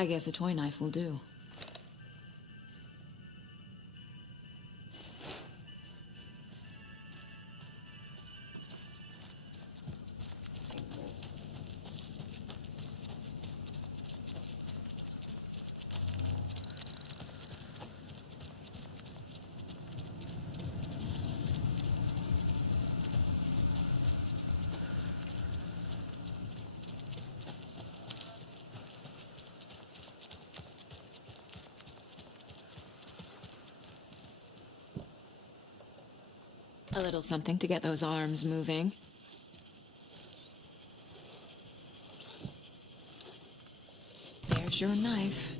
I guess a toy knife will do. A little something to get those arms moving. There's your knife.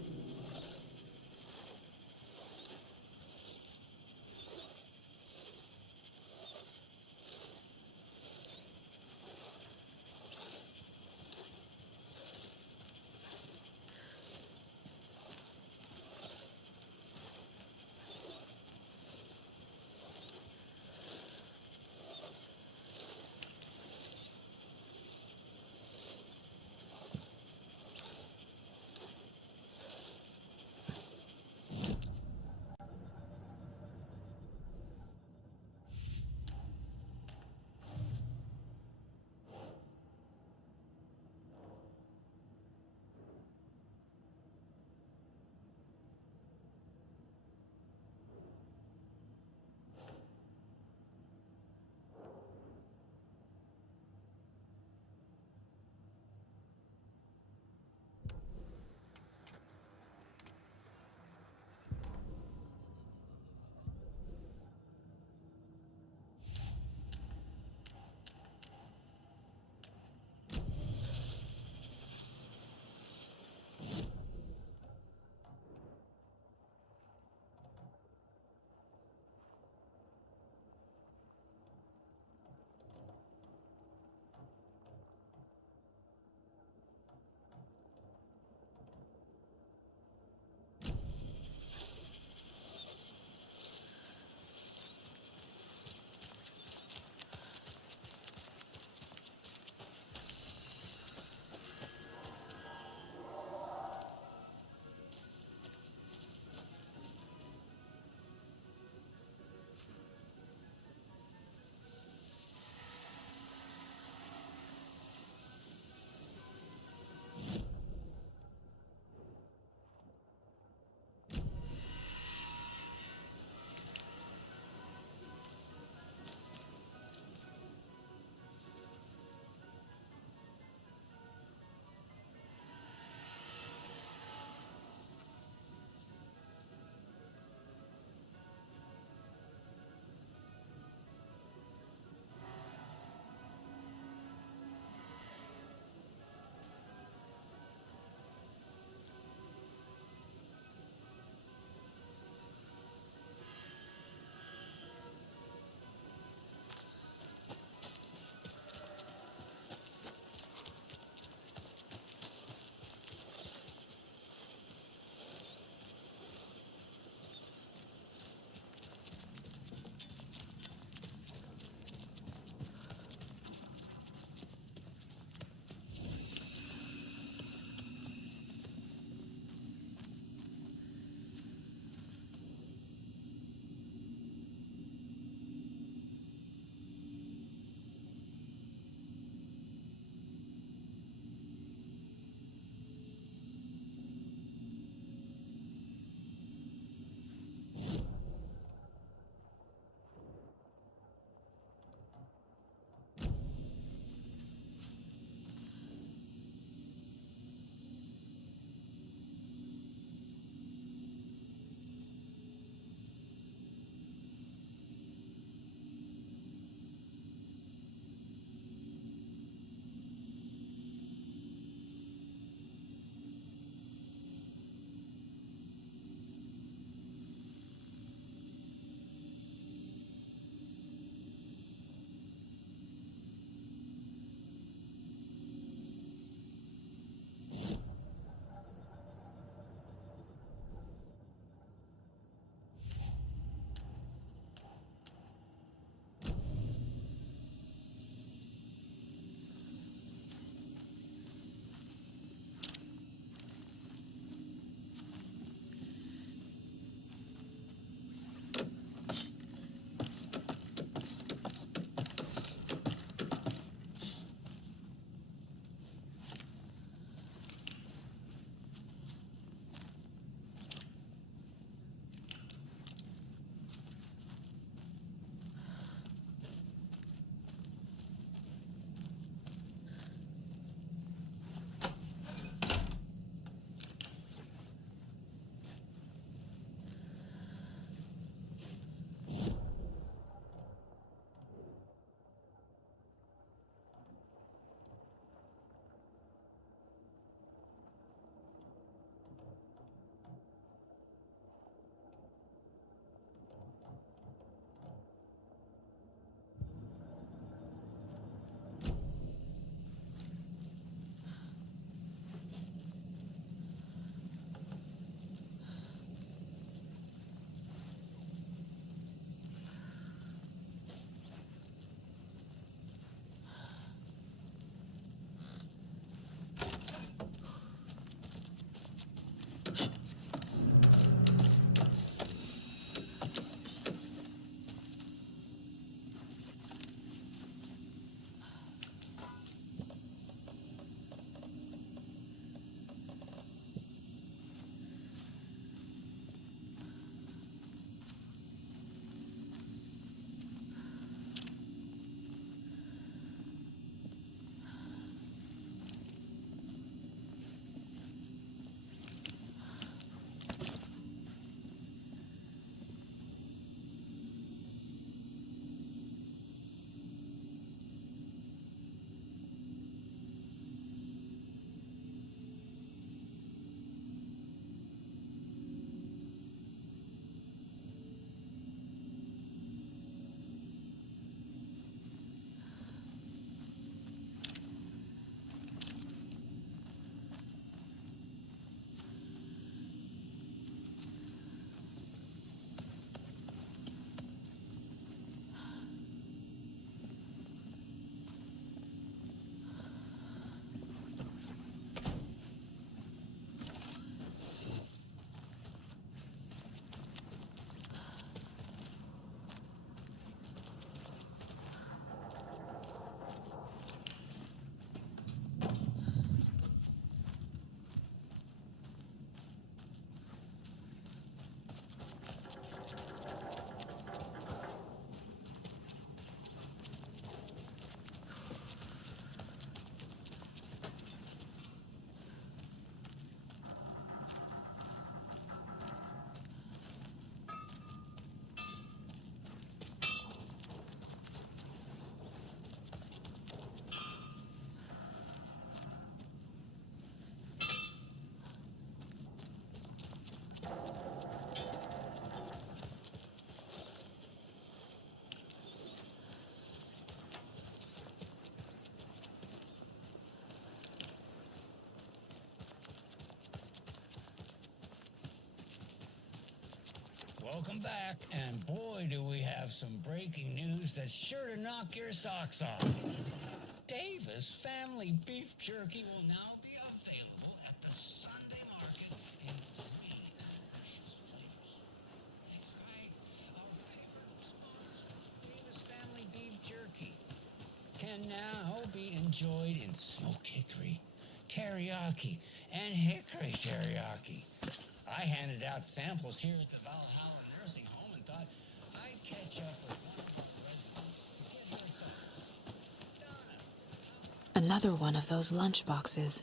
Welcome back, and boy, do we have some breaking news that's sure to knock your socks off. Davis Family Beef Jerky will now be available at the Sunday market in 3 delicious flavors. That's right, our favorite sponsor, Davis Family Beef Jerky, can now be enjoyed in smoked hickory, teriyaki, and hickory teriyaki. I handed out samples here at the Valhalla Nursing Home and thought I'd catch up with one of our residents to get her thoughts. Donna, Another one of those lunch boxes.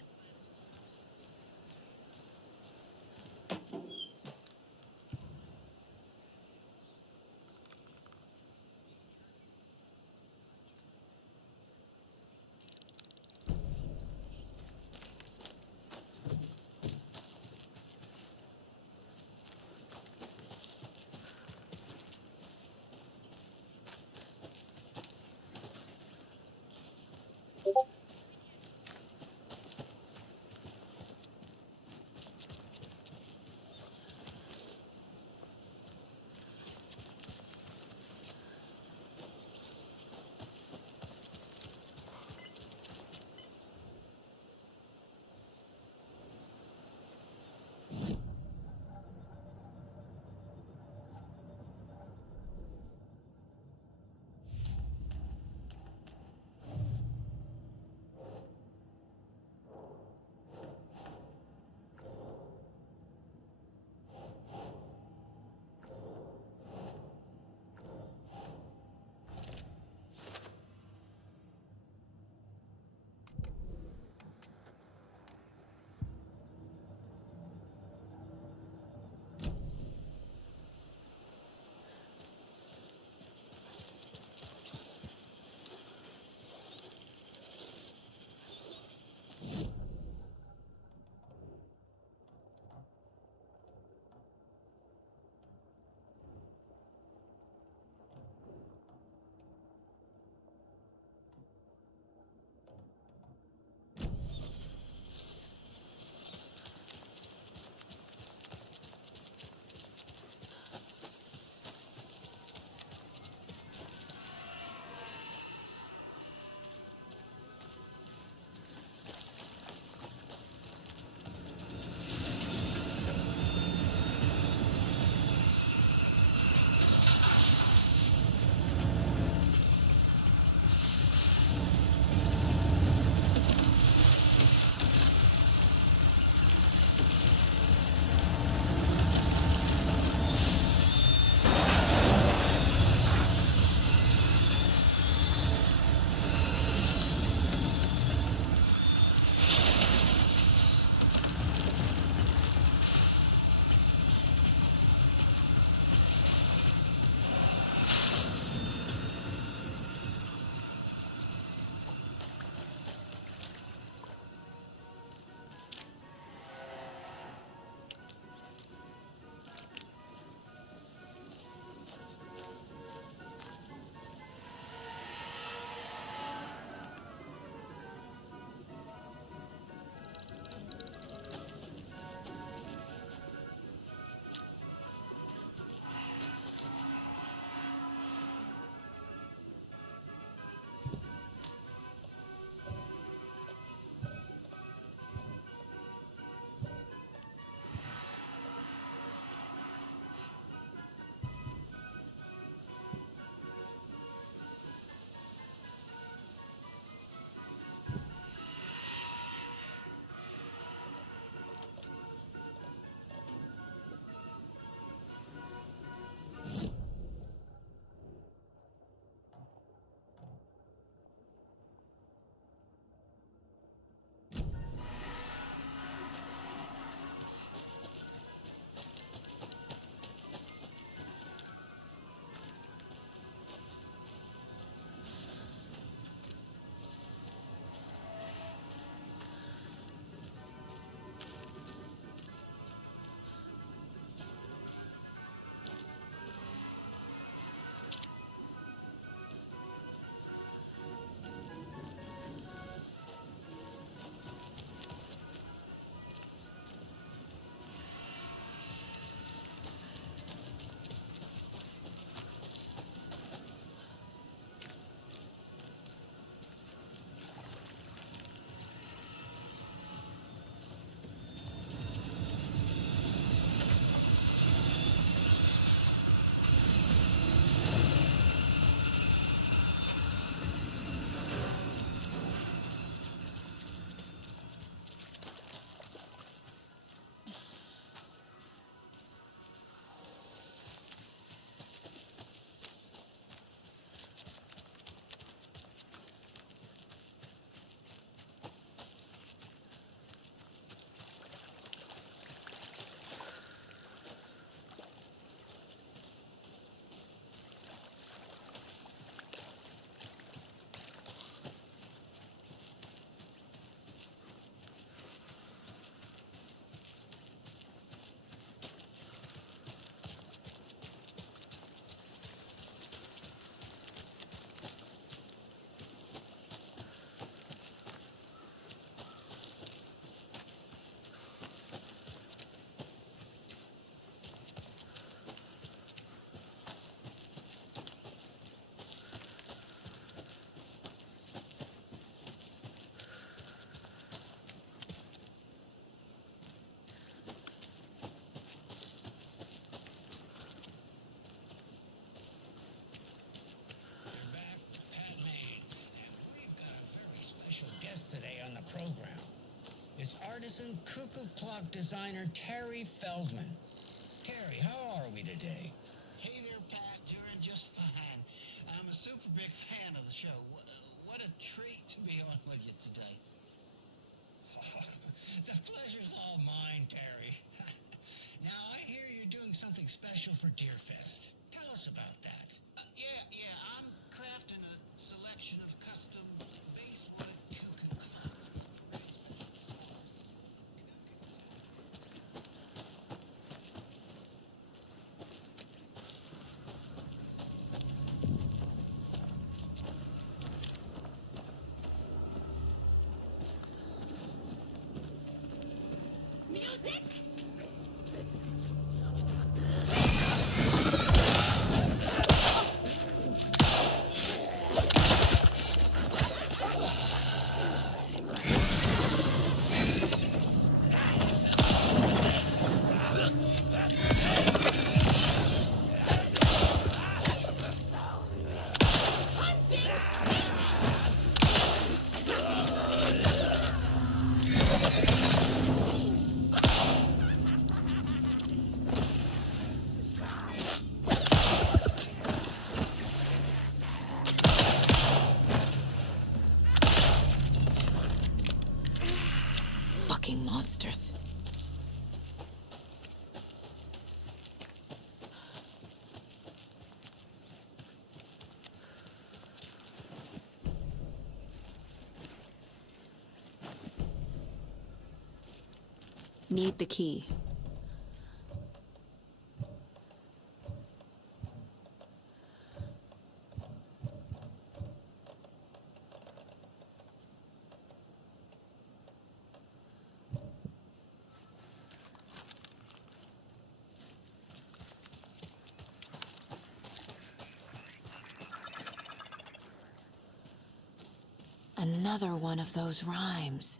program. It's artisan cuckoo clock designer Terry Feldman. Terry, how are we today? Hey there, Pat. Doing just fine. I'm a super big fan of the show. What a treat to be on with you today. The pleasure's all mine, Terry. Now, I hear you're doing something special for Deerfest. Tell us about that. Yeah, I'm crafting a selection of custom basswood cuckoo clocks. Music! Fucking monsters. Need the key. Another one of those rhymes.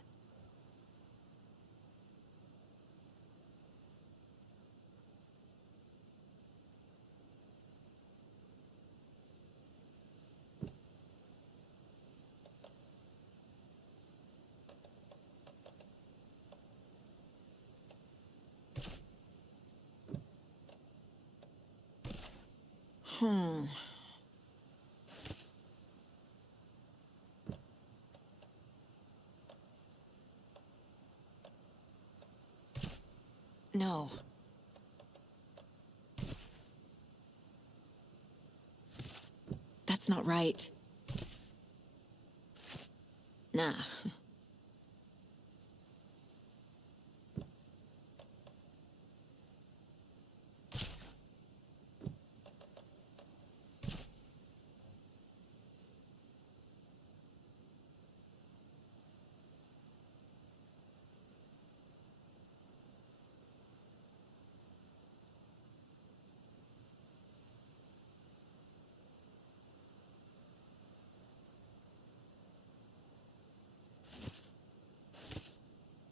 No. That's not right. Nah.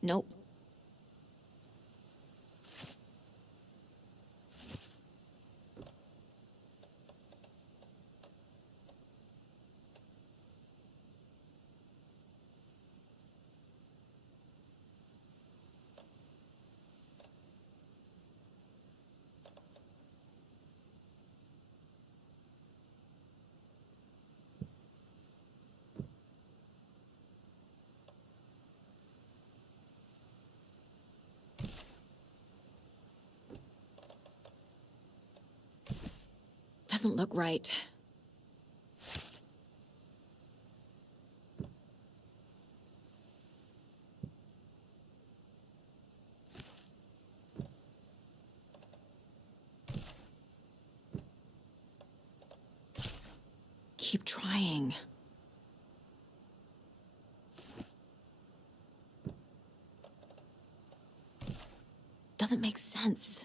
Nope. Doesn't look right. Keep trying. Doesn't make sense.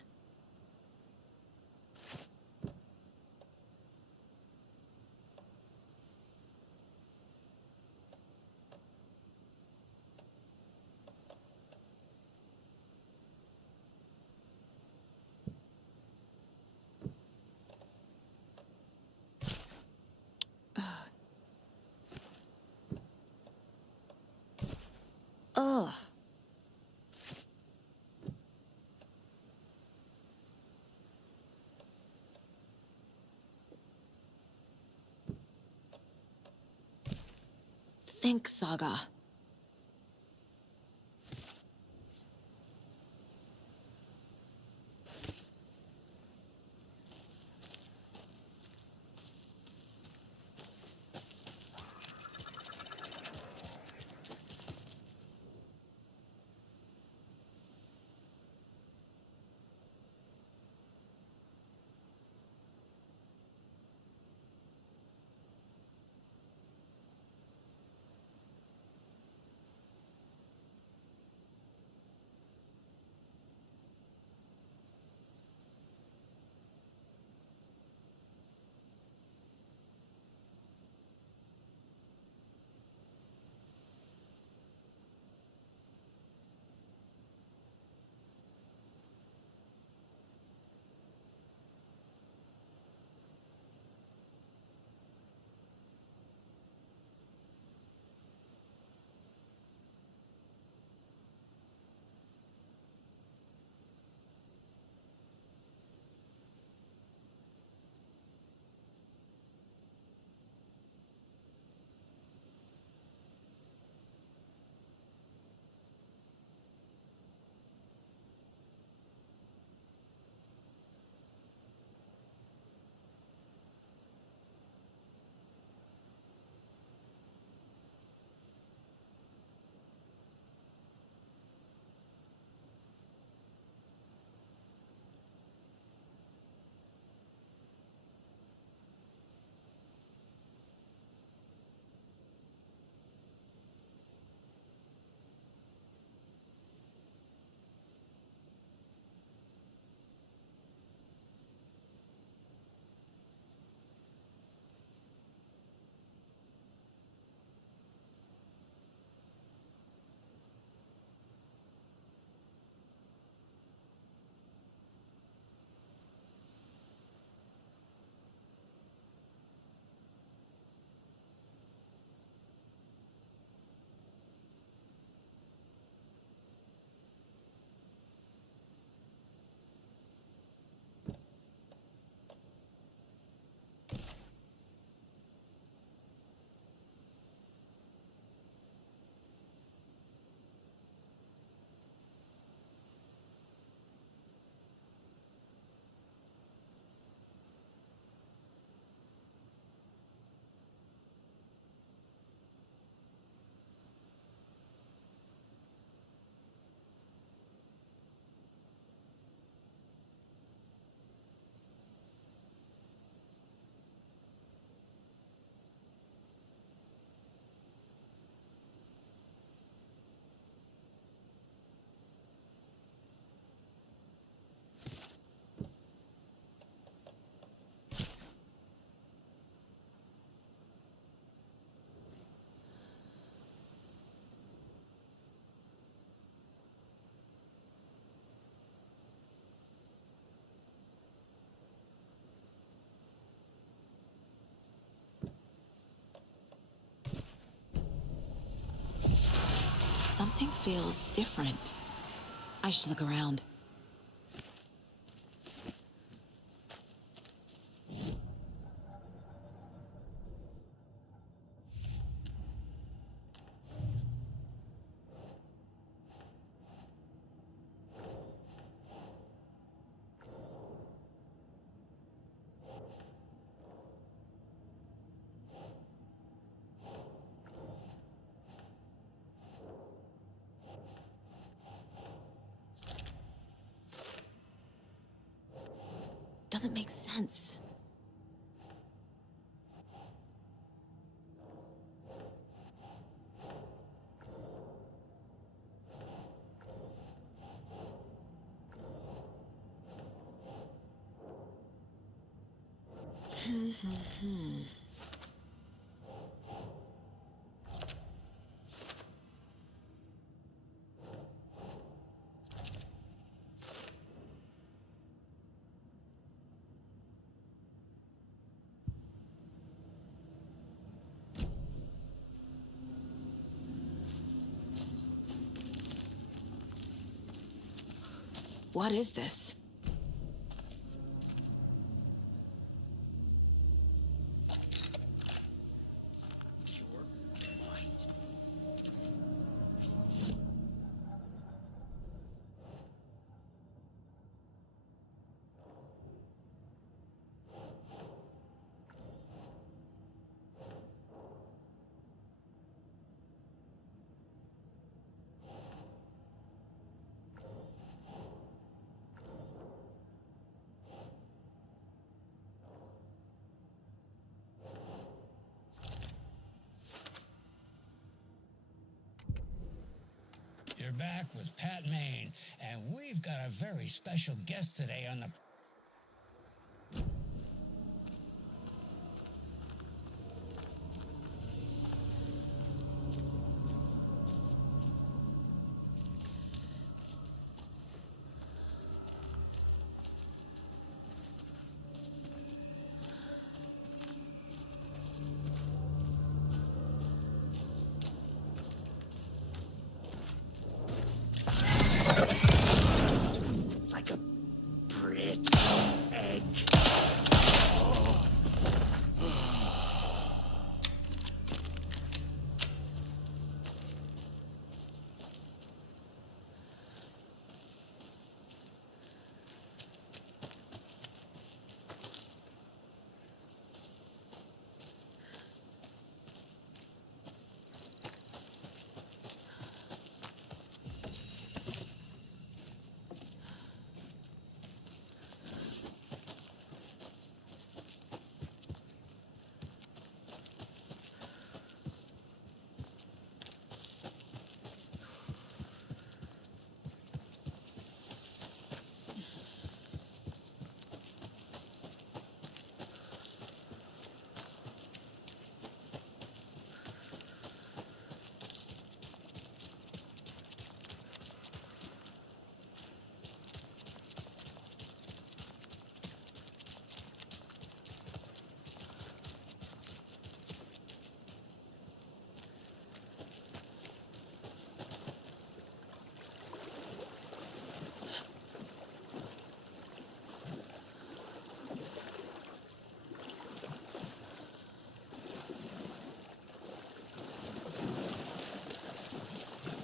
Ugh. Think, Saga. Something feels different. I should look around. Doesn't make sense. What is this? You're back with Pat Maine, and we've got a very special guest today on the... Like a Brit egg.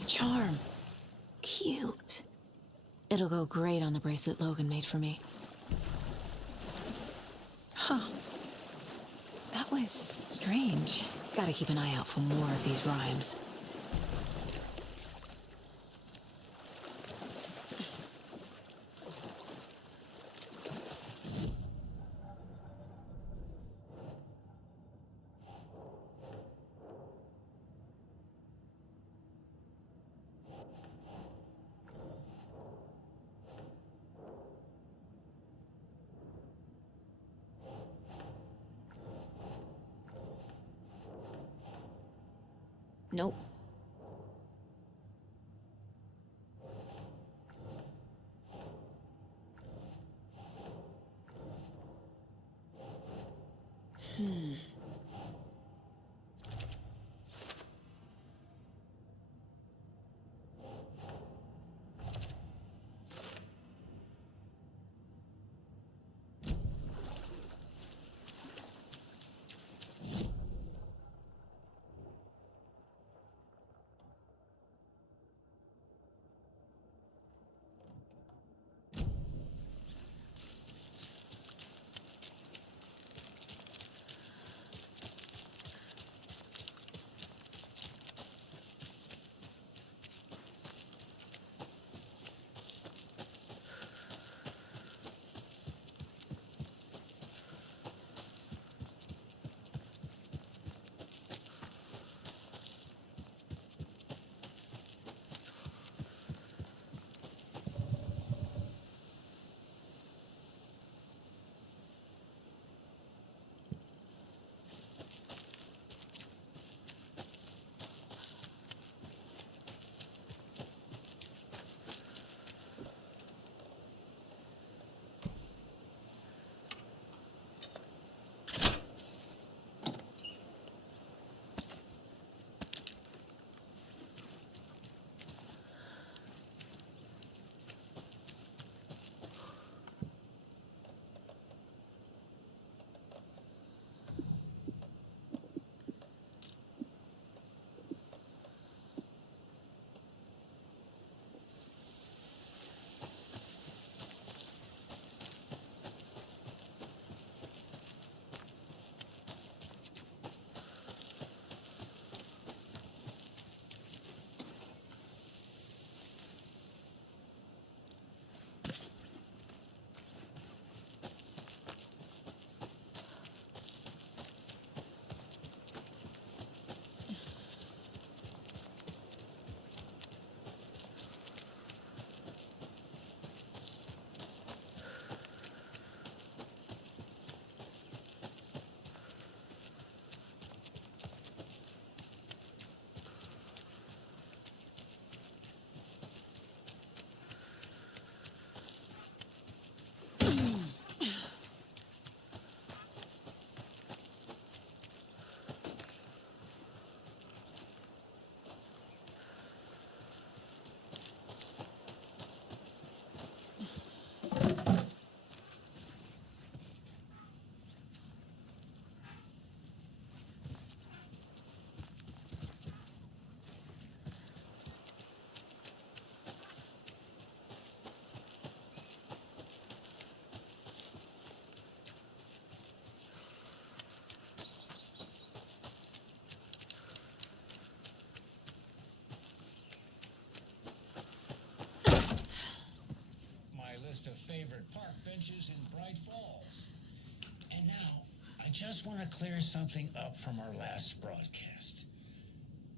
Charm. Cute. It'll go great on the bracelet Logan made for me. Huh. That was strange. Gotta keep an eye out for more of these rhymes. Nope. favorite park benches in Bright Falls. And now, I just want to clear something up from our last broadcast.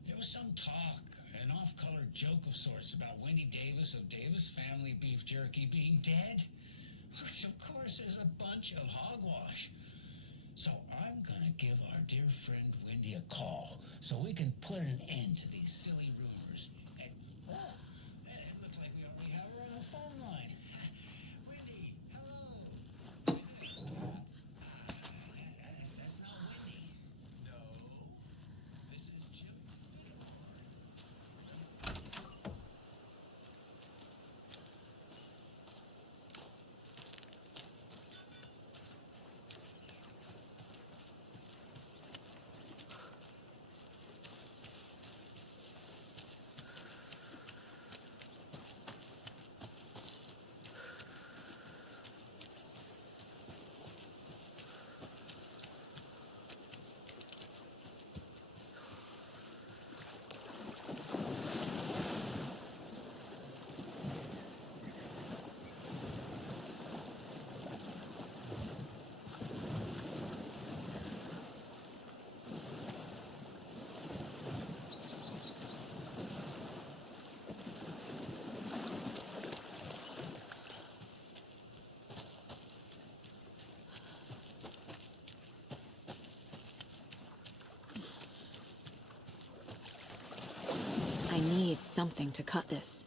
There was some talk, an off-color joke of sorts about Wendy Davis of Davis Family Beef Jerky being dead, which of course is a bunch of hogwash. So I'm gonna give our dear friend Wendy a call so we can put an end to these silly rumors. And, oh, it looks like we already have her on the phone line. Wendy, hello. That's not Wendy. No, this is Jim Theodore. I need something to cut this.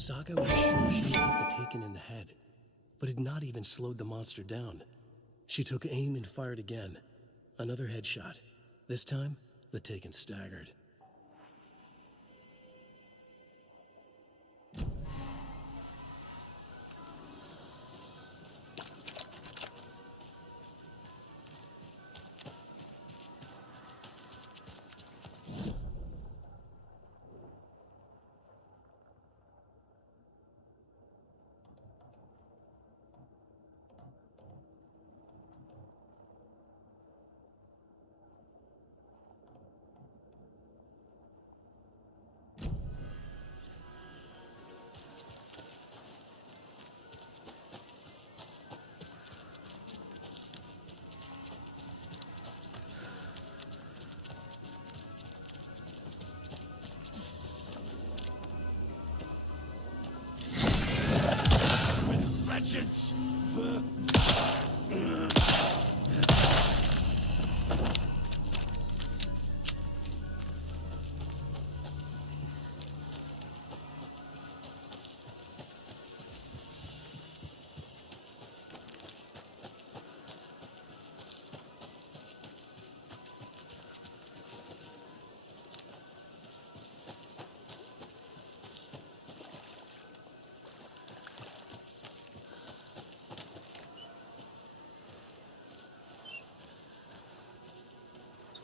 Saga was sure she had hit the Taken in the head, but had not even slowed the monster down. She took aim and fired again. Another headshot. This time, the Taken staggered. Vengeance!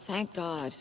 Thank God.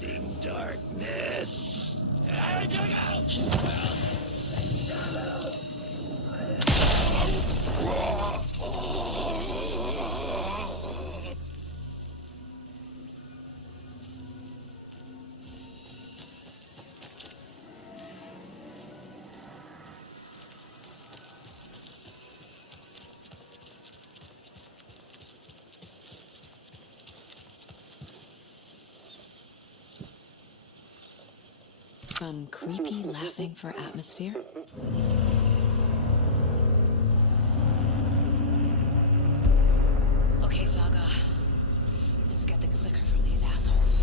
Bending darkness. Some creepy laughing for atmosphere. Okay, Saga. Let's get the clicker from these assholes.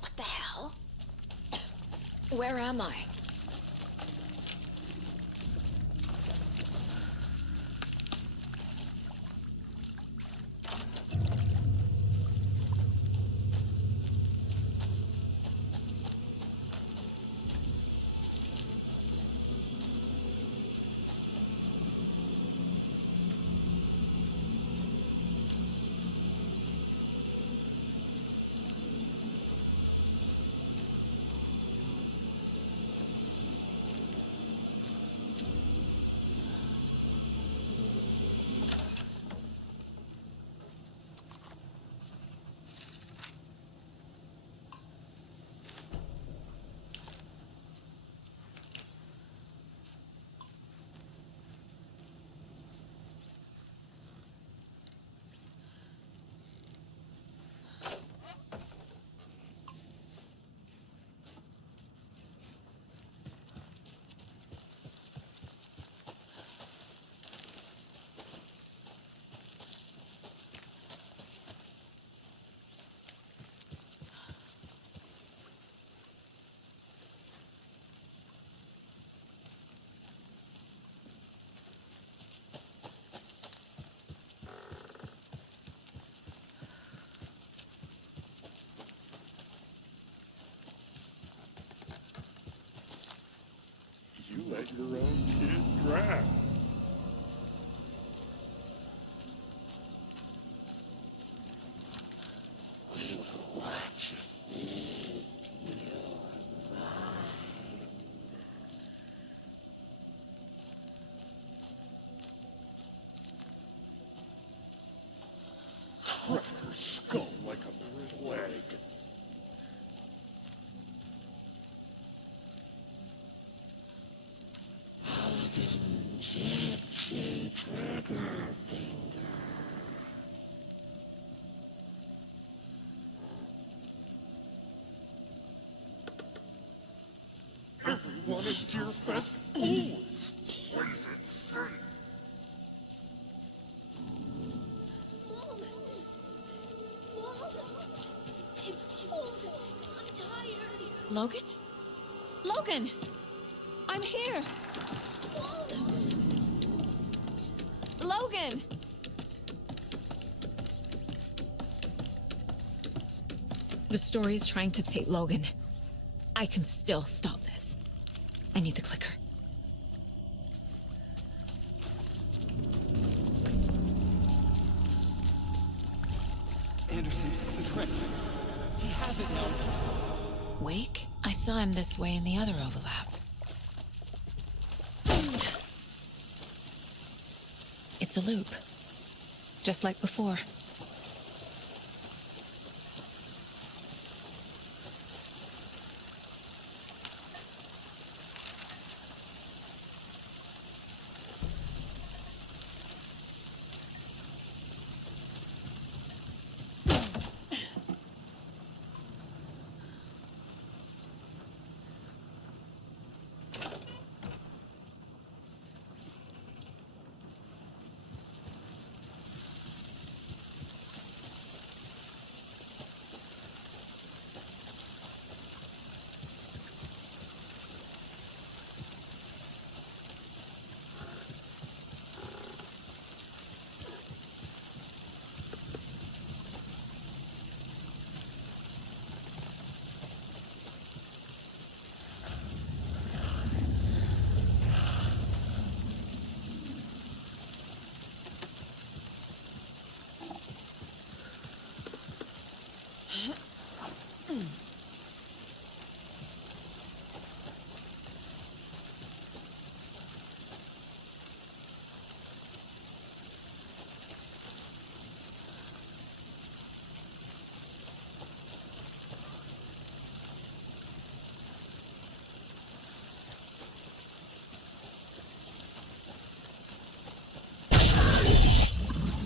What the hell? Where am I? let your own kid drown. Crack her skull like a plague. Everyone at Deerfest always plays it safe. It's cold. I'm tired. Logan? Logan! I'm here! Logan! The story is trying to take Logan. I can still stop this. I need the clicker. Anderson, the threat. He has it now. Wake? I saw him this way in the other overlap. It's a loop. Just like before.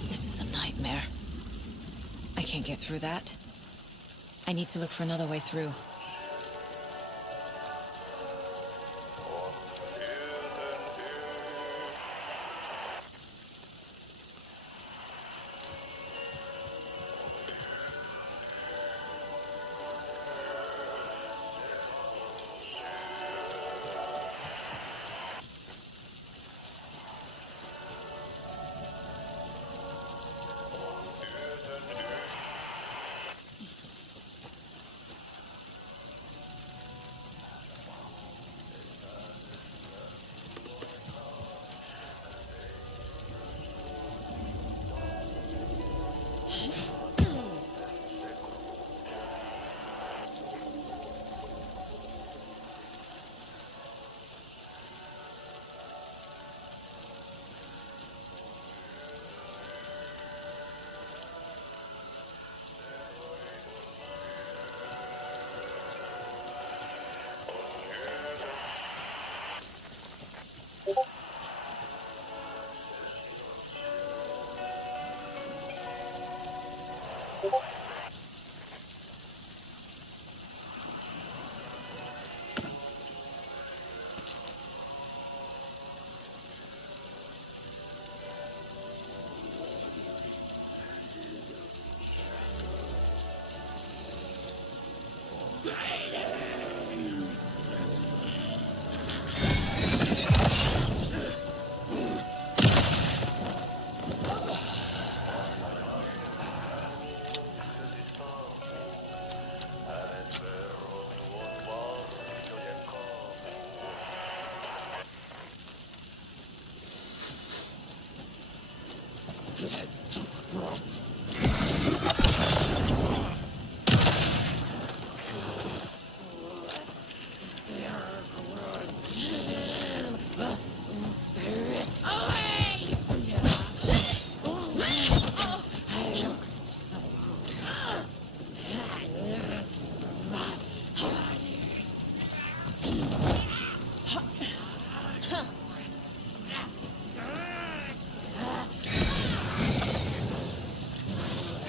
This is a nightmare. I can't get through that. I need to look for another way through.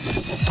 Secret!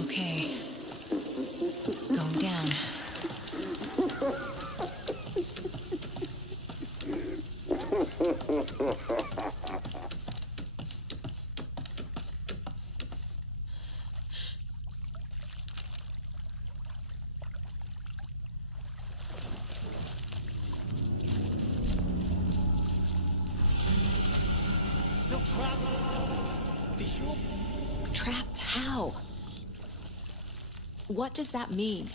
Okay. Going down. Still trapped. The hero. Trapped how? What does that mean?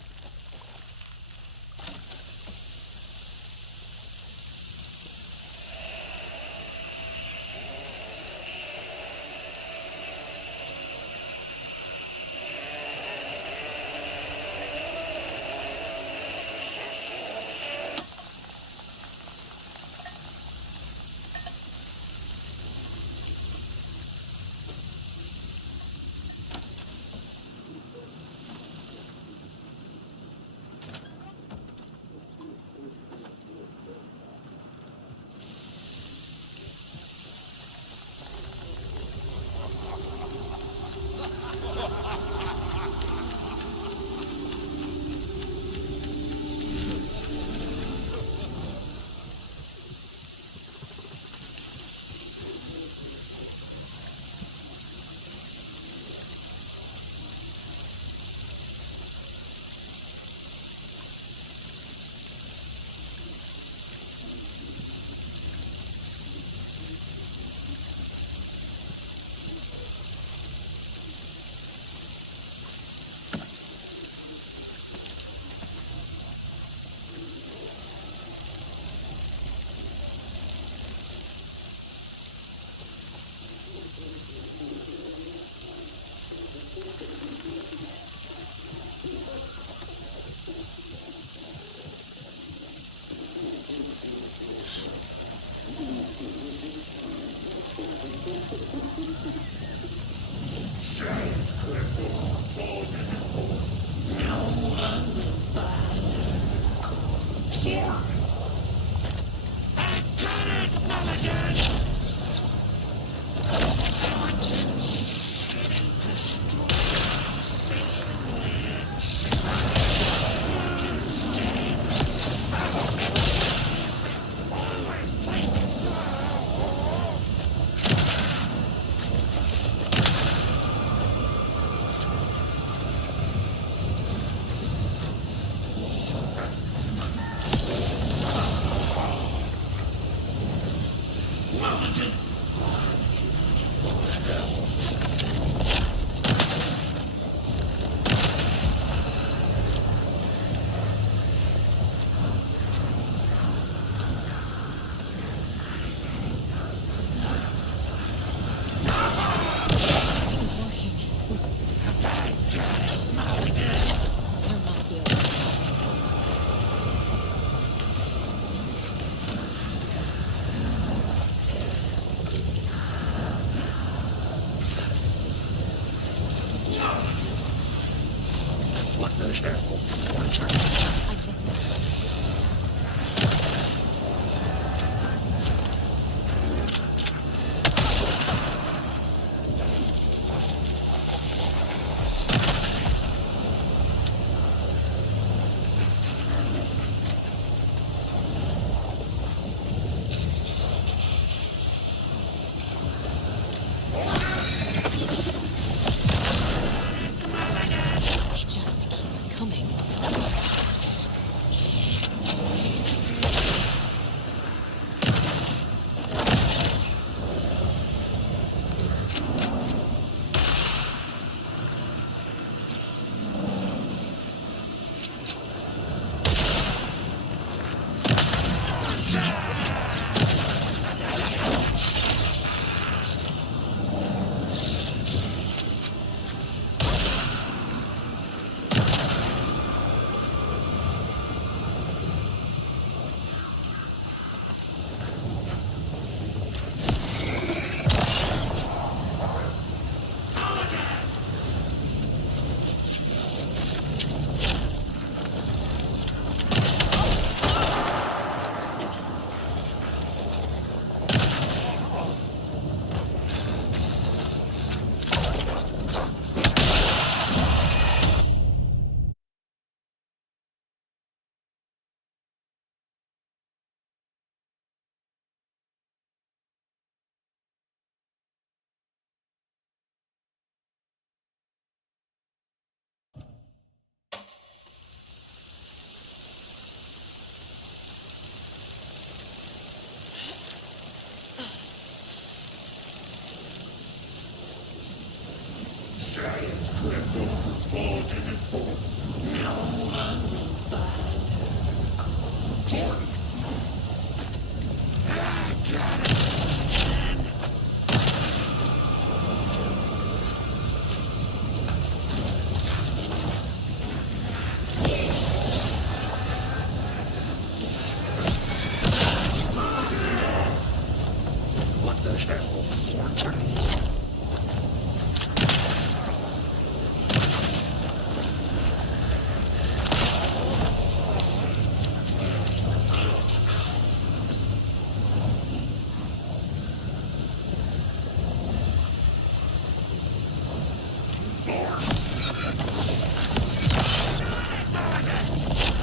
What the hell, Thornton?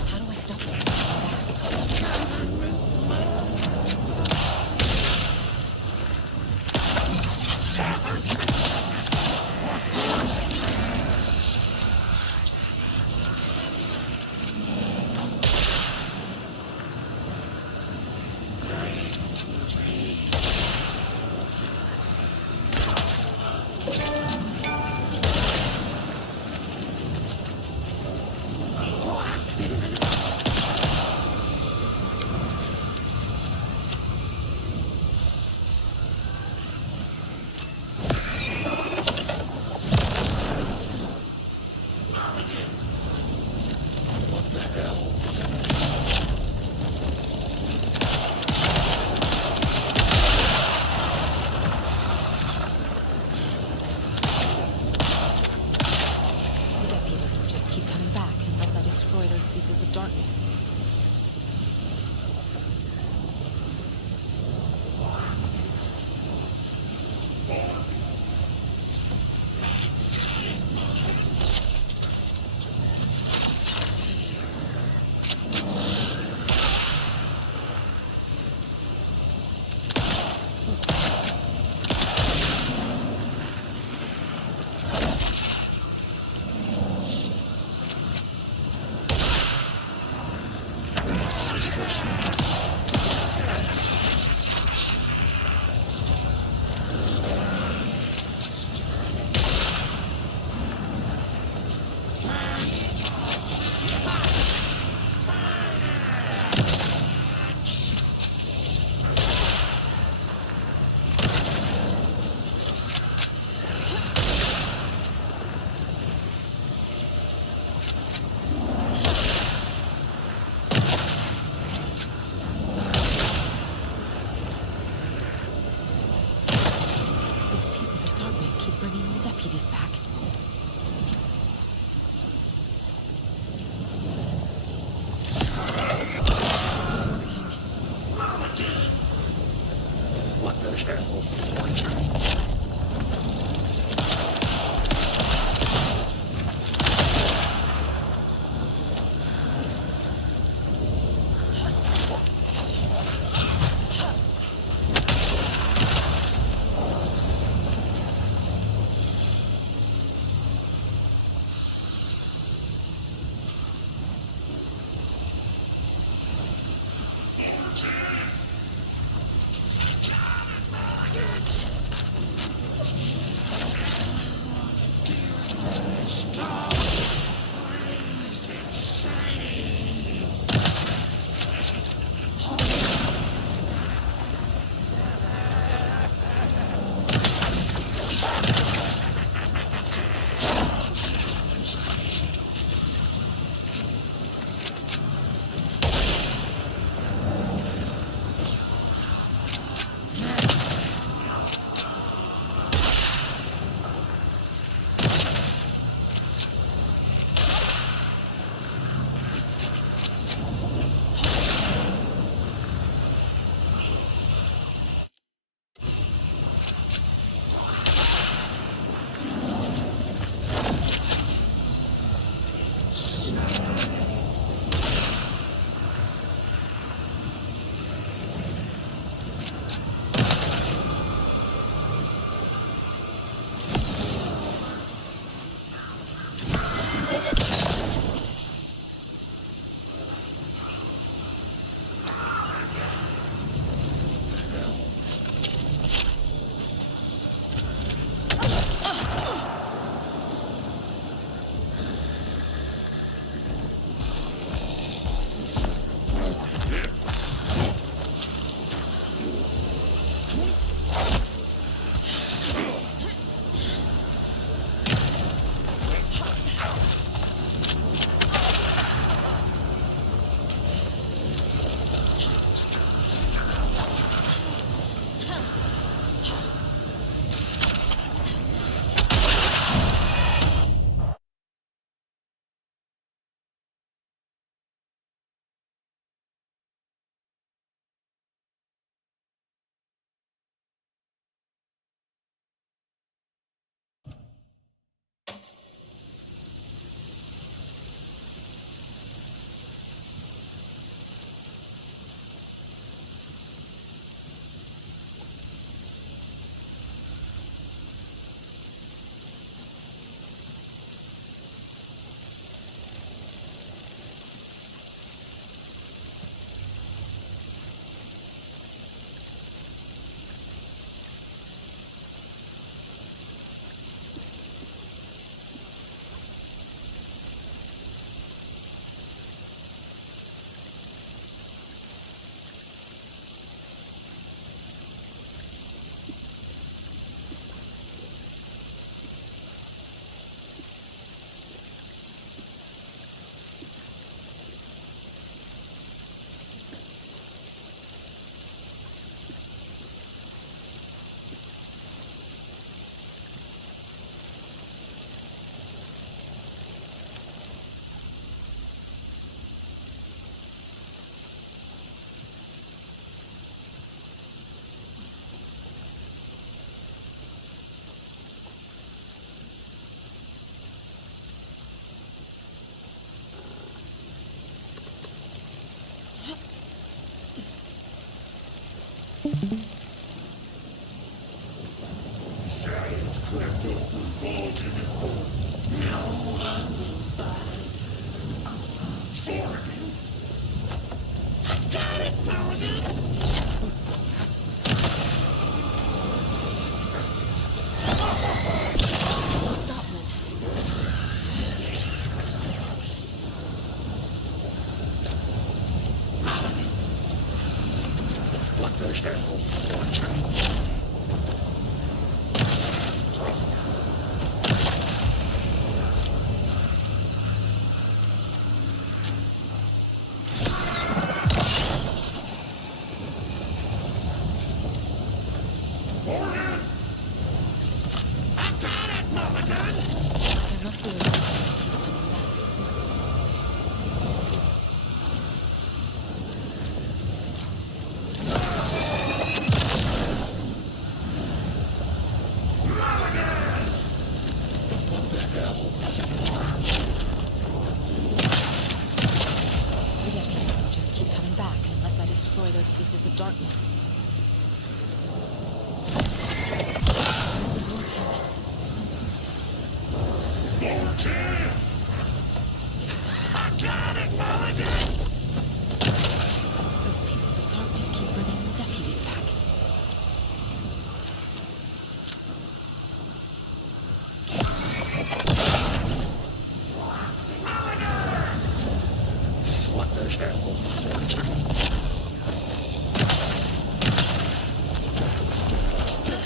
How do I stop it? The deputies will just keep coming back unless I destroy those pieces of darkness. Those pieces of darkness keep bringing the deputies back. This is working. What the hell, Thornton? So stop, Lynn. What the hell, Fortune? There must be a reason to keep coming back. The deputies will just keep coming back unless I destroy those pieces of darkness. This is working. Those pieces of darkness keep bringing the deputies back. What the hell, Fortune? There.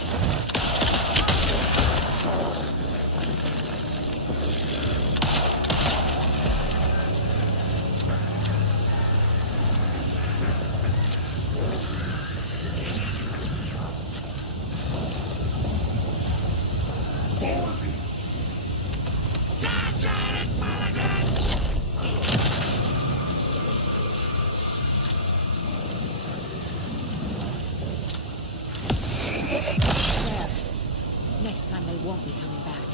Next time they won't be coming back.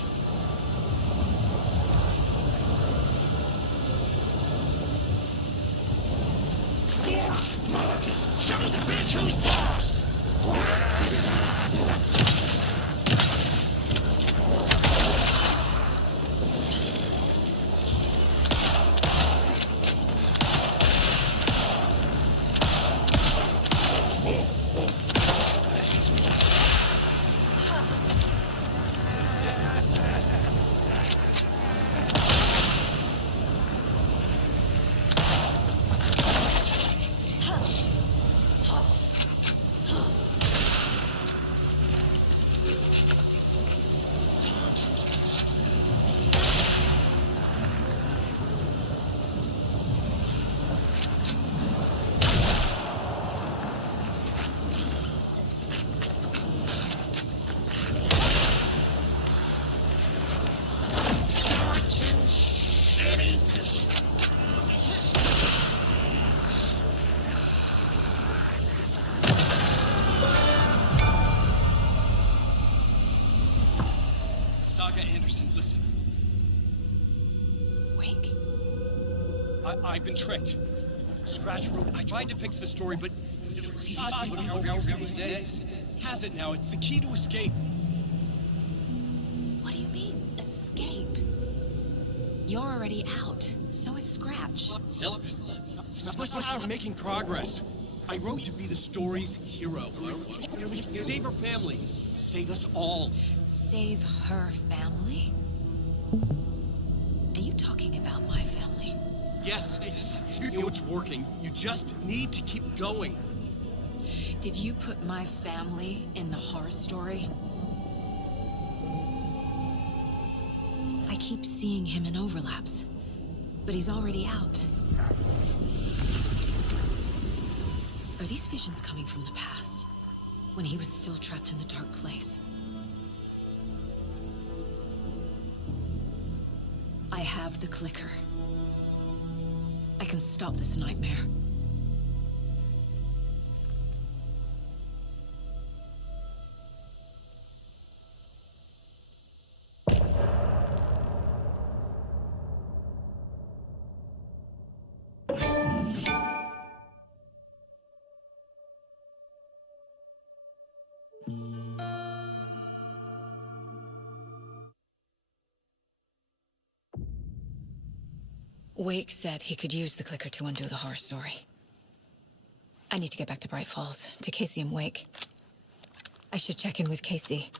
Show the bitch who's boss! Saga Anderson, listen. Wake? I've been tricked. Scratch wrote. I tried to fix the story, but has it now. It's the key to escape. What do you mean, escape? You're already out. So is Scratch. We're making progress. I wrote to be the story's hero. Save her family. Save us all. Save her family? Are you talking about my family? Yes, you know it's working. You just need to keep going. Did you put my family in the horror story? I keep seeing him in overlaps, but he's already out. Are these visions coming from the past, when he was still trapped in the dark place? I have the clicker. I can stop this nightmare. Wake said he could use the clicker to undo the horror story. I need to get back to Bright Falls, to Casey and Wake. I should check in with Casey.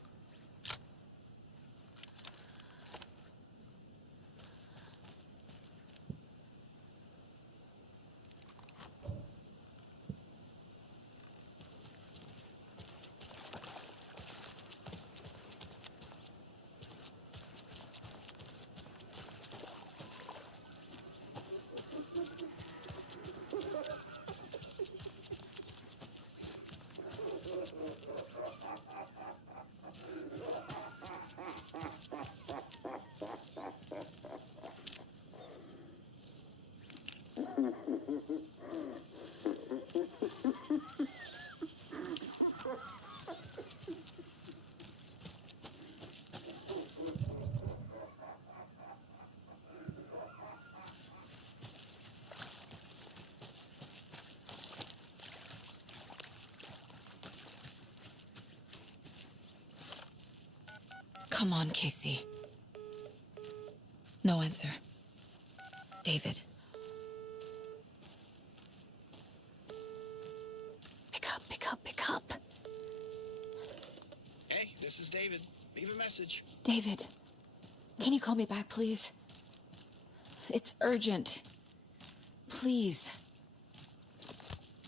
Come on, Casey. No answer. David. Pick up, pick up, pick up. Hey, this is David. Leave a message. David, can you call me back, please? It's urgent. Please.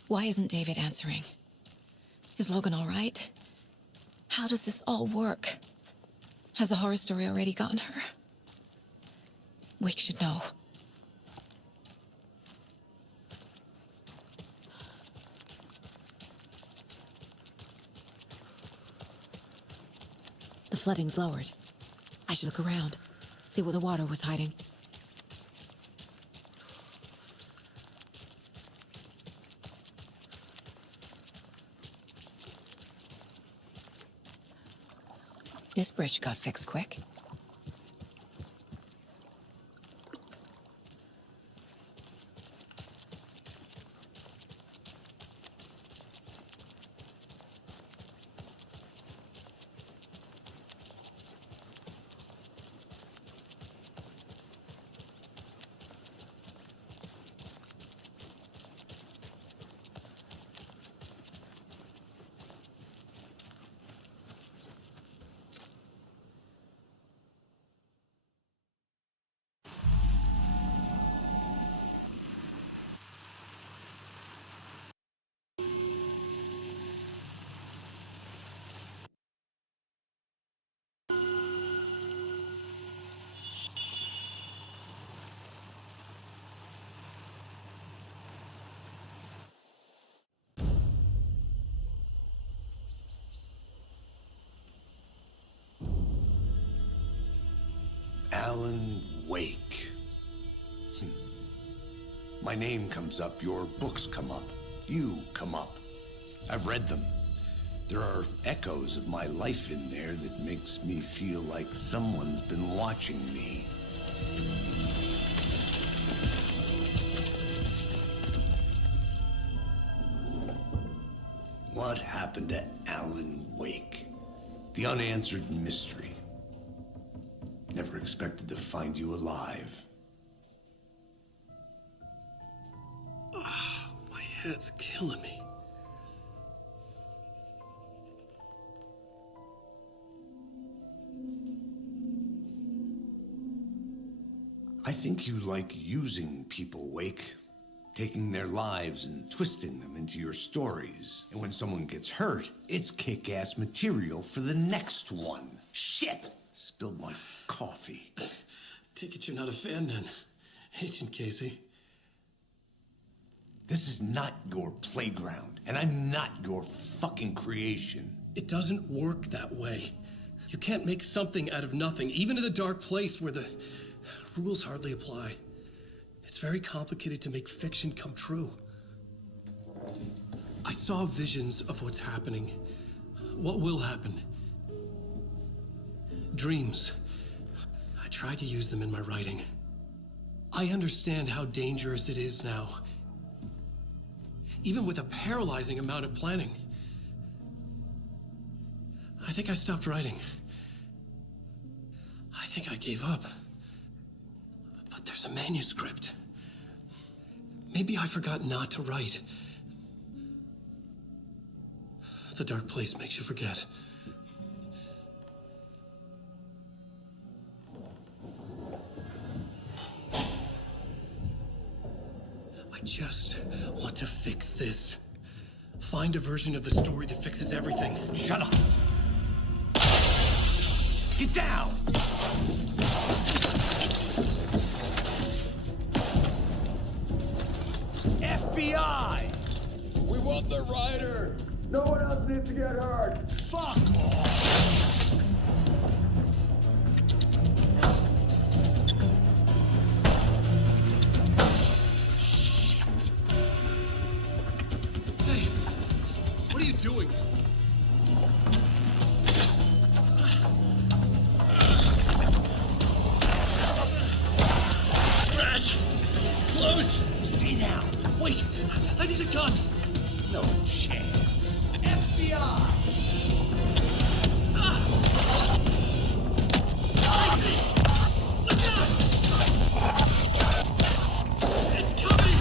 Why isn't David answering? Is Logan all right? How does this all work? Has the horror story already gotten her? Wake should know. The flooding's lowered. I should look around, see where the water was hiding. This bridge got fixed quick. Alan Wake. My name comes up, your books come up, you come up. I've read them. There are echoes of my life in there that makes me feel like someone's been watching me. What happened to Alan Wake? The unanswered mystery. Never expected to find you alive. My head's killing me. I think you like using people, Wake. Taking their lives and twisting them into your stories. And when someone gets hurt, it's kick-ass material for the next one. Shit! Spilled my coffee. Take it you're not a fan then, Agent Casey. This is not your playground, and I'm not your fucking creation. It doesn't work that way. You can't make something out of nothing, even in the dark place where the rules hardly apply. It's very complicated to make fiction come true. I saw visions of what's happening, what will happen. Dreams. I tried to use them in my writing. I understand how dangerous it is now. Even with a paralyzing amount of planning. I think I stopped writing. I think I gave up. But there's a manuscript. Maybe I forgot not to write. The dark place makes you forget. I just want to fix this. Find a version of the story that fixes everything. Shut up! Get down! FBI! We want the rider! No one else needs to get hurt! Fuck off! Hey, what are you doing? Scratch! It's close! Stay down! Wait, I need a gun! No chance. FBI! It's coming!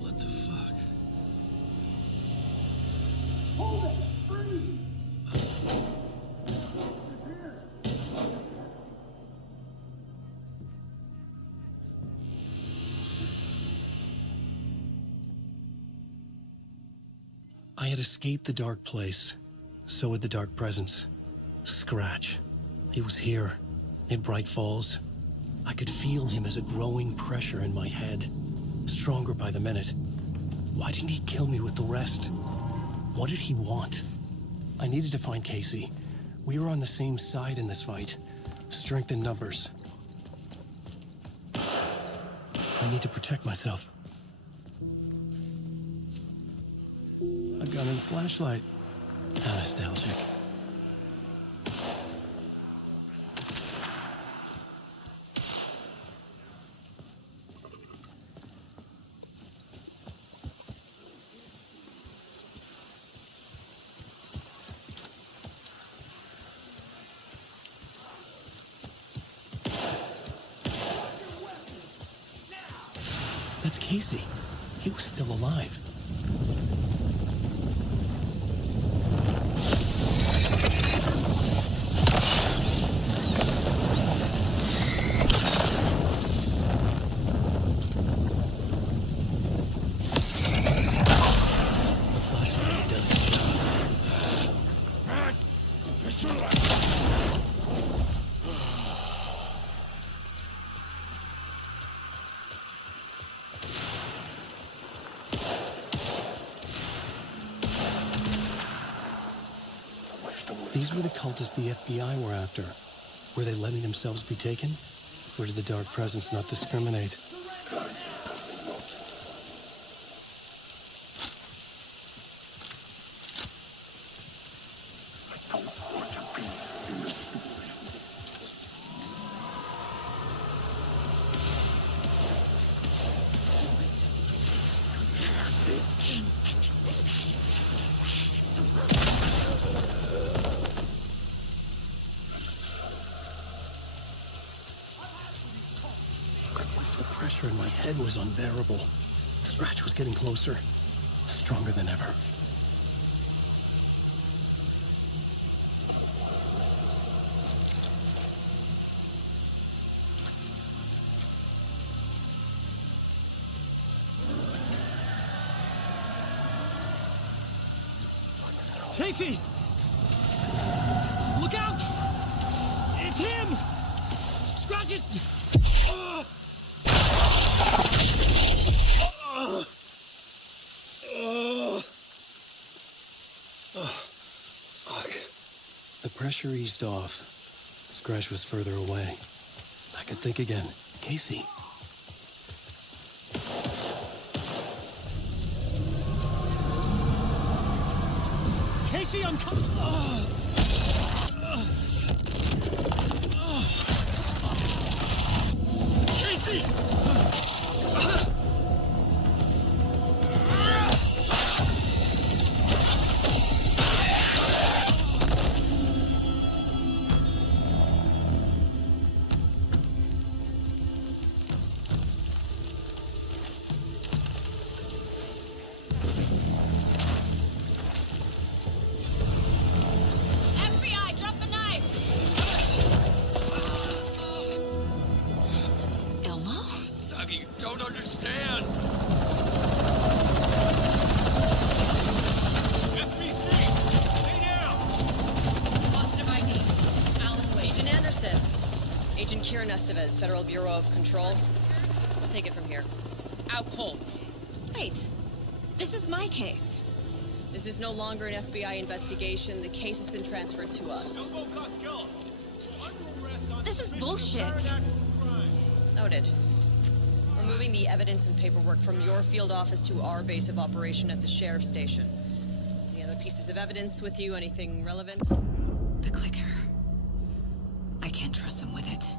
What the fuck? I had escaped the dark place. So had the dark presence. Scratch. He was here, in Bright Falls. I could feel him as a growing pressure in my head, stronger by the minute. Why didn't he kill me with the rest? What did he want? I needed to find Casey. We were on the same side in this fight. Strength in numbers. I need to protect myself. A gun and a flashlight. How nostalgic. That's Casey. He was still alive. The flashlight did its job. These were the cultists the FBI were after. Were they letting themselves be taken? Or did the dark presence not discriminate? The pressure in my head was unbearable. Scratch was getting closer, stronger than ever. Casey! Look out! It's him! Scratch it! The pressure eased off. Scratch was further away. I could think again. Casey. Casey, I'm coming! Casey! FBI, drop the knife! Elmo? Suggy, you don't understand! FBC! Stay down! Positive ID. Alan Wade. Agent Anderson. Agent Kieran Estevez, Federal Bureau of Control. I'll take it from here. Out cold. Wait. This is my case. This is no longer an FBI investigation. The case has been transferred to us. This is bullshit. Noted. We're moving the evidence and paperwork from your field office to our base of operation at the sheriff's station. Any other pieces of evidence with you? Anything relevant? The clicker. I can't trust them with it.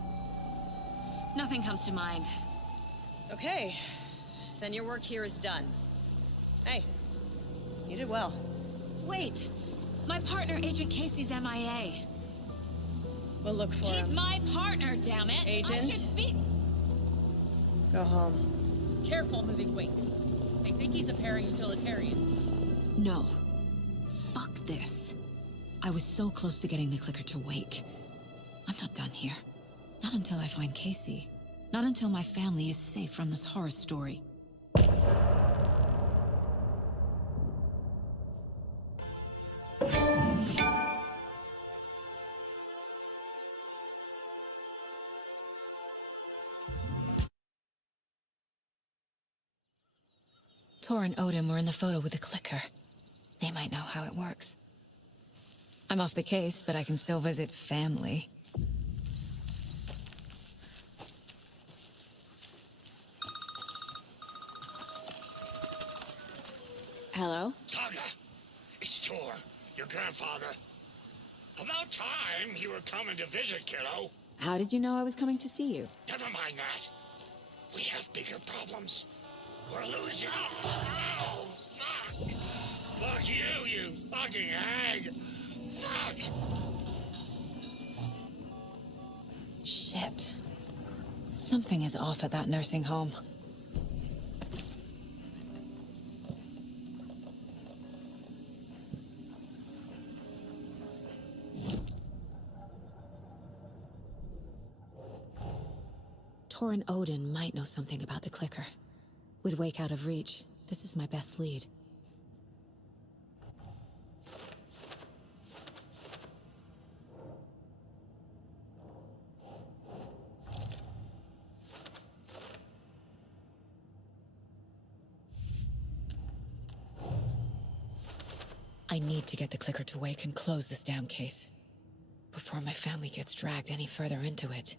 Nothing comes to mind. Okay. Then your work here is done. Hey, you did well. Wait! My partner, Agent Casey's MIA. We'll look for He's him. my partner, damn it! I Agent? should be... Go home. Careful moving weight. They think he's a para-utilitarian. No. Fuck this. I was so close to getting the clicker to wake. I'm not done here. Not until I find Casey. Not until my family is safe from this horror story. Tor and Odin were in the photo with the clicker. They might know how it works. I'm off the case, but I can still visit family. Hello? Saga, it's Tor, your grandfather. About time you were coming to visit, kiddo. How did you know I was coming to see you? Never mind that. We have bigger problems. We're losing. Oh, fuck! Fuck you, you fucking hag! Fuck! Shit. Something is off at that nursing home. Tor and Odin might know something about the clicker. With Wake out of reach, this is my best lead. I need to get the clicker to Wake and close this damn case. Before my family gets dragged any further into it.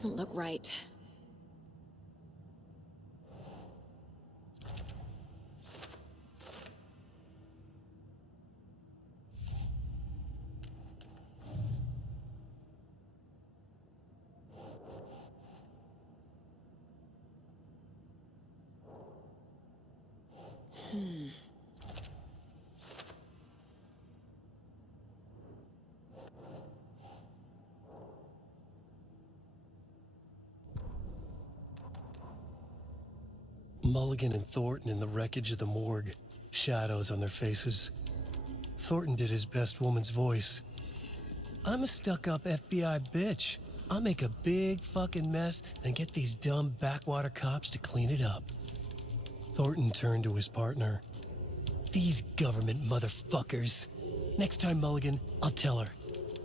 doesn't look right. Mulligan and Thornton in the wreckage of the morgue, shadows on their faces. Thornton did his best woman's voice. I'm a stuck-up FBI bitch. I'll make a big fucking mess and get these dumb backwater cops to clean it up. Thornton turned to his partner. These government motherfuckers. Next time, Mulligan, I'll tell her.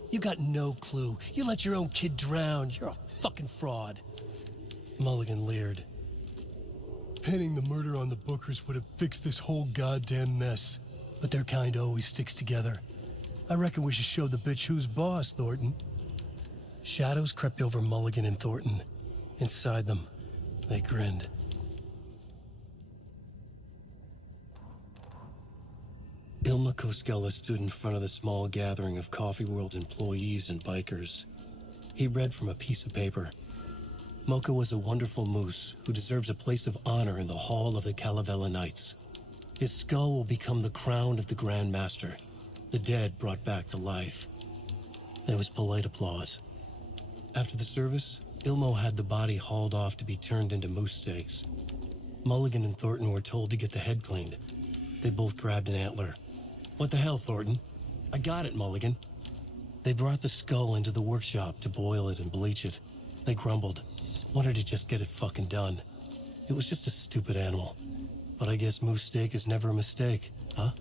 You got no clue. You let your own kid drown. You're a fucking fraud. Mulligan leered. Pinning the murder on the Bookers would have fixed this whole goddamn mess. But their kind always sticks together. I reckon we should show the bitch who's boss, Thornton. Shadows crept over Mulligan and Thornton. Inside them, they grinned. Ilma Koskela stood in front of the small gathering of Coffee World employees and bikers. He read from a piece of paper. Mocha was a wonderful moose who deserves a place of honor in the hall of the Calavella Knights. His skull will become the crown of the Grand Master, the dead brought back to life. There was polite applause. After the service, Ilmo had the body hauled off to be turned into moose steaks. Mulligan and Thornton were told to get the head cleaned. They both grabbed an antler. What the hell, Thornton? I got it, Mulligan. They brought the skull into the workshop to boil it and bleach it. They grumbled. Wanted to just get it fucking done. It was just a stupid animal. But I guess moose steak is never a mistake, huh?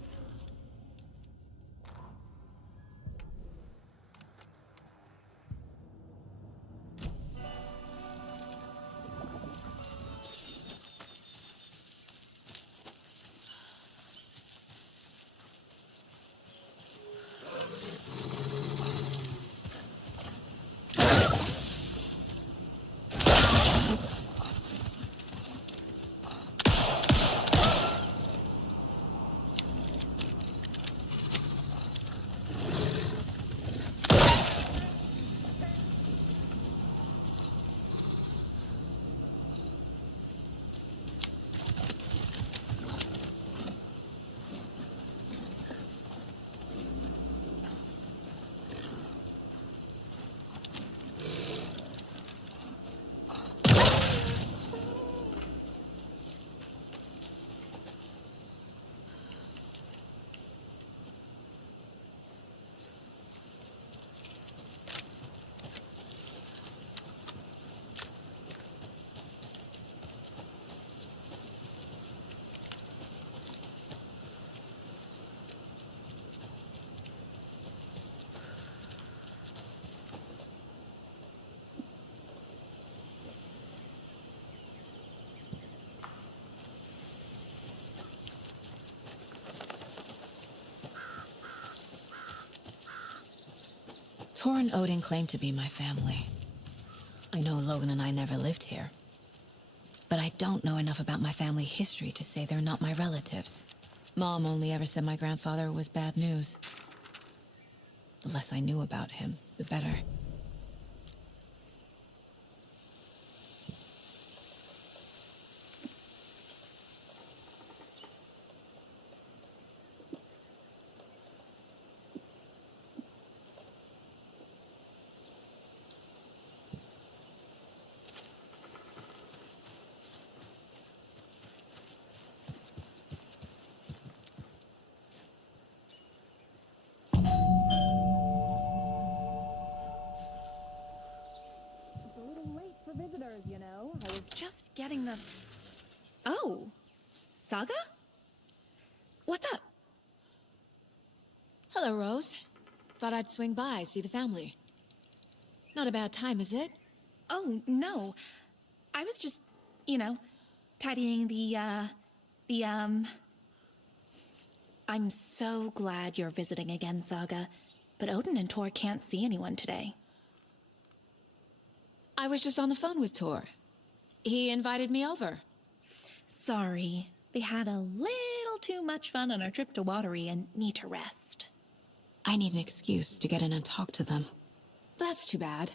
Tor and Odin claim to be my family. I know Logan and I never lived here. But I don't know enough about my family history to say they're not my relatives. Mom only ever said my grandfather was bad news. The less I knew about him, the better. Just getting the... Oh, Saga? What's up? Hello, Rose. Thought I'd swing by, see the family. Not a bad time, is it? Oh, no. I was just, tidying the I'm so glad you're visiting again, Saga. But Odin and Tor can't see anyone today. I was just on the phone with Tor. He invited me over. Sorry. They had a little too much fun on our trip to Watery and need to rest. I need an excuse to get in and talk to them. That's too bad.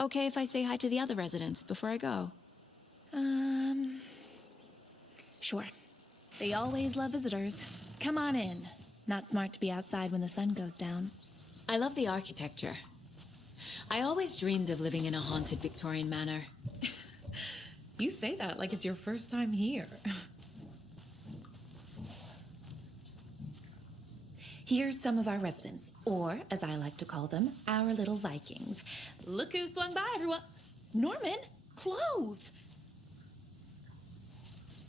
Okay if I say hi to the other residents before I go? Sure. They always love visitors. Come on in. Not smart to be outside when the sun goes down. I love the architecture. I always dreamed of living in a haunted Victorian manor. You say that like it's your first time here. Here's some of our residents, or as I like to call them, our little Vikings. Look who swung by, everyone. Norman, clothes.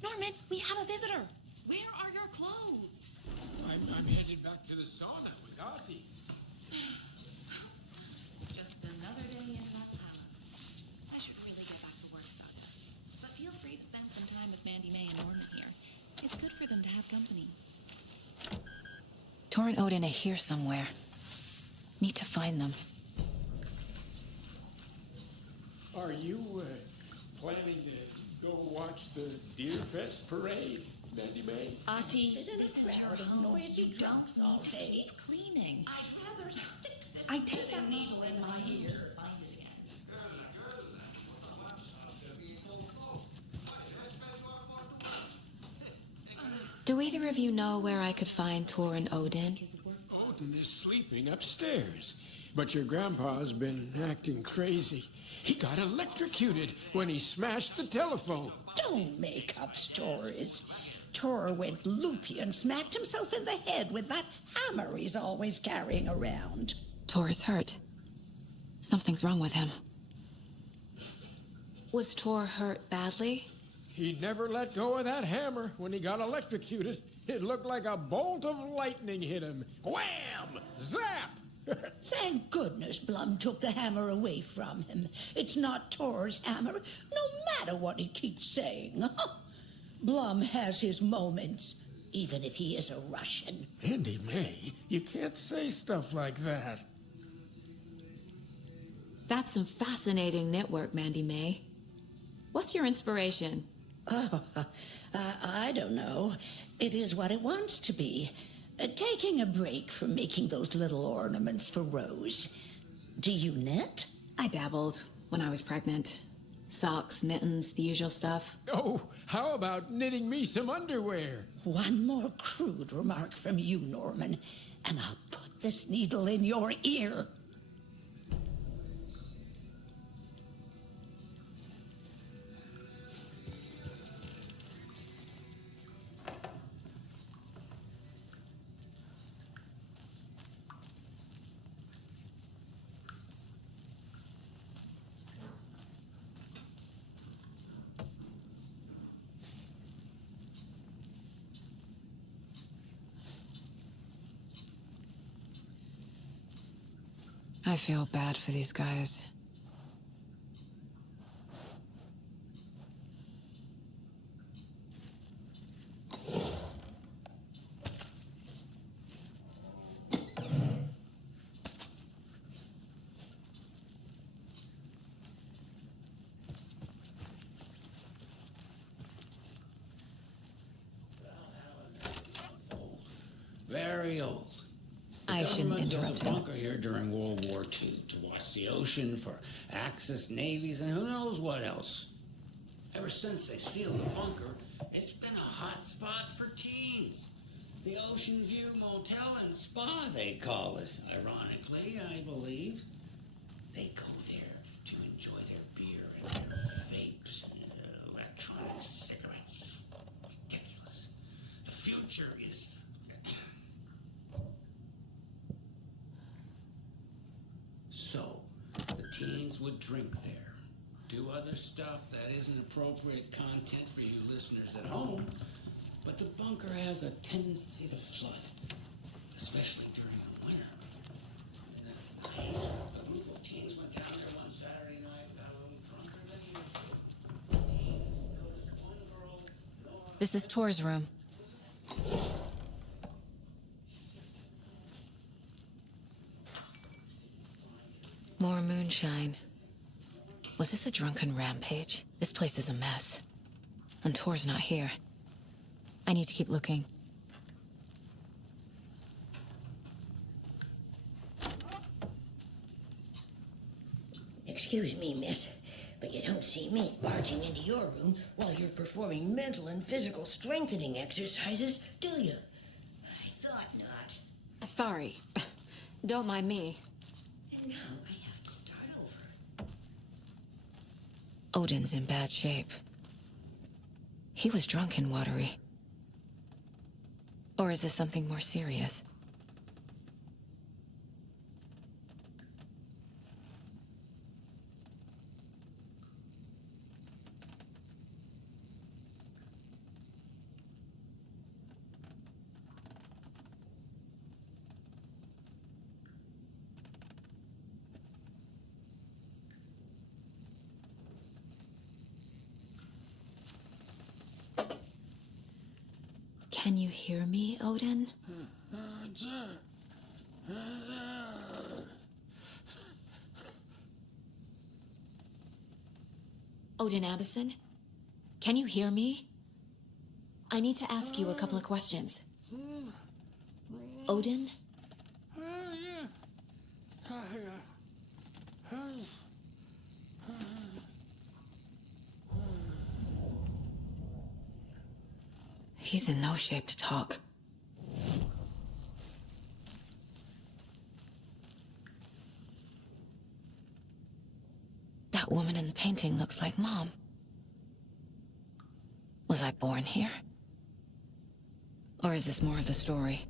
Norman, we have a visitor. Where are your clothes? I'm headed back to the sauna with Ozzy. Just another day in Montana. I should really get back to work, Saga. But feel free to spend some time with Mandy May and Norman here. It's good for them to have company. Tor and Odin are here somewhere. Need to find them. Are you planning to go watch the Deer Fest parade, Mandy May? Ati, this is your home. You don't need to keep cleaning. I'd rather stick this I take that needle in my ear. Do either of you know where I could find Tor and Odin? Odin is sleeping upstairs, but your grandpa's been acting crazy. He got electrocuted when he smashed the telephone. Don't make up stories. Tor went loopy and smacked himself in the head with that hammer he's always carrying around. Tor is hurt. Something's wrong with him. Was Tor hurt badly? He never let go of that hammer when he got electrocuted. It looked like a bolt of lightning hit him. Wham! Zap! Thank goodness Blum took the hammer away from him. It's not Tor's hammer, no matter what he keeps saying. Blum has his moments, even if he is a Russian. Mandy May, you can't say stuff like that. That's some fascinating network, Mandy May. What's your inspiration? Oh, I don't know. It is what it wants to be. Taking a break from making those little ornaments for Rose. Do you knit? I dabbled when I was pregnant. Socks, mittens, the usual stuff. Oh, how about knitting me some underwear? One more crude remark from you, Norman, and I'll put this needle in your ear. I feel bad for these guys. Very old. I shouldn't interrupt built a him. bunker here during World War II to watch the ocean for Axis navies and who knows what else. Ever since they sealed the bunker, it's been a hot spot for teens. The Ocean View Motel and Spa, they call it. Ironically, I believe. They go there to enjoy their beer and their vapes and electronic cigarettes. Ridiculous. The future is... So, the teens would drink there, do other stuff that isn't appropriate content for you listeners at home, but the bunker has a tendency to flood, especially during the winter. And a group of teens went down there one Saturday night, got a little drunker than usual. Teens noticed one girl... This is Tor's room. More moonshine. Was this a drunken rampage? This place is a mess. And Tor's not here. I need to keep looking. Excuse me, miss, but you don't see me barging into your room while you're performing mental and physical strengthening exercises, do you? I thought not. Sorry. Don't mind me. And now I have to start over. Odin's in bad shape. He was drunk and watery. Or is this something more serious? Can you hear me, Odin? Odin Addison? Can you hear me? I need to ask you a couple of questions. Odin? He's in no shape to talk. That woman in the painting looks like Mom. Was I born here? Or is this more of the story?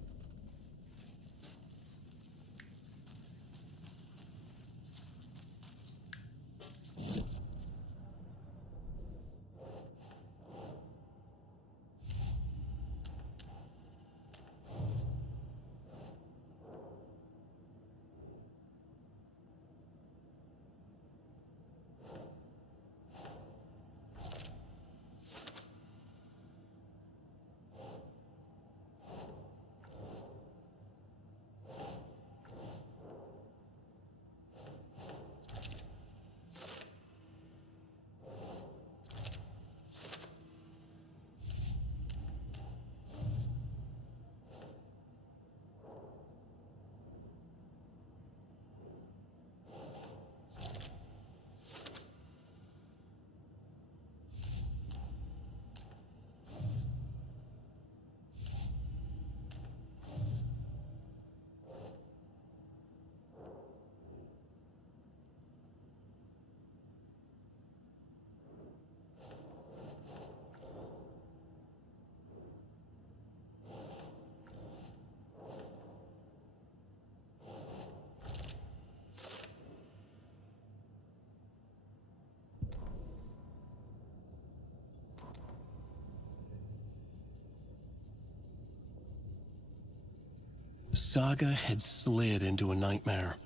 Saga had slid into a nightmare.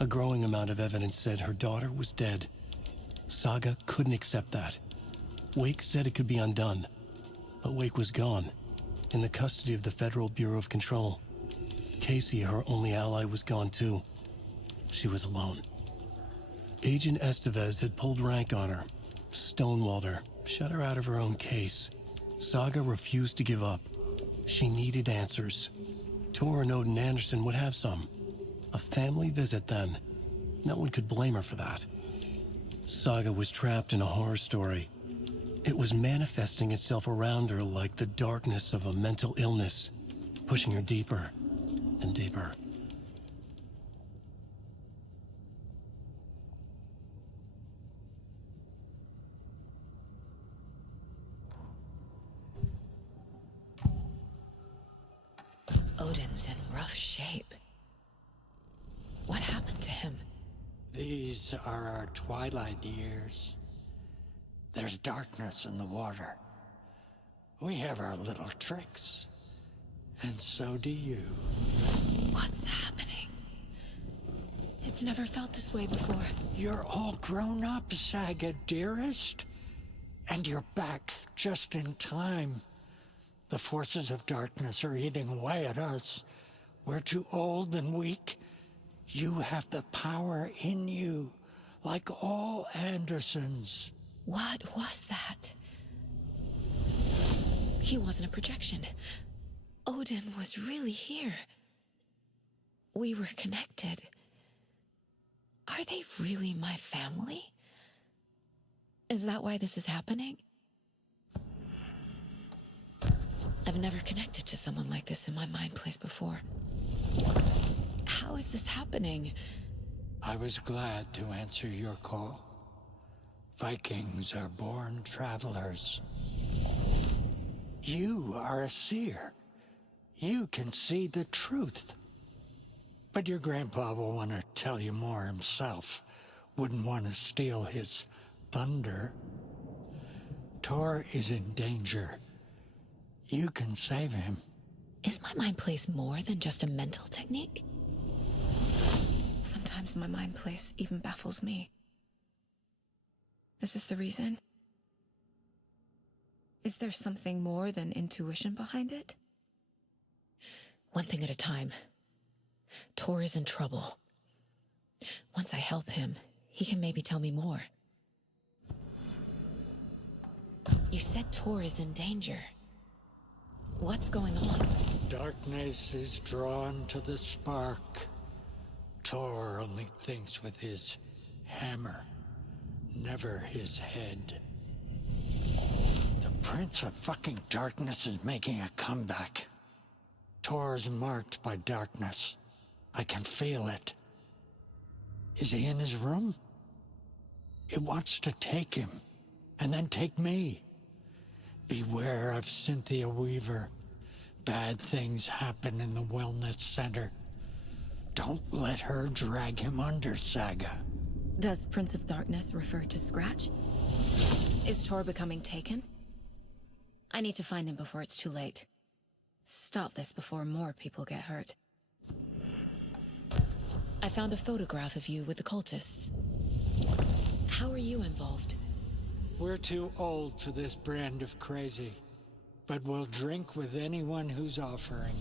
A growing amount of evidence said her daughter was dead. Saga couldn't accept that. Wake said it could be undone. But Wake was gone, in the custody of the Federal Bureau of Control. Casey, her only ally, was gone too. She was alone. Agent Estevez had pulled rank on her, stonewalled her, shut her out of her own case. Saga refused to give up. She needed answers. Tor and Odin Anderson would have some. A family visit then. No one could blame her for that. Saga was trapped in a horror story. It was manifesting itself around her like the darkness of a mental illness, pushing her deeper and deeper. Odin's in rough shape. What happened to him? These are our twilight years. There's darkness in the water. We have our little tricks. And so do you. What's happening? It's never felt this way before. You're all grown up, Saga, dearest. And you're back just in time. The forces of darkness are eating away at us. We're too old and weak. You have the power in you, like all Andersons. What was that? He wasn't a projection. Odin was really here. We were connected. Are they really my family? Is that why this is happening? I've never connected to someone like this in my mind place before. How is this happening? I was glad to answer your call. Vikings are born travelers. You are a seer. You can see the truth. But your grandpa will want to tell you more himself. Wouldn't want to steal his thunder. Tor is in danger. You can save him. Is my mind place more than just a mental technique? Sometimes my mind place even baffles me. Is this the reason? Is there something more than intuition behind it? One thing at a time. Tor is in trouble. Once I help him, he can maybe tell me more. You said Tor is in danger. What's going on? Darkness is drawn to the spark. Tor only thinks with his hammer, never his head. The Prince of fucking Darkness is making a comeback. Tor's marked by darkness. I can feel it. Is he in his room? It wants to take him, and then take me. Beware of Cynthia Weaver. Bad things happen in the wellness center. Don't let her drag him under, Saga. Does Prince of Darkness refer to Scratch? Is Tor becoming taken? I need to find him before it's too late. Stop this before more people get hurt. I found a photograph of you with the cultists. How are you involved? We're too old for this brand of crazy, but we'll drink with anyone who's offering.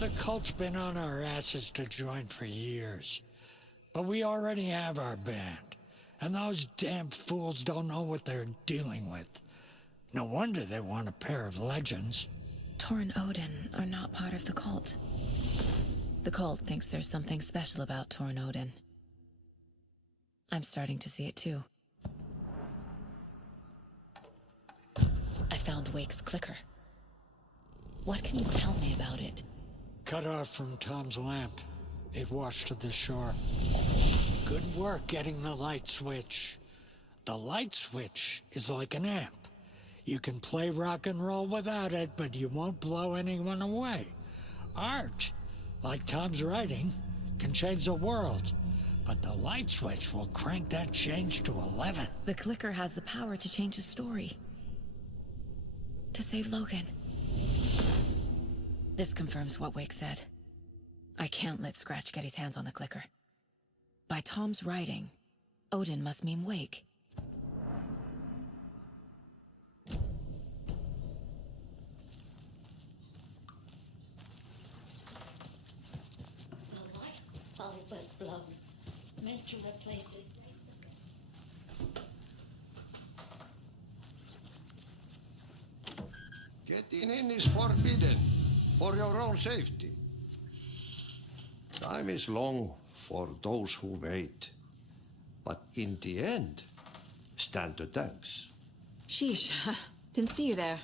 The cult's been on our asses to join for years, but we already have our band, and those damn fools don't know what they're dealing with. No wonder they want a pair of legends. Tor and Odin are not part of the cult. The cult thinks there's something special about Tor and Odin. I'm starting to see it too. I found Wake's clicker. What can you tell me about it? Cut off from Tom's lamp. It washed to the shore. Good work getting the light switch. The light switch is like an amp. You can play rock and roll without it, but you won't blow anyone away. Art, like Tom's writing, can change the world, but the light switch will crank that change to 11. The clicker has the power to change the story. To save Logan. This confirms what Wake said. I can't let Scratch get his hands on the clicker. By Tom's writing, Odin must mean Wake. The light bulb had blown. Meant to replace it. Getting in is forbidden, for your own safety. Time is long for those who wait. But in the end, stand the thanks. Sheesh, didn't see you there.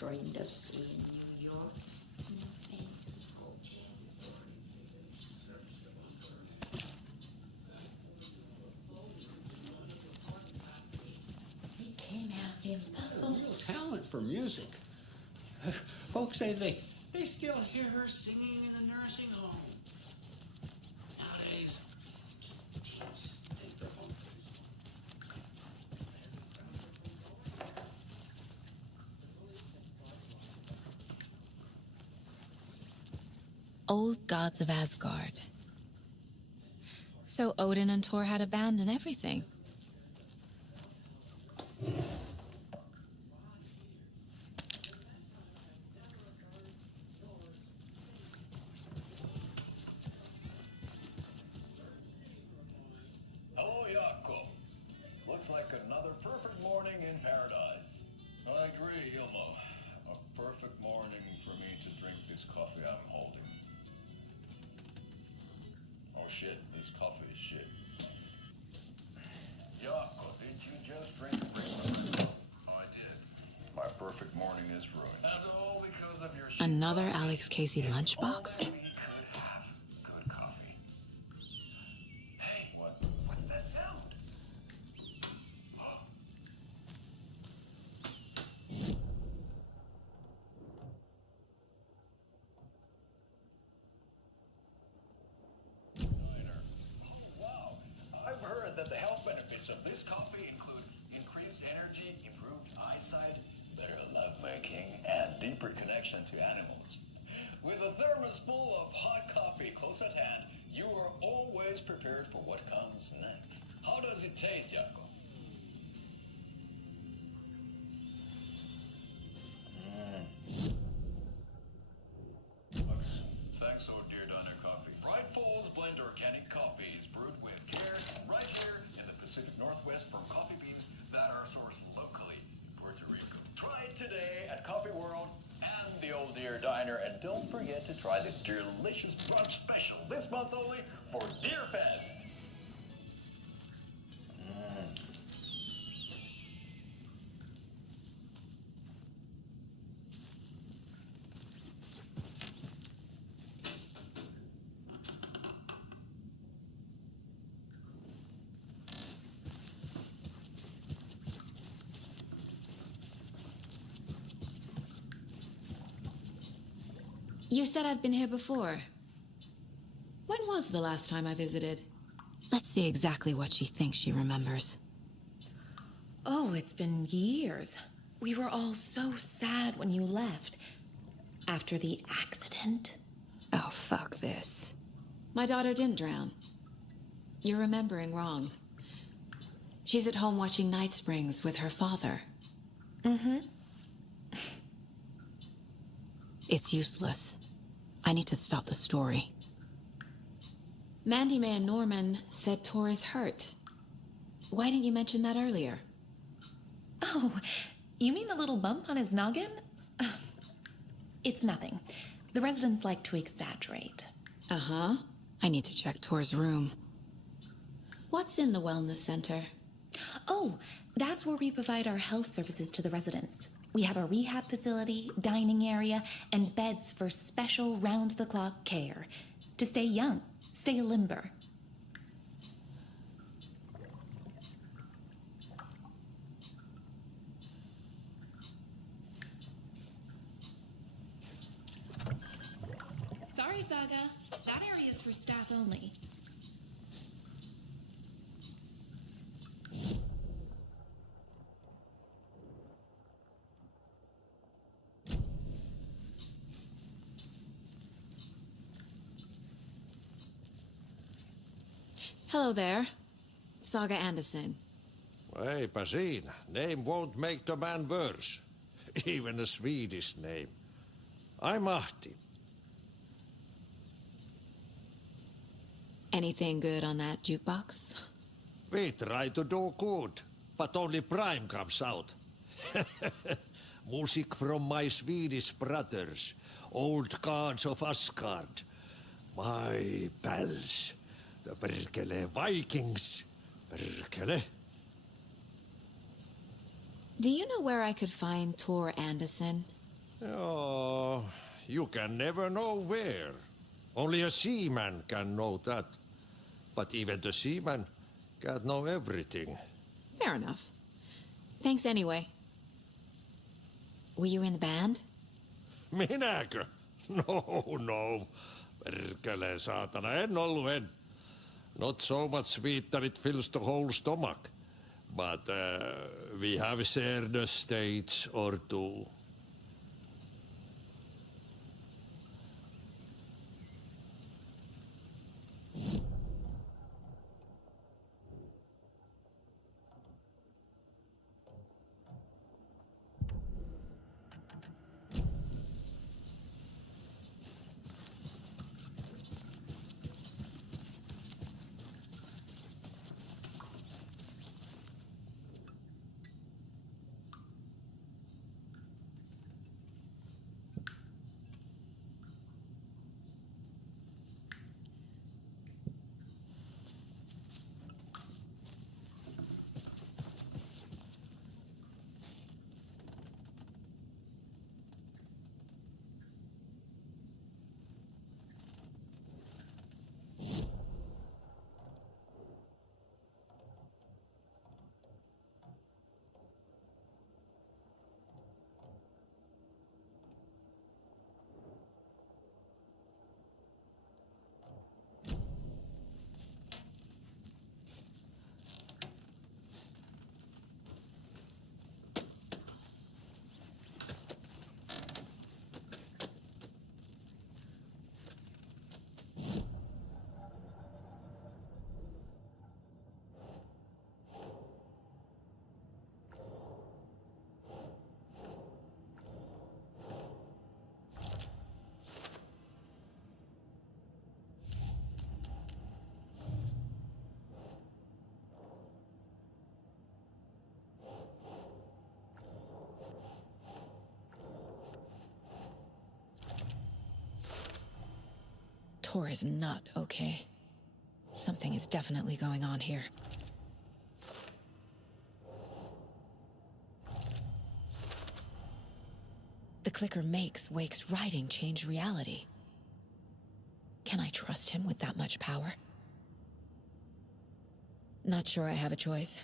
dreamed of seeing New York in a fancy hotel. It came out in bubbles. Talent for music. Folks say they still hear her singing in the nursing home. Nowadays, kids think they're home. Old gods of Asgard. So Odin and Thor had a band and everything. Hello, Jakob. Looks like another perfect morning in paradise. I agree, Hilmo. A perfect morning for me to drink this coffee I'm holding. Oh shit, this coffee is shit. Jakob, did you just drink a breakfast? I did. My perfect morning is ruined. And all because of your shit. Another Alex Casey lunchbox? Good coffee. Hey, what's that sound? Wow. I've heard that the health benefits of this coffee include increased energy, improved eyesight, better lovemaking, and deeper connection to animals. With a thermos full of hot coffee close at hand, you are always prepared for what comes next. How does it taste, Jakob? Thanks, oh dear Diner Coffee. Bright Falls Blend Organic Coffee is brewed with care right here in the Pacific Northwest from coffee beans that are sourced locally in Puerto Rico. Try it today at Coffee World and the Old Deer Diner, and don't forget to try the delicious brunch special this month only for Deer Fest. You said I'd been here before. When was the last time I visited? Let's see exactly what she thinks she remembers. Oh, it's been years. We were all so sad when you left. After the accident. Oh, fuck this. My daughter didn't drown. You're remembering wrong. She's at home watching Night Springs with her father. Mm-hmm. It's useless. I need to stop the story. Mandy May and Norman said Tor is hurt. Why didn't you mention that earlier? Oh, you mean the little bump on his noggin? It's nothing. The residents like to exaggerate. Uh-huh. I need to check Tor's room. What's in the wellness center? Oh, that's where we provide our health services to the residents. We have a rehab facility, dining area, and beds for special round-the-clock care. To stay young, stay limber. Sorry, Saga. That area is for staff only. Hello there. Saga Anderson. Eipä siinä. Name won't make the man worse. Even a Swedish name. I'm Ahti. Anything good on that jukebox? We try to do good, but only Prime comes out. Music from my Swedish brothers, old gods of Asgard. My pals, the Perkele Vikings. Perkele. Do you know where I could find Tor Anderson? Oh, you can never know where. Only a seaman can know that. But even the seaman can't know everything. Fair enough. Thanks anyway. Were you in the band? Minäkö? No. Perkele, saatana, en ollut. Not so much sweet that it fills the whole stomach. But we have shared a stage or two. Tor is not okay. Something is definitely going on here. The clicker makes Wake's writing change reality. Can I trust him with that much power? Not sure I have a choice.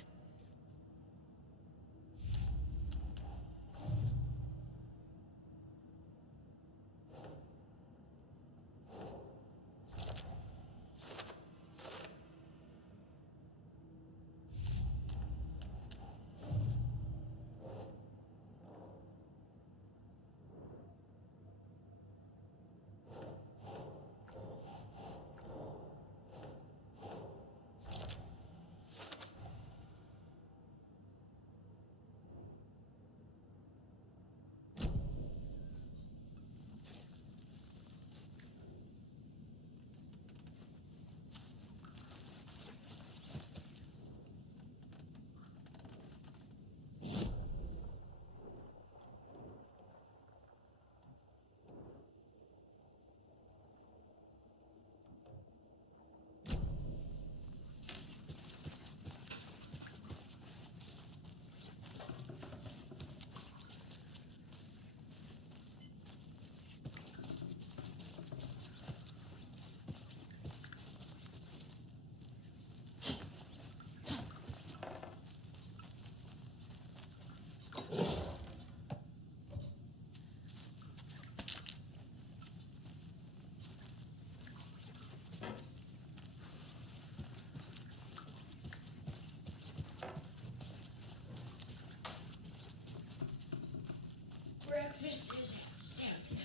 Breakfast is served.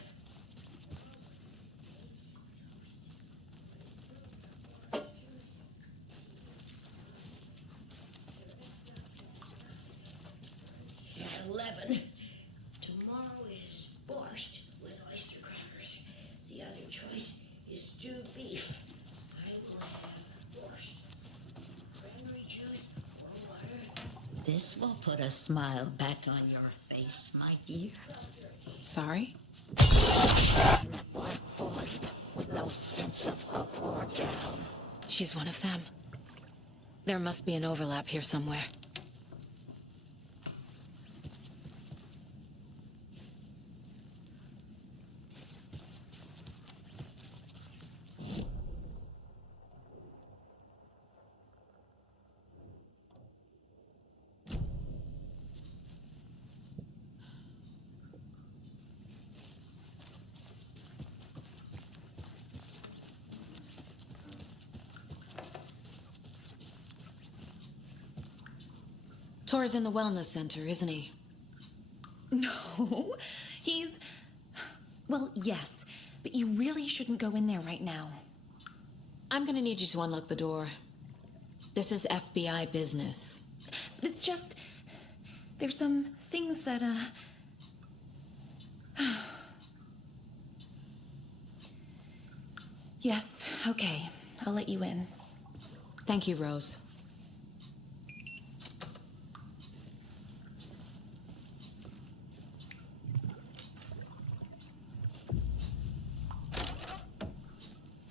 At 11. Tomorrow is borscht with oyster crackers. The other choice is stewed beef. I will have borscht. Cranberry juice or water. This will put a smile back on your face, my dear. Sorry? With no sense of up or down. She's one of them. There must be an overlap here somewhere. Tor's in the wellness center, isn't he? No, he's... Well, yes, but you really shouldn't go in there right now. I'm gonna need you to unlock the door. This is FBI business. It's just... There's some things that, Yes, okay. I'll let you in. Thank you, Rose.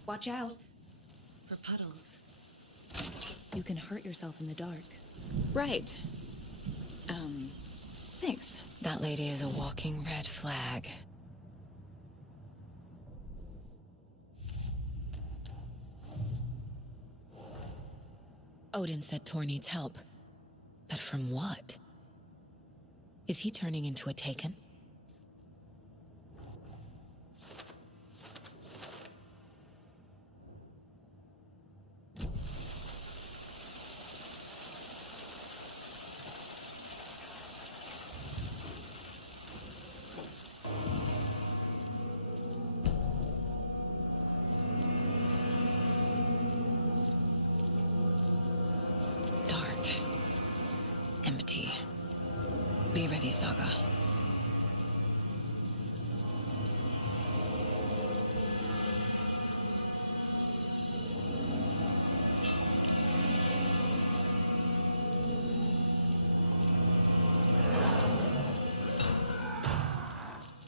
Watch out for puddles. You can hurt yourself in the dark. Right. Thanks. That lady is a walking red flag. Odin said Tor needs help. But from what? Is he turning into a Taken? Empty. Be ready, Saga.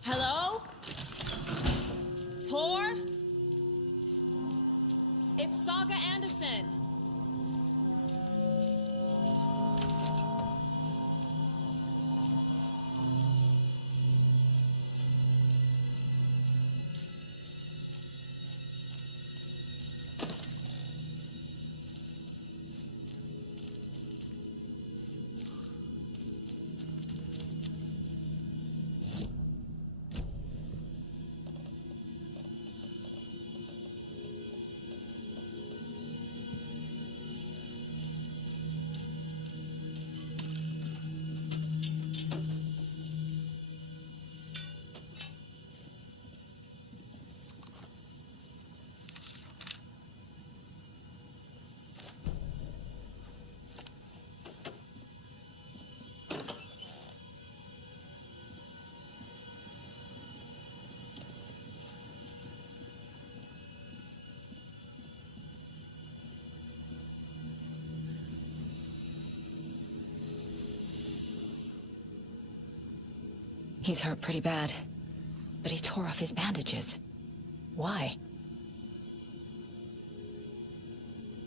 Hello? Tor? It's Saga Anderson. He's hurt pretty bad, but he tore off his bandages. Why?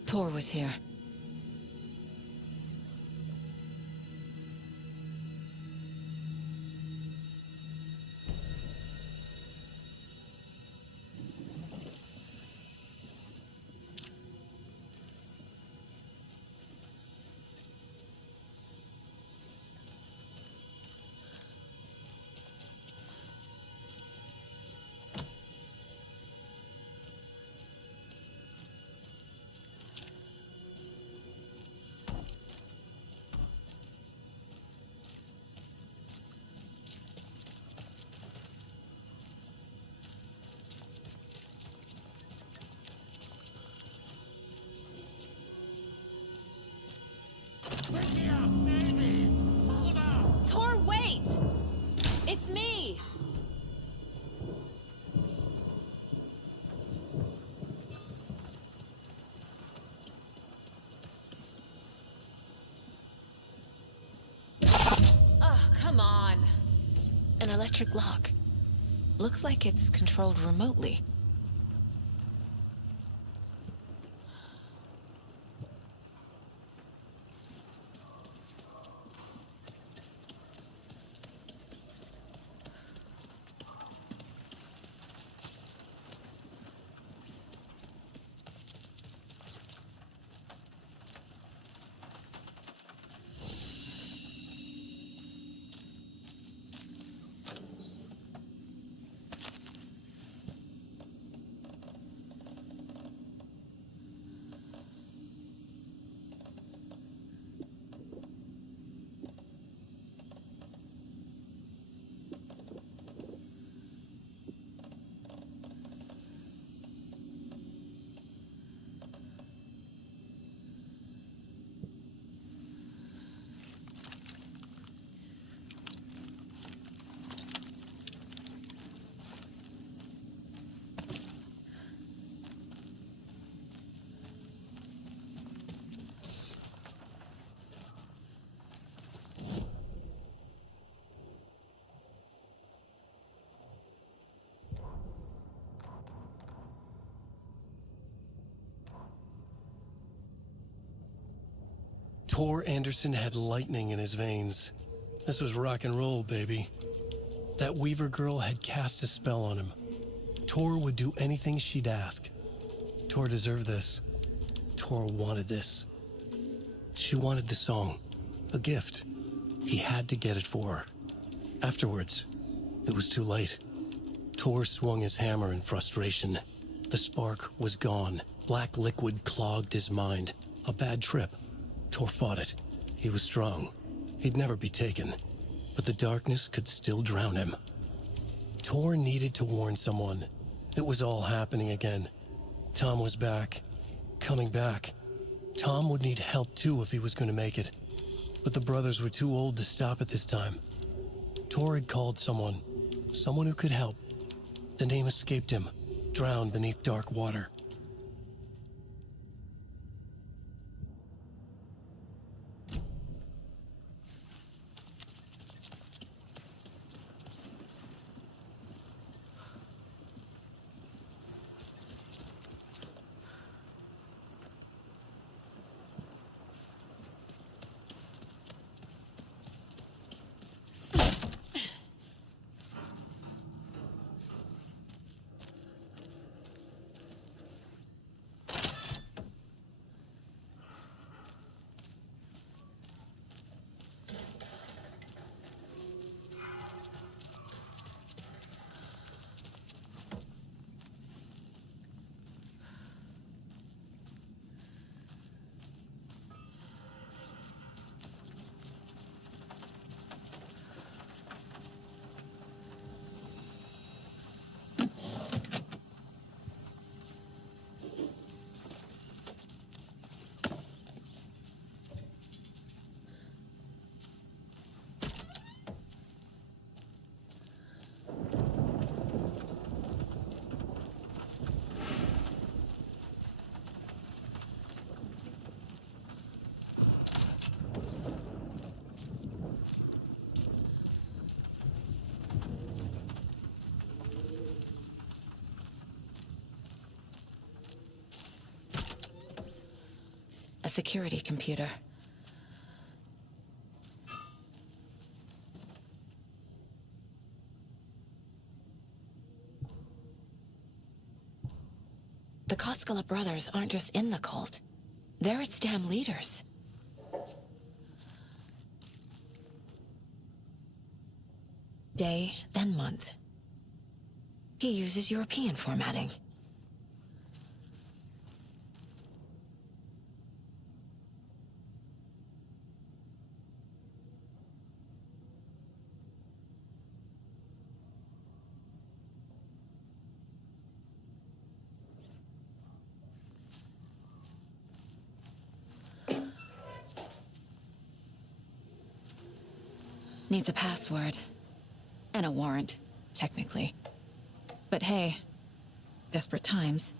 Tor was here. Tor, wait! It's me! Oh, come on. An electric lock. Looks like it's controlled remotely. Tor Anderson had lightning in his veins. This was rock and roll, baby. That Weaver girl had cast a spell on him. Tor would do anything she'd ask. Tor deserved this. Tor wanted this. She wanted the song, a gift. He had to get it for her. Afterwards, it was too late. Tor swung his hammer in frustration. The spark was gone. Black liquid clogged his mind. A bad trip. Tor fought it. He was strong. He'd never be taken. But the darkness could still drown him. Tor needed to warn someone. It was all happening again. Tom was back. Coming back. Tom would need help too if he was going to make it. But the brothers were too old to stop at this time. Tor had called someone. Someone who could help. The name escaped him. Drowned beneath dark water. A security computer. The Koskela brothers aren't just in the cult. They're its damn leaders. Day, then month. He uses European formatting. Needs a password. And a warrant, technically. But hey, desperate times.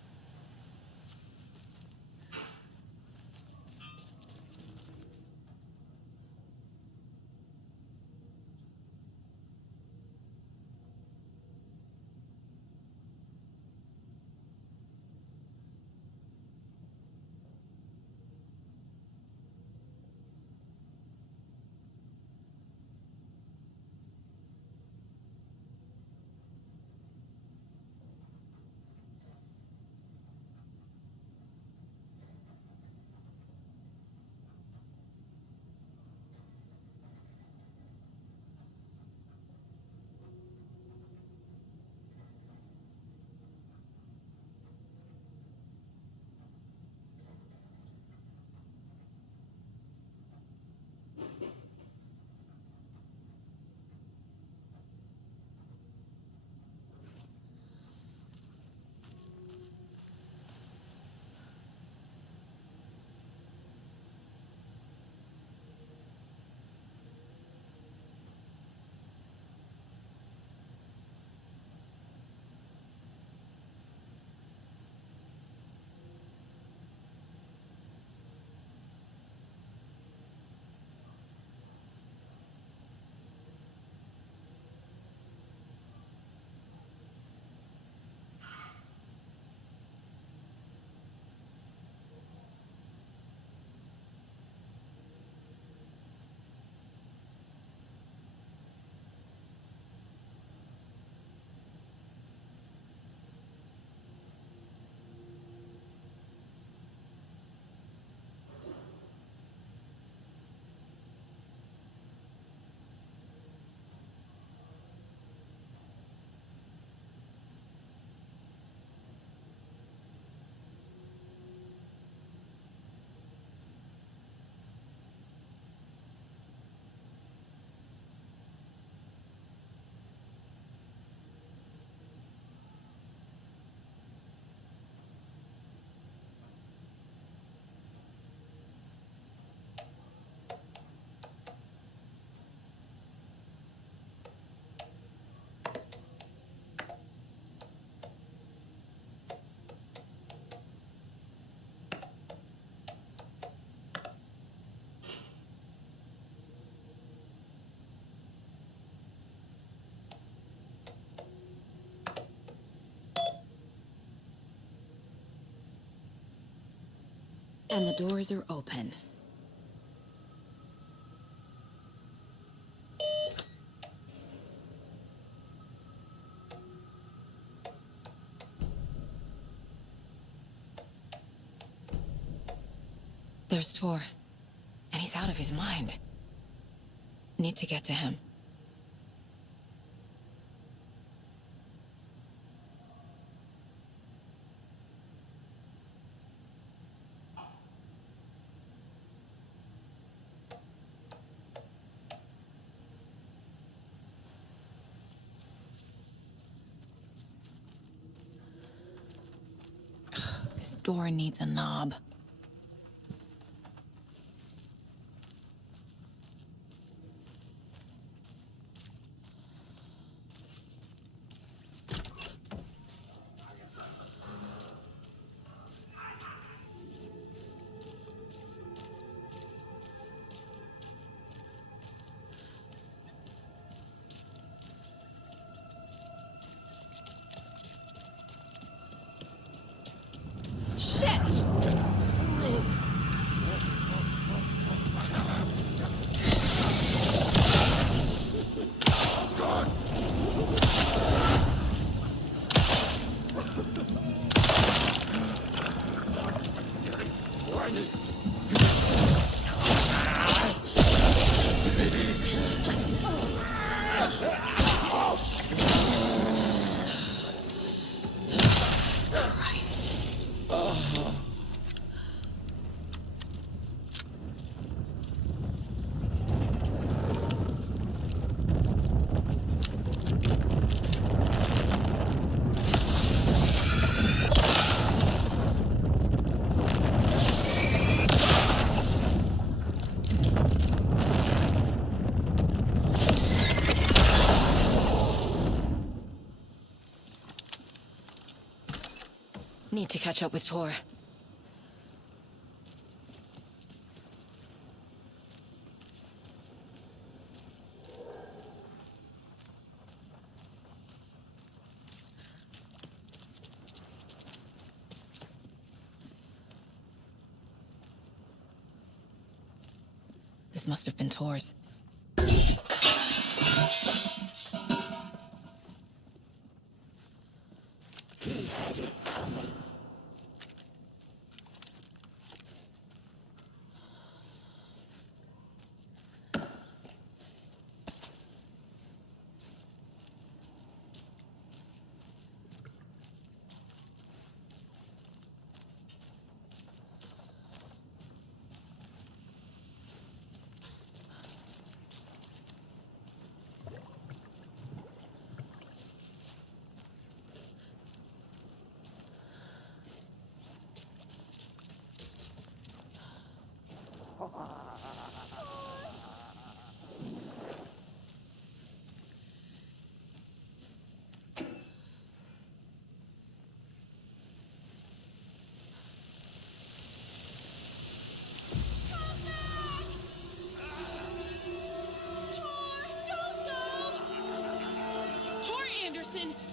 And the doors are open. There's Tor. And he's out of his mind. Need to get to him. This door needs a knob. Need to catch up with Tor. This must have been Tor's.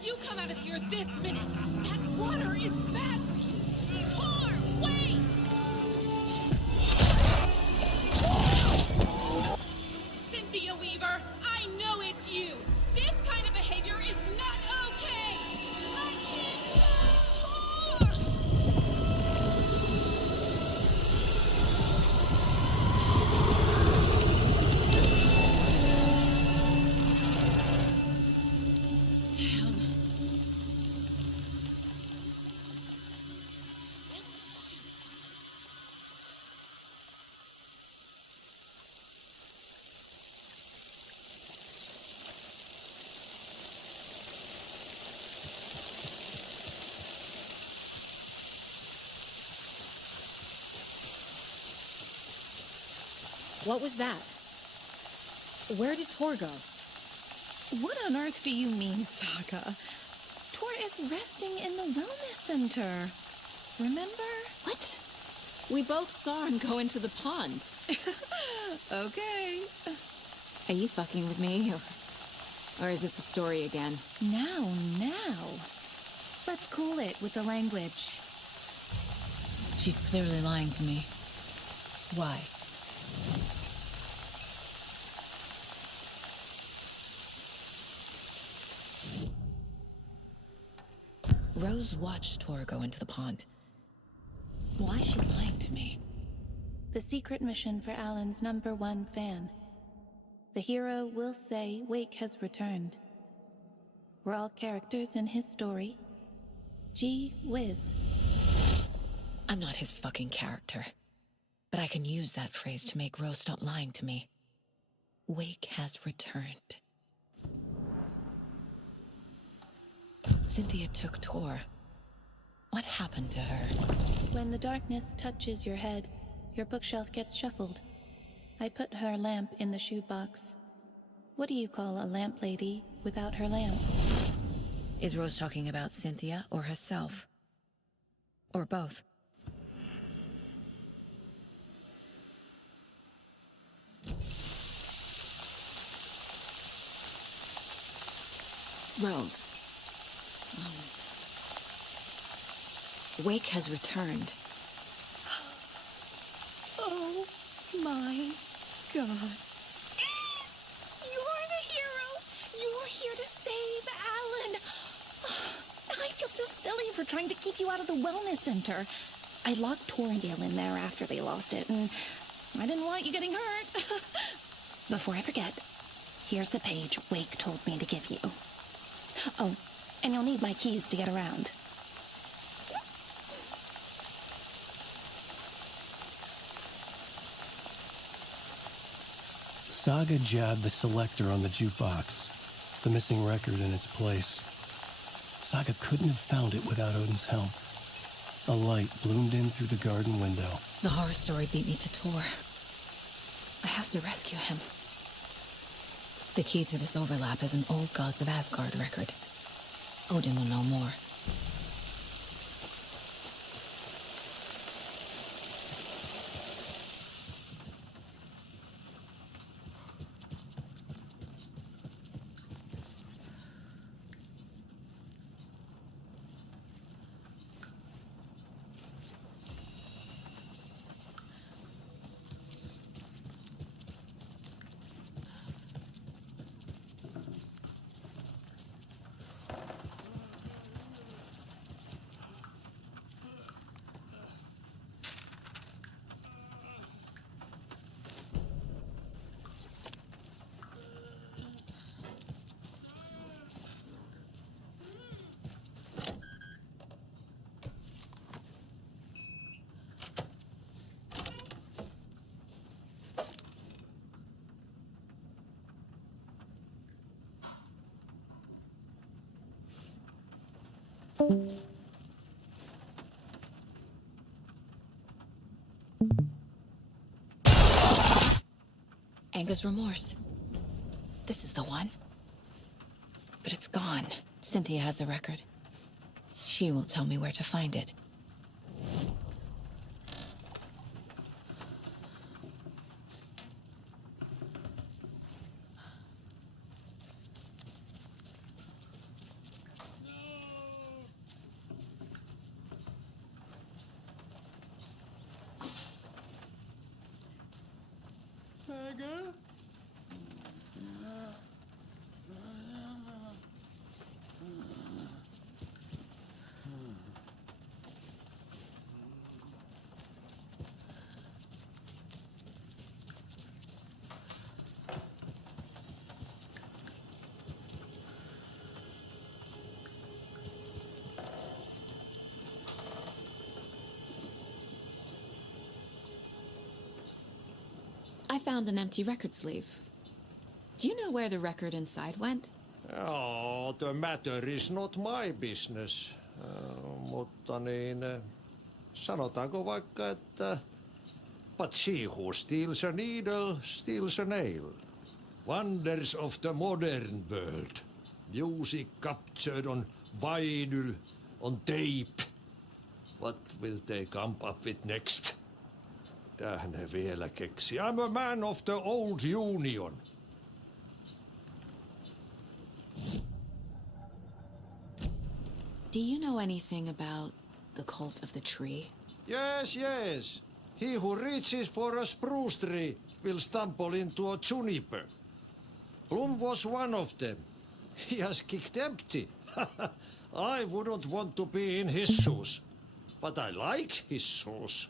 You come out of here this minute! That water is bad for you! Tor, wait! Cynthia Weaver, I know it's you! This kind of behavior is not okay! Let him go, Tor! What was that? Where did Tor go? What on earth do you mean, Saga? Tor is resting in the wellness center. Remember? What? We both saw him go into the pond. Okay. Are you fucking with me? Or is this a story again? Now. Let's cool it with the language. She's clearly lying to me. Why? Rose watched Tor go into the pond. Why is she lying to me? The secret mission for Alan's #1 fan. The hero will say Wake has returned. We're all characters in his story. Gee whiz. I'm not his fucking character. But I can use that phrase to make Rose stop lying to me. Wake has returned. Cynthia took Tor. What happened to her? When the darkness touches your head, your bookshelf gets shuffled. I put her lamp in the shoebox. What do you call a lamp lady without her lamp? Is Rose talking about Cynthia or herself? Or both? Rose. Wake has returned. Oh my God. You're the hero! You're here to save Alan! I feel so silly for trying to keep you out of the wellness center. I locked Torringale in there after they lost it, and I didn't want you getting hurt. Before I forget, here's the page Wake told me to give you. Oh, and you'll need my keys to get around. Saga jabbed the selector on the jukebox, the missing record in its place. Saga couldn't have found it without Odin's help. A light bloomed in through the garden window. The horror story beat me to Tor. I have to rescue him. The key to this overlap is an old Gods of Asgard record. Odin will know more. Anger's remorse. This is the one. But it's gone. Cynthia has the record. She will tell me where to find it. I found an empty record sleeve. Do you know where the record inside went? Oh, the matter is not my business. Mutta sanotaanko vaikka, että but she who steals a needle steals a nail. Wonders of the modern world. Music captured on vinyl, on tape. What will they come up with next? Tähän ne vielä keksi. I'm a man of the old union. Do you know anything about the cult of the tree? Yes, yes. He who reaches for a spruce tree will stumble into a juniper. Bloom was one of them. He has kicked empty. I wouldn't want to be in his shoes, but I like his shoes.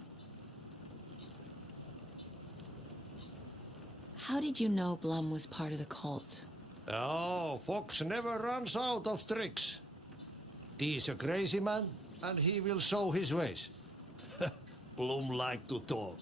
How did you know Blum was part of the cult? Oh, Fox never runs out of tricks. He's a crazy man, and he will show his ways. Bloom like to talk.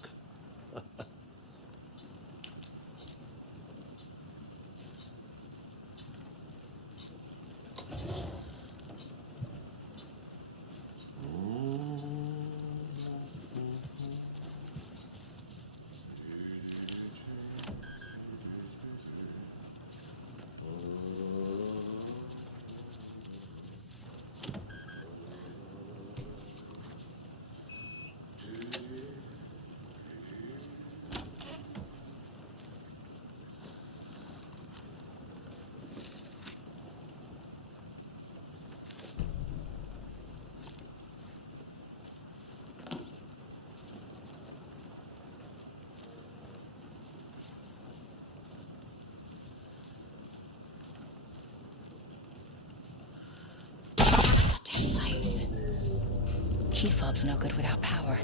Key fob's no good without power.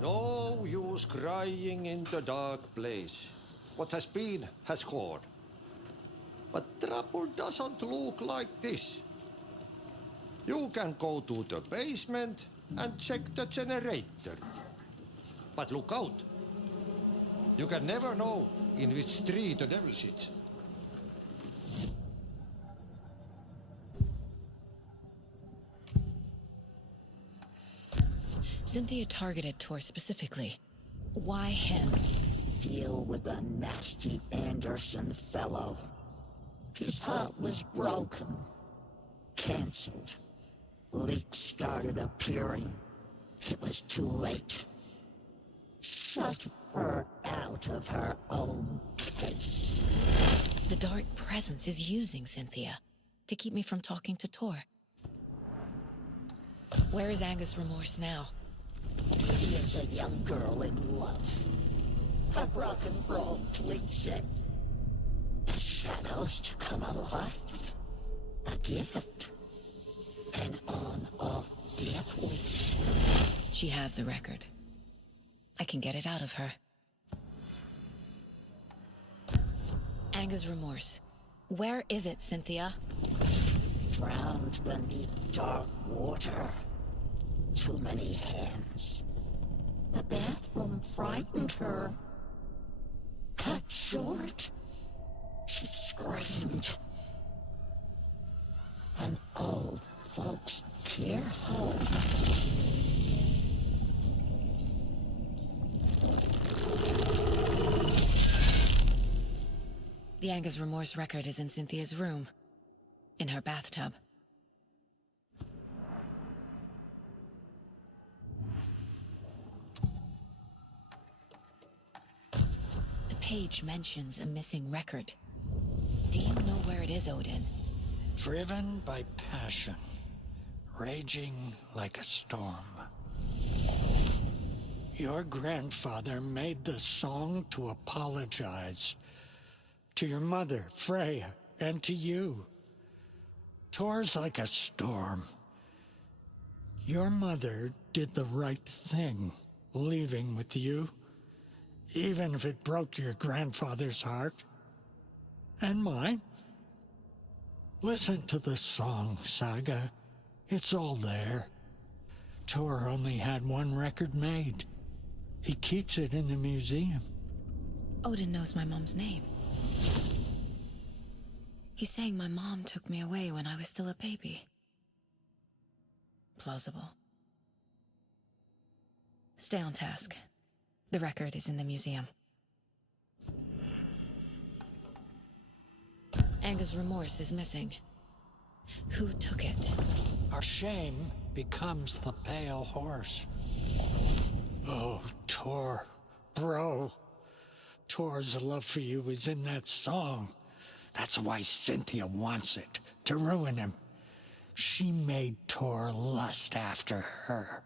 No use crying in the dark place. What has been has gone. But trouble doesn't look like this. You can go to the basement and check the generator. But look out. You can never know in which tree the devil sits. Cynthia targeted Tor specifically. Why him? Deal with the nasty Anderson fellow. His heart was broken. Cancelled. Leaks started appearing. It was too late. Shut her out of her own case. The Dark Presence is using Cynthia to keep me from talking to Tor. Where is Angus Remorse now? He is a young girl in love. A rock and roll cliche. The shadows to come alive. A gift. An on-off death wish. She has the record. I can get it out of her. Angus Remorse. Where is it, Cynthia? Drowned beneath dark water. Too many hands. The bathroom frightened her. Cut short. She screamed. An old folks' care home. The Angus Remorse record is in Cynthia's room. In her bathtub. The page mentions a missing record. Do you know where it is, Odin? Driven by passion, raging like a storm. Your grandfather made the song to apologize. To your mother, Freya, and to you. Tor's like a storm. Your mother did the right thing, leaving with you, even if it broke your grandfather's heart. And mine. Listen to the song, Saga. It's all there. Tor only had one record made. He keeps it in the museum. Odin knows my mom's name. He's saying my mom took me away when I was still a baby. Plausible. Stay on task. The record is in the museum. Angus Remorse is missing. Who took it? Our shame becomes the pale horse. Oh, Tor, bro. Tor's love for you is in that song. That's why Cynthia wants it, to ruin him. She made Tor lust after her.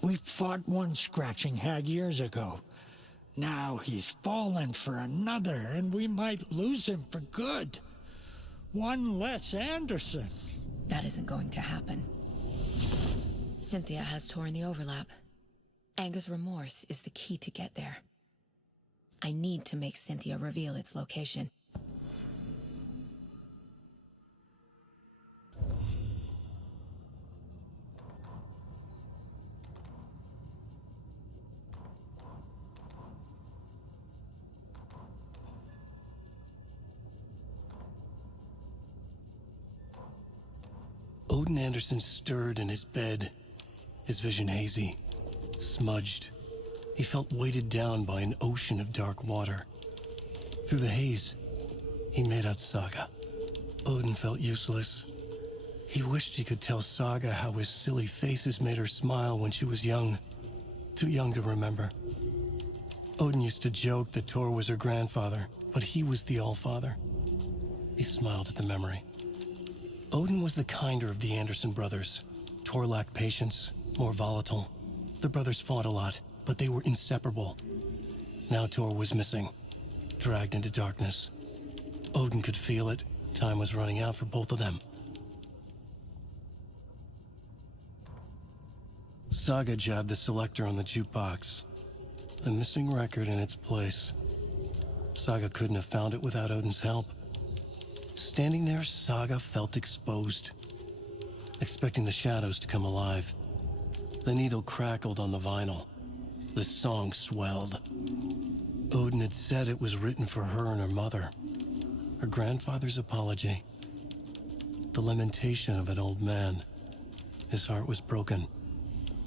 We fought one scratching hag years ago. Now he's fallen for another, and we might lose him for good. One less Anderson. That isn't going to happen. Cynthia has torn the overlap. Anger's remorse is the key to get there. I need to make Cynthia reveal its location. Odin Anderson stirred in his bed, his vision hazy, smudged. He felt weighted down by an ocean of dark water. Through the haze, he made out Saga. Odin felt useless. He wished he could tell Saga how his silly faces made her smile when she was young. Too young to remember. Odin used to joke that Tor was her grandfather, but he was the Allfather. He smiled at the memory. Odin was the kinder of the Anderson brothers. Tor lacked patience, more volatile. The brothers fought a lot, but they were inseparable. Now Tor was missing, dragged into darkness. Odin could feel it. Time was running out for both of them. Saga jabbed the selector on the jukebox. The missing record in its place. Saga couldn't have found it without Odin's help. Standing there, Saga felt exposed, expecting the shadows to come alive. The needle crackled on the vinyl. The song swelled. Odin had said it was written for her and her mother. Her grandfather's apology. The lamentation of an old man. His heart was broken,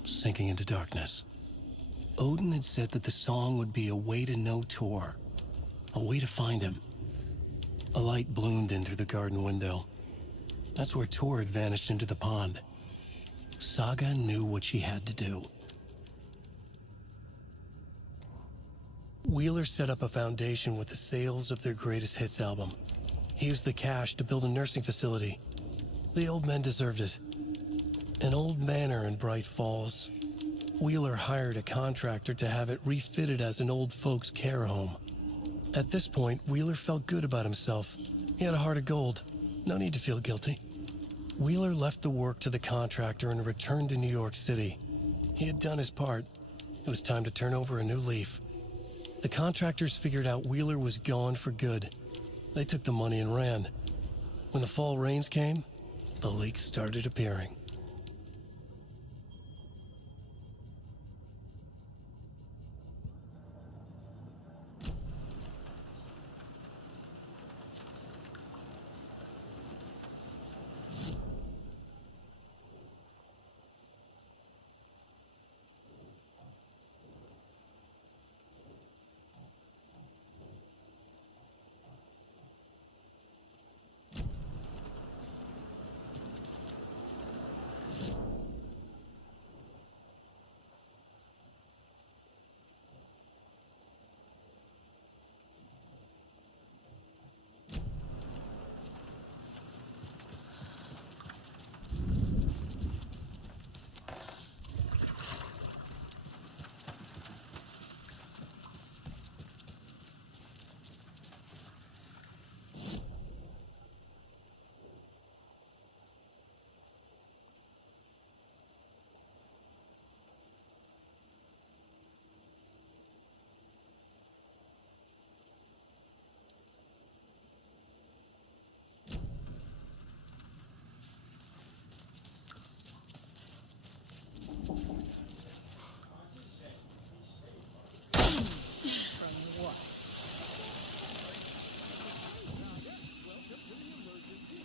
sinking into darkness. Odin had said that the song would be a way to know Tor, a way to find him. A light bloomed in through the garden window. That's where Tor had vanished into the pond. Saga knew what she had to do. Wheeler set up a foundation with the sales of their greatest hits album. He used the cash to build a nursing facility. The old men deserved it. An old manor in Bright Falls. Wheeler hired a contractor to have it refitted as an old folks' care home. At this point, Wheeler felt good about himself. He had a heart of gold. No need to feel guilty. Wheeler left the work to the contractor and returned to New York City. He had done his part. It was time to turn over a new leaf. The contractors figured out Wheeler was gone for good. They took the money and ran. When the fall rains came, the leaks started appearing.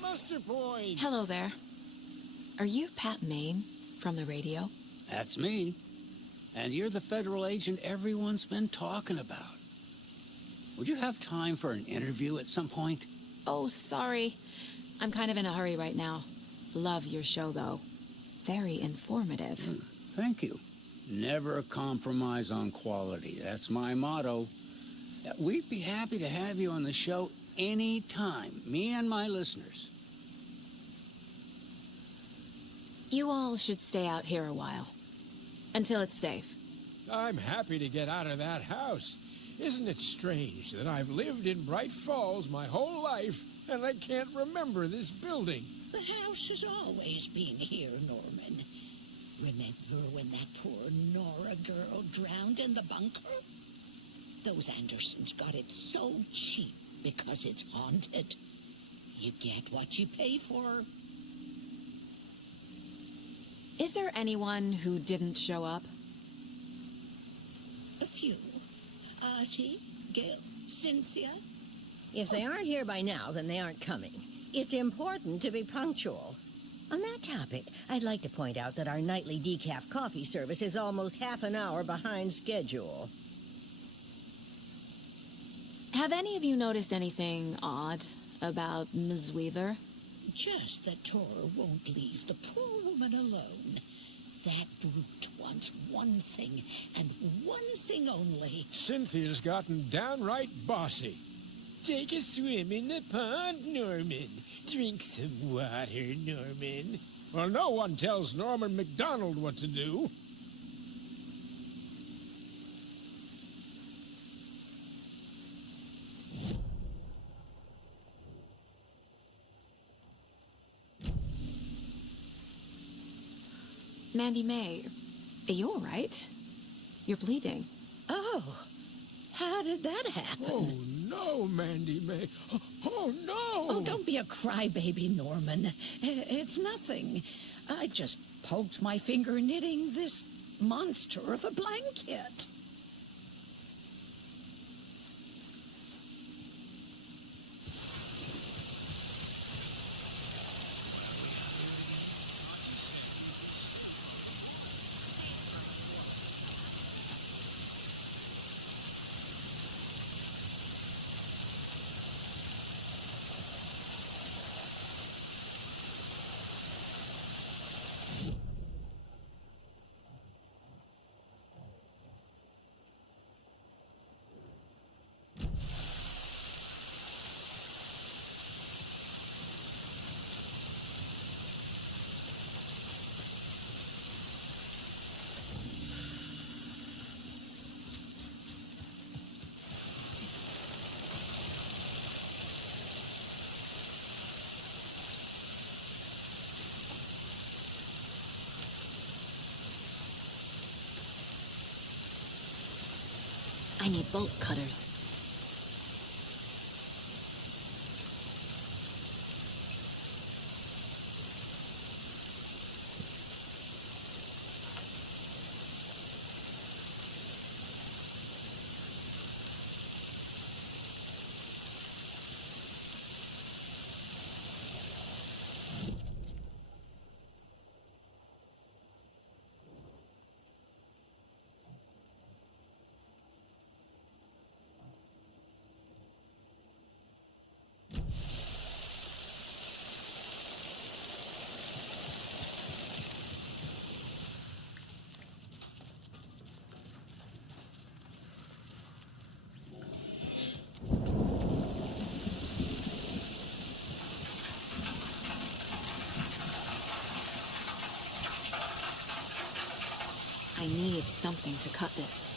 Muster Point! Hello there. Are you Pat Maine from the radio? That's me. And you're the federal agent everyone's been talking about. Would you have time for an interview at some point? Oh, sorry. I'm kind of in a hurry right now. Love your show, though. Very informative. Thank you. Never compromise on quality. That's my motto. We'd be happy to have you on the show anytime, me and my listeners. You all should stay out here a while. Until it's safe. I'm happy to get out of that house. Isn't it strange that I've lived in Bright Falls my whole life and I can't remember this building? The house has always been here, Norman. Remember when that poor Nora girl drowned in the bunker? Those Andersons got it so cheap because it's haunted. You get what you pay for. Is there anyone who didn't show up? A few. Artie, Gail, Cynthia. If they aren't here by now, then they aren't coming. It's important to be punctual. On that topic, I'd like to point out that our nightly decaf coffee service is almost half an hour behind schedule. Have any of you noticed anything odd about Ms. Weaver? Just that Tora won't leave the poor woman alone. That brute wants one thing, and one thing only. Cynthia's gotten downright bossy. Take a swim in the pond, Norman. Drink some water, Norman. Well, no one tells Norman MacDonald what to do. Mandy May, are you all right? You're bleeding. Oh, how did that happen? Oh, no, Mandy May. Oh, no! Oh, don't be a crybaby, Norman. It's nothing. I just poked my finger knitting this monster of a blanket. I need bolt cutters. I need something to cut this.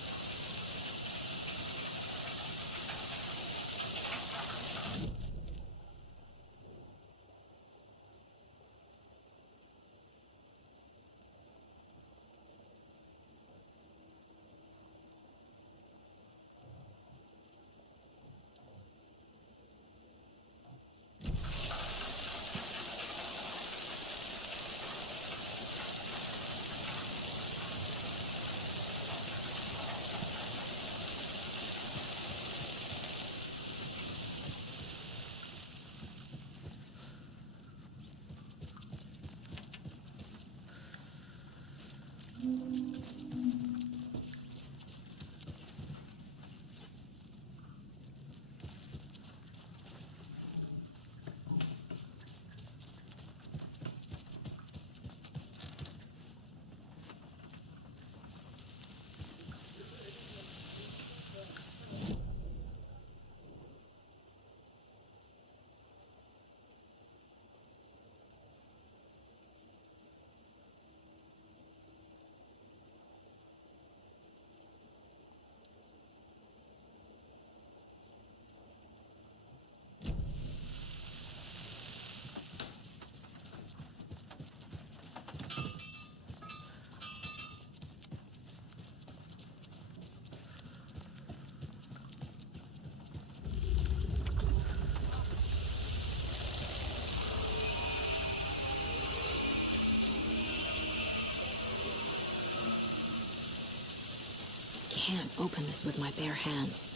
can't open this with my bare hands.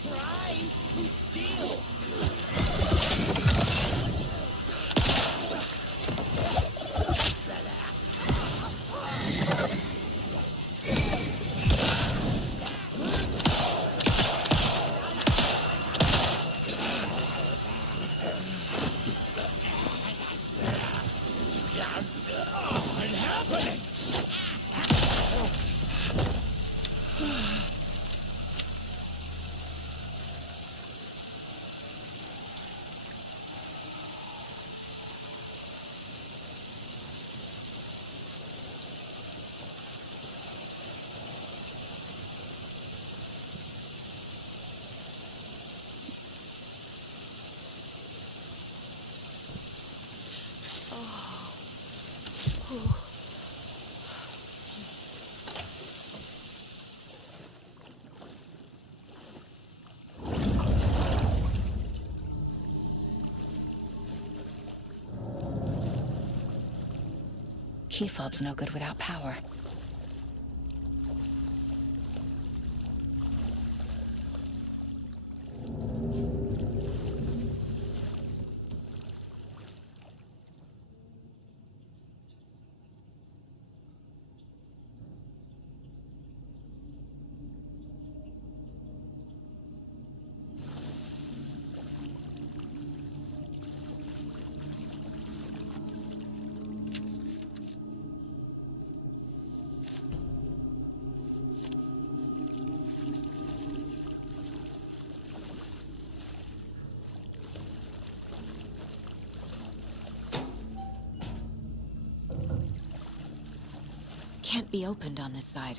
Try to steal! What's happening? Key fob's no good without power. Can't be opened on this side.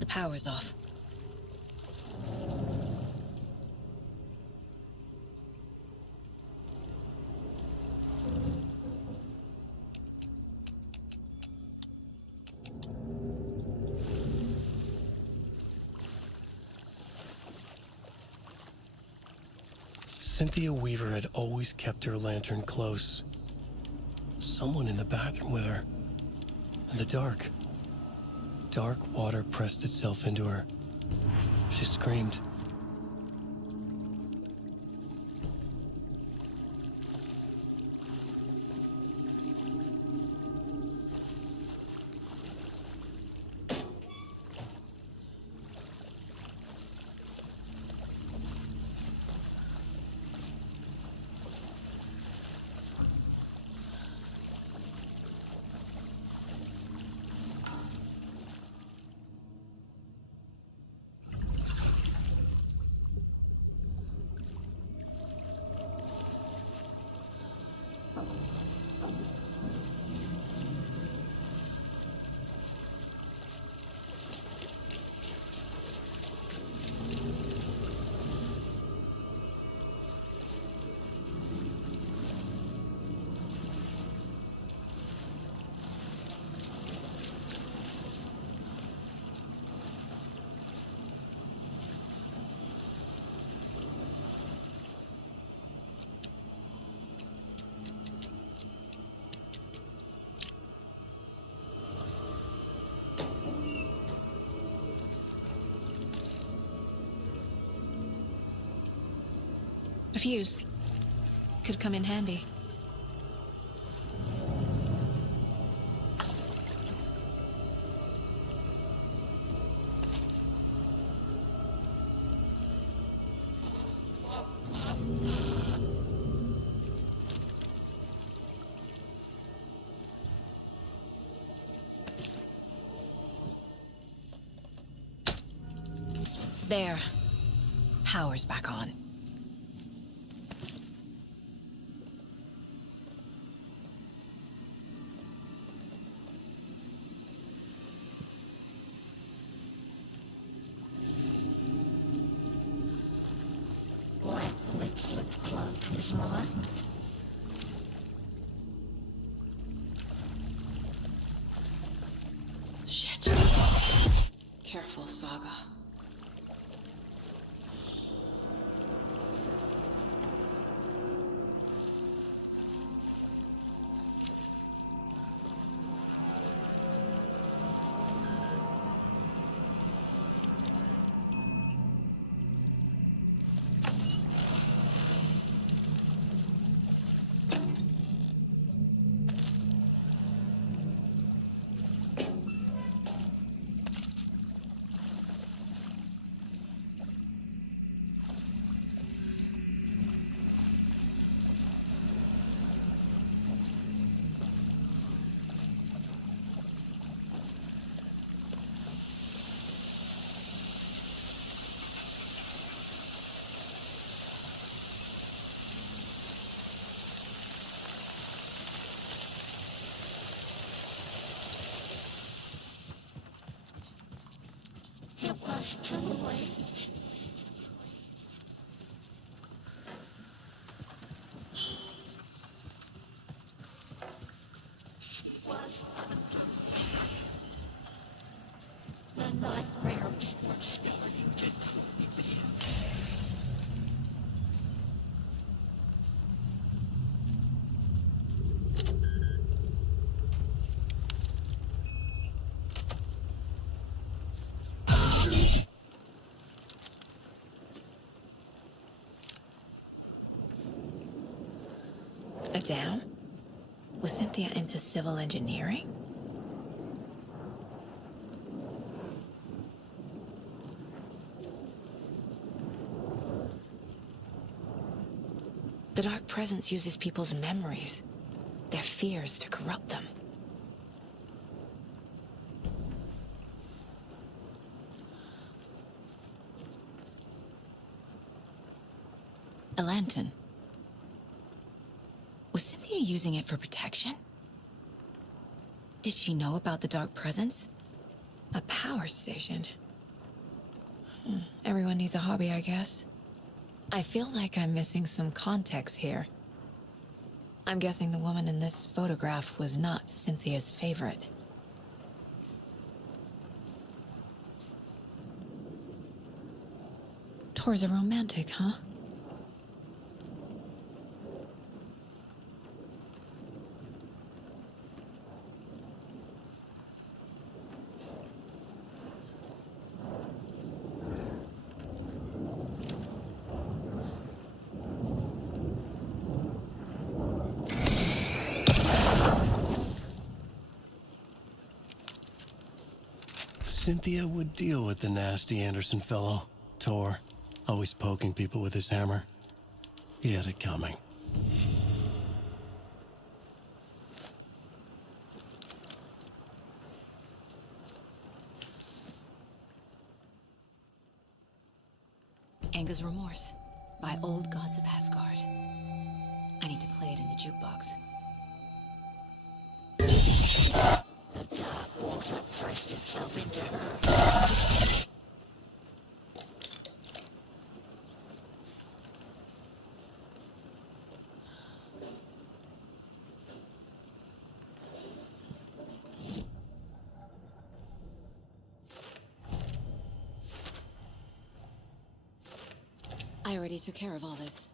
The power's off. Cynthia Weaver had always kept her lantern close. Someone in the bathroom with her. In the dark. Dark water pressed itself into her. She screamed. A fuse. Could come in handy. There. Power's back on. Shit. Careful, Saga. It was too late. She was the nightmares were starting to creep in. A dam? Was Cynthia into civil engineering? The Dark Presence uses people's memories, their fears to corrupt them. A lantern. Was Cynthia using it for protection? Did she know about the Dark Presence? A power station. Everyone needs a hobby, I guess. I feel like I'm missing some context here. I'm guessing the woman in this photograph was not Cynthia's favorite. Tor's a romantic, huh? Cynthia would deal with the nasty Anderson fellow, Tor, always poking people with his hammer. He had it coming. Anger's Remorse by Old Gods of Asgard. I need to play it in the jukebox. The dark water pressed itself into her. I already took care of all this.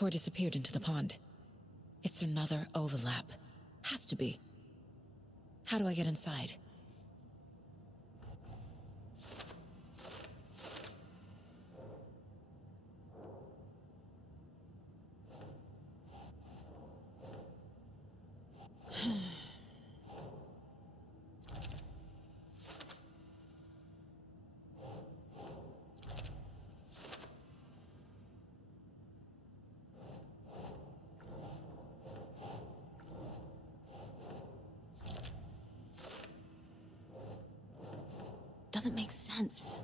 Tor disappeared into the pond. It's another overlap. Has to be. How do I get inside? Doesn't make sense.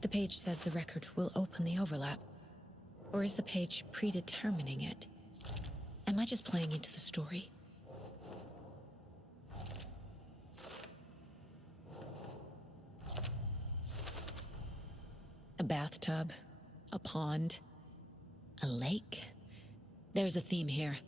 The page says the record will open the overlap. Or is the page predetermining it? Am I just playing into the story? A bathtub, a pond, a lake. There's a theme here.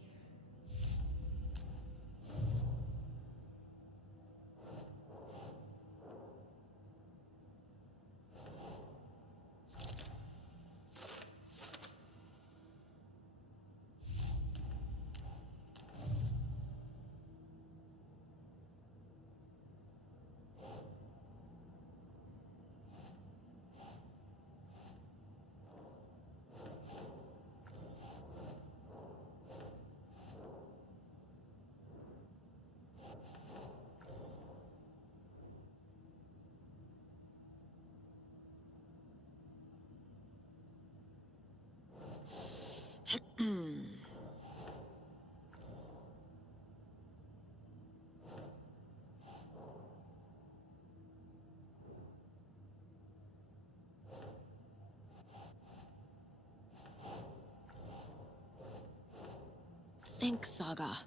Think, Saga.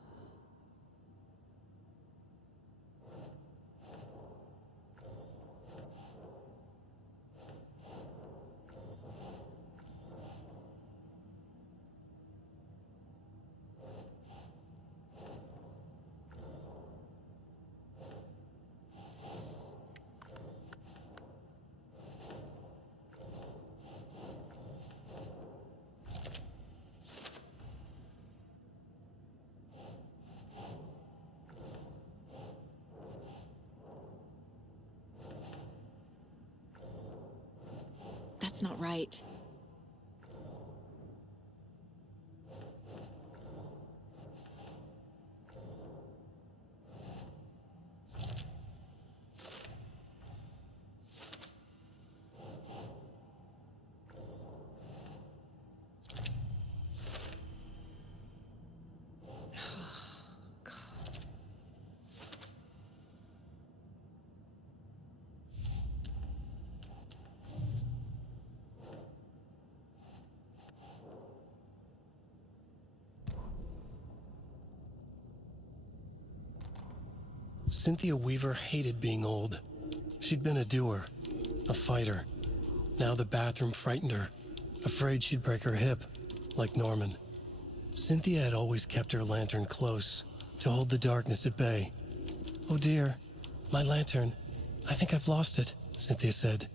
That's not right. Cynthia Weaver hated being old. She'd been a doer, a fighter. Now the bathroom frightened her, afraid she'd break her hip, like Norman. Cynthia had always kept her lantern close, to hold the darkness at bay. "Oh dear, my lantern. I think I've lost it," Cynthia said.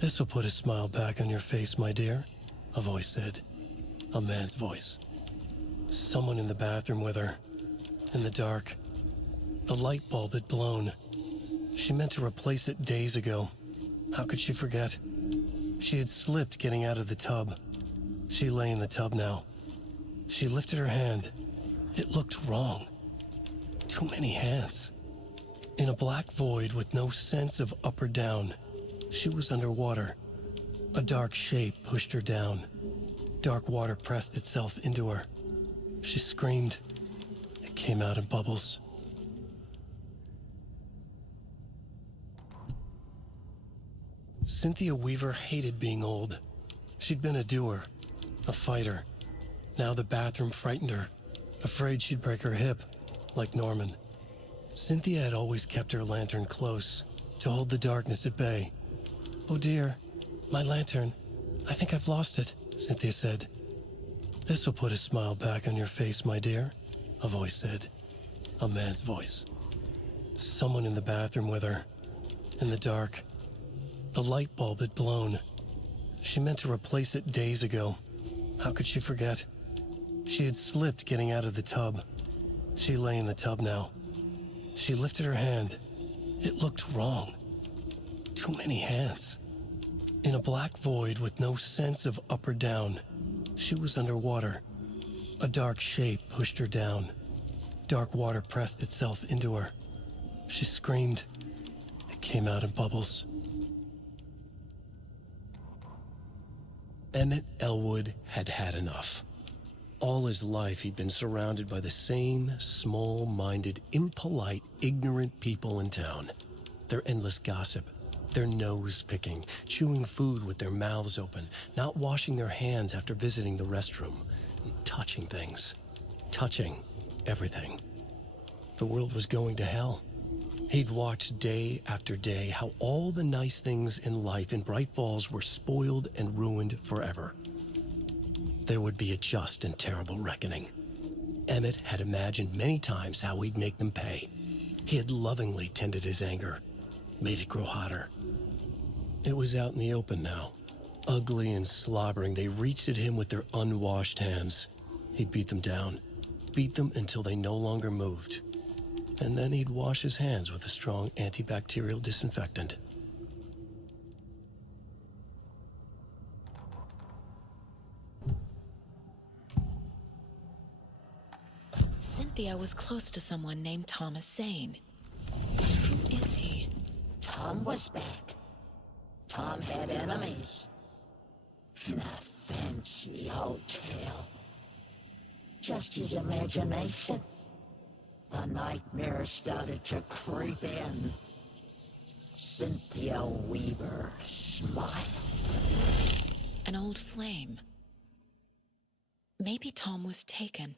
"This will put a smile back on your face, my dear," a voice said. A man's voice. Someone in the bathroom with her, in the dark. The light bulb had blown. She meant to replace it days ago. How could she forget? She had slipped getting out of the tub. She lay in the tub now. She lifted her hand. It looked wrong. Too many hands. In a black void with no sense of up or down, she was underwater. A dark shape pushed her down. Dark water pressed itself into her. She screamed. It came out in bubbles. Cynthia Weaver hated being old. She'd been a doer, a fighter. Now the bathroom frightened her, afraid she'd break her hip, like Norman. Cynthia had always kept her lantern close to hold the darkness at bay. "Oh dear, my lantern. I think I've lost it," Cynthia said. "This will put a smile back on your face, my dear," a voice said. A man's voice. Someone in the bathroom with her. In the dark. The light bulb had blown. She meant to replace it days ago. How could she forget? She had slipped getting out of the tub. She lay in the tub now. She lifted her hand. It looked wrong. Too many hands. In a black void with no sense of up or down, she was underwater. A dark shape pushed her down. Dark water pressed itself into her. She screamed. It came out in bubbles. Emmett Elwood had had enough. All his life, he'd been surrounded by the same small-minded, impolite, ignorant people in town. Their endless gossip, their nose-picking, chewing food with their mouths open, not washing their hands after visiting the restroom, and touching things. Touching everything. The world was going to hell. He'd watched day after day how all the nice things in life in Bright Falls were spoiled and ruined forever. There would be a just and terrible reckoning. Emmett had imagined many times how he'd make them pay. He had lovingly tended his anger, made it grow hotter. It was out in the open now. Ugly and slobbering, they reached at him with their unwashed hands. He'd beat them down, beat them until they no longer moved. And then he'd wash his hands with a strong antibacterial disinfectant. Cynthia was close to someone named Thomas Zane. Who is he? Tom was back. Tom had enemies. In a fancy hotel. Just his imagination. The nightmare started to creep in. Cynthia Weaver smiled. An old flame. Maybe Tom was taken.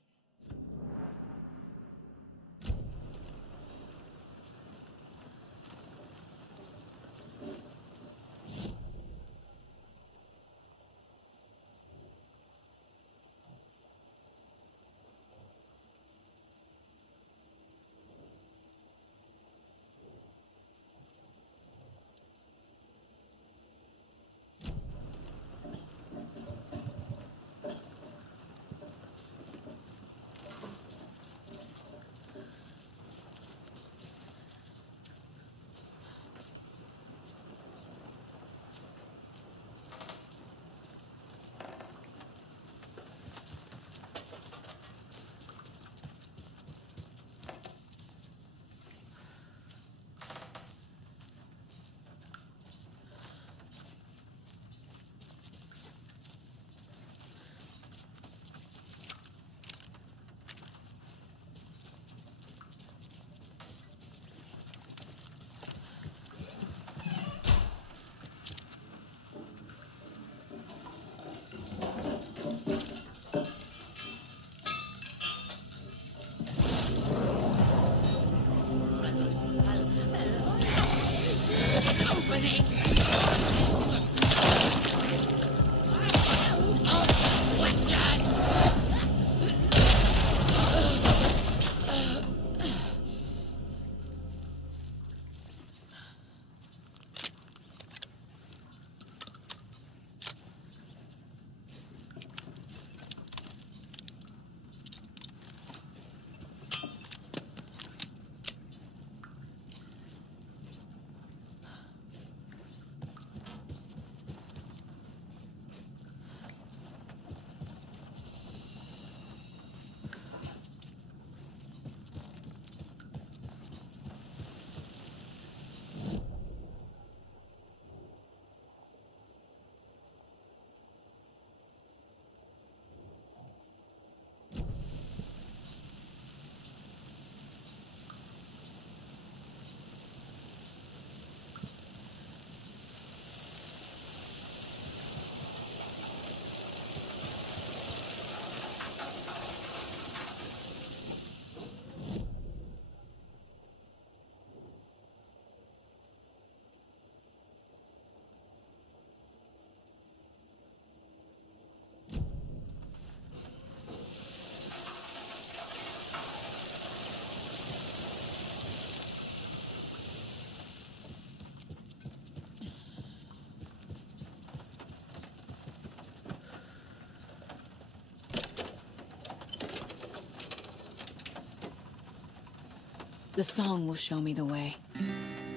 The song will show me the way.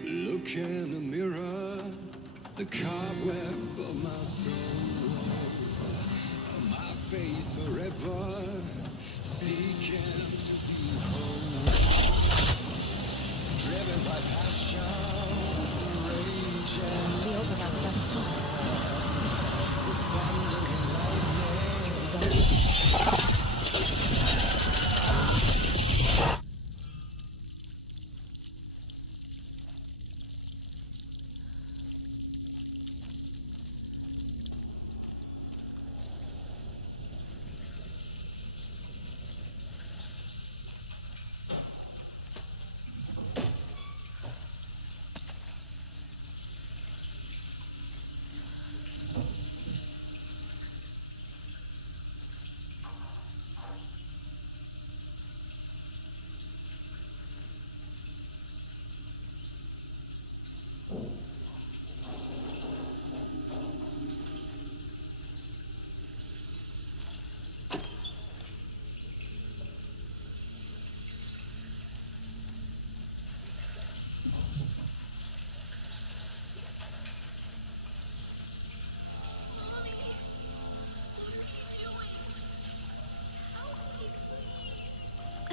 Look in the mirror, the cobweb of my soul, my face forever, seeking you home. Driven by passion, raging. The overlap is up front. The thunder and lightning.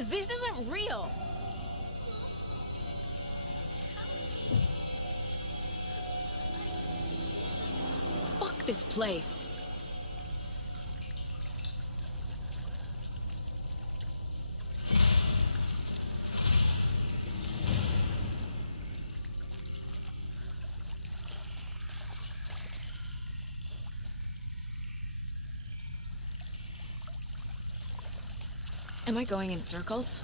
This isn't real! Fuck this place! Am I going in circles?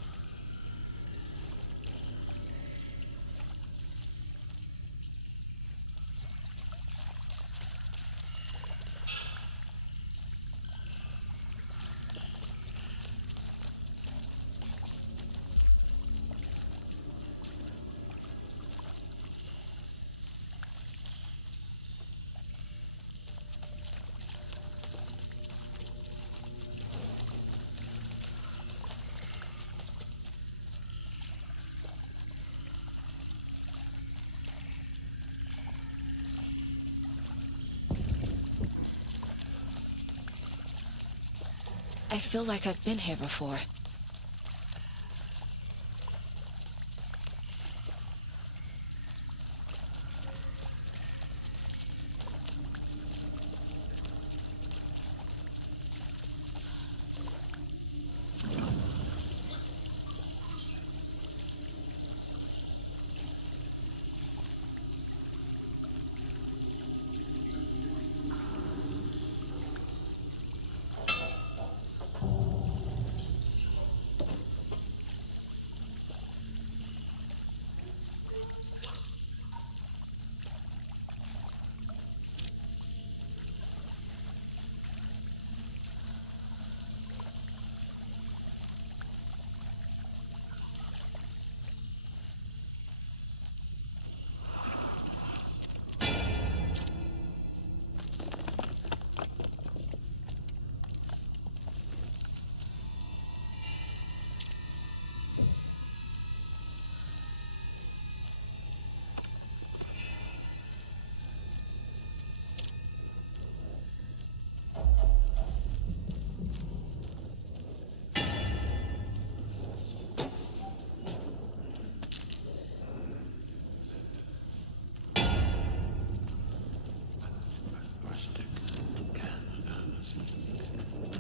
I feel like I've been here before.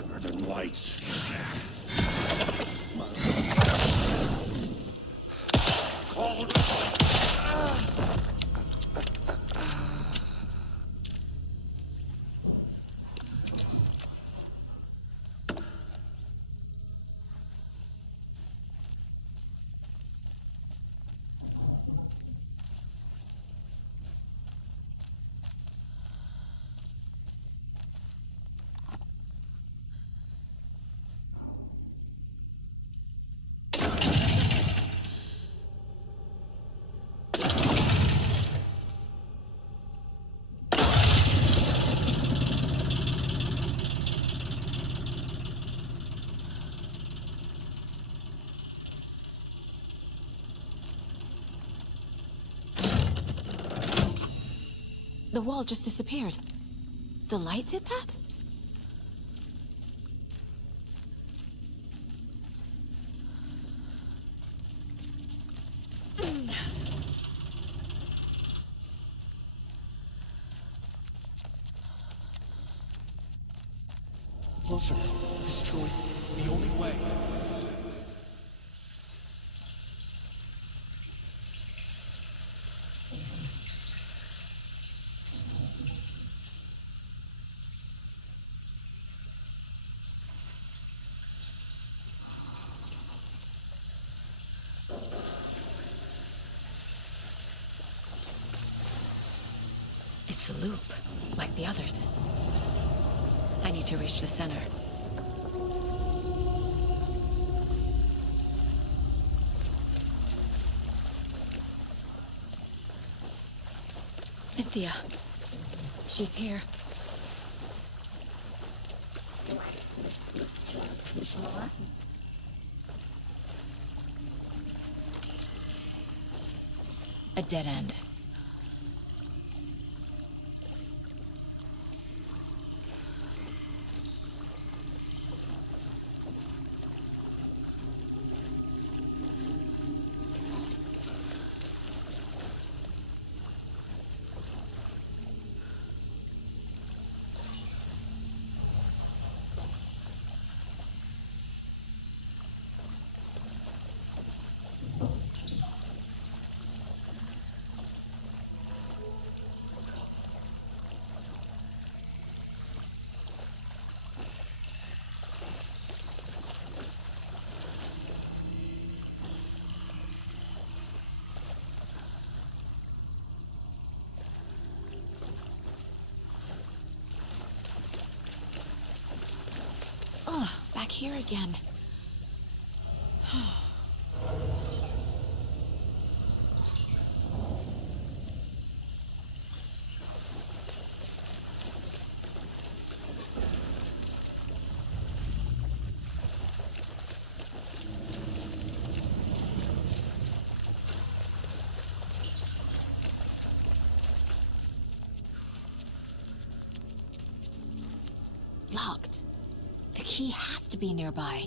Northern Lights. Cold. The wall just disappeared. The light did that? Closer. Destroy. The only way. It's a loop, like the others. I need to reach the center. Cynthia. She's here. A dead end. Oh, back here again. Locked. The key has to be nearby.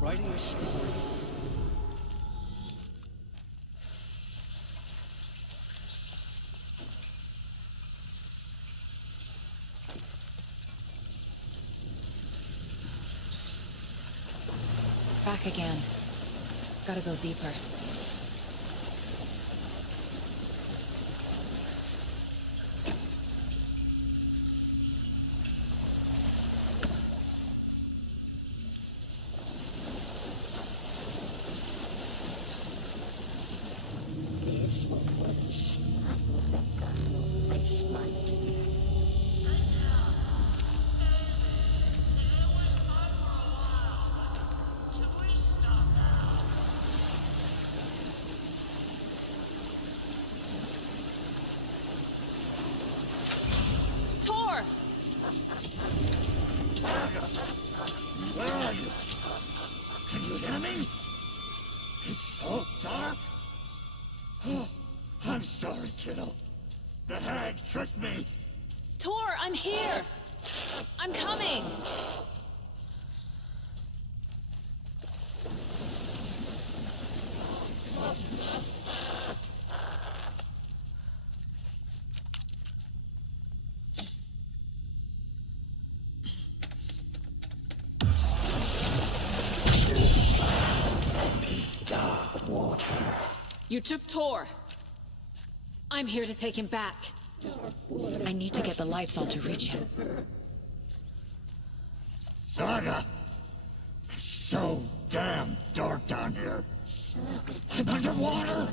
Writing a story. Back again. Gotta go deeper. Tor! Where are you? Can you hear me? It's so dark. Oh, I'm sorry, kiddo. The hag tricked me. Tor, I'm here! I'm coming! You took Tor. I'm here to take him back. I need to get the lights on to reach him. Saga! It's so damn dark down here. I'm underwater.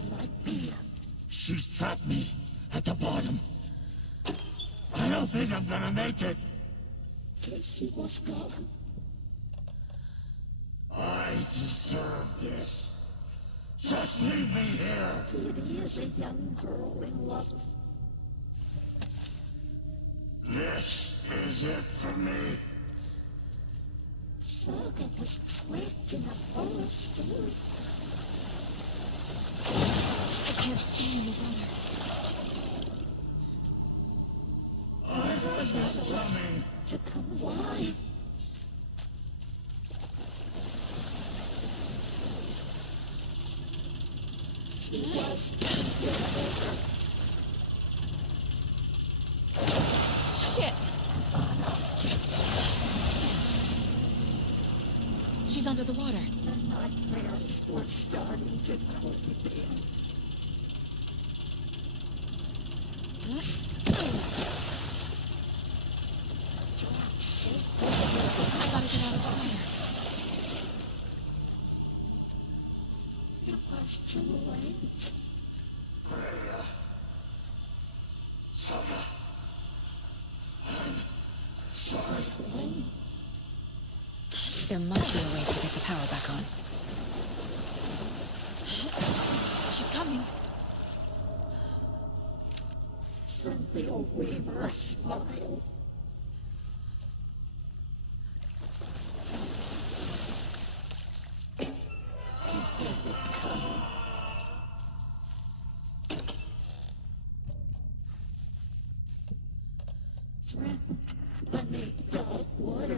She's trapped me at the bottom. I don't think I'm gonna make it. Casey was gone. I deserve this. Just leave me here. Judy is a young girl in love. This is it for me. Saga was trapped in a forest. I can't stay in the water. I heard this coming. To come alive. Shit! She's under the water. Nightmares were starting to creep in. I gotta get out of the water. It was too late. Freya. Saga. I'm sorry. There must be a way to get the power back on. She's coming. Cynthia Weaver, smile. Drink the neat dog water.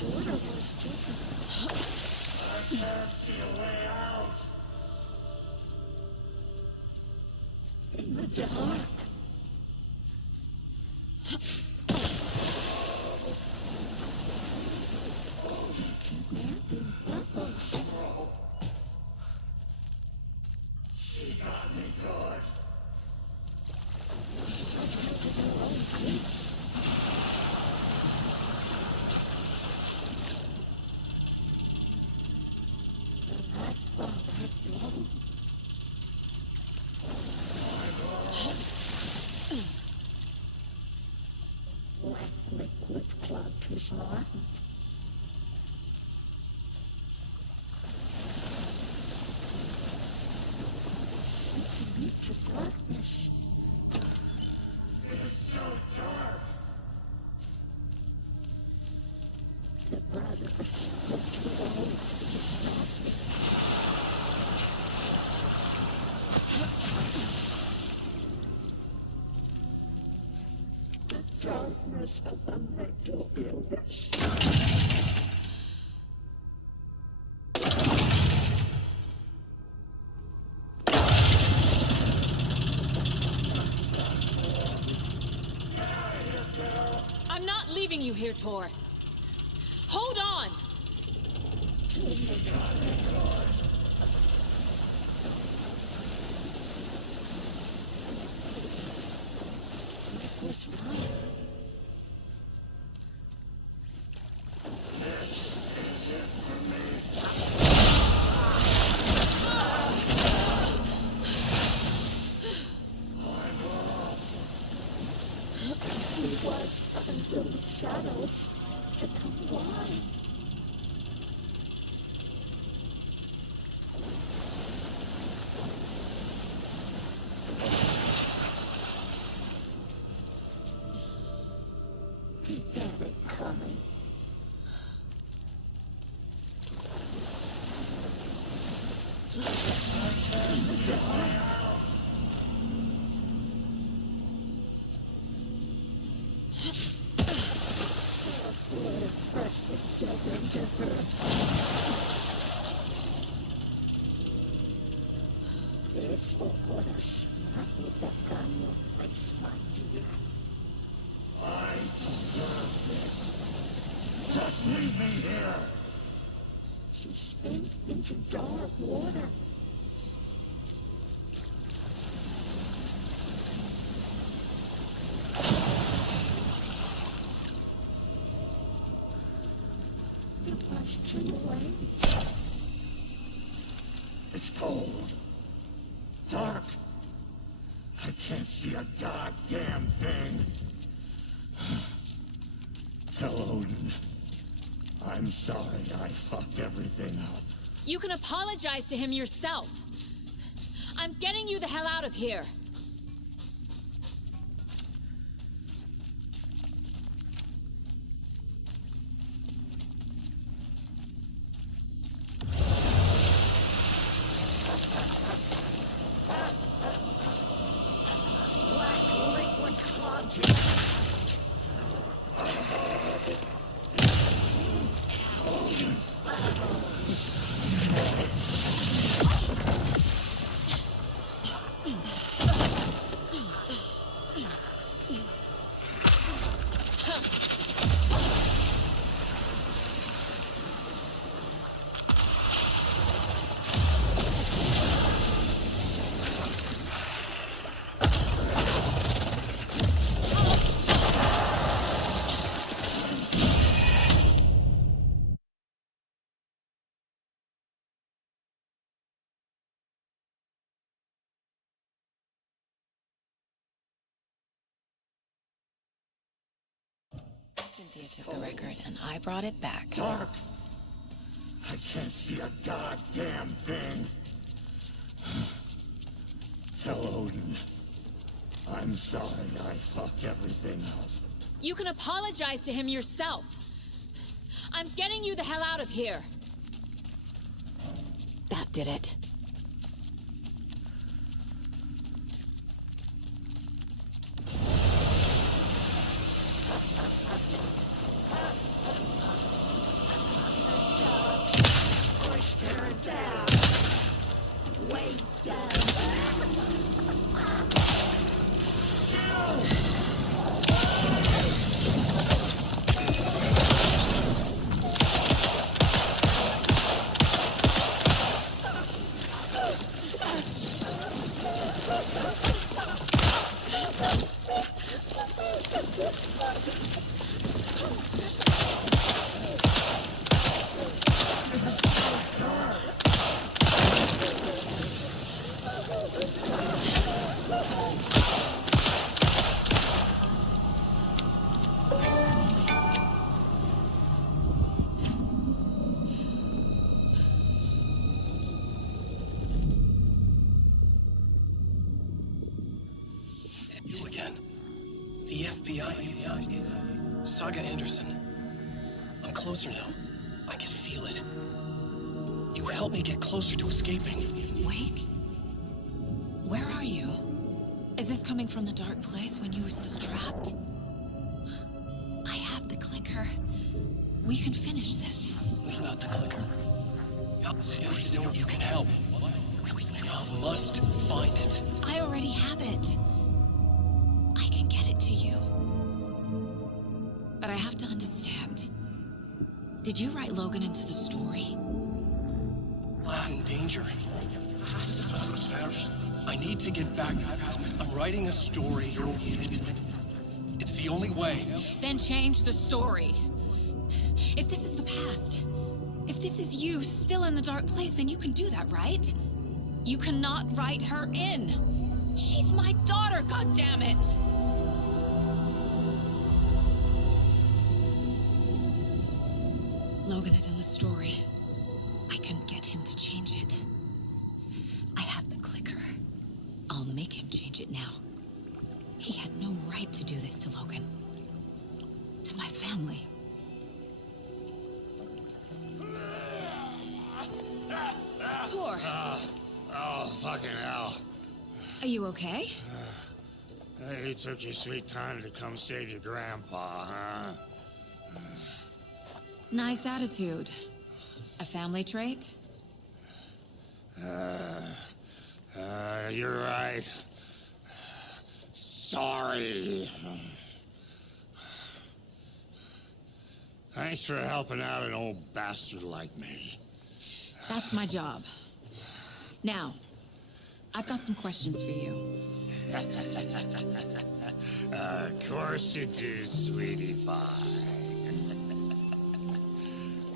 daughter was taken. I can't see a way out. In the dark. She got me good. Liquid clogged his heart. Into darkness. It's so dark. The brothers were too old to stop me. The darkness of the mental illness. I'm not leaving you here, Tor. Hold on! He was until the shadows to comply. He got it coming. This will put a smile back on your face, my dear. I deserve this. Just leave me here. She spent into dark water. It was too late. It's cold. Dark. I can't see a goddamn thing. Tell Odin. I'm sorry I fucked everything up. You can apologize to him yourself. I'm getting you the hell out of here. Black liquid clogged. Cynthia took the record, and I brought it back. Dark. I can't see a goddamn thing. Tell Odin. I'm sorry I fucked everything up. You can apologize to him yourself. I'm getting you the hell out of here. That did it. I'm closer now. I can feel it. You helped me get closer to escaping. Wake? Where are you? Is this coming from the dark place when you were still trapped? I have the clicker. We can finish this. What about the clicker? You can help. I must find it. I already have it. I can get it to you. But I have to understand. Did you write Logan into the story? Lad's in danger. I need to get back. I'm writing a story. It's the only way. Then change the story. If this is the past, if this is you still in the dark place, then you can do that, right? You cannot write her in. She's my daughter, goddammit! Logan is in the story. I can get him to change it. I have the clicker. I'll make him change it now. He had no right to do this to Logan. To my family. Tor! Oh, fucking hell. Are you okay? You took your sweet time to come save your grandpa, huh? Nice attitude. A family trait? You're right. Sorry. Thanks for helping out an old bastard like me. That's my job. Now, I've got some questions for you. Of course you do, sweetie pie.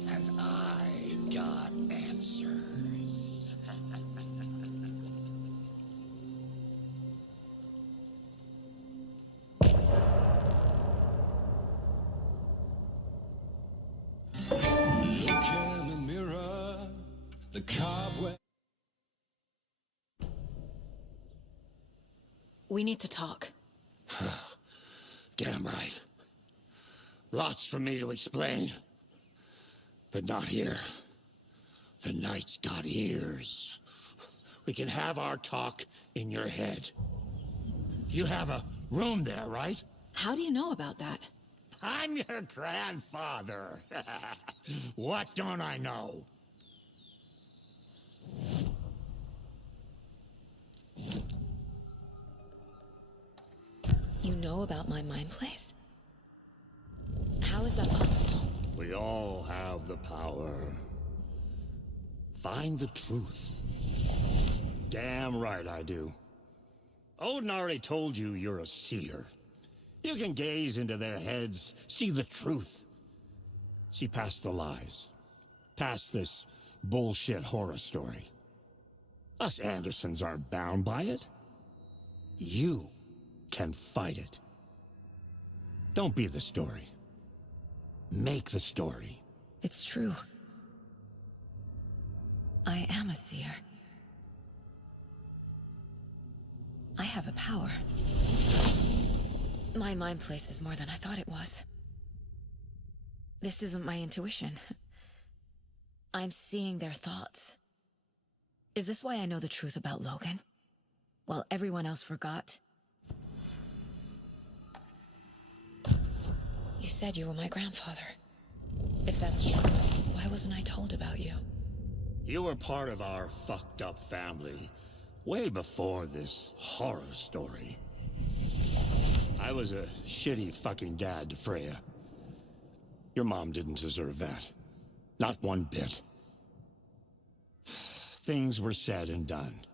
And I got answers. Look in the mirror, the cobweb. We need to talk. Damn right. Lots for me to explain. But not here. The night's got ears. We can have our talk in your head. You have a room there, right? How do you know about that? I'm your grandfather. What don't I know? You know about my mind place? How is that possible? We all have the power. Find the truth. Damn right I do. Odin already told you you're a seer. You can gaze into their heads, see the truth. See past the lies. Past this bullshit horror story. Us Andersons aren't bound by it. You can fight it. Don't be the story. Make the story. It's true. I am a seer. I have a power. My mind place is more than I thought it was. This isn't my intuition. I'm seeing their thoughts. Is this why I know the truth about Logan? While everyone else forgot? You said you were my grandfather. If that's true, why wasn't I told about you? You were part of our fucked up family way before this horror story. I was a shitty fucking dad to Freya. Your mom didn't deserve that. Not one bit. Things were said and done.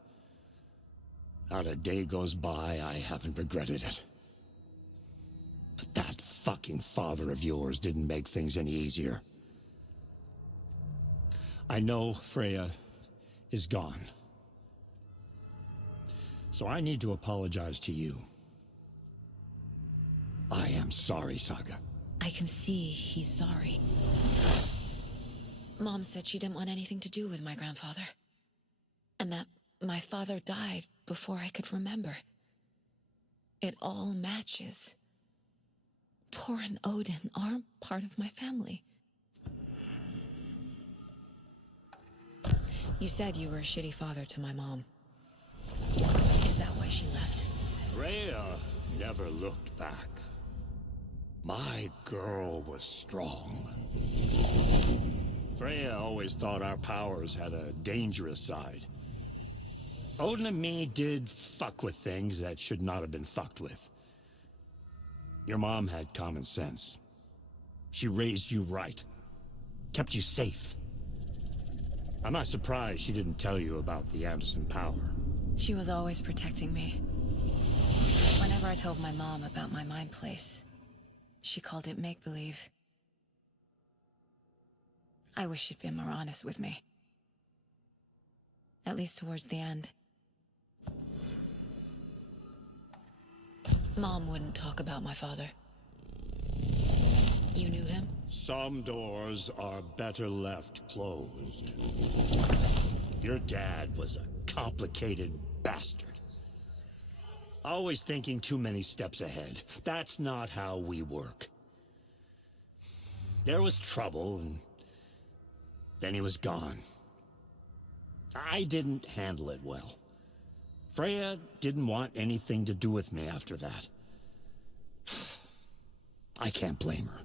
Not a day goes by I haven't regretted it. But that fucking father of yours didn't make things any easier. I know Freya is gone. So I need to apologize to you. I am sorry, Saga. I can see he's sorry. Mom said she didn't want anything to do with my grandfather. And that my father died before I could remember. It all matches. Tor and Odin aren't part of my family. You said you were a shitty father to my mom. Is that why she left? Freya never looked back. My girl was strong. Freya always thought our powers had a dangerous side. Odin and me did fuck with things that should not have been fucked with. Your mom had common sense. She raised you right. Kept you safe. I'm not surprised she didn't tell you about the Anderson power. She was always protecting me. Whenever I told my mom about my mind place, she called it make-believe. I wish she'd been more honest with me. At least towards the end. Mom wouldn't talk about my father. You knew him? Some doors are better left closed. Your dad was a complicated bastard. Always thinking too many steps ahead. That's not how we work. There was trouble, and then he was gone. I didn't handle it well. Freya didn't want anything to do with me after that. I can't blame her.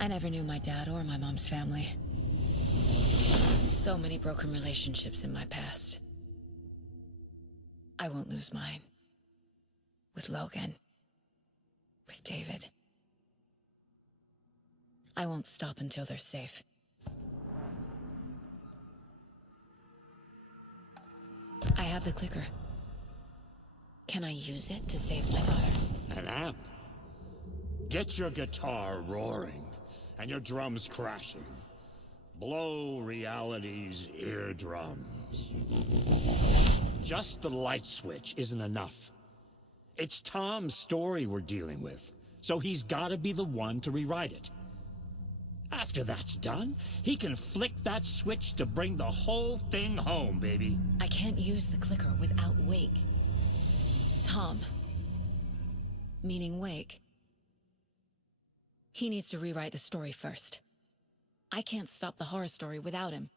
I never knew my dad or my mom's family. So many broken relationships in my past. I won't lose mine. With Logan. With David. I won't stop until they're safe. I have the clicker. Can I use it to save my daughter? An amp. Get your guitar roaring and your drums crashing. Blow reality's eardrums. Just the light switch isn't enough. It's Tom's story we're dealing with, so he's gotta be the one to rewrite it. After that's done, he can flick that switch to bring the whole thing home, baby. I can't use the clicker without Wake. Tom, meaning Wake, he needs to rewrite the story first. I can't stop the horror story without him.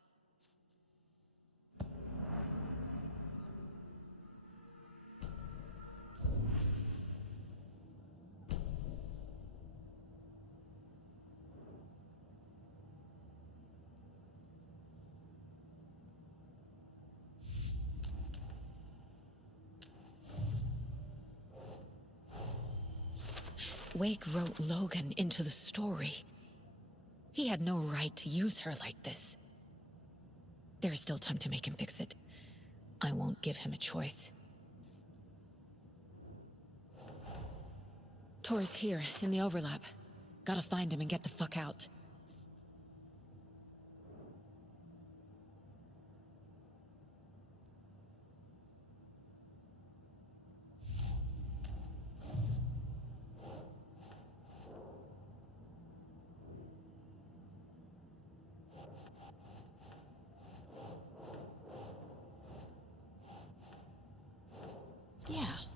Wake wrote Logan into the story. He had no right to use her like this. There is still time to make him fix it. I won't give him a choice. Tor is here, in the overlap. Gotta find him and get the fuck out.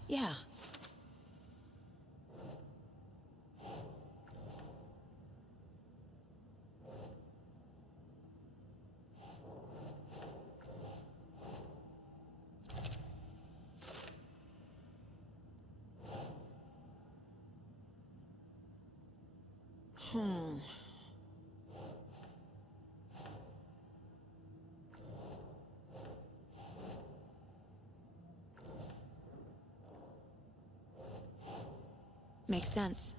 Yeah. Makes sense.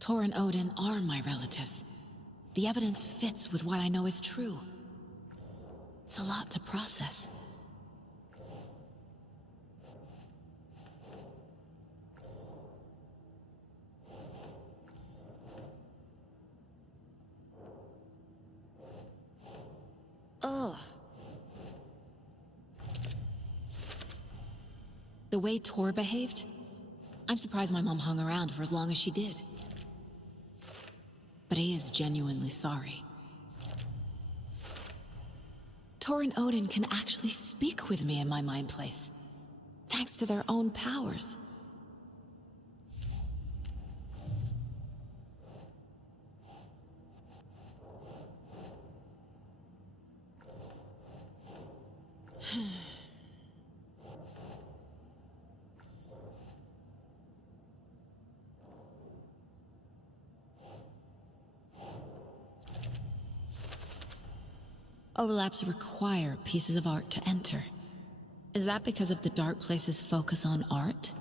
Tor and Odin are my relatives. The evidence fits with what I know is true. It's a lot to process. Ugh. The way Tor behaved, I'm surprised my mom hung around for as long as she did. But he is genuinely sorry. Tor and Odin can actually speak with me in my mind place, thanks to their own powers. Overlaps require pieces of art to enter. Is that because of the Dark Place's focus on art?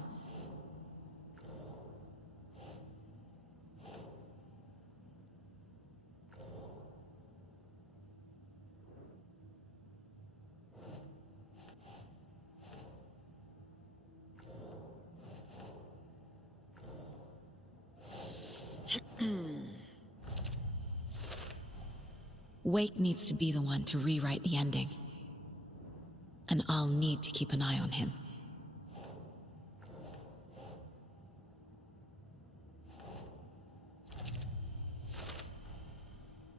Wake needs to be the one to rewrite the ending. And I'll need to keep an eye on him.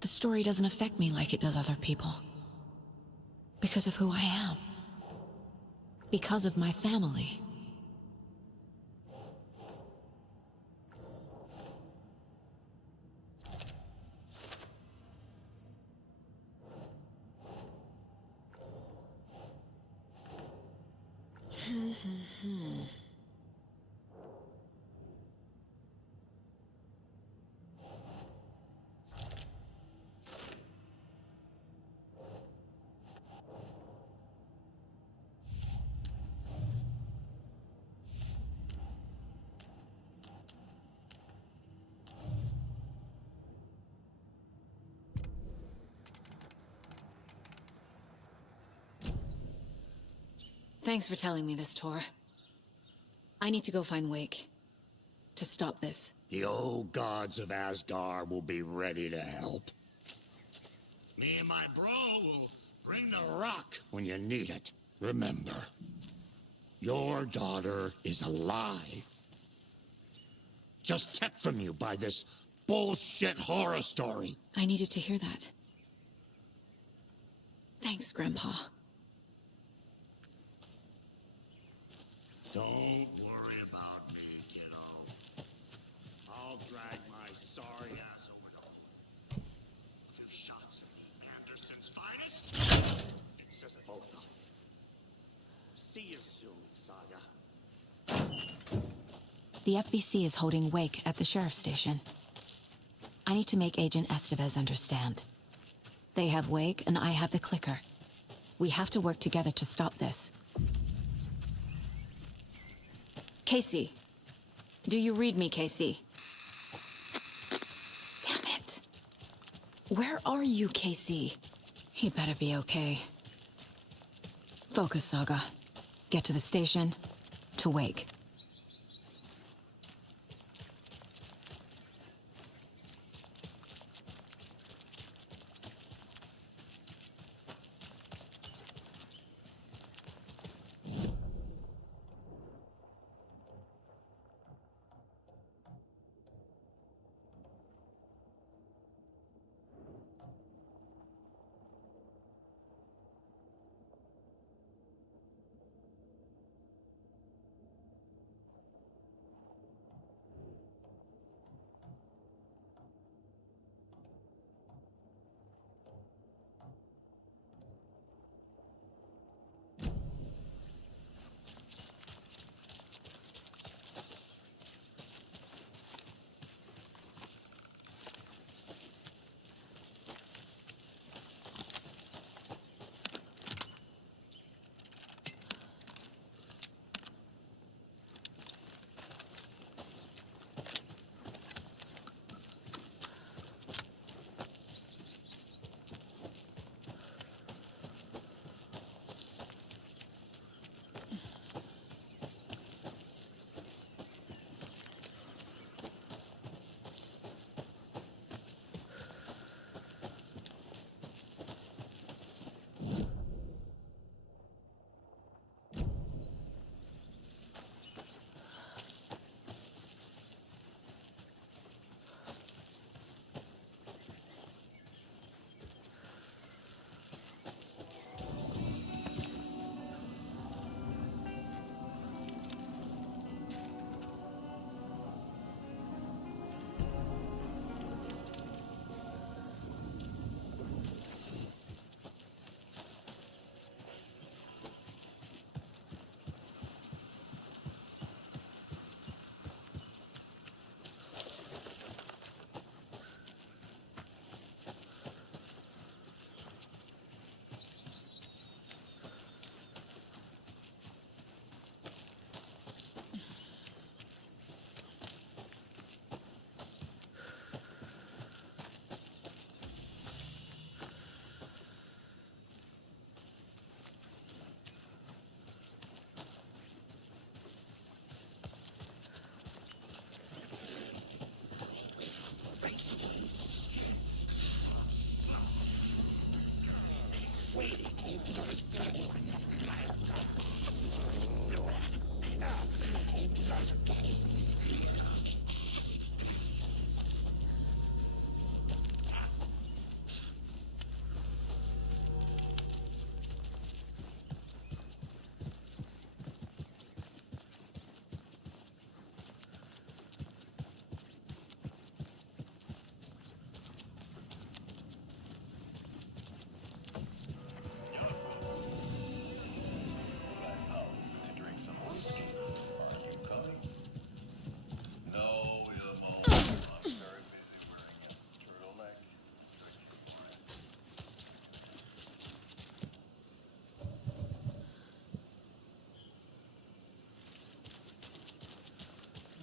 The story doesn't affect me like it does other people. Because of who I am. Because of my family. Thanks for telling me this, Tor. I need to go find Wake. To stop this. The old gods of Asgard will be ready to help. Me and my bro will bring the rock when you need it. Remember, your daughter is alive. Just kept from you by this bullshit horror story. I needed to hear that. Thanks, Grandpa. Don't worry about me, kiddo. I'll drag my sorry ass over to a few shots of Anderson's finest. Fix us both up. See you soon, Saga. The FBC is holding Wake at the sheriff's station. I need to make Agent Estevez understand. They have Wake and I have the clicker. We have to work together to stop this. Casey. Do you read me, Casey? Damn it. Where are you, Casey? He better be okay. Focus, Saga. Get to the station, to Wake.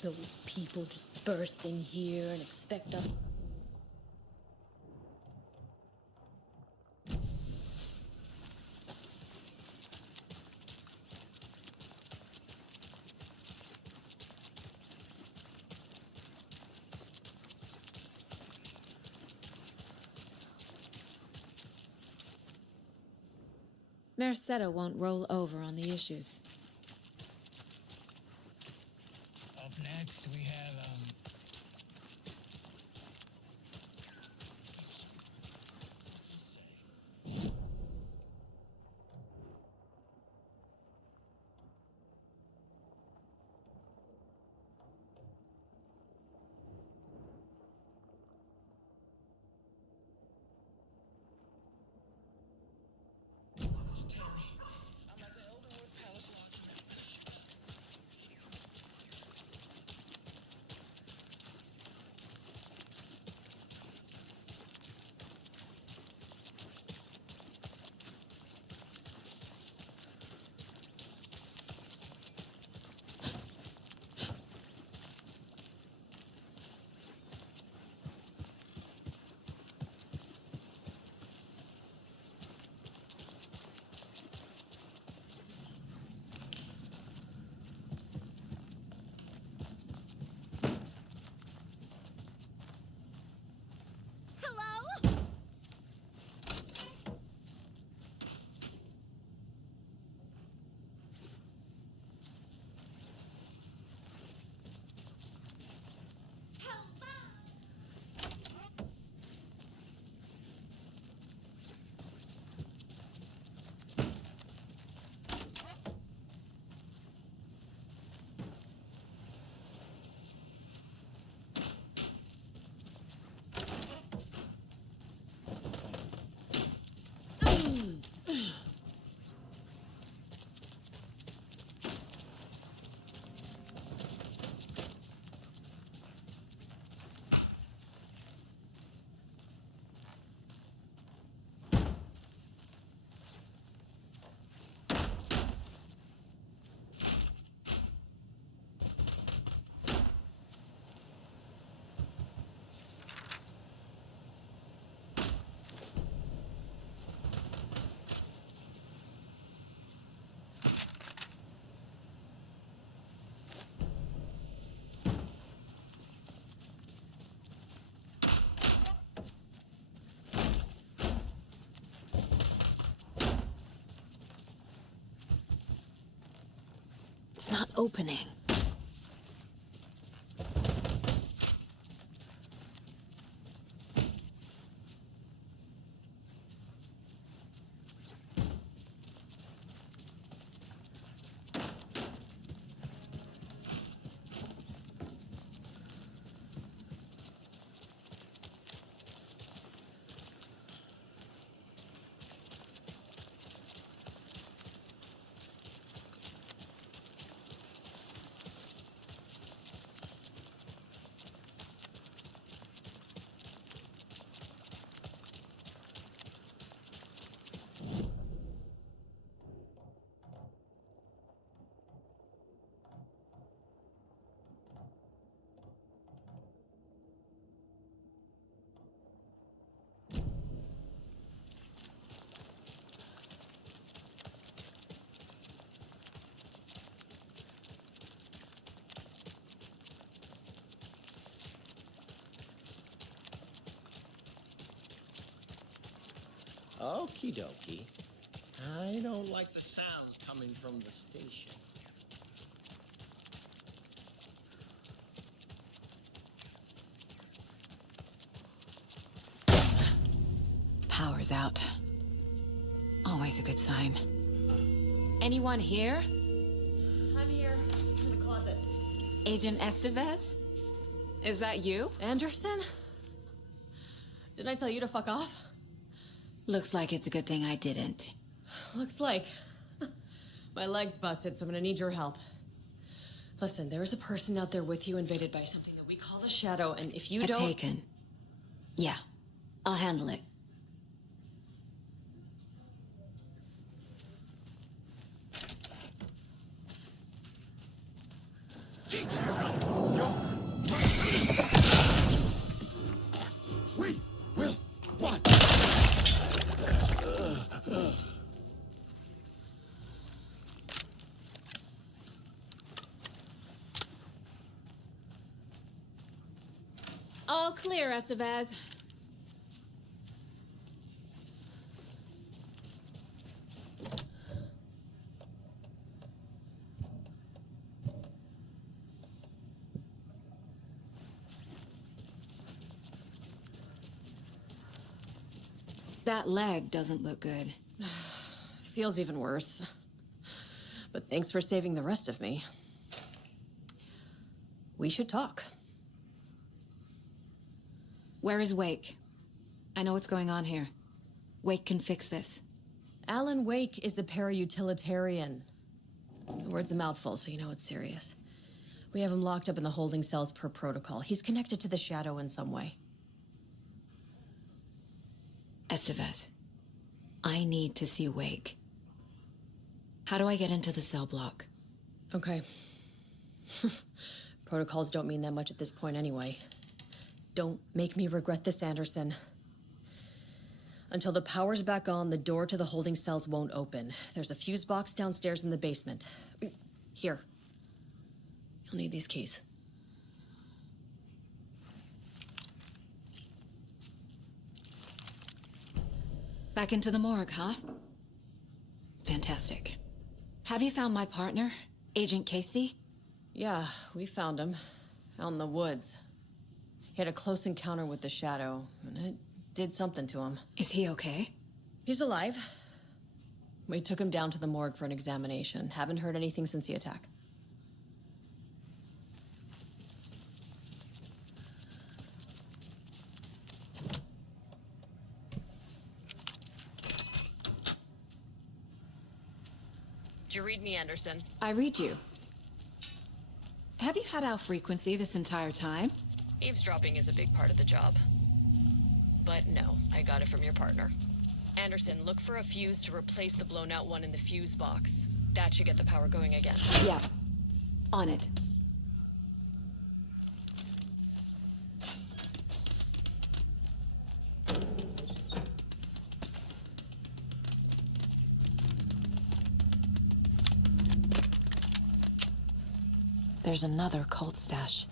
Those people just burst in here and expect us. Merced won't roll over on the issues. Up next, we have, It's not opening. Okie dokie. I don't like the sounds coming from the station. Power's out. Always a good sign. Anyone here? I'm here, in the closet. Agent Estevez? Is that you? Anderson? Didn't I tell you to fuck off? Looks like it's a good thing I didn't. Looks like. My leg's busted, so I'm gonna need your help. Listen, there is a person out there with you invaded by something that we call the Shadow, and if you don't... Taken. Yeah, I'll handle it. All clear, Estevez. That leg doesn't look good. Feels even worse. But thanks for saving the rest of me. We should talk. Where is Wake? I know what's going on here. Wake can fix this. Alan Wake is a para-utilitarian. The word's a mouthful, so you know it's serious. We have him locked up in the holding cells per protocol. He's connected to the Shadow in some way. Estevez, I need to see Wake. How do I get into the cell block? Okay. Protocols don't mean that much at this point anyway. Don't make me regret this, Anderson. Until the power's back on, the door to the holding cells won't open. There's a fuse box downstairs in the basement. Here. You'll need these keys. Back into the morgue, huh? Fantastic. Have you found my partner, Agent Casey? Yeah, we found him. Out in the woods. He had a close encounter with the Shadow, and it did something to him. Is he okay? He's alive. We took him down to the morgue for an examination. Haven't heard anything since the attack. Did you read me, Anderson? I read you. Have you had our frequency this entire time? Eavesdropping is a big part of the job. But no, I got it from your partner. Anderson, look for a fuse to replace the blown out one in the fuse box. That should get the power going again. Yeah. On it. There's another cult stash.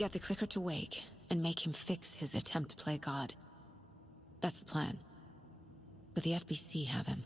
Get the clicker to Wake and make him fix his attempt to play God. That's the plan. But the FBC have him.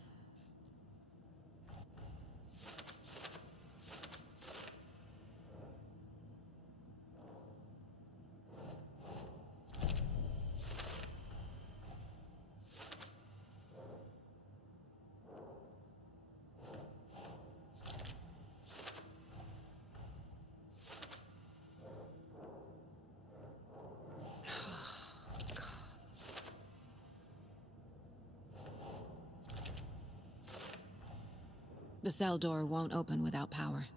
The cell door won't open without power.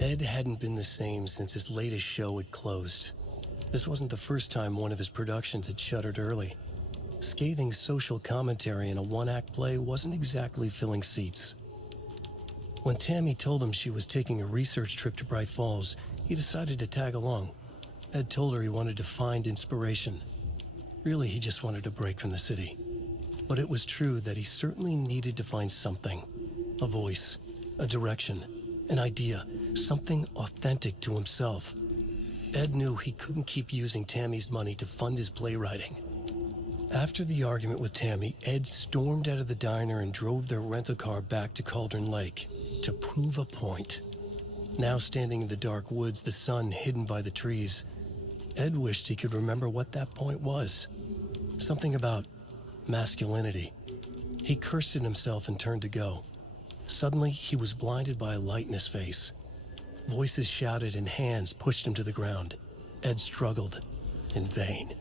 Ed hadn't been the same since his latest show had closed. This wasn't the first time one of his productions had shuttered early. Scathing social commentary in a one-act play wasn't exactly filling seats. When Tammy told him she was taking a research trip to Bright Falls, he decided to tag along. Ed told her he wanted to find inspiration. Really, he just wanted a break from the city. But it was true that he certainly needed to find something. A voice, a direction, an idea, something authentic to himself. Ed knew he couldn't keep using Tammy's money to fund his playwriting. After the argument with Tammy, Ed stormed out of the diner and drove their rental car back to Cauldron Lake to prove a point. Now standing in the dark woods, the sun hidden by the trees, Ed wished he could remember what that point was. Something about masculinity. He cursed at himself and turned to go. Suddenly, he was blinded by a light in his face. Voices shouted and hands pushed him to the ground. Ed struggled, in vain.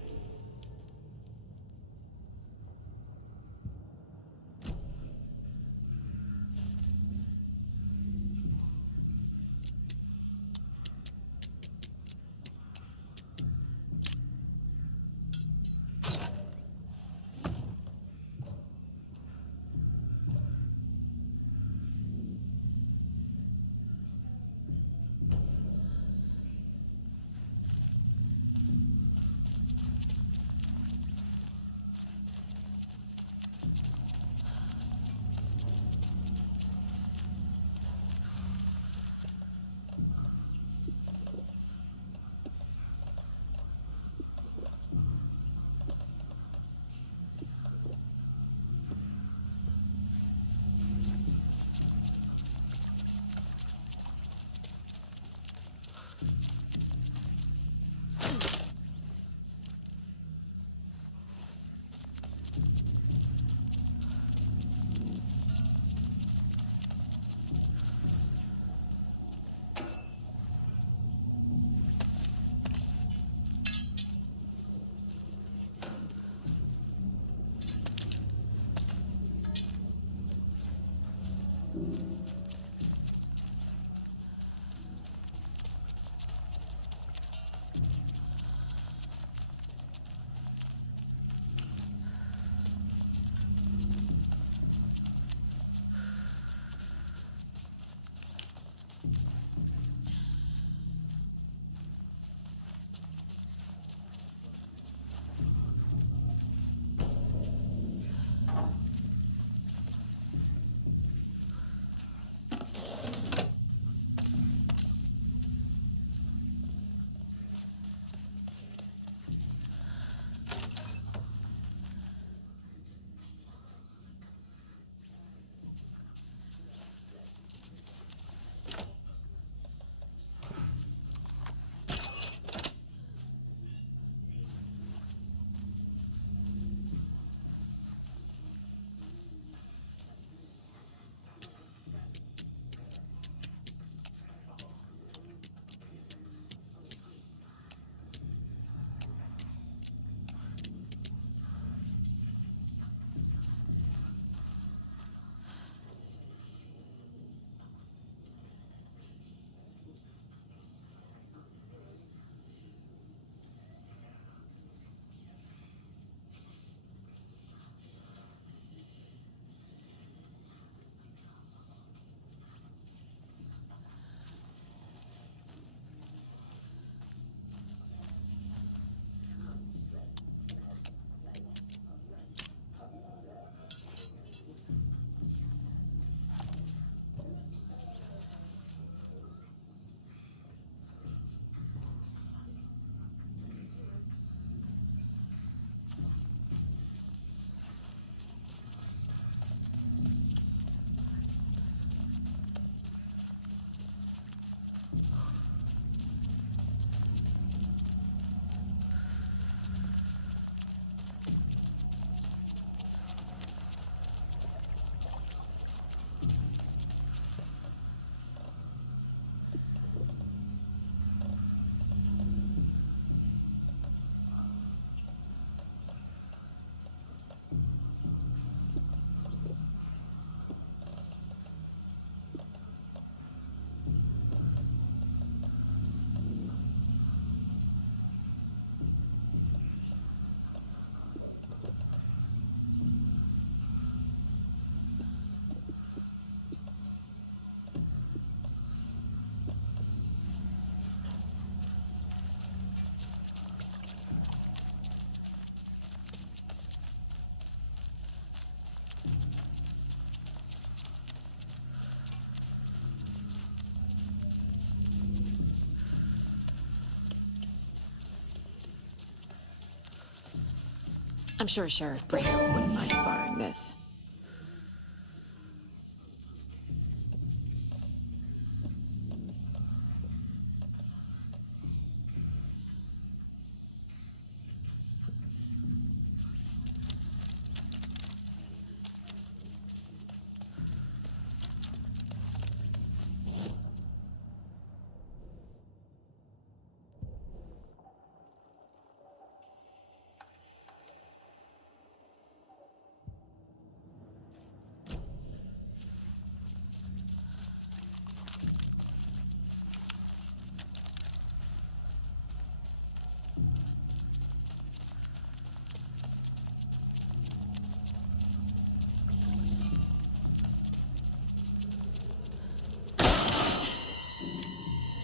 I'm sure Sheriff Braco wouldn't mind borrowing this.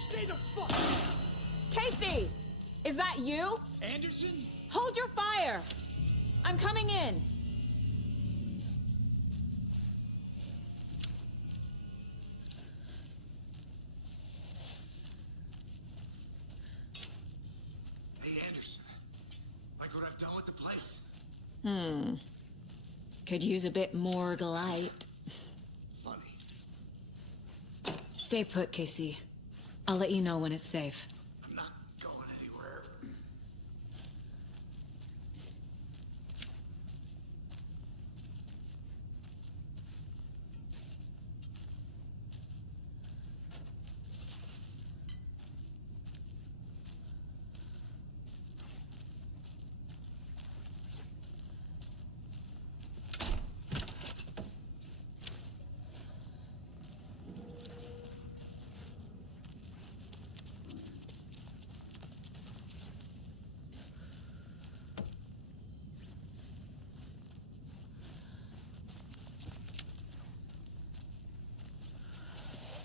Stay the fuck down! Casey! Is that you? Anderson? Hold your fire! I'm coming in! Hey, Anderson. Like what I've done with the place? Could use a bit more light. Funny. Stay put, Casey. I'll let you know when it's safe. I'm not going anywhere.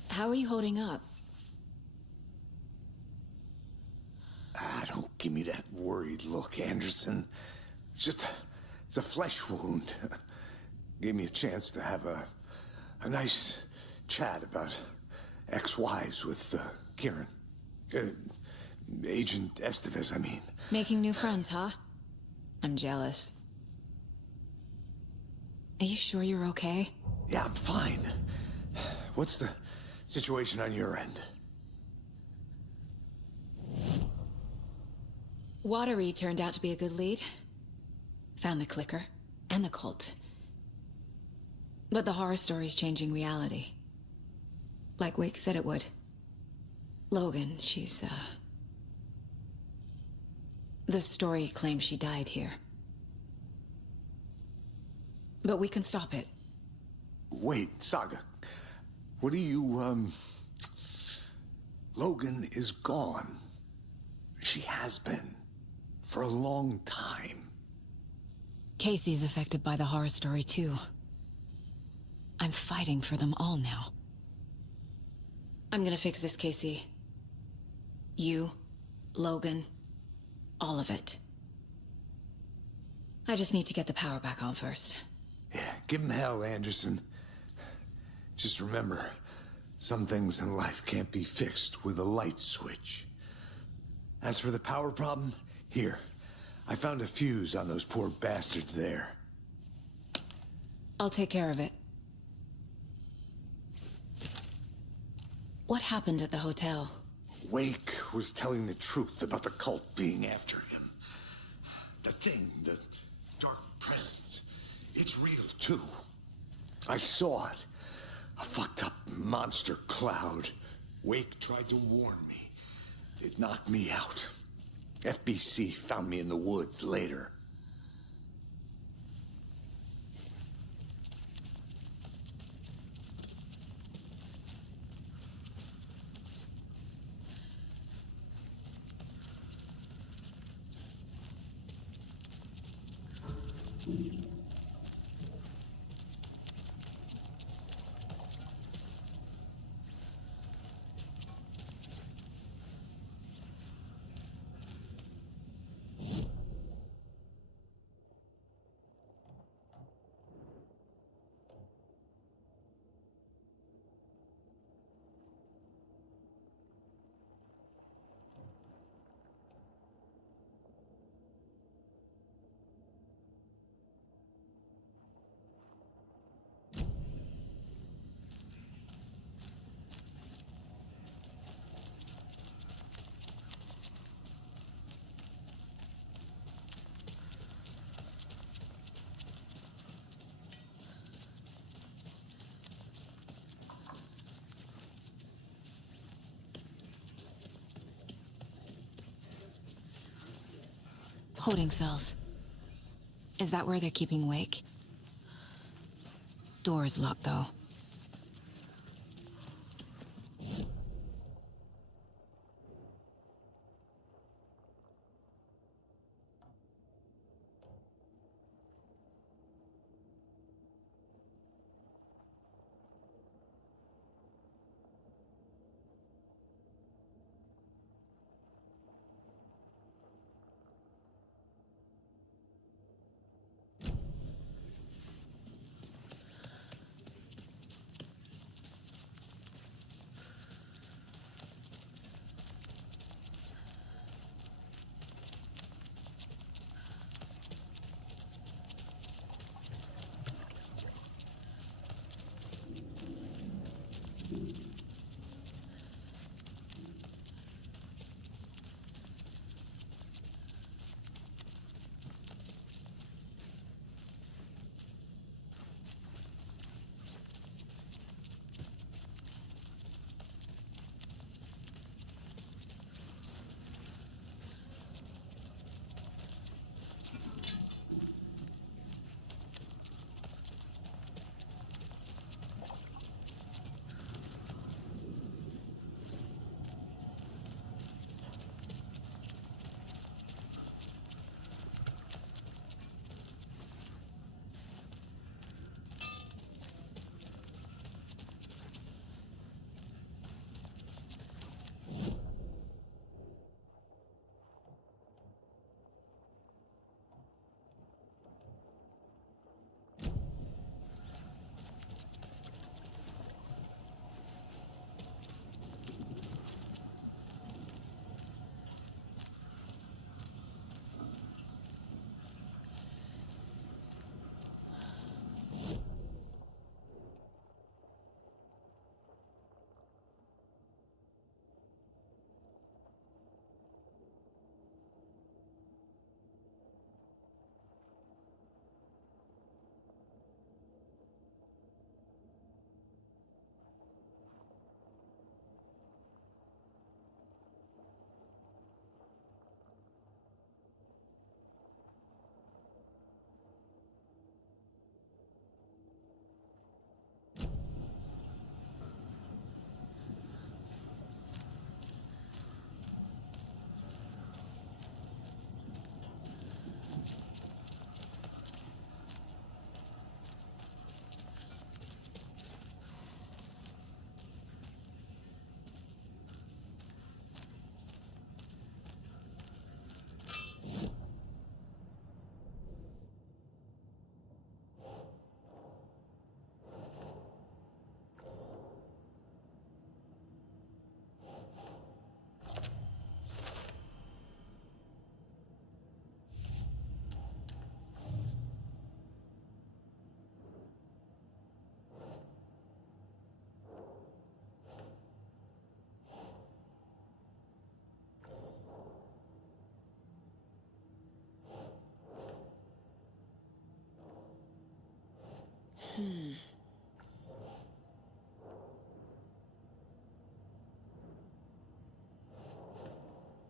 How are you holding up? Don't give me that worried look, Anderson. It's a flesh wound. Gave me a chance to have a nice chat about ex-wives with Kieran. Agent Estevez, I mean. Making new friends, huh? I'm jealous. Are you sure you're okay? Yeah, I'm fine. What's the situation on your end? Watery turned out to be a good lead. Found the clicker and the cult. But the horror story's changing reality. Like Wake said it would. Logan, she's, the story claims she died here. But we can stop it. Wait, Saga. What do you, Logan is gone. She has been. For a long time. Casey's affected by the horror story, too. I'm fighting for them all now. I'm gonna fix this, Casey. You, Logan, all of it. I just need to get the power back on first. Yeah, give him hell, Anderson. Just remember, some things in life can't be fixed with a light switch. As for the power problem, here, I found a fuse on those poor bastards there. I'll take care of it. What happened at the hotel? Wake was telling the truth about the cult being after him. The thing, the dark presence, it's real too. I saw it. A fucked up monster cloud. Wake tried to warn me. It knocked me out. FBC found me in the woods later. Holding cells. Is that where they're keeping Wake? Door is locked, though.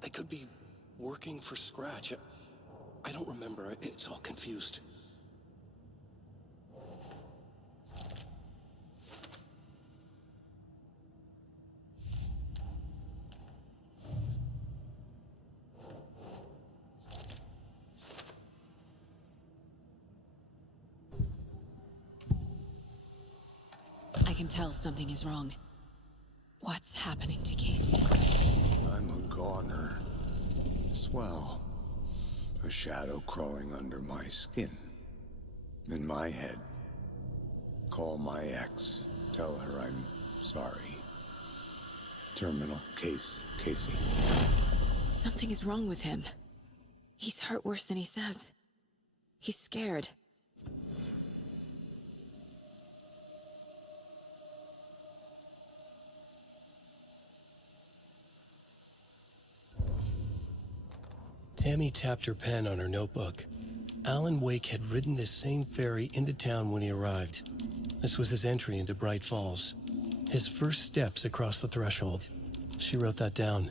They could be working for Scratch. I don't remember. It's all confused. I can tell something is wrong. What's happening to Casey? I'm a goner. Swell. A shadow crawling under my skin. In my head. Call my ex. Tell her I'm sorry. Terminal case, Casey. Something is wrong with him. He's hurt worse than he says. He's scared. Tammy tapped her pen on her notebook. Alan Wake had ridden this same ferry into town when he arrived. This was his entry into Bright Falls. His first steps across the threshold. She wrote that down.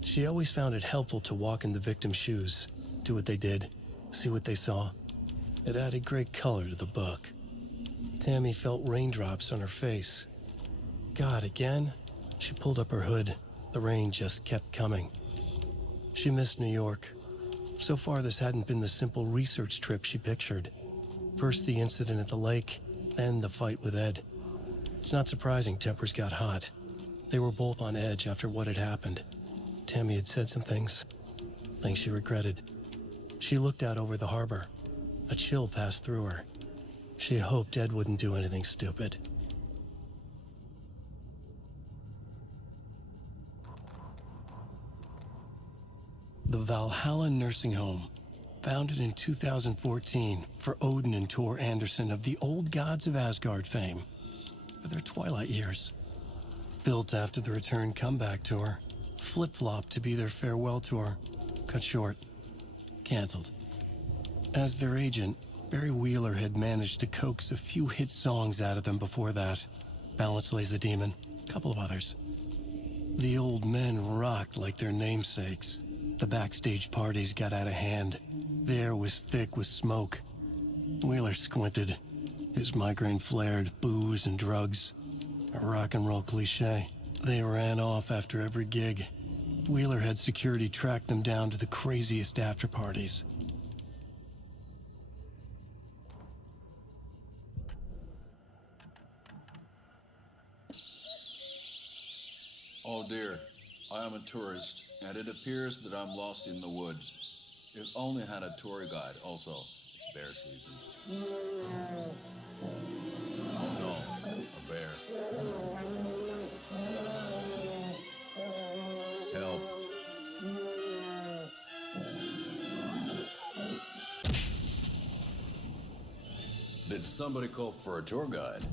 She always found it helpful to walk in the victim's shoes. do what they did, see what they saw. It added great color to the book. Tammy felt raindrops on her face. God, again? She pulled up her hood. The rain just kept coming. She missed New York. So far, this hadn't been the simple research trip she pictured. First the incident at the lake, then the fight with Ed. It's not surprising tempers got hot. They were both on edge after what had happened. Tammy had said some things she regretted. She looked out over the harbor. A chill passed through her. She hoped Ed wouldn't do anything stupid. The Valhalla Nursing Home, founded in 2014 for Odin and Tor Anderson of the Old Gods of Asgard fame, for their twilight years. Built after the return comeback tour, flip-flopped to be their farewell tour, cut short, canceled. As their agent, Barry Wheeler had managed to coax a few hit songs out of them before that. Balance Lays the Demon, a couple of others. The old men rocked like their namesakes. The backstage parties got out of hand. The air was thick with smoke. Wheeler squinted. His migraine flared, booze and drugs. A rock and roll cliche. They ran off after every gig. Wheeler had security track them down to the craziest after parties. Oh dear, I am a tourist, and it appears that I'm lost in the woods. If only had a tour guide. Also, it's bear season. Oh no, a bear. Help. Did somebody call for a tour guide?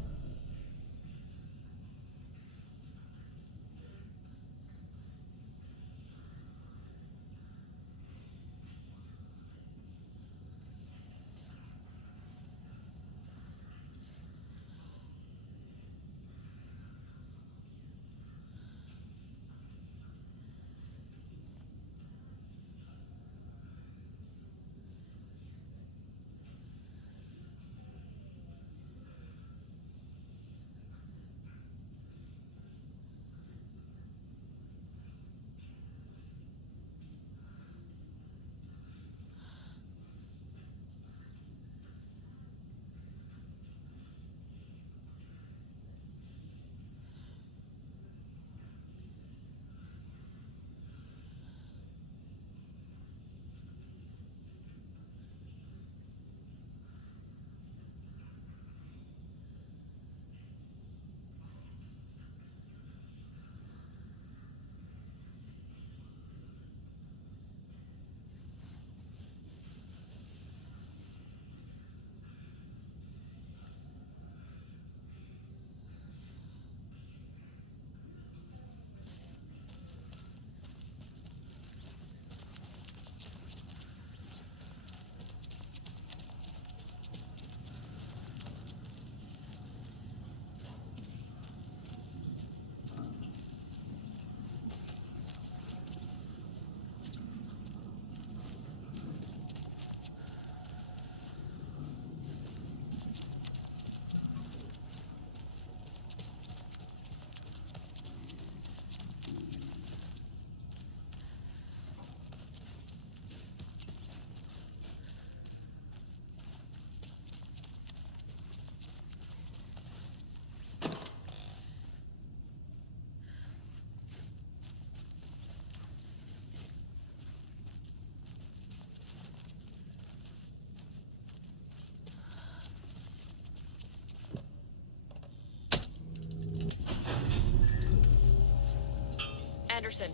Anderson,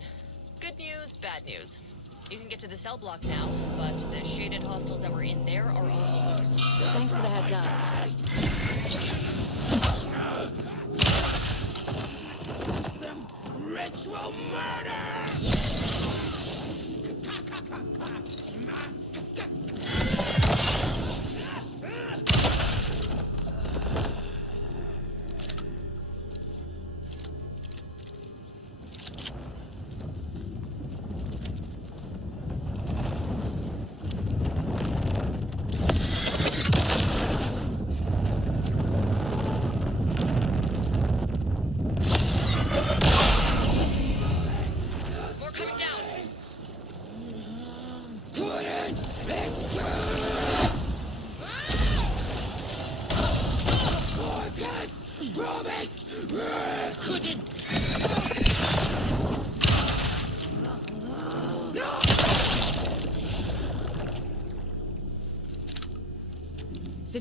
good news, bad news. You can get to the cell block now, but the shaded hostels that were in there are on the loose. Thanks for the heads up. Ritual murder!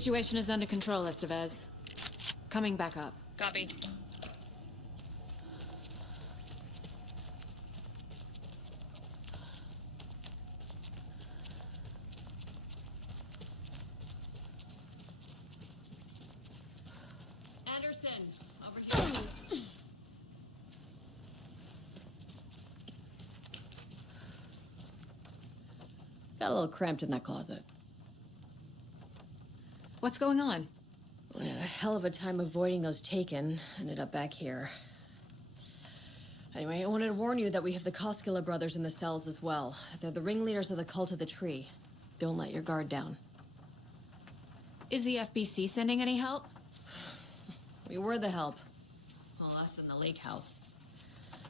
Situation is under control, Estevez. Coming back up. Copy. Anderson, over here. Got a little cramped in that closet. What's going on? We had a hell of a time avoiding those taken. Ended up back here. Anyway, I wanted to warn you that we have the Koskela brothers in the cells as well. They're the ringleaders of the Cult of the Tree. Don't let your guard down. Is the FBC sending any help? We were the help. Well, us in the lake house.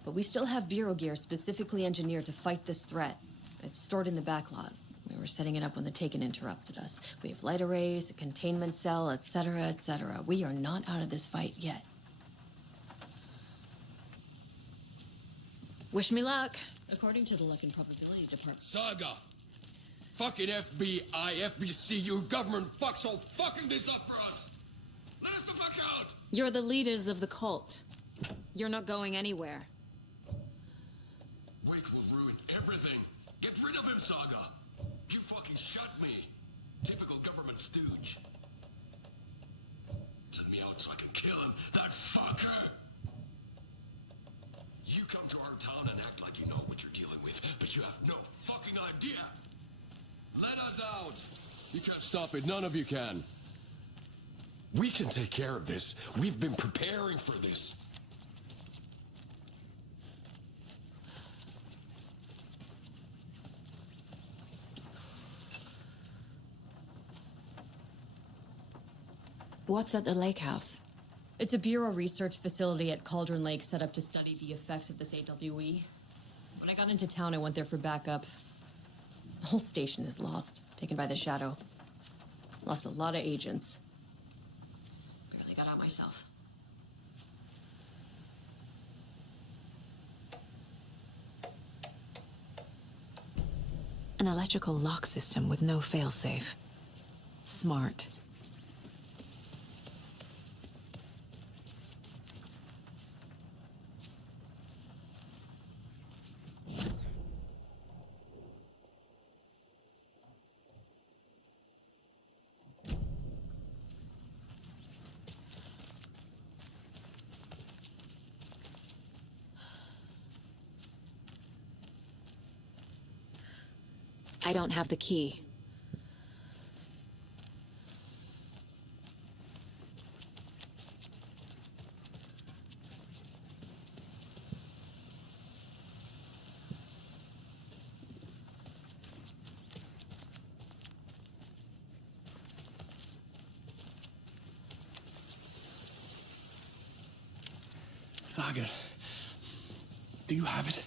But we still have Bureau gear specifically engineered to fight this threat. It's stored in the backlot. We were setting it up when the Taken interrupted us. We have light arrays, a containment cell, etc., etc. We are not out of this fight yet. Wish me luck. According to the Luck and Probability Department... Saga! Fucking FBI, FBC, your government fucks all fucking this up for us! Let us the fuck out! You're the leaders of the cult. You're not going anywhere. Wake will ruin everything. Get rid of him, Saga! You fucking shot me! Typical government stooge. Let me out so I can kill him, that fucker! You come to our town and act like you know what you're dealing with, but you have no fucking idea! Let us out! You can't stop it, none of you can. We can take care of this. We've been preparing for this. What's at the lake house? It's a Bureau research facility at Cauldron Lake set up to study the effects of this AWE. When I got into town, I went there for backup. The whole station is lost, taken by the Shadow. Lost a lot of agents. Barely got out myself. An electrical lock system with no failsafe. Smart. I don't have the key. Saga, do you have it?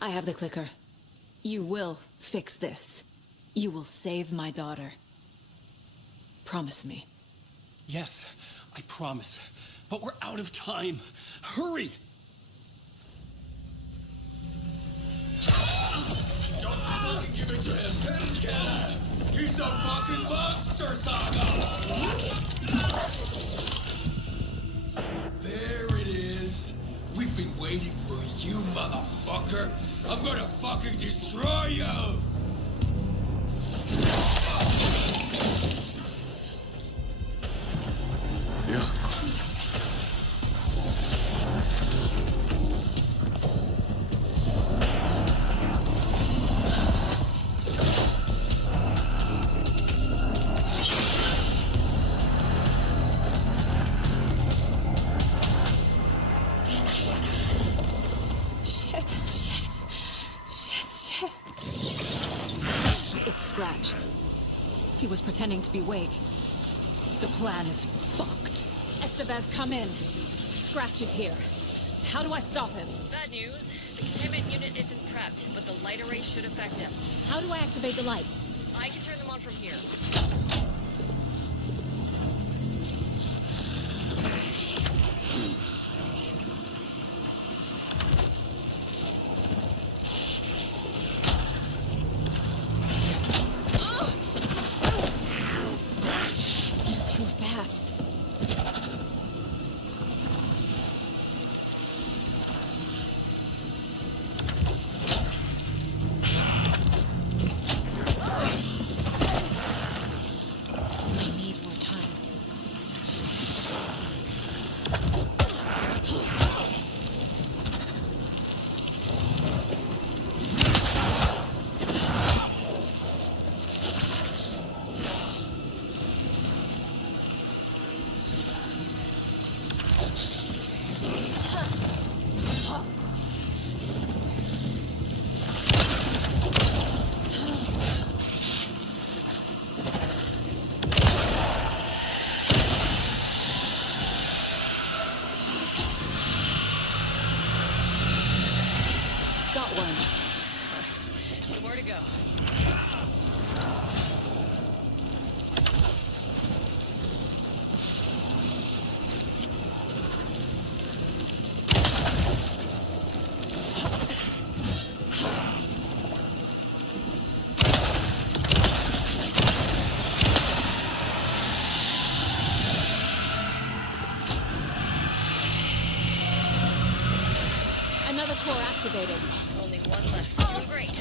I have the clicker. You will fix this. You will save my daughter. Promise me. Yes, I promise. But we're out of time. Hurry! Don't fucking give it to him! He's a fucking monster, Saga! There it is. We've been waiting for you, motherfucker. I'm gonna fucking destroy you! Yeah. Scratch. He was pretending to be Wake. The plan is fucked. Estevez, come in. Scratch is here. How do I stop him? Bad news. The containment unit isn't prepped, but the light array should affect him. How do I activate the lights? I can turn them on from here. core activated. Only one left. Doing great.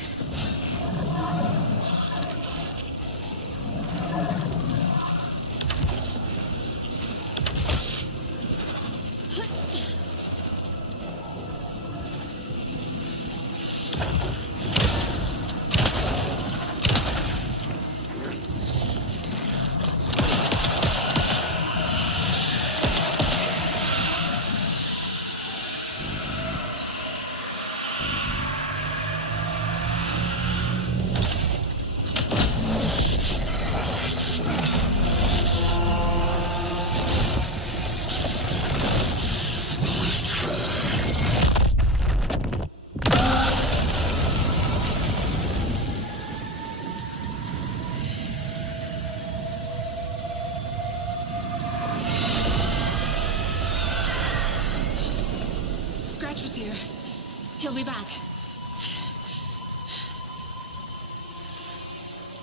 Scratch was here. He'll be back.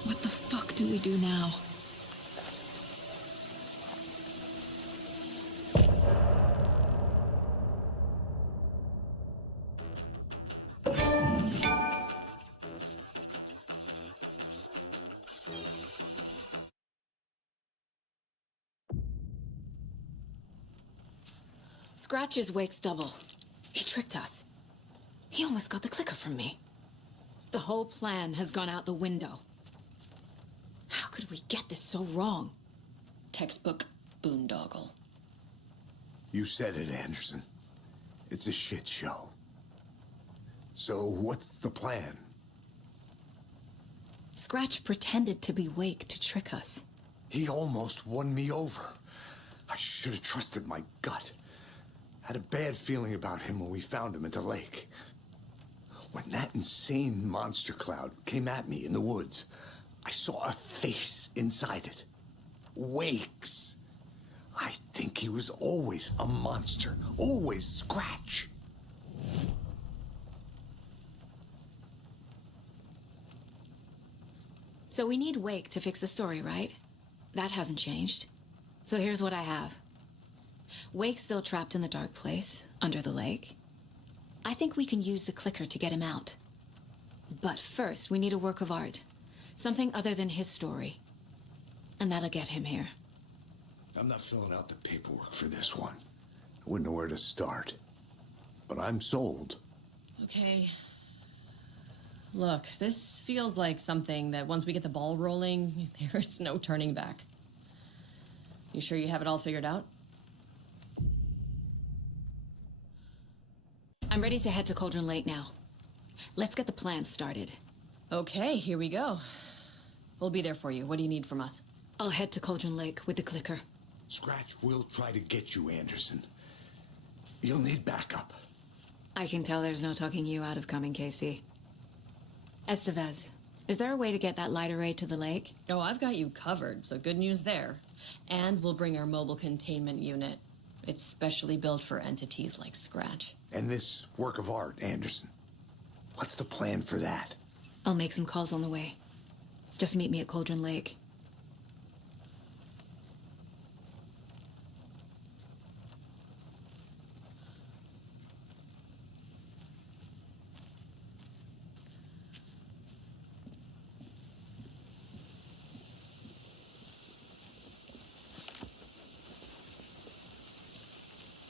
What the fuck do we do now? Scratch is Wake's double. He tricked us. He almost got the clicker from me. The whole plan has gone out the window. How could we get this so wrong? Textbook boondoggle. You said it, Anderson. It's a shit show. So what's the plan? Scratch pretended to be Wake to trick us. He almost won me over. I should have trusted my gut. Had a bad feeling about him when we found him at the lake. When that insane monster cloud came at me in the woods, I saw a face inside it. Wake's. I think he was always a monster. Always Scratch. So we need Wake to fix the story, right? That hasn't changed. So here's what I have. Wake's still trapped in the dark place, under the lake. I think we can use the clicker to get him out. But first, we need a work of art. Something other than his story. And that'll get him here. I'm not filling out the paperwork for this one. I wouldn't know where to start. But I'm sold. Okay. Look, this feels like something that once we get the ball rolling, there's no turning back. You sure you have it all figured out? I'm ready to head to Cauldron Lake now. Let's get the plan started. Okay, here we go. We'll be there for you. What do you need from us? I'll head to Cauldron Lake with the clicker. Scratch will try to get you, Anderson. You'll need backup. I can tell there's no talking you out of coming, Casey. Estevez, is there a way to get that light array to the lake? Oh, I've got you covered, so good news there. And we'll bring our mobile containment unit. It's specially built for entities like Scratch. And this work of art, Anderson. What's the plan for that? I'll make some calls on the way. Just meet me at Cauldron Lake.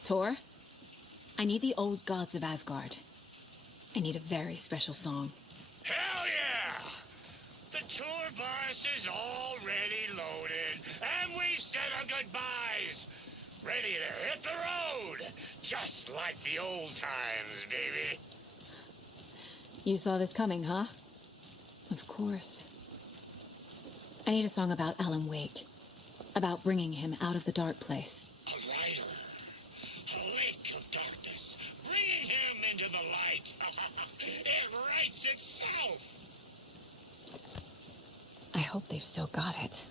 Tor, I need the old gods of Asgard. I need a very special song. Hell yeah! The tour bus is already loaded, and we said our goodbyes. Ready to hit the road, just like the old times, baby. You saw this coming, huh? Of course. I need a song about Alan Wake. About bringing him out of the dark place. A rider. A lake of darkness. Bringing him into the light. It writes itself. I hope they've still got it.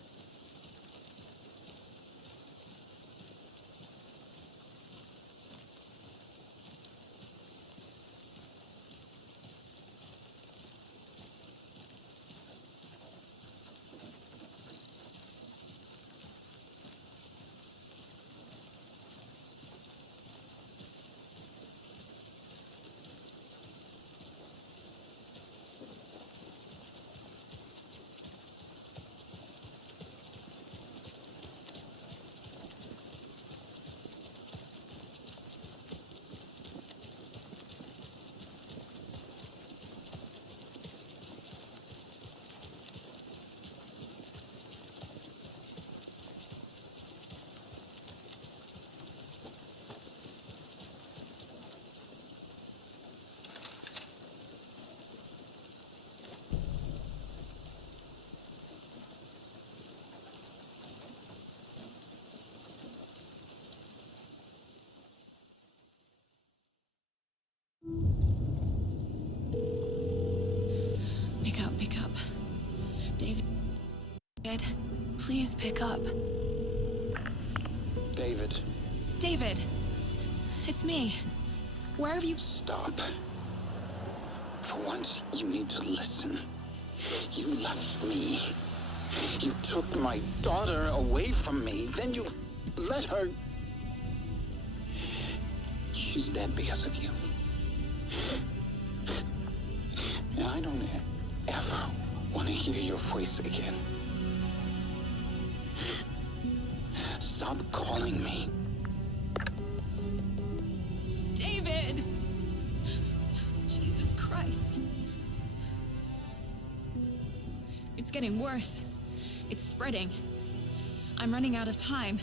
Ed, please pick up. David. David! It's me. Where have you... Stop. For once, you need to listen. You left me. You took my daughter away from me. Then you let her... She's dead because of you. And I don't ever want to hear your voice again. Stop calling me. David! Jesus Christ. It's getting worse. It's spreading. I'm running out of time.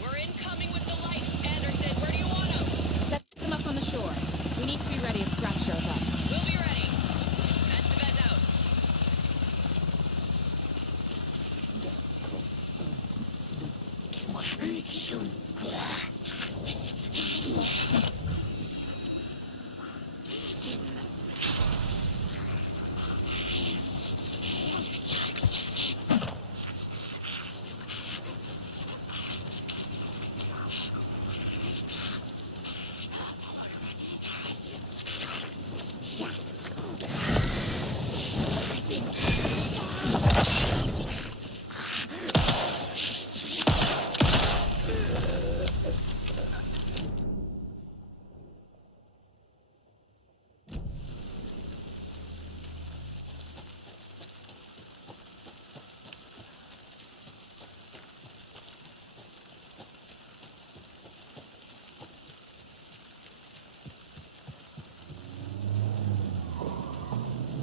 We're incoming with the lights. Anderson, where do you want them? Set them up on the shore. We need to be ready if Scratch shows up. We'll be ready. That's the beds out.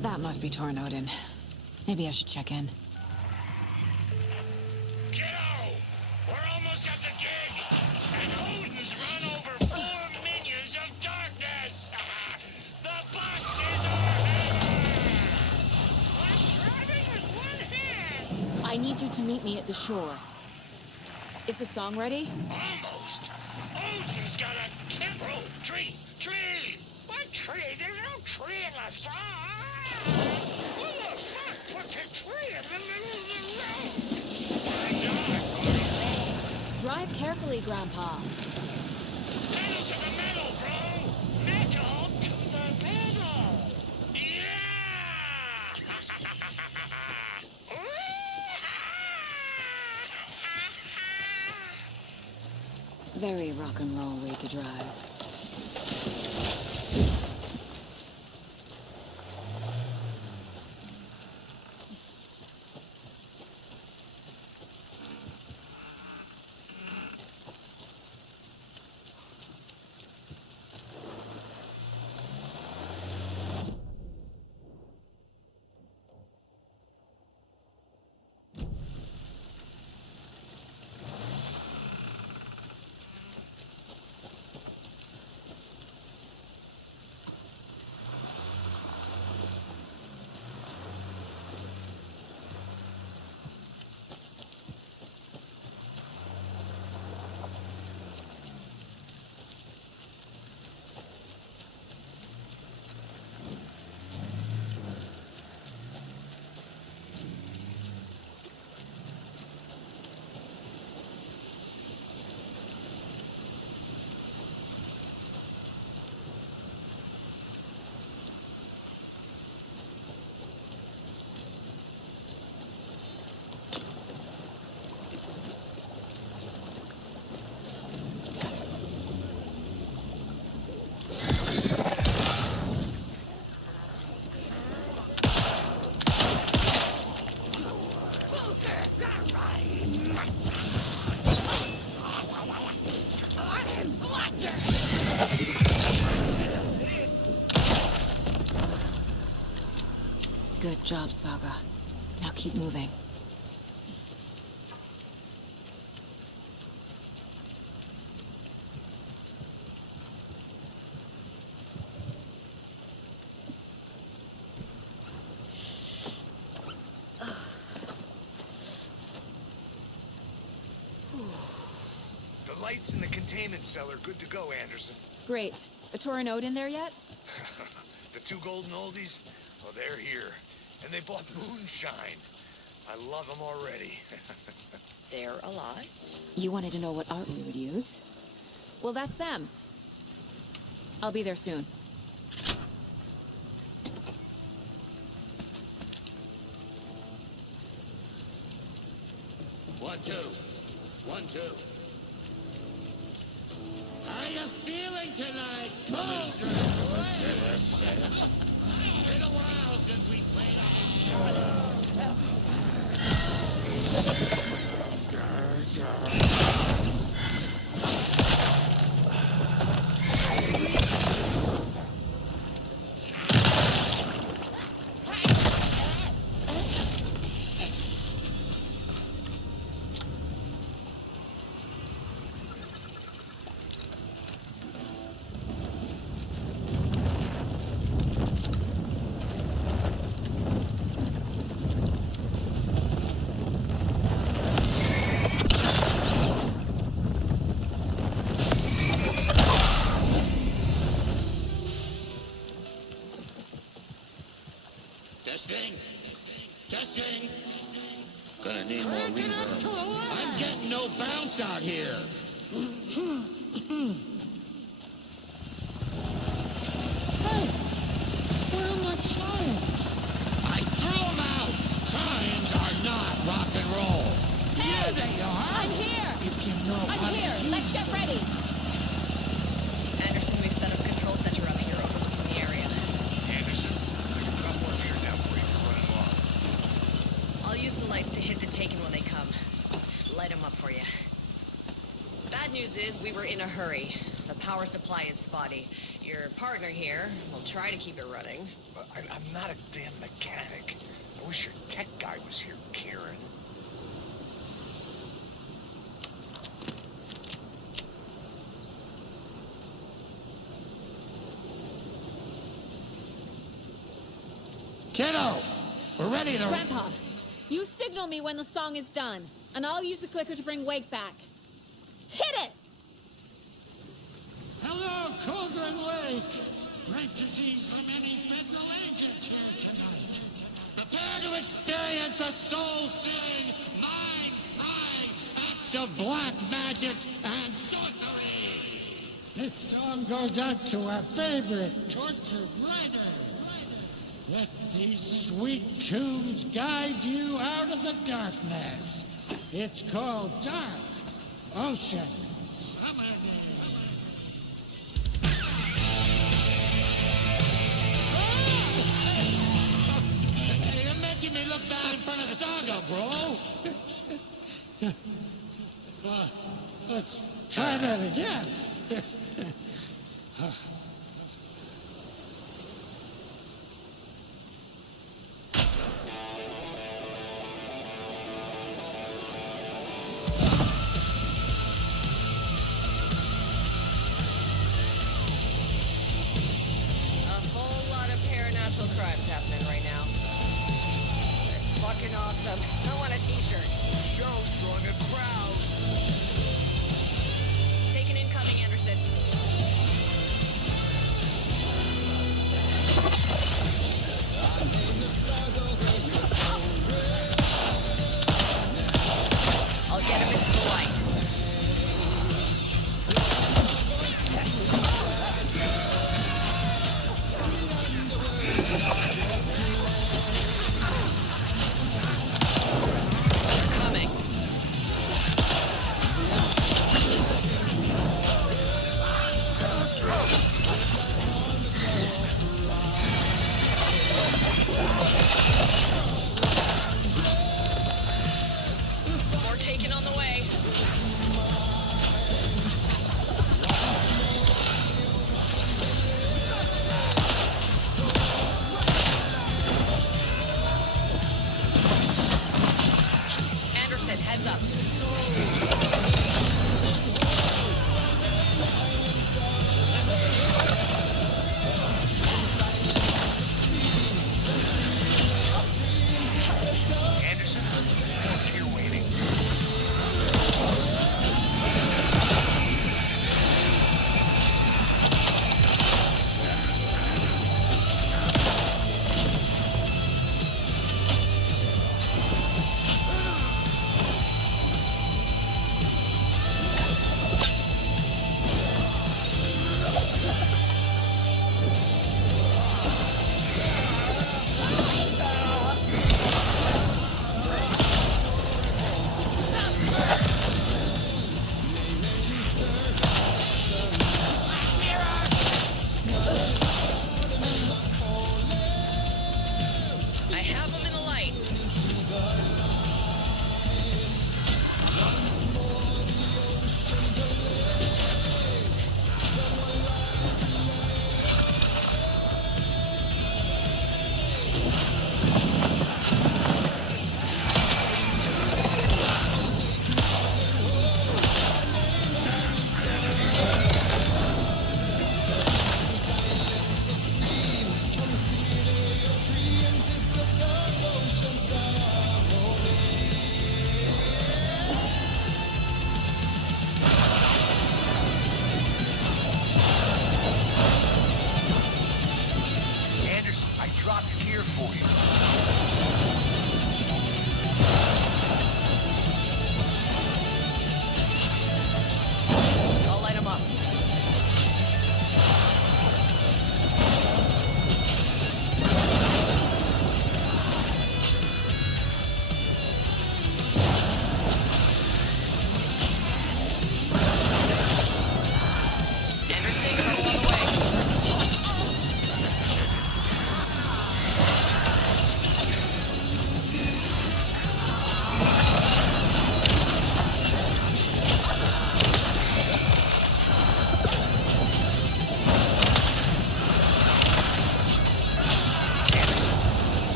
That must be Tornodin. Maybe I should check in. Kiddo! We're almost at the gig! And Odin's run over 4 minions of darkness! The bus is our hammer! I'm driving with one hand! I need you to meet me at the shore. Is the song ready? Almost! Odin's got a timbrel! Tree! What tree? There's no tree in the song! Who the fuck puts a tree in the middle of the road? Drive carefully, Grandpa. Pedal to the metal, bro! Metal to the metal! Very rock and roll way to drive. Good job, Saga. Now keep moving. The lights in the containment cell are good to go, Anderson. Great. A Torinode in there yet? The two golden oldies? Oh, they're here. And they bought moonshine. I love them already. They're alive. You wanted to know what art we would use? Well, that's them. I'll be there soon. One, two. 1, 2. How you feeling tonight, Cauldron? Been a while since we played on this Testing. Gonna need more reverb. I'm getting no bounce out here. Hey, where are my chimes? I threw them out. Chimes are not rock and roll. Here they are. I'm here. If you know I'm how to here. use Let's get ready. Anderson, we've set up a control center up here overlooking the area. Anderson, I can drop one here now for you. You're running long. I'll use the lights to hit the Taken when they come. Light them up for you. Bad news is we were in a hurry. The power supply is spotty. Your partner here will try to keep it running. I'm not a damn mechanic. I wish your tech guy was here, Karen. Kiddo, we're ready to... Grandpa, you signal me when the song is done, and I'll use the clicker to bring Wake back. Hit it! Hello, Cauldron Lake. Great to see so many Bethel agents here tonight. Prepare to experience a soul-searing, mind-frying act of black magic and sorcery. This song goes out to our favorite tortured writer. Let these sweet tunes guide you out of the darkness. It's called Dark Ocean Summer. Hey, you're making me look bad in front of Saga, bro. Let's try that again. Crimes happening right now. It's fucking awesome. I want a t-shirt. Show's drawing a crowd. Taken incoming, Anderson. I'll get him into the light. Coming.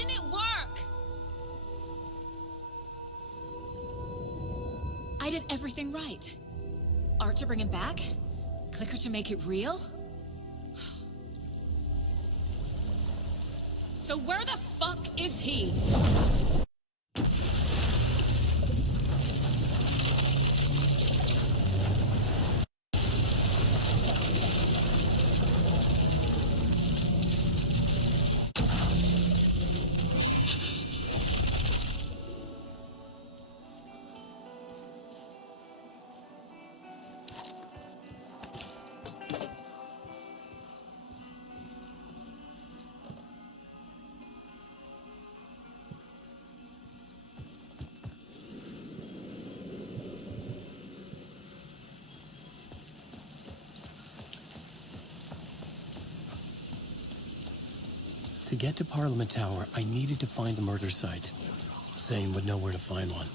didn't it work? I did everything right. Art to bring him back? Clicker to make it real? So where the fuck is he? To get to Parliament Tower, I needed to find a murder site. Zane would know where to find one.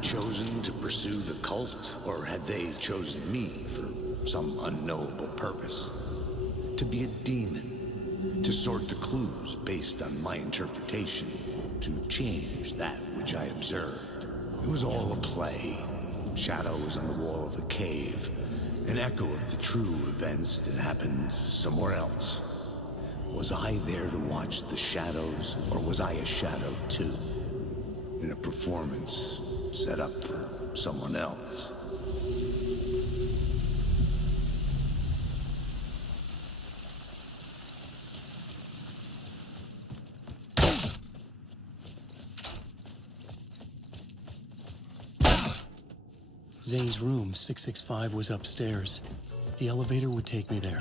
Chosen to pursue the cult, or had they chosen me for some unknowable purpose? To be a demon, to sort the clues based on my interpretation, to change that which I observed. It was all a play. Shadows on the wall of a cave, an echo of the true events that happened somewhere else. Was I there to watch the shadows, or was I a shadow too? In a performance set up for someone else. Zane's room, 665, was upstairs. The elevator would take me there.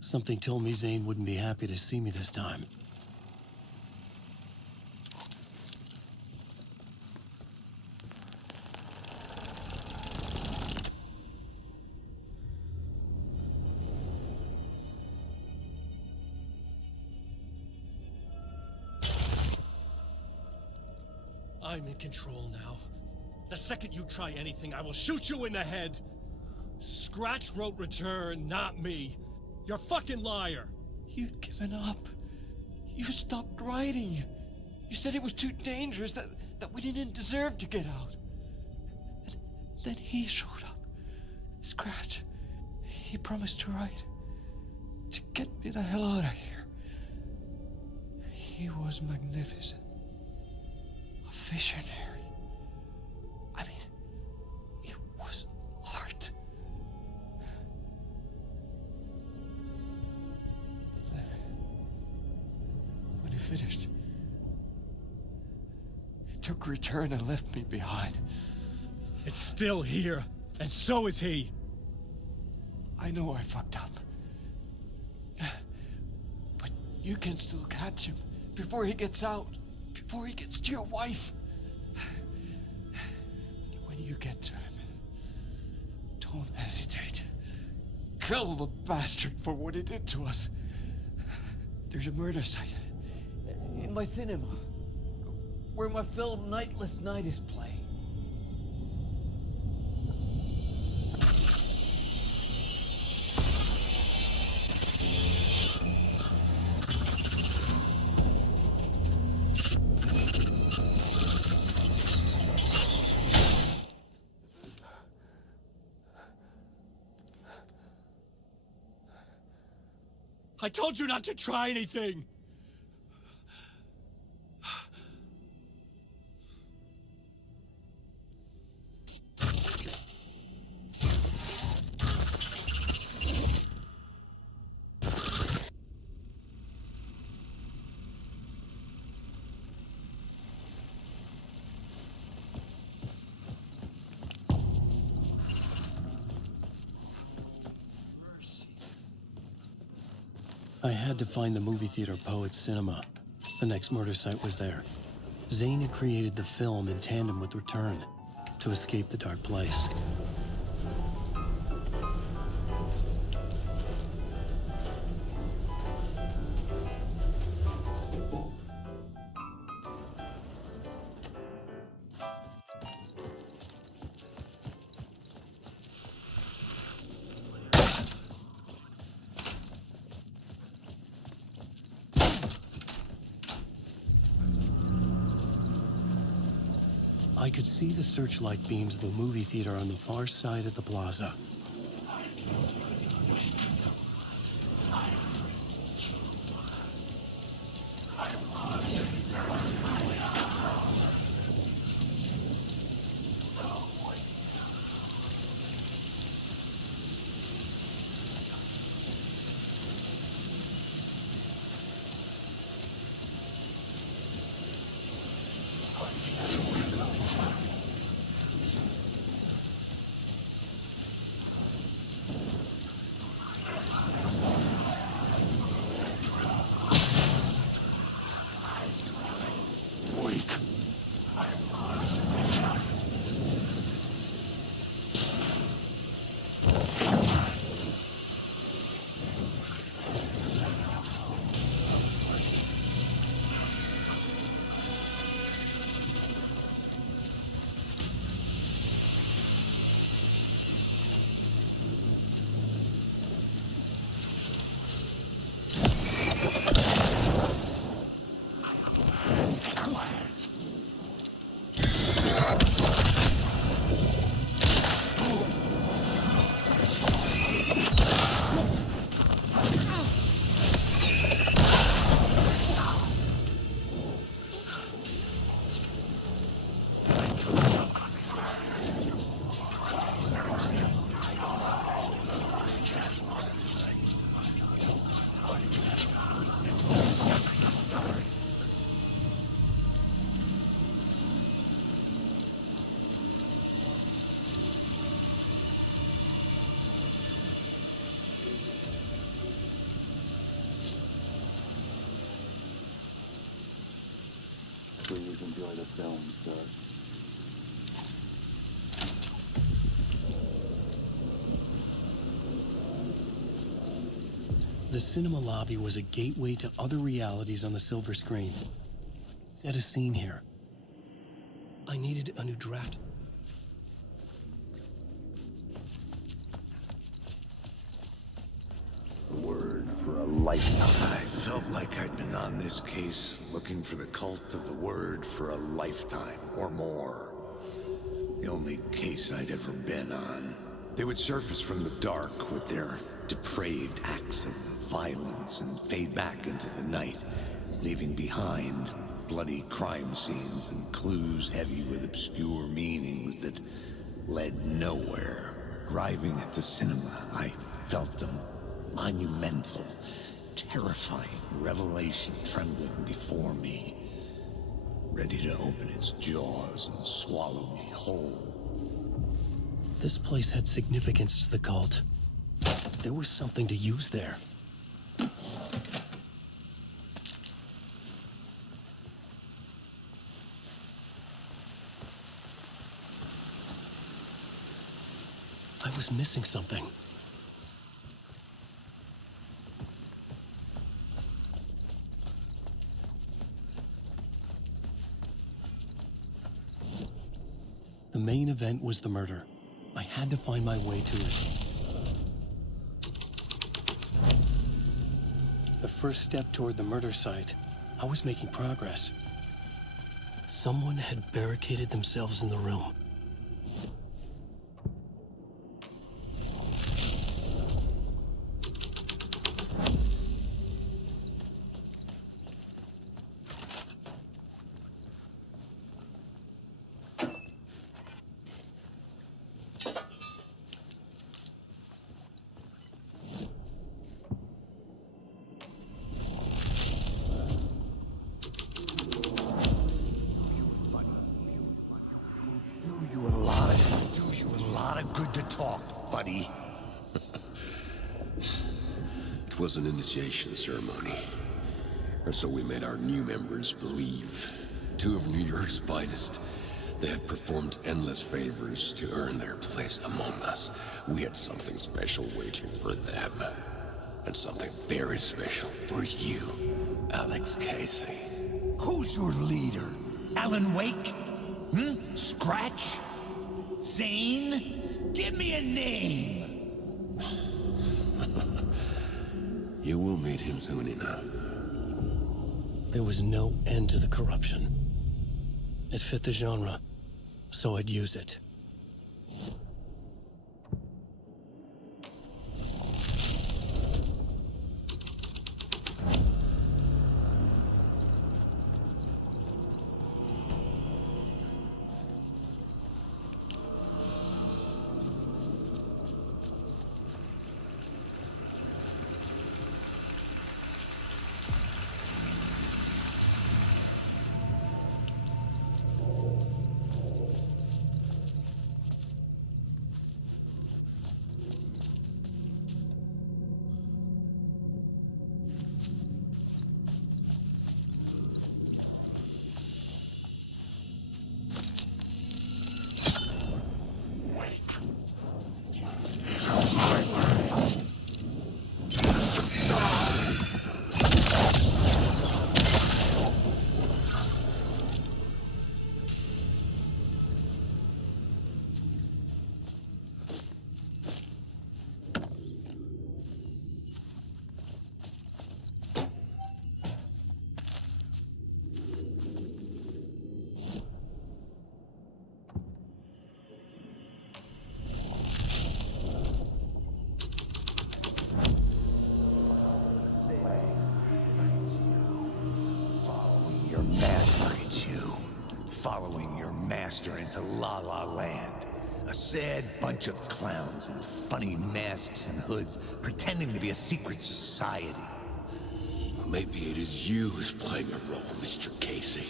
Something told me Zane wouldn't be happy to see me this time. I'm in control now. The second you try anything, I will shoot you in the head. Scratch wrote return, not me. You're a fucking liar. You'd given up. You stopped writing. You said it was too dangerous, that we didn't deserve to get out. And then he showed up. Scratch. He promised to write. To get me the hell out of here. He was magnificent. A visionary. I mean, it was art. But then, when he finished, he took a return and left me behind. It's still here, and so is he. I know I fucked up. But you can still catch him before he gets out, before he gets to your wife. When you get to him, don't hesitate. Kill the bastard for what he did to us. There's a murder site in my cinema where my film Nightless Night is playing. I told you not to try anything! I had to find the movie theater Poet Cinema. The next murder site was there. Zane had created the film in tandem with Return to escape the dark place. I could see the searchlight beams of the movie theater on the far side of the plaza. Please enjoy the film, sir. The cinema lobby was a gateway to other realities on the silver screen. Set a scene here. I needed a new draft. Word for a lifetime. I felt like I'd been on this case looking for the cult of the word for a lifetime or more. The only case I'd ever been on. They would surface from the dark with their depraved acts of violence and fade back into the night, leaving behind bloody crime scenes and clues heavy with obscure meanings that led nowhere. Arriving at the cinema, I felt a monumental, terrifying revelation trembling before me, ready to open its jaws and swallow me whole. This place had significance to the cult. There was something to use there. I was missing something. The main event was the murder. I had to find my way to it. The first step toward the murder site, I was making progress. Someone had barricaded themselves in the room. It was an initiation ceremony, or so we made our new members believe. Two of New York's finest. They had performed endless favors to earn their place among us. We had something special waiting for them. And something very special for you, Alex Casey. Who's your leader? Alan Wake? Scratch? Zane? Give me a name! You will meet him soon enough. There was no end to the corruption. It fit the genre, so I'd use it. Following your master into La La Land. A sad bunch of clowns in funny masks and hoods, pretending to be a secret society. Maybe it is you who's playing a role, Mr. Casey.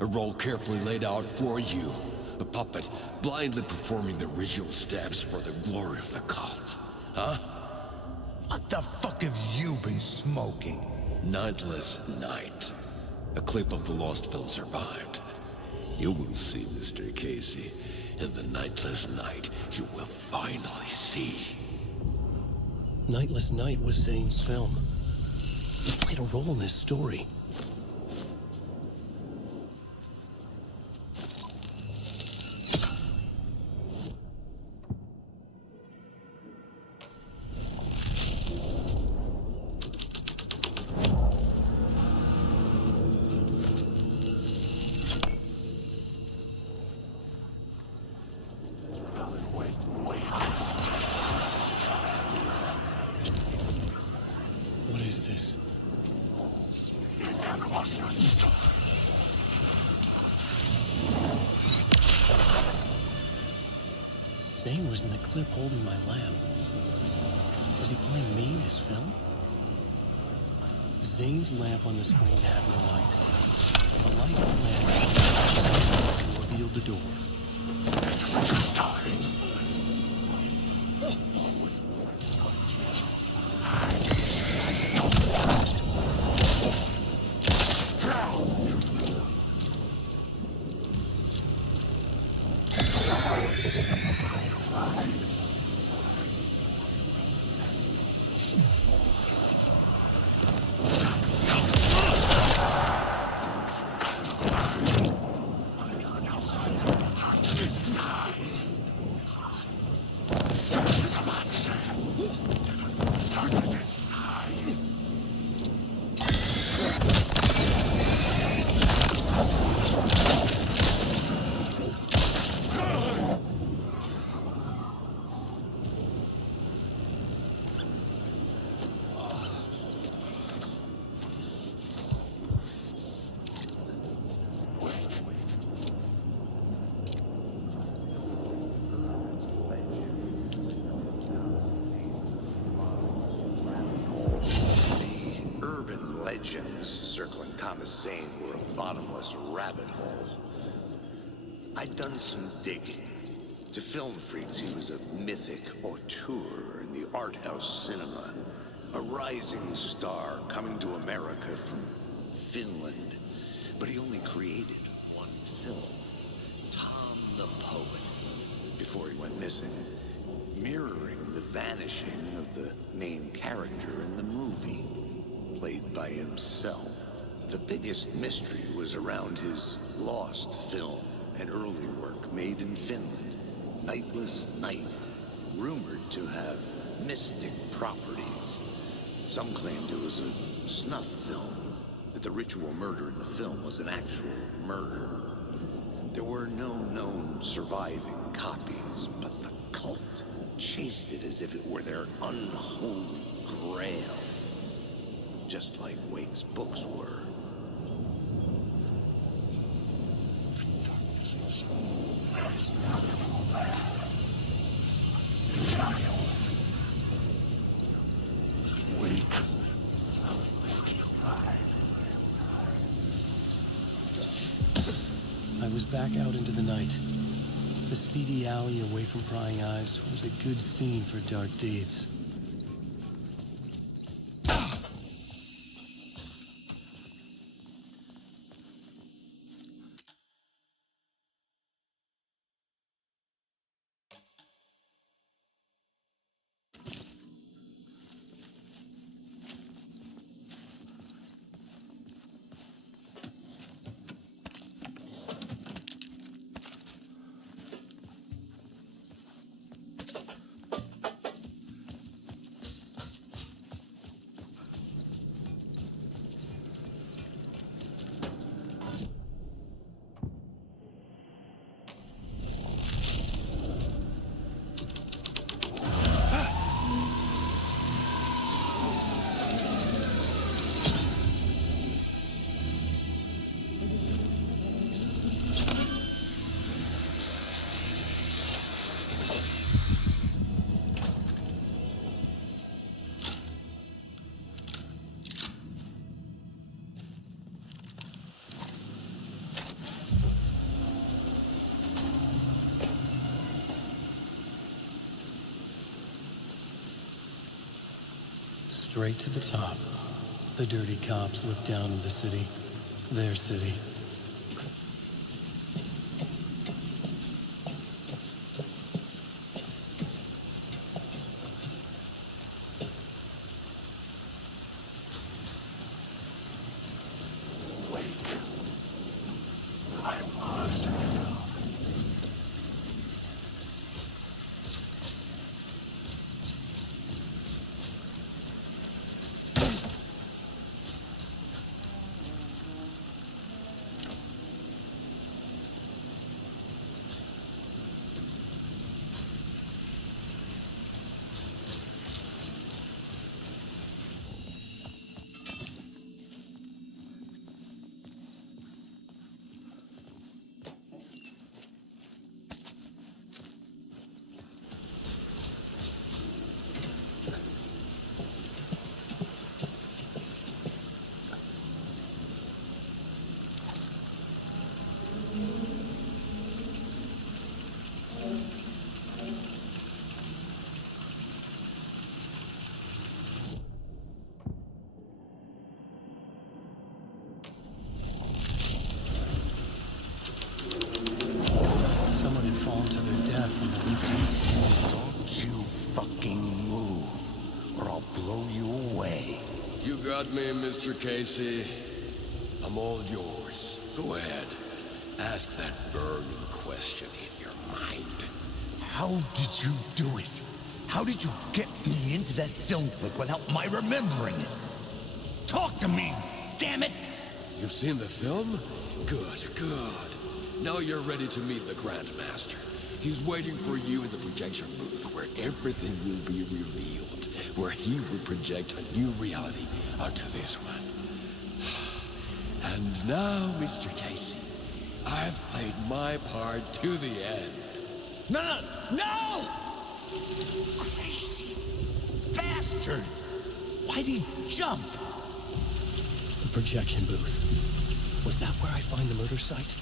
A role carefully laid out for you. A puppet blindly performing the ritual steps for the glory of the cult. Huh? What the fuck have you been smoking? Nightless Night. A clip of the lost film survived. You will see, Mr. Casey. In the Nightless Night, you will finally see. Nightless Night was Zane's film. He played a role in this story. What is this? Zane was in the clip holding my lamp. Was he playing me in his film? Zane's lamp on the screen had no light. The light of the lamp revealed the door. This isn't the start. Legends circling Thomas Zane were a bottomless rabbit hole. I'd done some digging. To film freaks, he was a mythic auteur in the art house cinema. A rising star coming to America from Finland. But he only created one film, Tom the Poet, before he went missing, mirroring the vanishing of the main character in the movie, played by himself. The biggest mystery was around his lost film, an early work made in Finland, Nightless Night, rumored to have mystic properties. Some claimed it was a snuff film, that the ritual murder in the film was an actual murder. There were no known surviving copies, but the cult chased it as if it were their unholy grail. Just like Wake's books were. Wake. I was back out into the night. The seedy alley away from prying eyes was a good scene for dark deeds. Straight to the top. The dirty cops look down on the city. Their city. fucking move, or I'll blow you away. You got me, Mr. Casey. I'm all yours. Go ahead. Ask that burning question in your mind. How did you do it? How did you get me into that film clip without my remembering it? Talk to me, damn it! You've seen the film? Good, good. Now you're ready to meet the Grandmaster. He's waiting for you in the projection booth where everything will be revealed, where he will project a new reality onto this one. And now, Mr. Casey, I've played my part to the end. No! Crazy bastard! Why'd he jump? The projection booth. Was that where I'd find the murder site?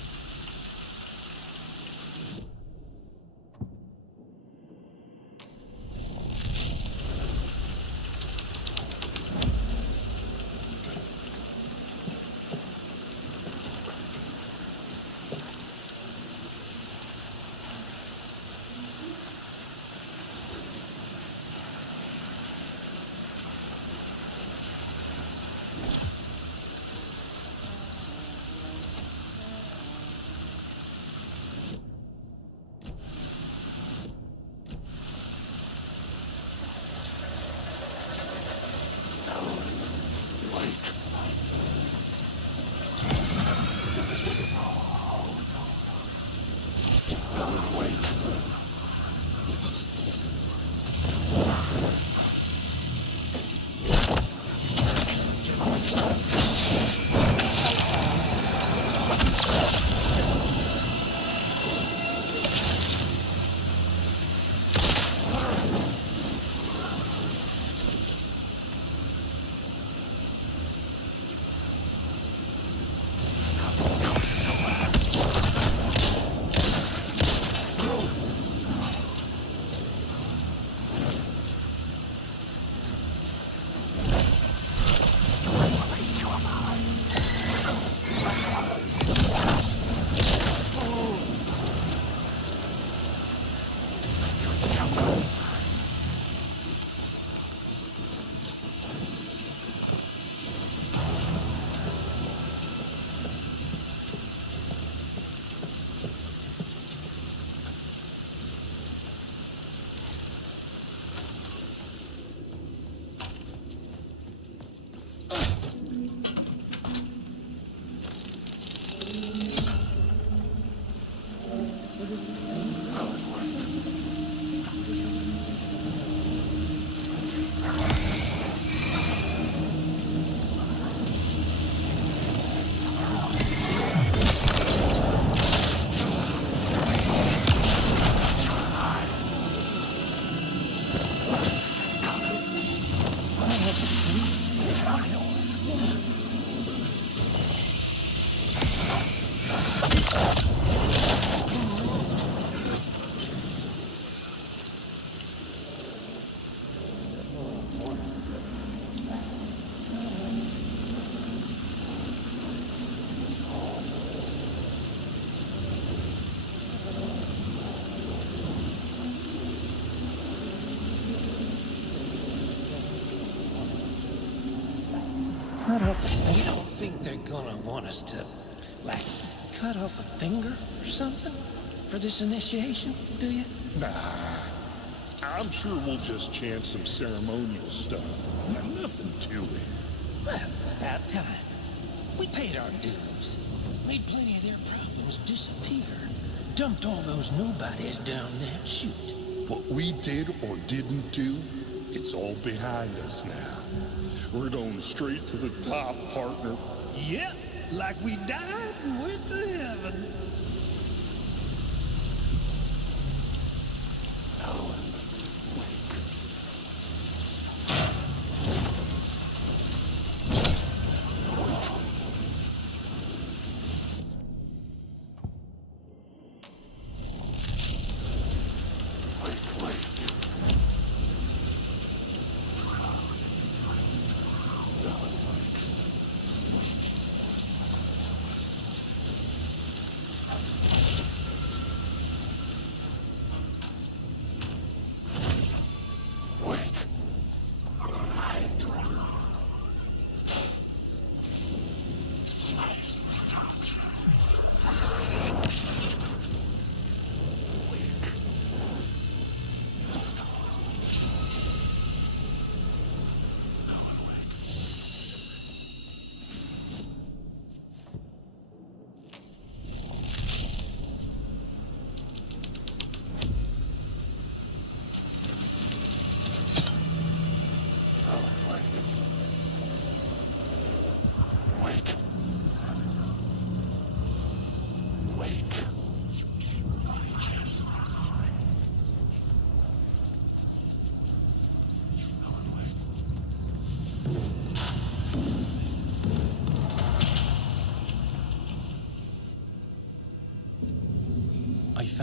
You don't think they're gonna want us to, like, cut off a finger or something for this initiation, do you? Nah. I'm sure we'll just chant some ceremonial stuff. Nothing to it. Well, it's about time. We paid our dues. Made plenty of their problems disappear. Dumped all those nobodies down that chute. What we did or didn't do, it's all behind us now. We're going straight to the top, partner. Yep, like we died and went to heaven.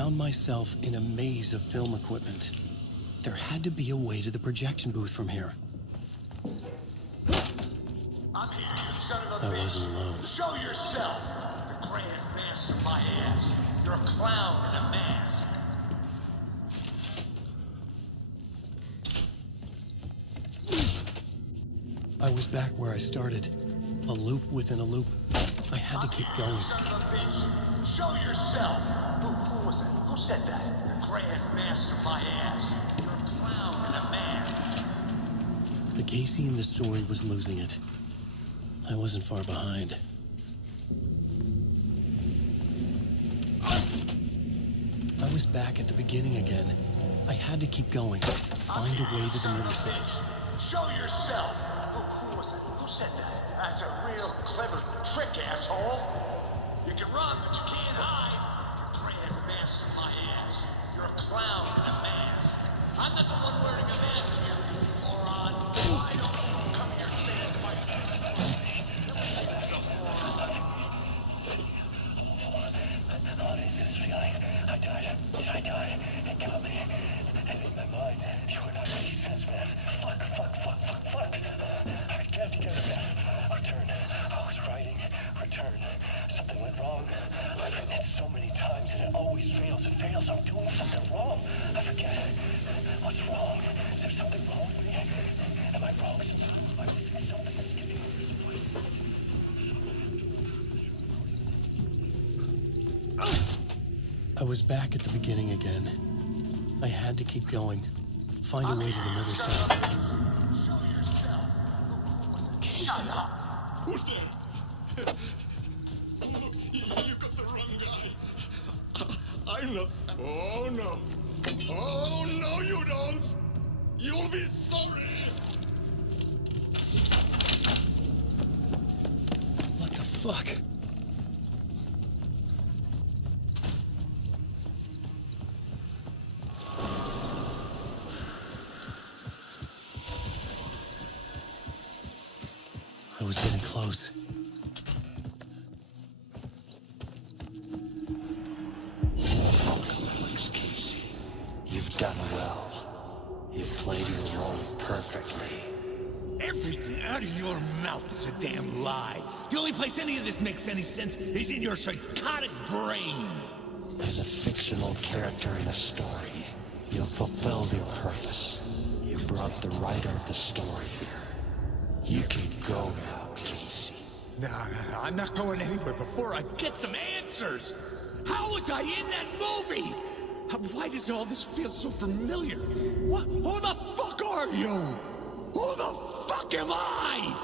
found myself in a maze of film equipment. There had to be a way to the projection booth from here. I'm here, you son of a I bitch. wasn't alone. Show yourself. The grand master of my ass. You're a clown in a mask. I was back where I started. A loop within a loop. I had to keep going. Son of a bitch. Show yourself. Who was that? Who said that? The grand master of my ass. You're a clown in a mask. The Casey in the story was losing it. I wasn't far behind. I was back at the beginning again. I had to keep going. Find a way to the murder site. Show yourself. Who was that? Who said that? That's a real clever trick, asshole. You can run, but you can't hide. Grand master of my ass. You're a clown in a mask. I'm not the one wearing a mask here, you moron. Why don't you come here and say that to my What is this feeling? I died. Did I die? It got me. And in my mind, you were not making sense, man. Fuck. I can't get it back. Return. I was writing. Return. Something went wrong. I've written it so many times and it always fails. It fails. I'm doing something wrong. I forget. What's wrong? Is there something wrong with me? Am I wrong somehow? Am I missing something? I was back at the beginning again. I had to keep going. Find a way to the murder site. Shut up! Who's there? Look, you got the wrong guy. I'm not. Oh no. Oh no, you don't. You'll be sorry. What the fuck? I was getting close. Thanks, Casey. You've done well. You've played your role perfectly. Everything out of your mouth is a damn lie. The only place any of this makes any sense is in your psychotic brain. As a fictional character in a story, you've fulfilled your purpose. You brought the writer of the story here. You can go now, Casey. No, I'm not going anywhere before I get some answers. How was I in that movie? Why does all this feel so familiar? What? Who the fuck are you? Who the fuck am I?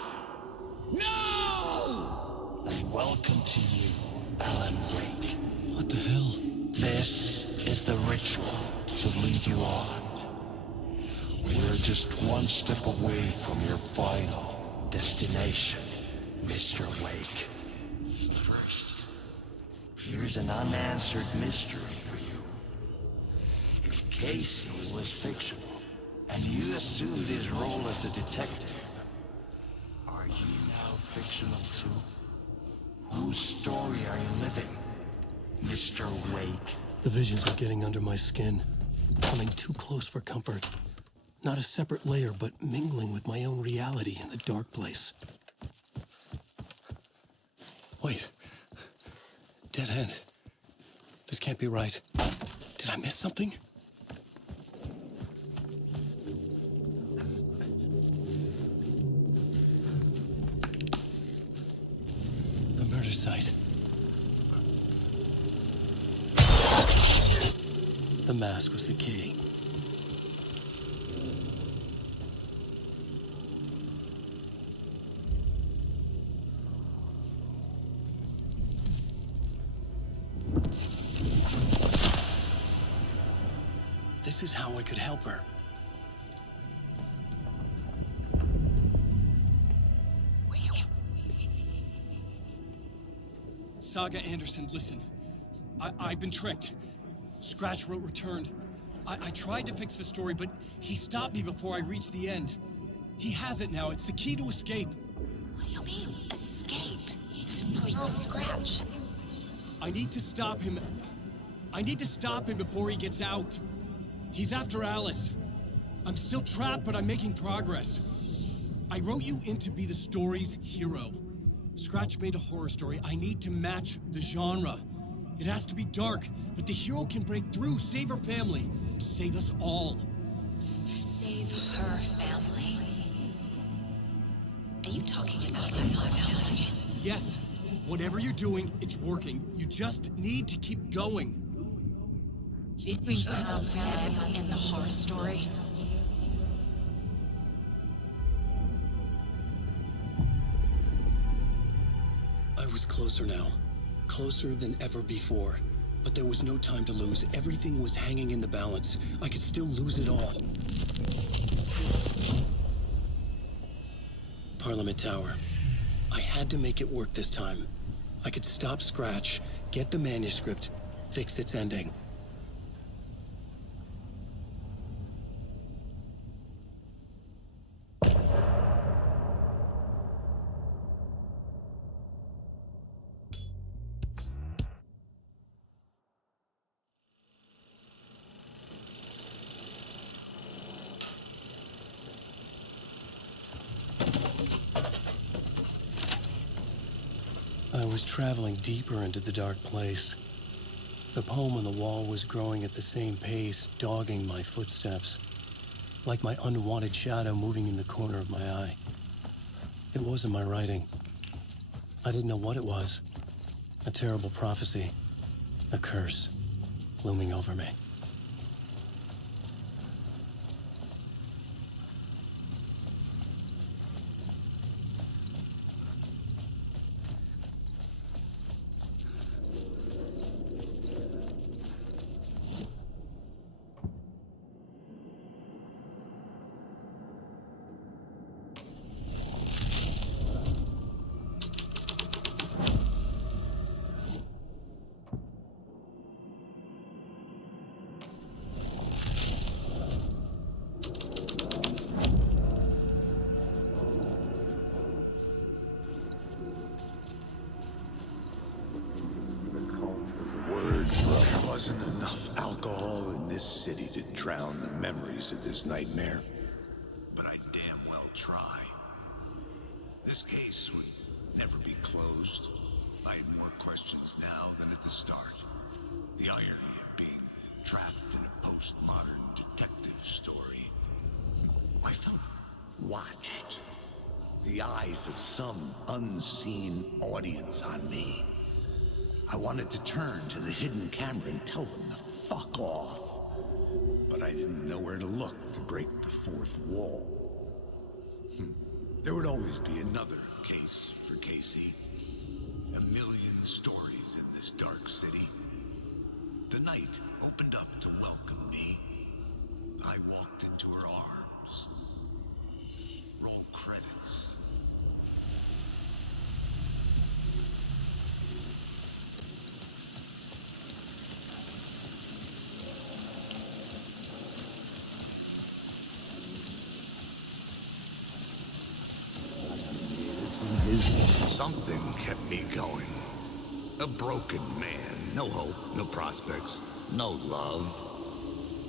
No! And welcome to you, Alan Wake. What the hell? This is the ritual to lead you on. We're just one step away from your final destination, Mr. Wake. First, here's an unanswered mystery for you. If Casey was fictional, and you assumed his role as a detective, are you now fictional too? Whose story are you living, Mr. Wake? The visions were getting under my skin, coming too close for comfort. Not a separate layer, but mingling with my own reality in the dark place. Wait. Dead end. This can't be right. Did I miss something? The murder site. The mask was the key. This is how I could help her. Saga Anderson, listen. I've been tricked. Scratch wrote returned. I tried to fix the story, but he stopped me before I reached the end. He has it now. It's the key to escape. What do you mean, escape? No, you're a Scratch. I need to stop him. I need to stop him before he gets out. He's after Alice. I'm still trapped, but I'm making progress. I wrote you in to be the story's hero. Scratch made a horror story. I need to match the genre. It has to be dark, but the hero can break through, save her family, save us all. Save her family? Are you talking about my family? Yes, whatever you're doing, it's working. You just need to keep going. We have family in the horror story. I was closer now. Closer than ever before. But there was no time to lose. Everything was hanging in the balance. I could still lose it all. Parliament Tower. I had to make it work this time. I could stop Scratch, get the manuscript, fix its ending. I was traveling deeper into the dark place. The poem on the wall was growing at the same pace, dogging my footsteps, like my unwanted shadow moving in the corner of my eye. It wasn't my writing. I didn't know what it was. A terrible prophecy, a curse, looming over me. There wasn't enough alcohol in this city to drown the memories of this nightmare. But I damn well try. This case would never be closed. I have more questions now than at the start. The irony of being trapped in a postmodern detective story. I felt watched. The eyes of some unseen audience on me. I wanted to turn to the hidden camera and tell them to fuck off. But I didn't know where to look to break the fourth wall. There would always be another case for Casey. A million stories in this dark city. The night opened up to welcome me. I walked into her arms. Roll credits. Something kept me going. A broken man. No hope, no prospects, no love.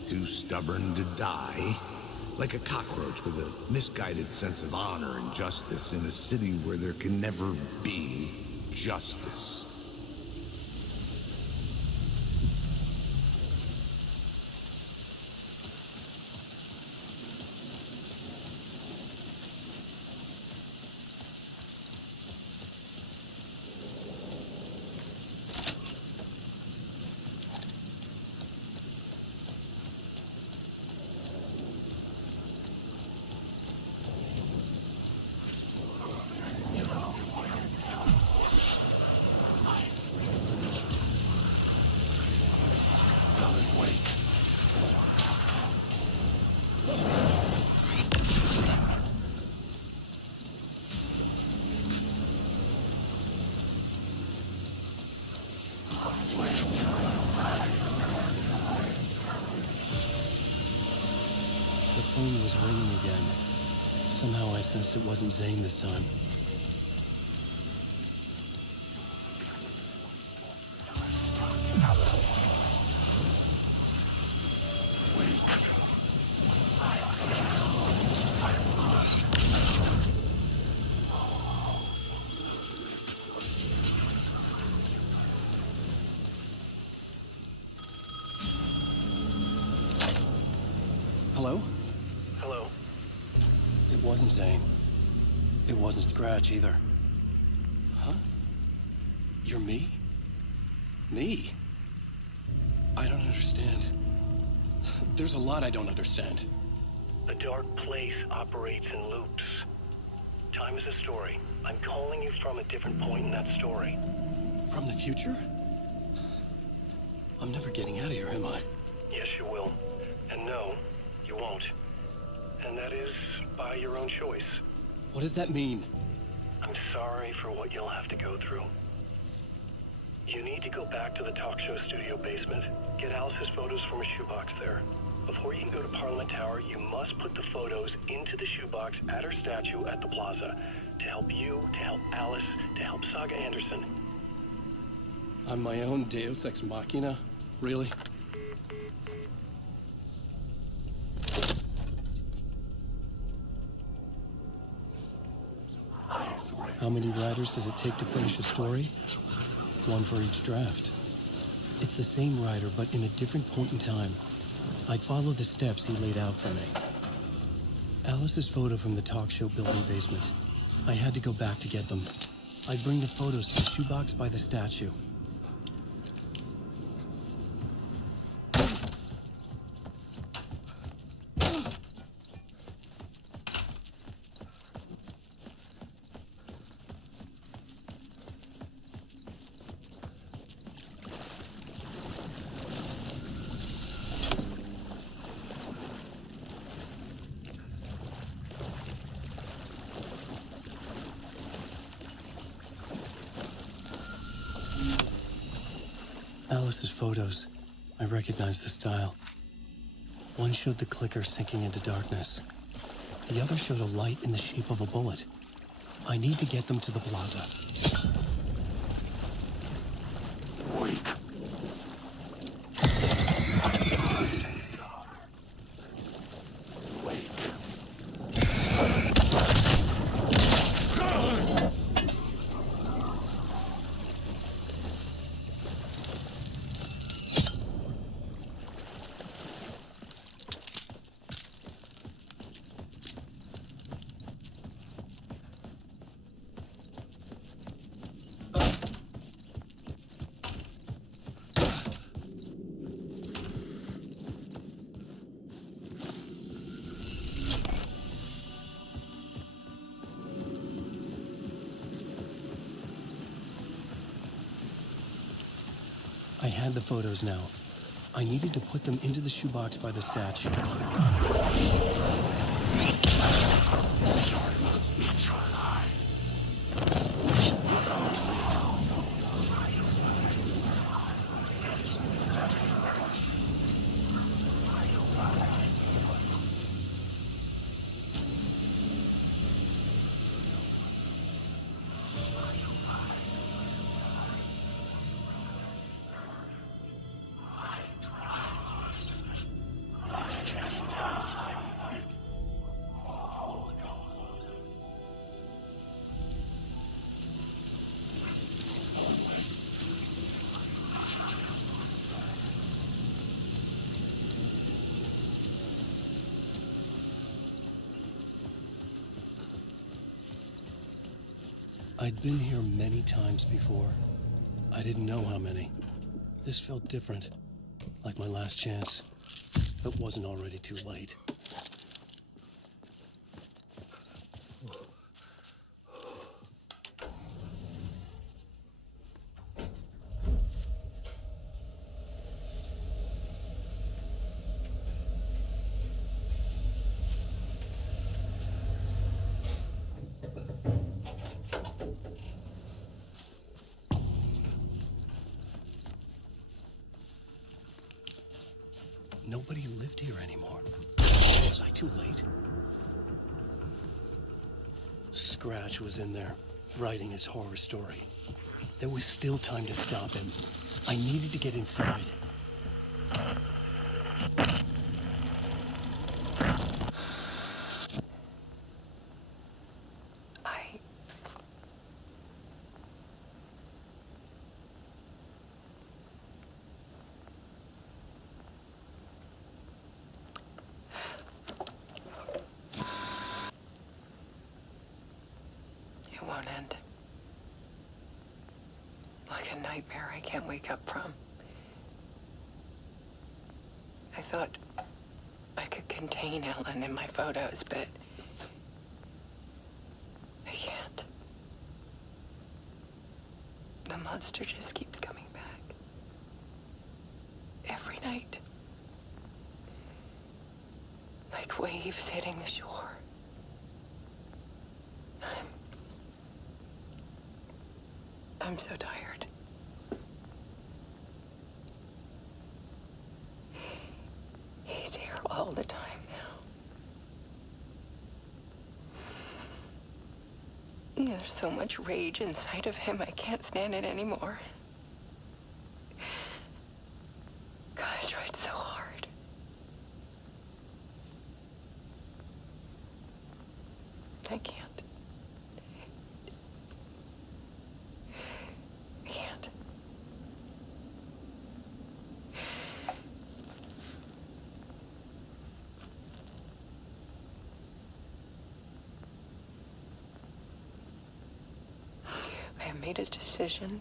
Too stubborn to die. Like a cockroach with a misguided sense of honor and justice in a city where there can never be justice. The phone was ringing again. Somehow I sensed it wasn't Zane this time. It wasn't Zane. It wasn't Scratch either. Huh? You're me? Me? I don't understand. There's a lot I don't understand. The dark place operates in loops. Time is a story. I'm calling you from a different point in that story. From the future? I'm never getting out of here, am I? Yes, you will. And no, you won't. And that is by your own choice. What does that mean? I'm sorry for what you'll have to go through. You need to go back to the talk show studio basement. Get Alice's photos from a shoebox there. Before you can go to Parliament Tower, you must put the photos into the shoebox at her statue at the plaza. To help you, to help Alice, to help Saga Anderson. I'm my own Deus Ex Machina? Really? How many writers does it take to finish a story? One for each draft. It's the same writer, but in a different point in time. I'd follow the steps he laid out for me. Alice's photo from the talk show building basement. I had to go back to get them. I'd bring the photos to the shoebox by the statue. Alice's photos. I recognize the style. One showed the clicker sinking into darkness. The other showed a light in the shape of a bullet. I need to get them to the plaza. Wait. I had the photos now. I needed to put them into the shoebox by the statue. I'd been here many times before. I didn't know how many. This felt different, like my last chance. It wasn't already too late. Nobody lived here anymore. Was I too late? Scratch was in there, writing his horror story. There was still time to stop him. I needed to get inside. It won't end. Like a nightmare I can't wake up from. I thought I could contain Ellen in my photos, but I can't. The monster just keeps coming back. Every night. Like waves hitting the shore. I'm so tired. He's here all the time now. There's so much rage inside of him, I can't stand it anymore. God, I tried so hard. I can't. I can't. I have made a decision.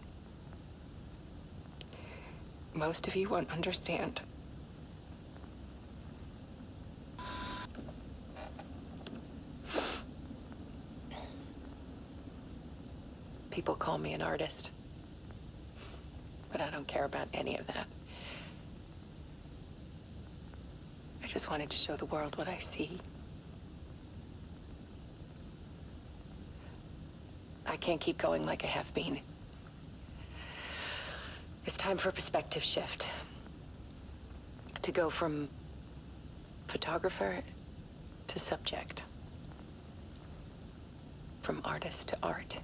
Most of you won't understand. People call me an artist, but I don't care about any of that. I just wanted to show the world what I see. I can't keep going like I have been. It's time for a perspective shift. To go from photographer to subject. From artist to art.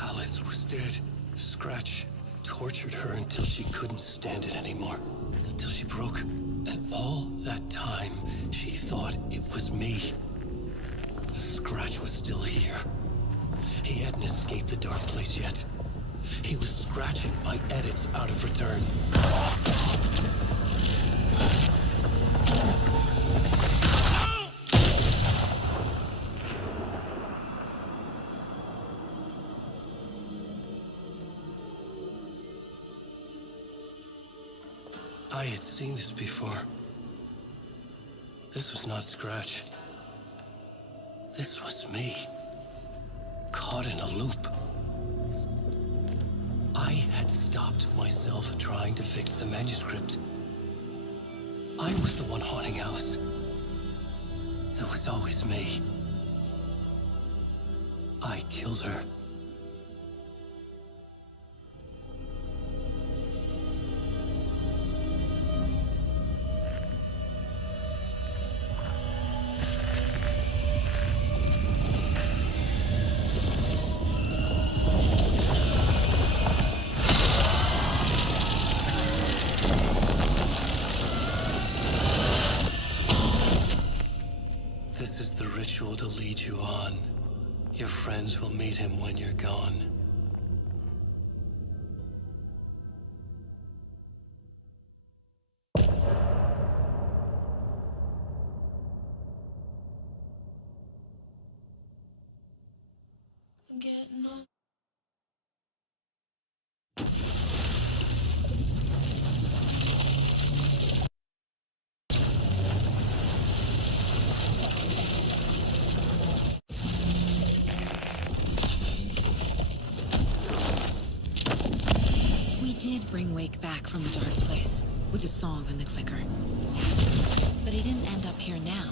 Alice was dead. Scratch tortured her until she couldn't stand it anymore. Until she broke. And all that time, she thought it was me. Scratch was still here. He hadn't escaped the dark place yet. He was scratching my edits out of return. I had seen this before. This was not Scratch. This was me. Caught in a loop. I had stopped myself trying to fix the manuscript. I was the one haunting Alice. It was always me. I killed her. This is the ritual to lead you on. Your friends will meet him when you're gone. Getting on. bring Wake back from the dark place with the song and the clicker. But he didn't end up here now.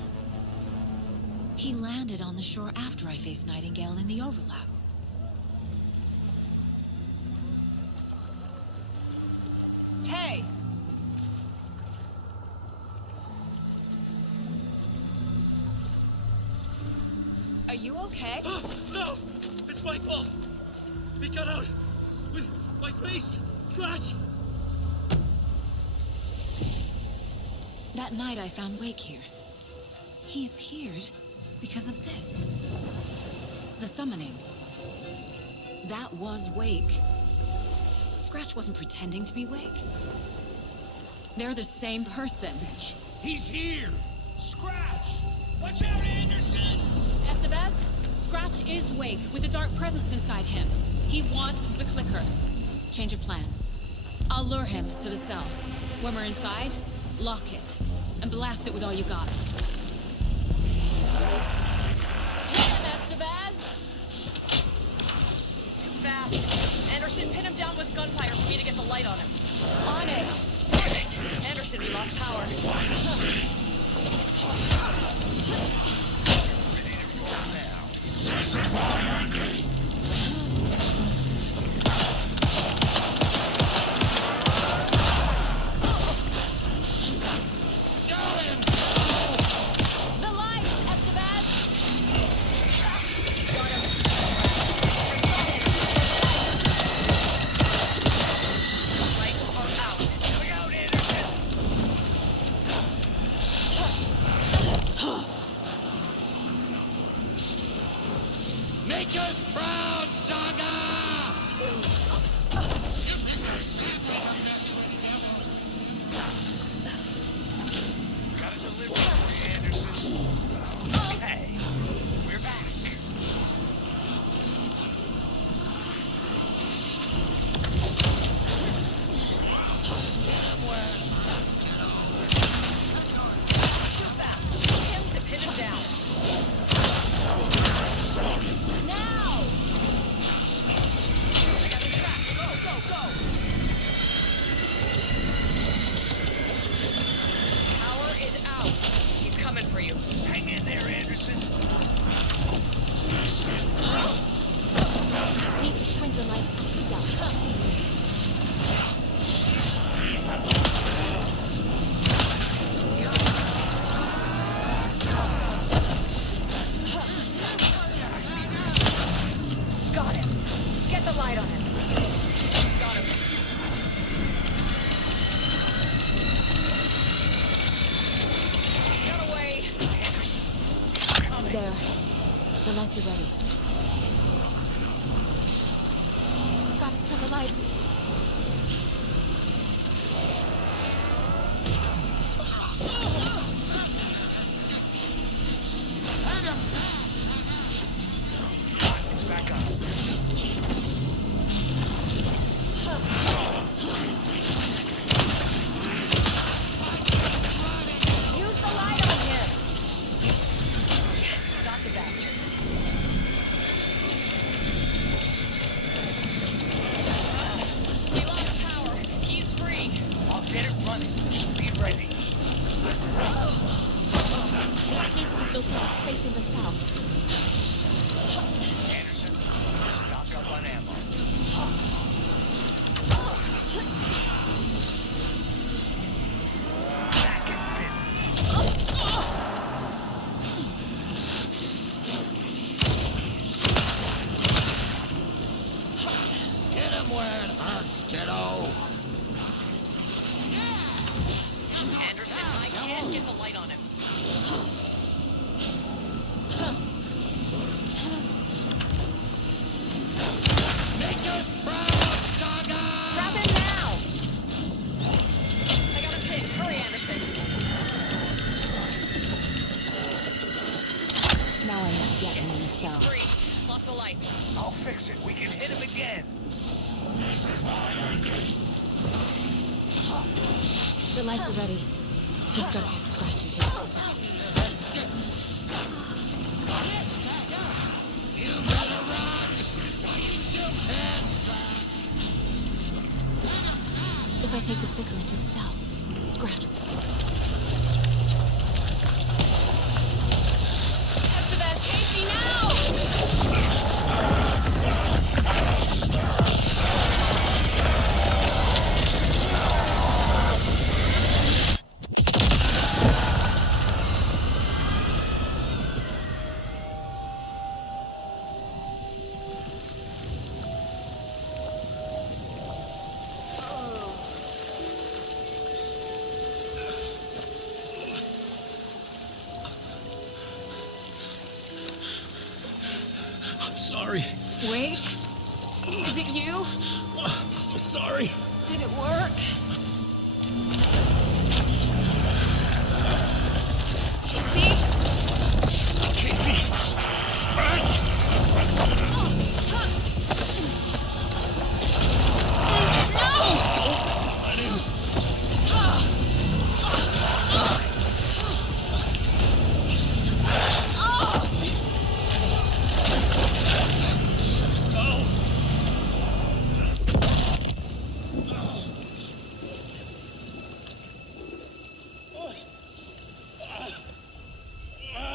He landed on the shore after I faced Nightingale in the overlap. Hey! Are you okay? No! It's my fault! He got out with my face! Scratch! That night I found Wake here. He appeared because of this. The summoning. That was Wake. Scratch wasn't pretending to be Wake. They're the same person. He's here! Scratch! Watch out, Anderson! Estevez, Scratch is Wake with a dark presence inside him. He wants the clicker. Change of plan. I'll lure him to the cell. When we're inside, lock it and blast it with all you got. Hit him, Estevez! He's too fast. Anderson, pin him down with gunfire for me to get the light on him. On it! Damn it! Anderson, we lost power. This is why I need. The lights, Estevez! Got him. Lights are out. Look out, Anderson! Make us proud, Saga! Got a delivery for you, Anderson. Hey, we're back. Too fast. Shoot him to pin him down. Now! I got the track. Go, go, go! Power is out. He's coming for you. Hang in there, Anderson. Need to shrink the lights up to south. Got him. Get the light on him. Got him. Get away. There. The lights are ready. Gotta turn the lights. Back up. Use the light on him. Yes, got the bastard. We lost power. He's free. I'll get it running. Be ready. Need to get those lights facing the south. Anderson, stock up on ammo. Back in business. Get him where it hurts, kiddo. Anderson, I can't get the light on him. Make us proud, Saga! Grab him now! I got a pin. Hurry, Anderson. Now I must get him in the He's cell. free. Lost the lights. I'll fix it. We can hit him again. This is why I need. The lights are ready. Just gotta get Scratch into the cell. You better run! While you still can, Scratch! If I take the clicker into the cell, Scratch. Estevez, Casey, now! I'm sorry. Wait. Is it you? I'm so sorry. Did it work? Casey? Casey! Scratch!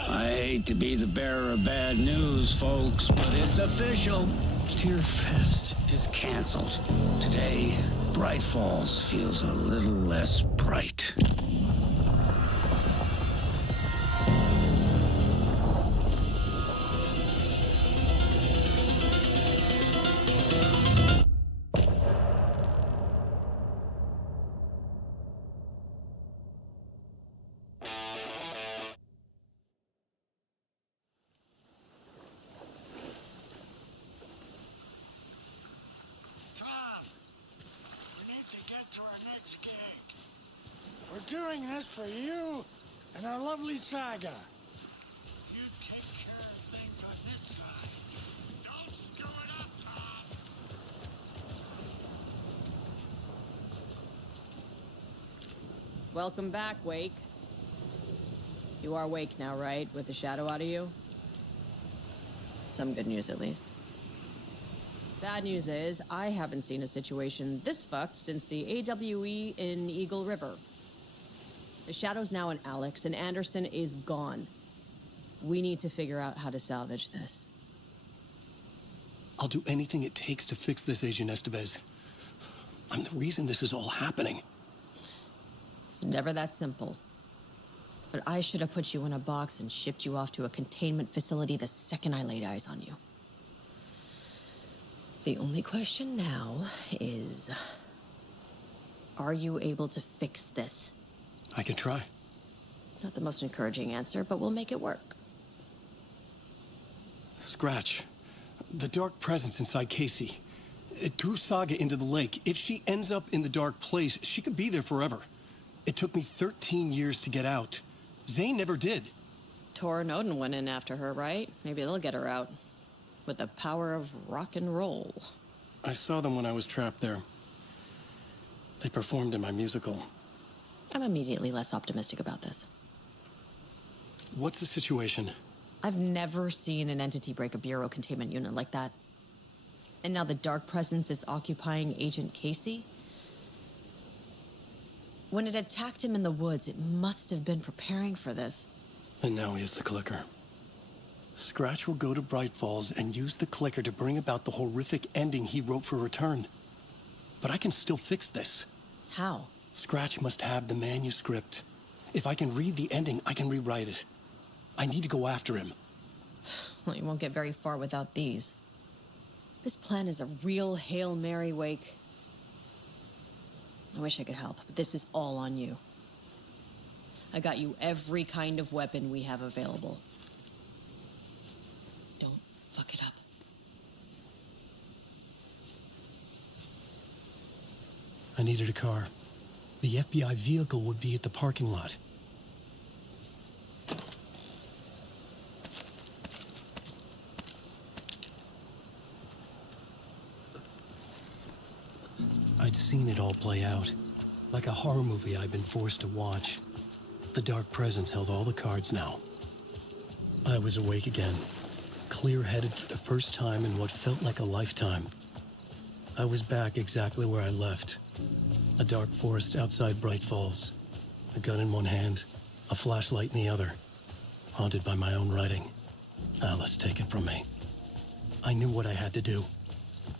I hate to be the bearer of bad news, folks, but it's official. Tear Fest is canceled. Today, Bright Falls feels a little less bright. We're doing this for you and our lovely saga. You take care of things on this side. Don't screw it up, Tom. Welcome back, Wake. You are Wake now, right? With the shadow out of you? Some good news, at least. Bad news is, I haven't seen a situation this fucked since the AWE in Eagle River. The Shadow's now in Alex, and Anderson is gone. We need to figure out how to salvage this. I'll do anything it takes to fix this, Agent Estevez. I'm the reason this is all happening. It's never that simple. But I should have put you in a box and shipped you off to a containment facility the second I laid eyes on you. The only question now is, are you able to fix this? I can try. Not the most encouraging answer, but we'll make it work. Scratch. The dark presence inside Casey. It threw Saga into the lake. If she ends up in the dark place, she could be there forever. It took me 13 years to get out. Zane never did. Tor and Odin went in after her, right? Maybe they'll get her out. With the power of rock and roll. I saw them when I was trapped there. They performed in my musical. I'm immediately less optimistic about this. What's the situation? I've never seen an entity break a Bureau containment unit like that. And now the dark presence is occupying Agent Casey? When it attacked him in the woods, it must have been preparing for this. And now he has the clicker. Scratch will go to Bright Falls and use the clicker to bring about the horrific ending he wrote for Return. But I can still fix this. How? Scratch must have the manuscript. If I can read the ending, I can rewrite it. I need to go after him. Well, you won't get very far without these. This plan is a real Hail Mary, Wake. I wish I could help, but this is all on you. I got you every kind of weapon we have available. Don't fuck it up. I needed a car. The FBI vehicle would be at the parking lot. I'd seen it all play out. Like a horror movie I'd been forced to watch. The dark presence held all the cards now. I was awake again. Clear-headed for the first time in what felt like a lifetime. I was back exactly where I left. A dark forest outside Bright Falls. A gun in one hand, a flashlight in the other. Haunted by my own writing. Alice taken from me. I knew what I had to do.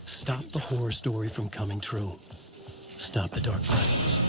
Stop the horror story from coming true. Stop the dark presence.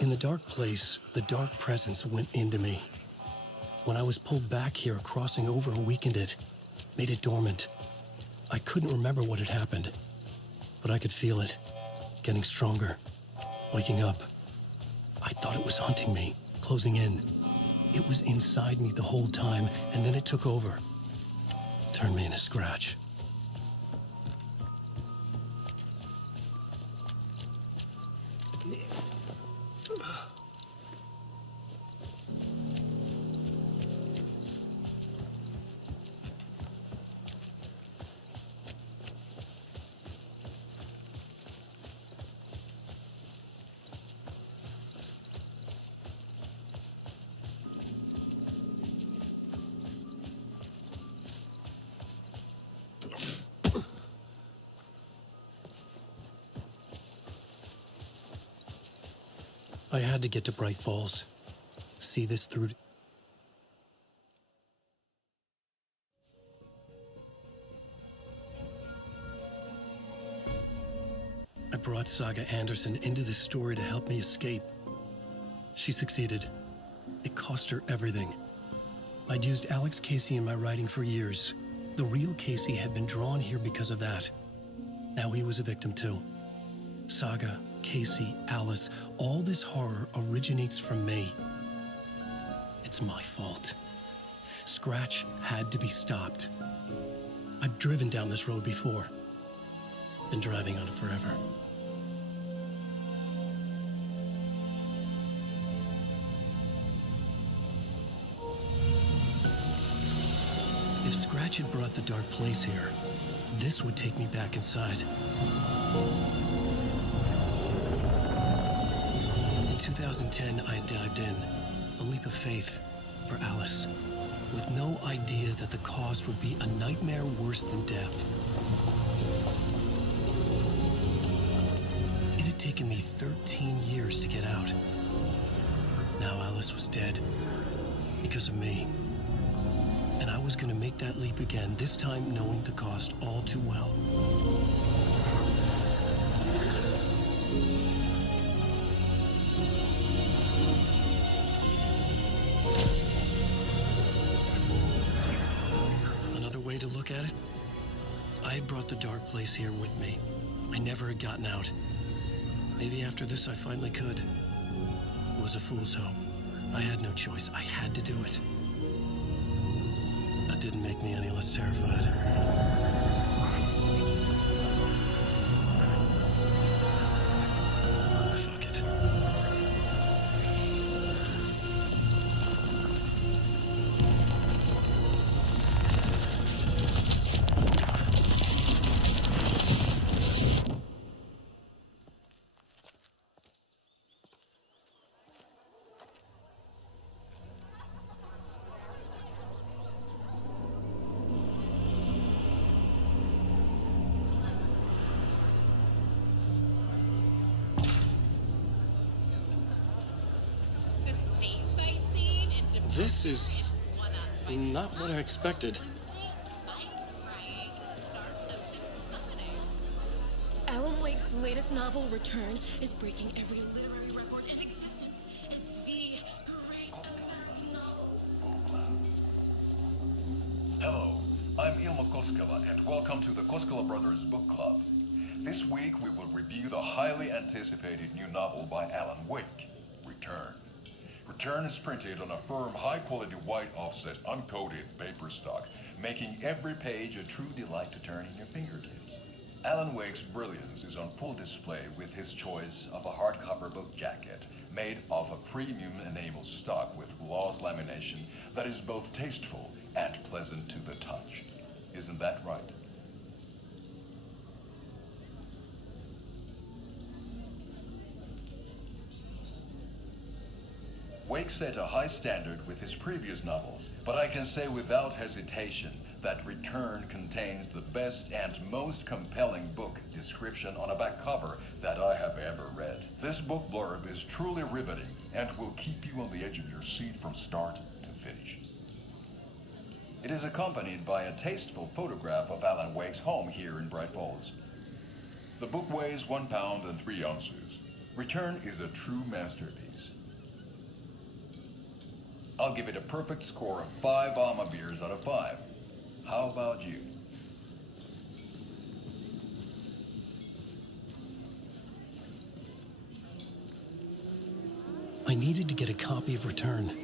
In the dark place, the dark presence went into me. When I was pulled back here, crossing over weakened it, made it dormant. I couldn't remember what had happened, but I could feel it, getting stronger, waking up. I thought it was hunting me, closing in. It was inside me the whole time, and then it took over. Turned me into Scratch. I had to get to Bright Falls. See this through. I brought Saga Anderson into this story to help me escape. She succeeded. It cost her everything. I'd used Alex Casey in my writing for years. The real Casey had been drawn here because of that. Now he was a victim too. Saga, Casey, Alice, all this horror originates from me. It's my fault. Scratch had to be stopped. I've driven down this road before. Been driving on it forever. If Scratch had brought the dark place here, this would take me back inside. In 2010, I dived in, a leap of faith for Alice, with no idea that the cost would be a nightmare worse than death. It had taken me 13 years to get out. Now Alice was dead, because of me. And I was gonna make that leap again, this time knowing the cost all too well. look at it, I had brought the dark place here with me. I never had gotten out. Maybe after this I finally could. It was a fool's hope. I had no choice. I had to do it. That didn't make me any less terrified. Fuck it. This is not what I expected. Alan Wake's latest novel, Return, is breaking every literary record in existence. It's the great American novel. Hello, I'm Ilmo Koskela, and welcome to the Koskela Brothers Book Club. This week we will review the highly anticipated new novel by Alan Wake, Return. Return is printed on a firm, high-quality white offset, uncoated paper stock, making every page a true delight to turn in your fingertips. Alan Wake's brilliance is on full display with his choice of a hardcover book jacket made of a premium enamel stock with gloss lamination that is both tasteful and pleasant to the touch. Isn't that right? Wake set a high standard with his previous novels, but I can say without hesitation that Return contains the best and most compelling book description on a back cover that I have ever read. This book blurb is truly riveting and will keep you on the edge of your seat from start to finish. It is accompanied by a tasteful photograph of Alan Wake's home here in Bright Falls. The book weighs 1 pound and 3 ounces. Return is a true masterpiece. I'll give it a perfect score of 5 Alma beers out of 5. How about you? I needed to get a copy of Return.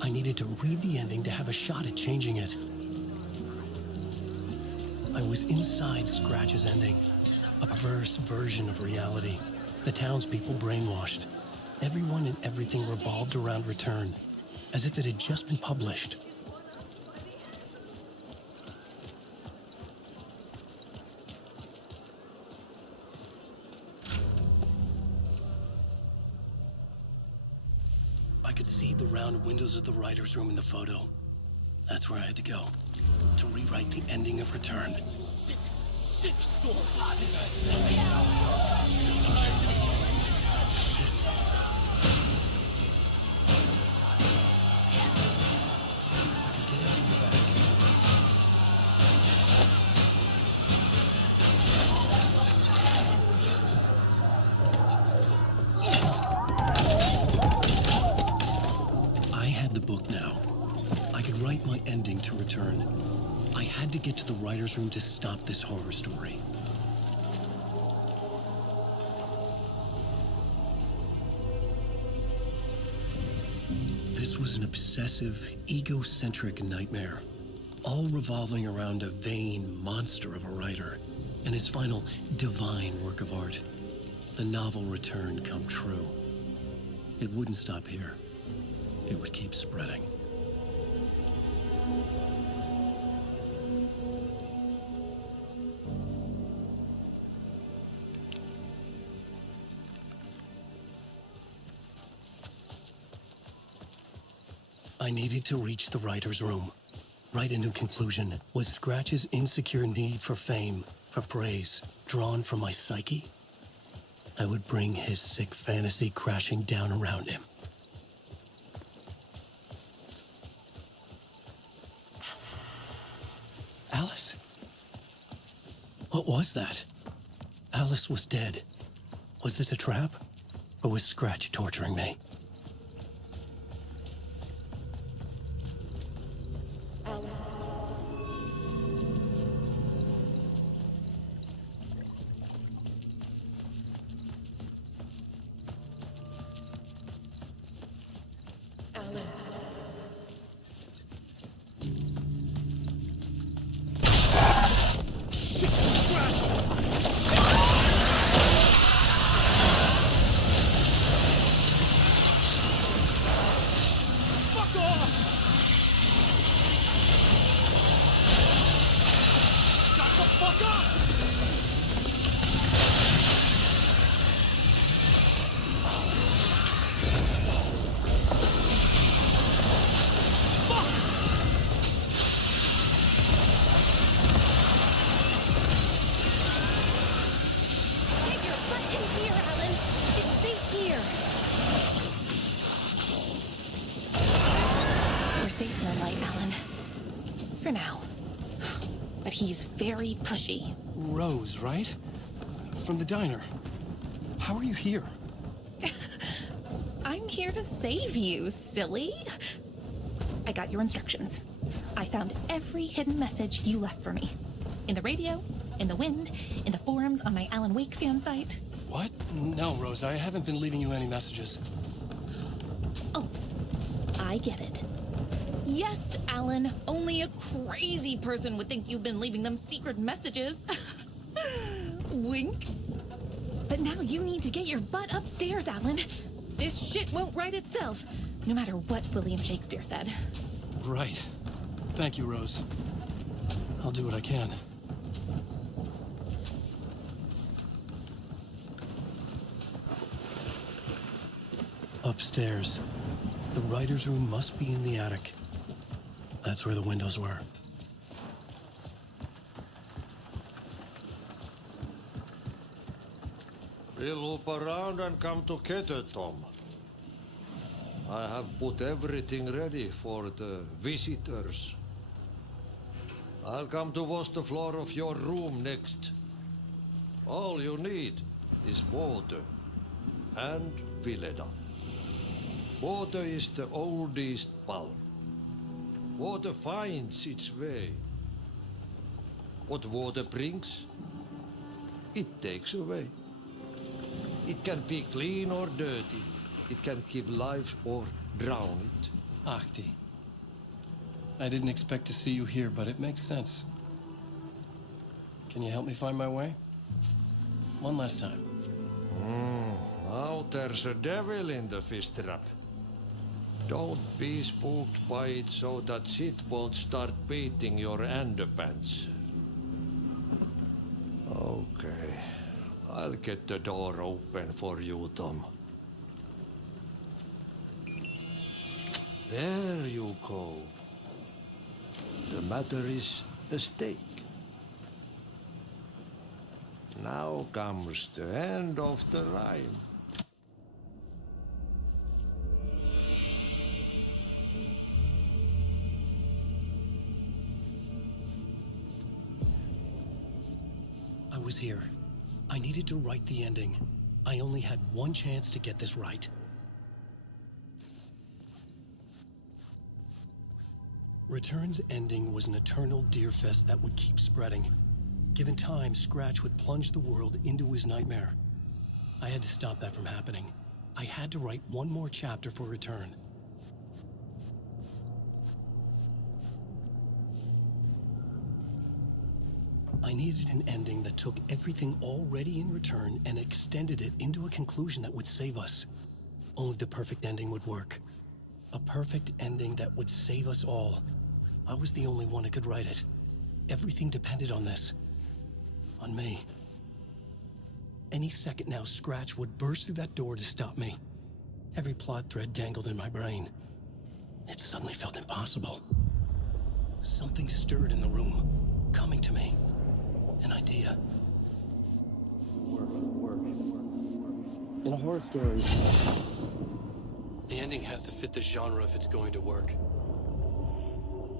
I needed to read the ending to have a shot at changing it. I was inside Scratch's ending, a perverse version of reality. The townspeople brainwashed. Everyone and everything revolved around Return, as if it had just been published. I could see the round windows of the writer's room in the photo. That's where I had to go, to rewrite the ending of Return. Sick story. To Return. I had to get to the writer's room to stop this horror story. This was an obsessive, egocentric nightmare, all revolving around a vain monster of a writer and his final divine work of art, the novel Return come true. It wouldn't stop here. It would keep spreading. I needed to reach the writer's room. Write a new conclusion. Was Scratch's insecure need for fame, for praise, drawn from my psyche? I would bring his sick fantasy crashing down around him. Alice? What was that? Alice was dead. Was this a trap? Or was Scratch torturing me? in the light, Alan. For now. But he's very pushy. Rose, right? From the diner. How are you here? I'm here to save you, silly. I got your instructions. I found every hidden message you left for me. In the radio, in the wind, in the forums on my Alan Wake fan site. What? No, Rose, I haven't been leaving you any messages. Oh, I get it. Yes, Alan, only a crazy person would think you've been leaving them secret messages. Wink. But now you need to get your butt upstairs, Alan. This shit won't right itself, no matter what William Shakespeare said. Right. Thank you, Rose. I'll do what I can. Upstairs. The writer's room must be in the attic. That's where the windows were. We'll loop around and come together, Tom. I have put everything ready for the visitors. I'll come to wash the floor of your room next. All you need is water and Vileda. Water is the oldest bulb. Water finds its way. What water brings, it takes away. It can be clean or dirty. It can give life or drown it. Ahti. I didn't expect to see you here, but it makes sense. Can you help me find my way? One last time. Now there's a devil in the fish trap. Don't be spooked by it so that shit won't start beating your underpants. Okay. I'll get the door open for you, Tom. There you go. The matter is a stake. Now comes the end of the rhyme. I was here. I needed to write the ending. I only had one chance to get this right. Return's ending was an eternal deerfest that would keep spreading. Given time, Scratch would plunge the world into his nightmare. I had to stop that from happening. I had to write one more chapter for Return. I needed an ending that took everything already in Return and extended it into a conclusion that would save us. Only the perfect ending would work. A perfect ending that would save us all. I was the only one who could write it. Everything depended on this. On me. Any second now, Scratch would burst through that door to stop me. Every plot thread dangled in my brain. It suddenly felt impossible. Something stirred in the room, coming to me. An idea. In a horror story, the ending has to fit the genre if it's going to work.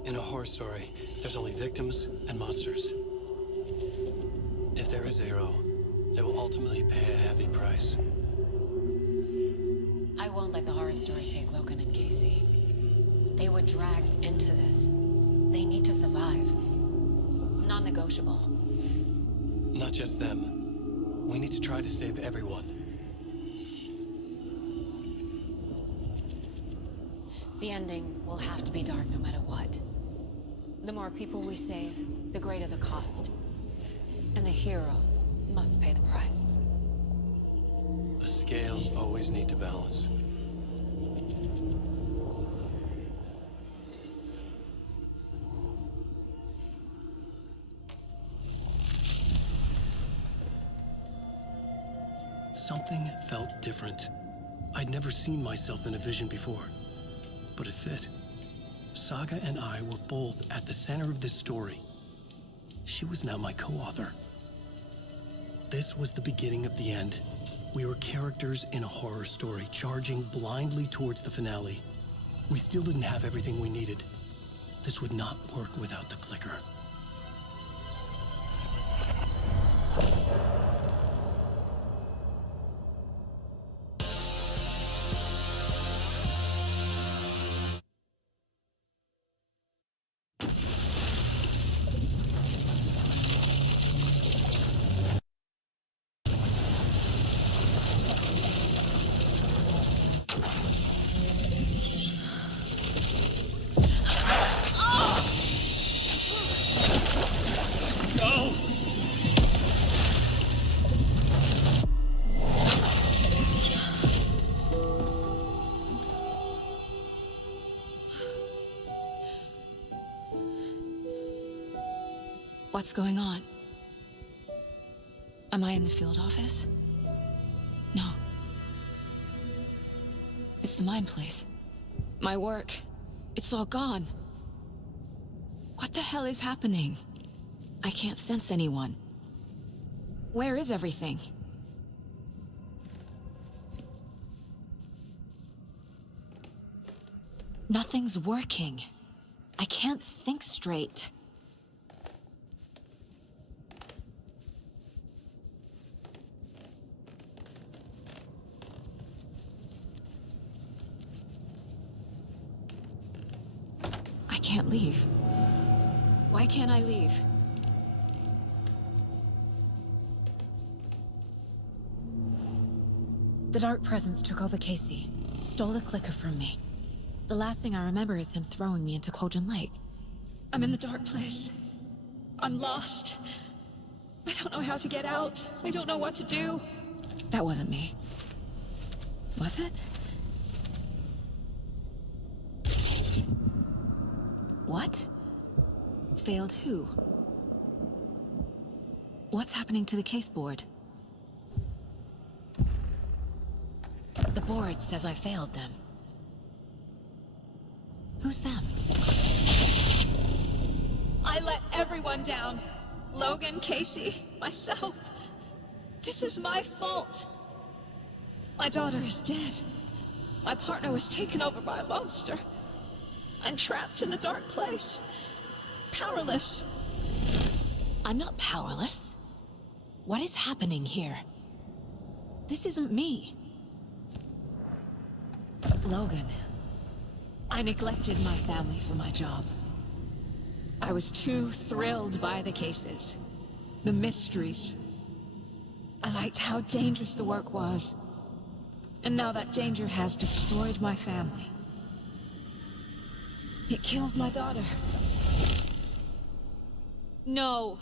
In a horror story, there's only victims and monsters. If there is a hero, they will ultimately pay a heavy price. I won't let the horror story take Logan and Casey. They were dragged into this. They need to survive. Non-negotiable. Not just them. We need to try to save everyone. The ending will have to be dark no matter what. The more people we save, the greater the cost. And the hero must pay the price. The scales always need to balance. Something felt different. I'd never seen myself in a vision before, but it fit. Saga and I were both at the center of this story. She was now my co-author. This was the beginning of the end. We were characters in a horror story, charging blindly towards the finale. We still didn't have everything we needed, This would not work without the clicker. What's going on? Am I in the field office? No. It's the mine place. My work. It's all gone. What the hell is happening? I can't sense anyone. Where is everything? Nothing's working. I can't think straight. I can't leave. Why can't I leave? The Dark Presence took over Casey, stole the clicker from me. The last thing I remember is him throwing me into Kojin Lake. I'm in the dark place. I'm lost. I don't know how to get out. I don't know what to do. That wasn't me. Was it? What? Failed who? What's happening to the case board? The board says I failed them. Who's them? I let everyone down. Logan, Casey, myself. This is my fault. My daughter is dead. My partner was taken over by a monster. I'm trapped in the dark place. Powerless. I'm not powerless. What is happening here? This isn't me. Logan. I neglected my family for my job. I was too thrilled by the cases. The mysteries. I liked how dangerous the work was. And now that danger has destroyed my family. It killed my daughter. No.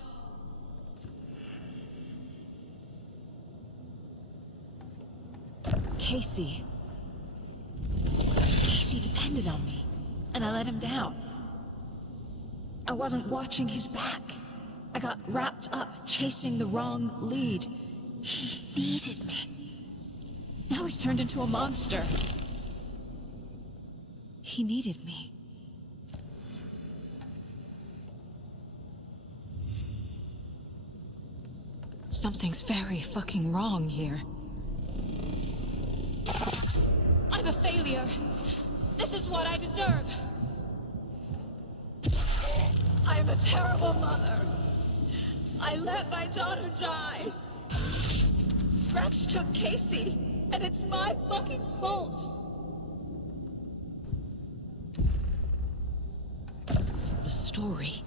Casey. Casey depended on me, and I let him down. I wasn't watching his back. I got wrapped up chasing the wrong lead. He needed me. Now he's turned into a monster. He needed me. Something's very fucking wrong here. I'm a failure. This is what I deserve. I'm a terrible mother. I let my daughter die. Scratch took Casey, and it's my fucking fault. The story.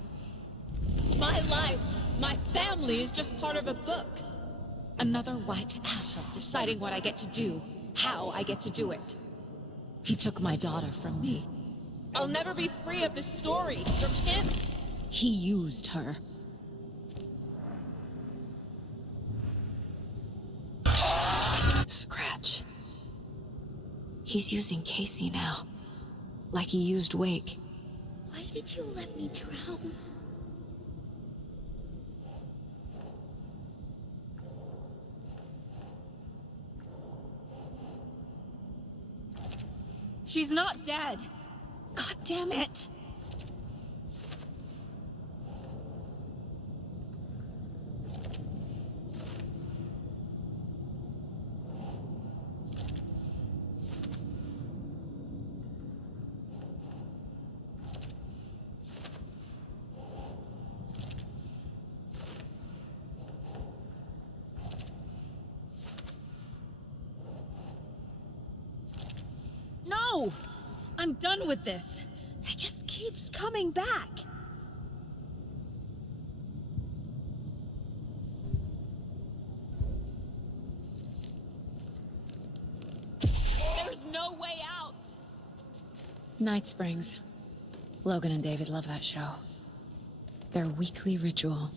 My life, my family is just part of a book. Another white asshole deciding what I get to do, how I get to do it. He took my daughter from me. I'll never be free of this story from him. He used her. Scratch. He's using Casey now. Like he used Wake. Why did you let me drown? She's not dead. God damn it! No! I'm done with this. It just keeps coming back. There's no way out! Night Springs. Logan and David love that show. Their weekly ritual.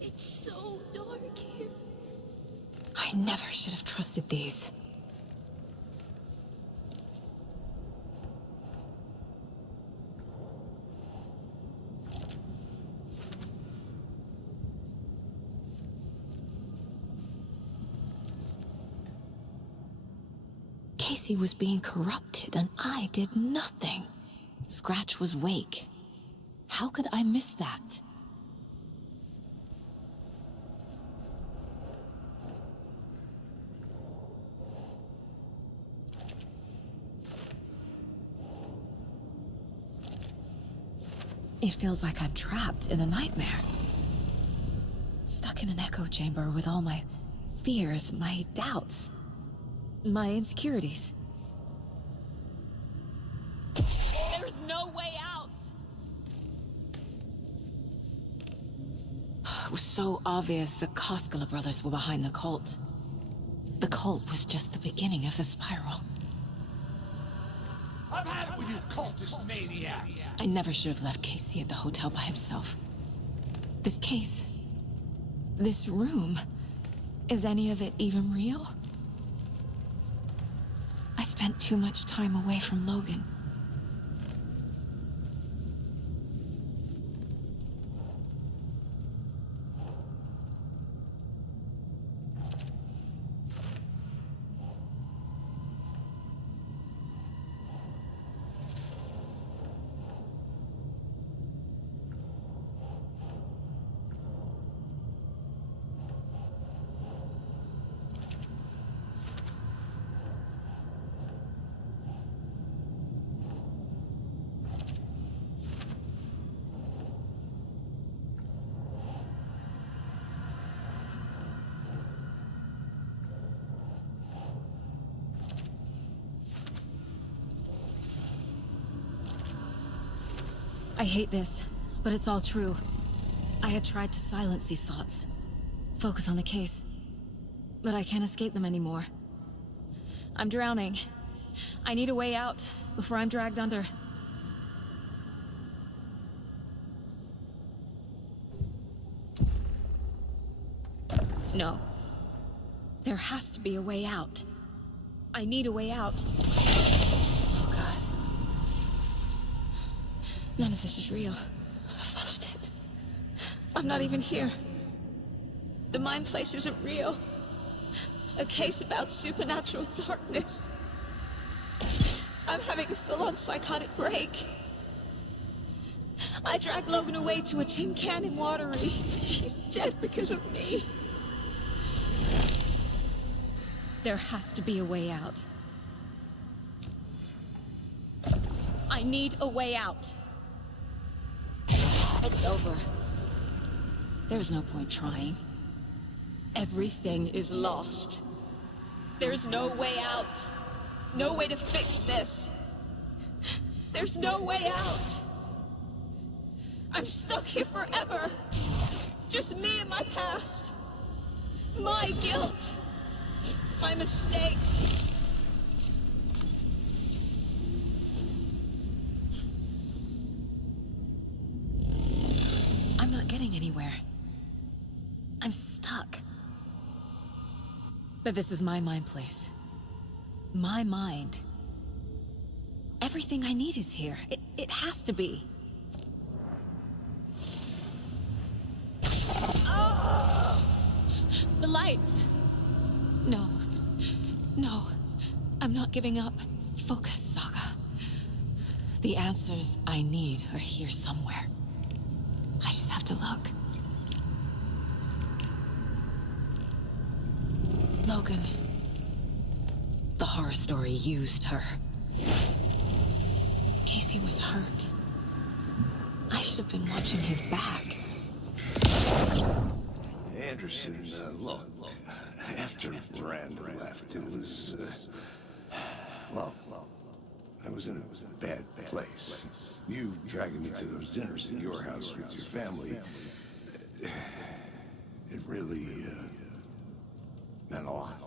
It's so dark here. I never should have trusted these. Casey was being corrupted, and I did nothing. Scratch was Wake. How could I miss that? It feels like I'm trapped in a nightmare. Stuck in an echo chamber with all my fears, my doubts, my insecurities. There's no way out! It was so obvious the Koskela brothers were behind the cult. The cult was just the beginning of the spiral. I've had it with you cultist maniacs! I never should have left Casey at the hotel by himself. This case, this room, is any of it even real? I spent too much time away from Logan. I hate this, but it's all true. I had tried to silence these thoughts, focus on the case, but I can't escape them anymore. I'm drowning. I need a way out before I'm dragged under. No. There has to be a way out. I need a way out. Oh, God. None of this is real. I've lost it. I'm not even here. The mind place isn't real. A case about supernatural darkness. I'm having a full-on psychotic break. I dragged Logan away to a tin can in Watery. She's dead because of me. There has to be a way out. I need a way out. It's over. There's no point trying. Everything is lost. There's no way out. No way to fix this. There's no way out. I'm stuck here forever. Just me and my past. My guilt. My mistakes. I'm not getting anywhere. I'm stuck. But this is my mind place. My mind. Everything I need is here. It has to be. Oh! The lights. No. No. I'm not giving up. Focus, Saga. The answers I need are here somewhere. I just have to look. Logan. The horror story used her. Casey was hurt. I should have been watching his back. Anderson, look, after Miranda left, it was, well, I was in a bad place. You dragging me to those dinners at your house with your family, it really, meant a lot.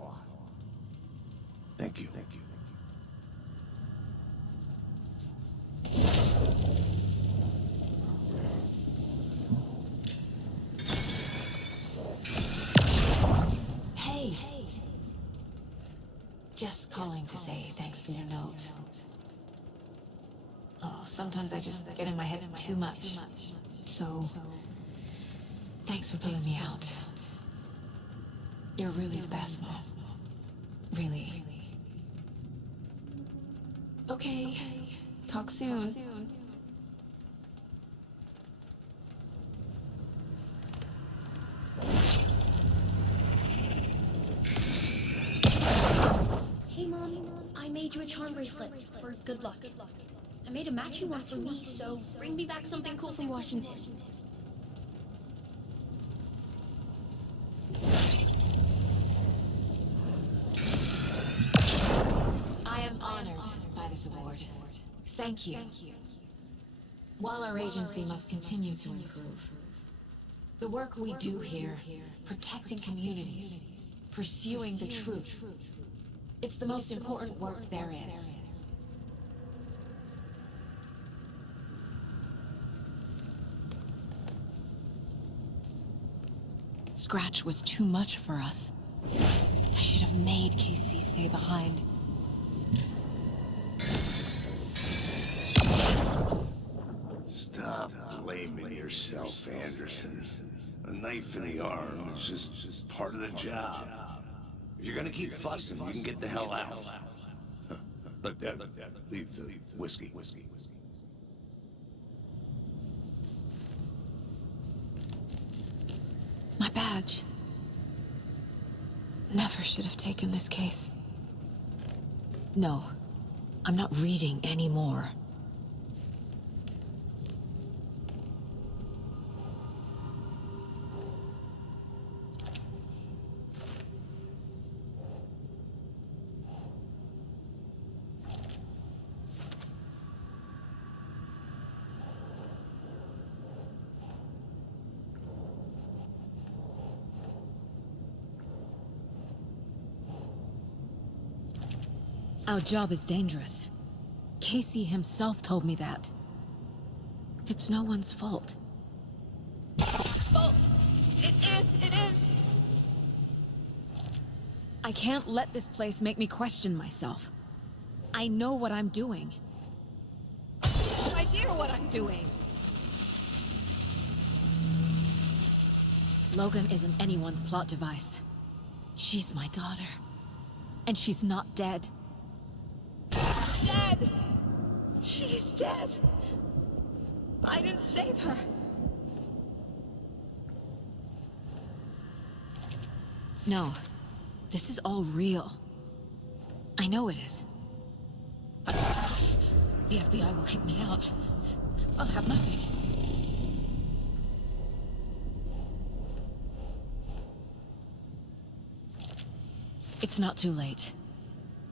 Thank you. Hey. Just calling to say thanks for your note. Oh, sometimes I just get in my head too much. So, thanks for pulling me out. You're really the best, Mom. Really. Okay. Talk soon. Hey, Mom. I made you a charm bracelet for good luck. I made a matching one for me, so bring me back something cool from Washington. I am honored by this award. Thank you. While our agency must continue to improve, the work we do here, protecting communities, pursuing the truth, it's the most important work there is. Scratch was too much for us. I should have made Casey stay behind. Stop blaming yourself, Anderson. A knife in the arm is just part of the job. If you're gonna keep fussing, you can get the hell out. But leave the whiskey. My badge. Never should have taken this case. No, I'm not reading anymore. Our job is dangerous. Casey himself told me that. It's no one's fault. Fault! It is! I can't let this place make me question myself. I know what I'm doing. No idea what I'm doing! Logan isn't anyone's plot device. She's my daughter. And she's not dead. Dead! She's dead! I didn't save her. No. This is all real. I know it is. The FBI will kick me out. I'll have nothing. It's not too late.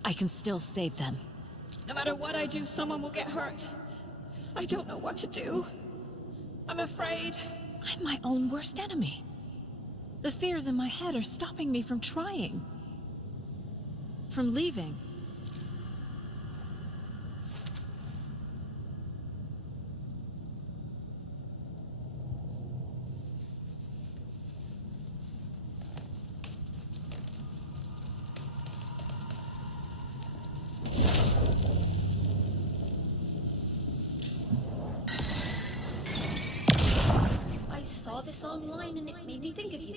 I can still save them. No matter what I do, someone will get hurt. I don't know what to do. I'm afraid. I'm my own worst enemy. The fears in my head are stopping me from trying. From leaving. This online and it made me think of you.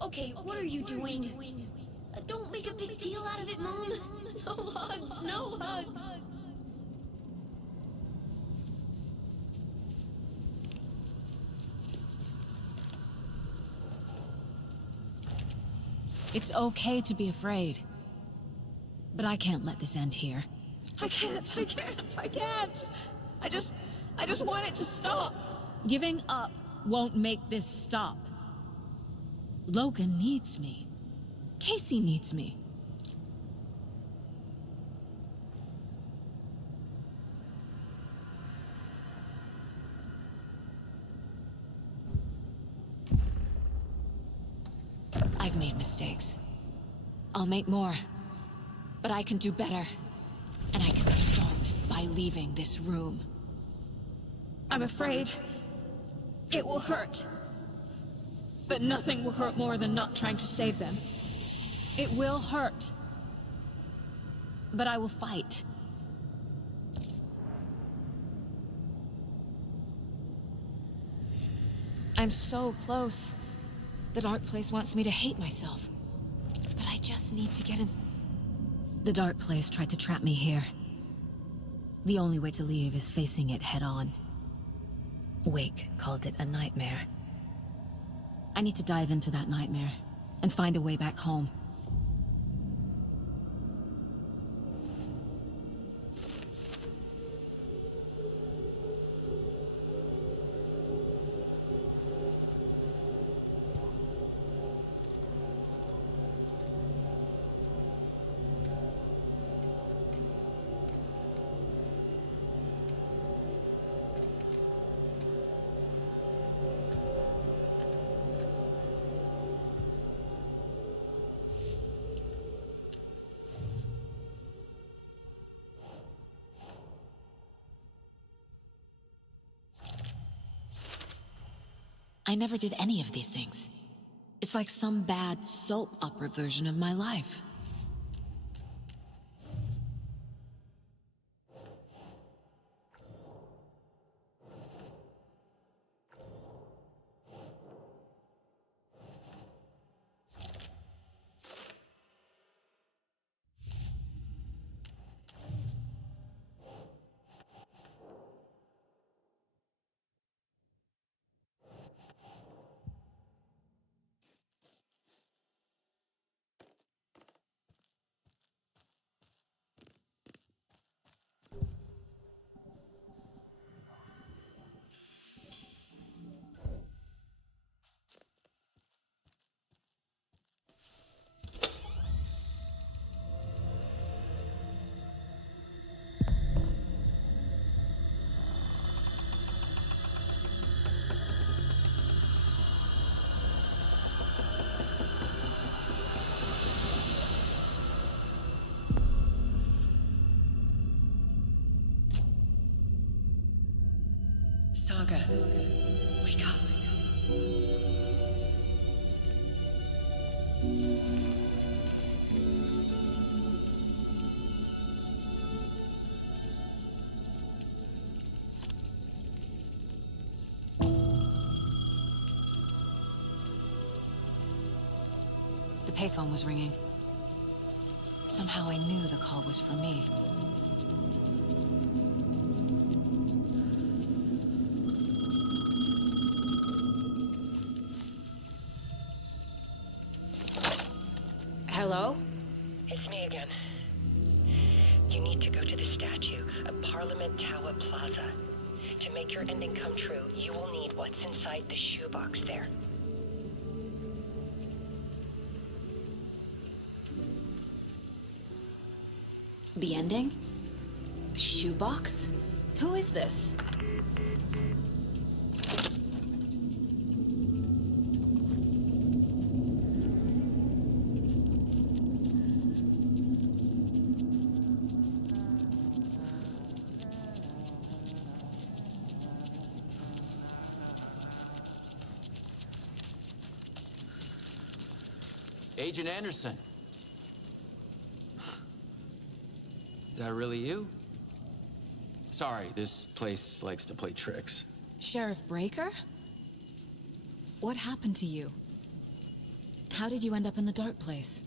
Okay, what are you doing? Don't make a big deal out of it, Mom. No hugs, no hugs. It's okay to be afraid. But I can't let this end here. I can't. I just want it to stop. Giving up won't make this stop. Logan needs me. Casey needs me. I've made mistakes. I'll make more. But I can do better. And I can start by leaving this room. I'm afraid it will hurt. But nothing will hurt more than not trying to save them. It will hurt. But I will fight. I'm so close. The Dark Place wants me to hate myself. But I just need to get in... The Dark Place tried to trap me here. The only way to leave is facing it head-on. Wake called it a nightmare. I need to dive into that nightmare and find a way back home. I never did any of these things. It's like some bad soap opera version of my life. Saga, wake up. The payphone was ringing. Somehow I knew the call was for me. Hello? It's me again. You need to go to the statue of Parliament Tower Plaza. To make your ending come true, you will need what's inside the shoebox there. The ending? A shoebox? Who is this? Agent Anderson. Is that really you? Sorry, this place likes to play tricks. Sheriff Breaker? What happened to you? How did you end up in the Dark Place?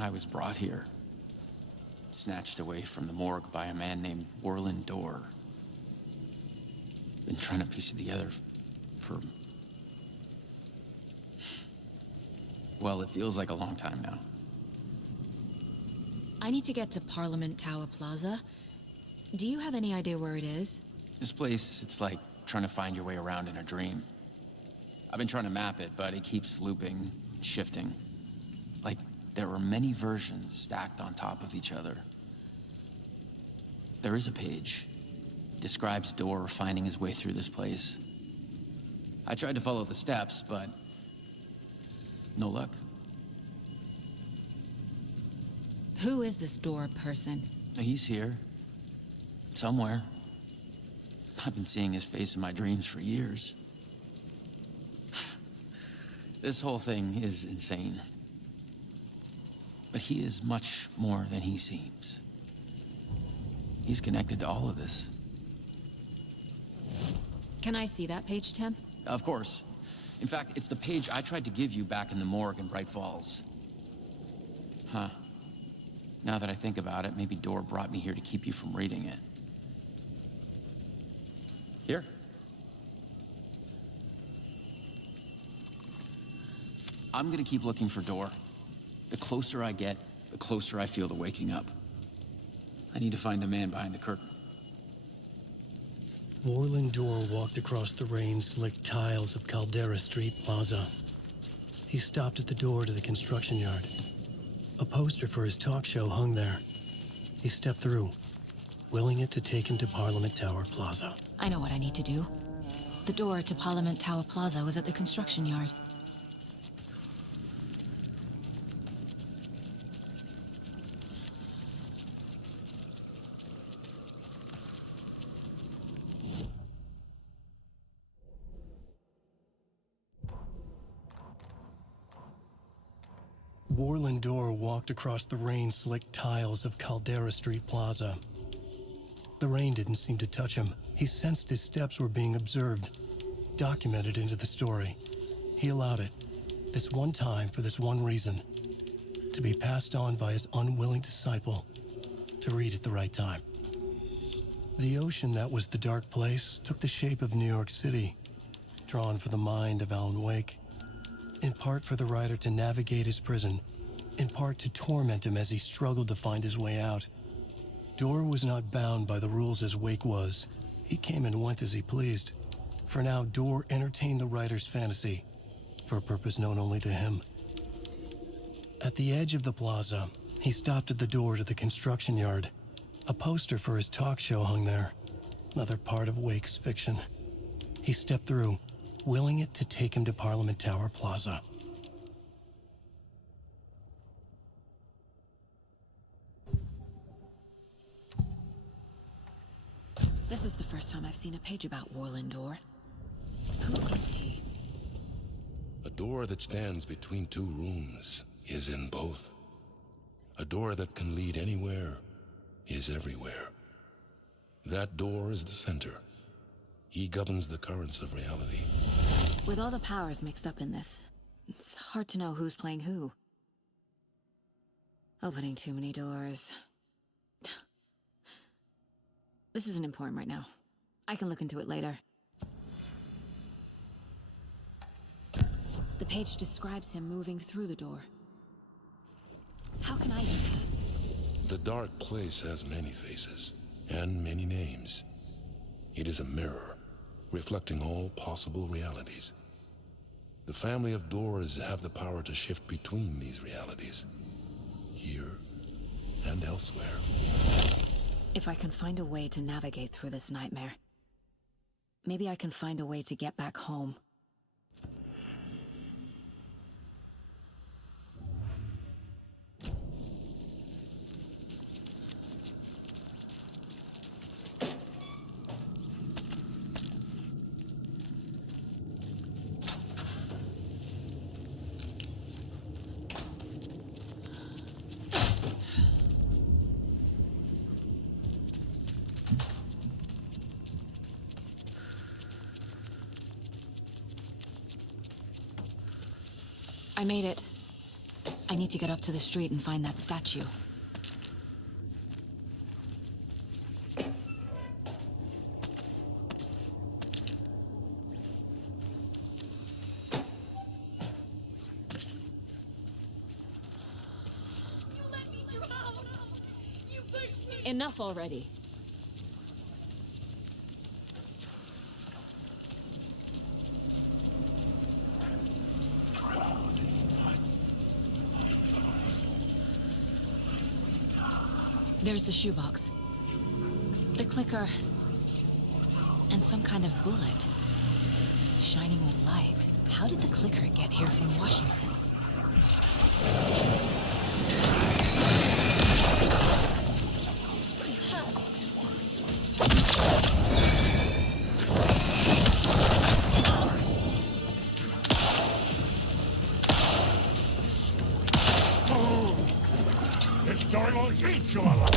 I was brought here. Snatched away from the morgue by a man named Warland Dorr. Been trying to piece it together for... Well, it feels like a long time now. I need to get to Parliament Tower Plaza. Do you have any idea where it is? This place, it's like trying to find your way around in a dream. I've been trying to map it, but it keeps looping, shifting. Like there are many versions stacked on top of each other. There is a page. Describes Door finding his way through this place. I tried to follow the steps, but no luck. Who is this Door person? He's here. Somewhere. I've been seeing his face in my dreams for years. This whole thing is insane. But he is much more than he seems. He's connected to all of this. Can I see that page, Tim? Of course. In fact, it's the page I tried to give you back in the morgue in Bright Falls. Huh. Now that I think about it, maybe Door brought me here to keep you from reading it. Here. I'm gonna keep looking for Door. The closer I get, the closer I feel to waking up. I need to find the man behind the curtain. Warlin Door walked across the rain-slicked tiles of Caldera Street Plaza. He stopped at the door to the construction yard. A poster for his talk show hung there. He stepped through, willing it to take him to Parliament Tower Plaza. I know what I need to do. The door to Parliament Tower Plaza was at the construction yard. Warlin Door walked across the rain-slicked tiles of Caldera Street Plaza. The rain didn't seem to touch him. He sensed his steps were being observed, documented into the story. He allowed it, this one time for this one reason, to be passed on by his unwilling disciple, to read at the right time. The ocean that was the dark place took the shape of New York City, drawn for the mind of Alan Wake. In part for the writer to navigate his prison, in part to torment him as he struggled to find his way out. Door was not bound by the rules as Wake was. He came and went as he pleased. For now, Door entertained the writer's fantasy, for a purpose known only to him. At the edge of the plaza, he stopped at the door to the construction yard. A poster for his talk show hung there, another part of Wake's fiction. He stepped through, willing it to take him to Parliament Tower Plaza. This is the first time I've seen a page about Warlin Door. Who is he? A door that stands between two rooms is in both. A door that can lead anywhere is everywhere. That door is the center. He governs the currents of reality. With all the powers mixed up in this, it's hard to know who's playing who. Opening too many doors. This isn't important right now. I can look into it later. The page describes him moving through the door. How can I do that? The dark place has many faces and many names. It is a mirror, reflecting all possible realities. The family of Doors have the power to shift between these realities, here and elsewhere. If I can find a way to navigate through this nightmare, maybe I can find a way to get back home. I made it. I need to get up to the street and find that statue. You let me drown! Enough already. There's the shoebox. The clicker. And some kind of bullet. Shining with light. How did the clicker get here from Washington? This story will eat you alive!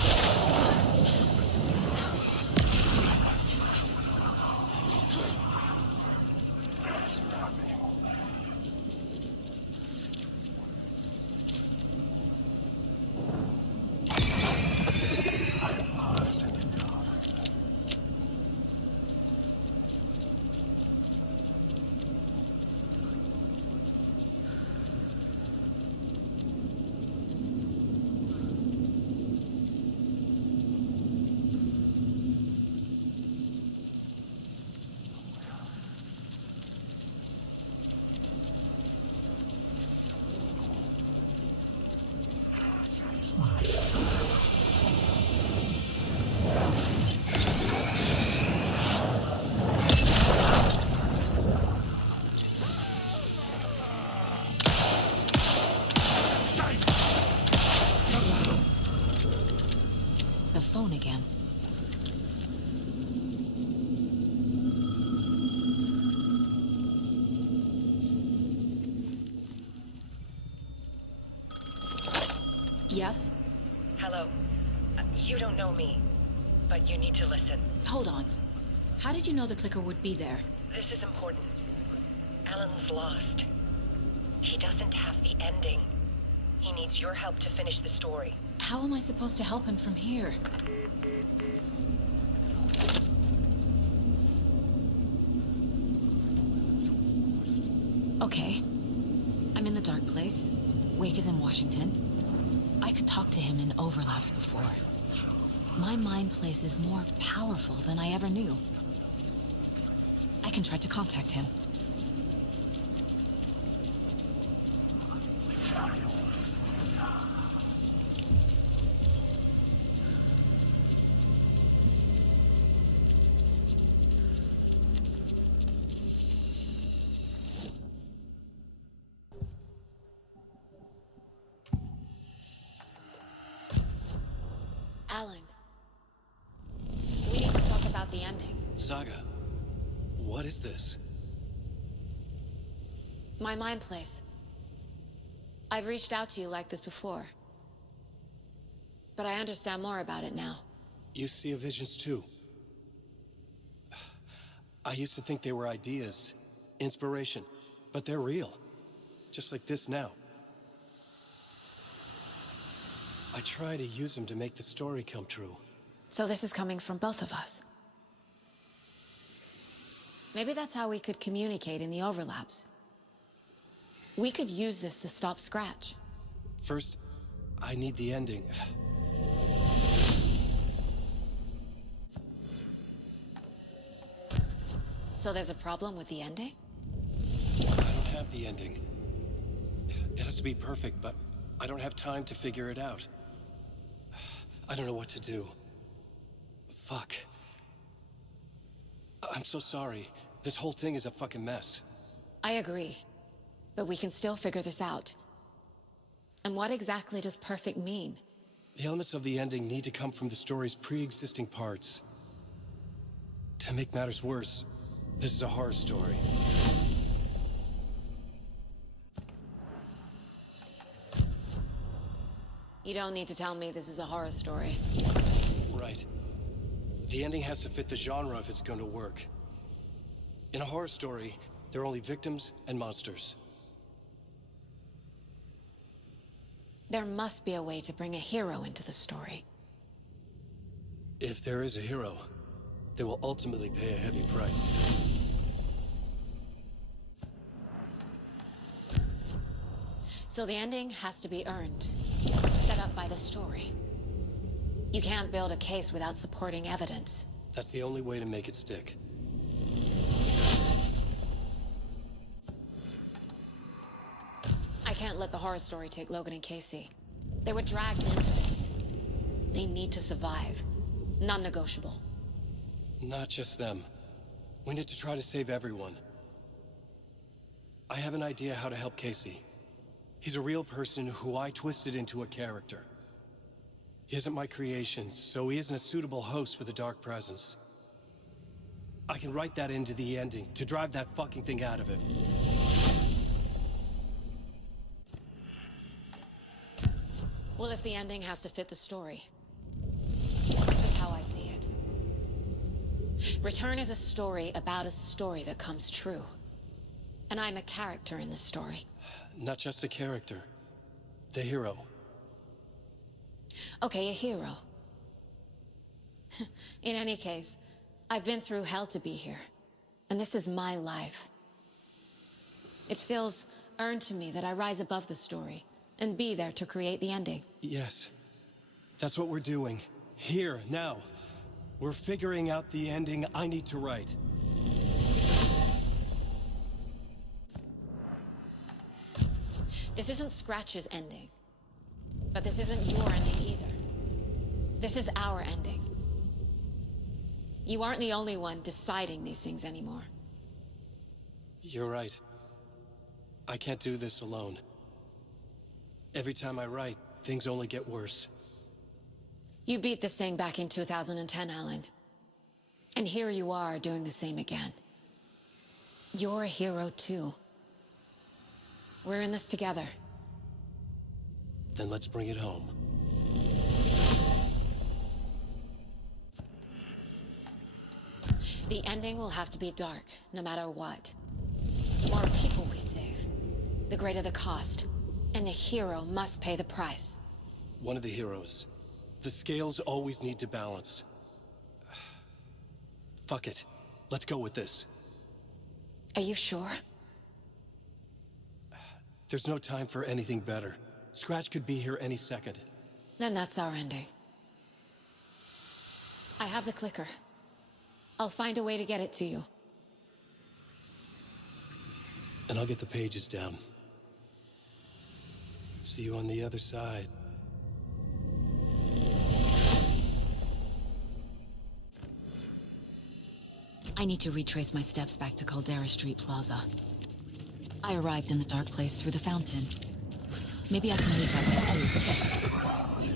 The phone again. Yes? Hello. You don't know me, but you need to listen. Hold on. How did you know the clicker would be there? This is important. Alan's lost. He doesn't have the ending. He needs your help to finish the story. How am I supposed to help him from here? Okay. I'm in the dark place. Wake is in Washington. I could talk to him in overlaps before. My mind place is more powerful than I ever knew. I can try to contact him. Alan, we need to talk about the ending. Saga, what is this? My mind place. I've reached out to you like this before. But I understand more about it now. You see visions too. I used to think they were ideas, inspiration, but they're real. Just like this now. I try to use them to make the story come true. So this is coming from both of us. Maybe that's how we could communicate in the overlaps. We could use this to stop Scratch. First, I need the ending. So there's a problem with the ending? I don't have the ending. It has to be perfect, but I don't have time to figure it out. I don't know what to do. Fuck. I'm so sorry. This whole thing is a fucking mess. I agree. But we can still figure this out. And what exactly does perfect mean? The elements of the ending need to come from the story's pre-existing parts. To make matters worse, this is a horror story. You don't need to tell me this is a horror story. Right. The ending has to fit the genre if it's going to work. In a horror story, there are only victims and monsters. There must be a way to bring a hero into the story. If there is a hero, they will ultimately pay a heavy price. So the ending has to be earned. Set up by the story. You can't build a case without supporting evidence. That's the only way to make it stick. I can't let the horror story take Logan and Casey. They were dragged into this. They need to survive. Non-negotiable. Not just them. We need to try to save everyone. I have an idea how to help Casey. He's a real person who I twisted into a character. He isn't my creation, so he isn't a suitable host for the Dark Presence. I can write that into the ending to drive that fucking thing out of him. Well, if the ending has to fit the story, this is how I see it. Return is a story about a story that comes true. And I'm a character in this story. Not just a character. The hero. Okay, a hero. In any case, I've been through hell to be here. And this is my life. It feels earned to me that I rise above the story and be there to create the ending. Yes. That's what we're doing. Here, now. We're figuring out the ending I need to write. This isn't Scratch's ending. But this isn't your ending either. This is our ending. You aren't the only one deciding these things anymore. You're right. I can't do this alone. Every time I write, things only get worse. You beat this thing back in 2010, Alan. And here you are doing the same again. You're a hero too. We're in this together. Then let's bring it home. The ending will have to be dark, no matter what. The more people we save, the greater the cost. And the hero must pay the price. One of the heroes. The scales always need to balance. Fuck it. Let's go with this. Are you sure? There's no time for anything better. Scratch could be here any second. Then that's our ending. I have the clicker. I'll find a way to get it to you. And I'll get the pages down. See you on the other side. I need to retrace my steps back to Caldera Street Plaza. I arrived in the dark place through the fountain. Maybe I can leave that way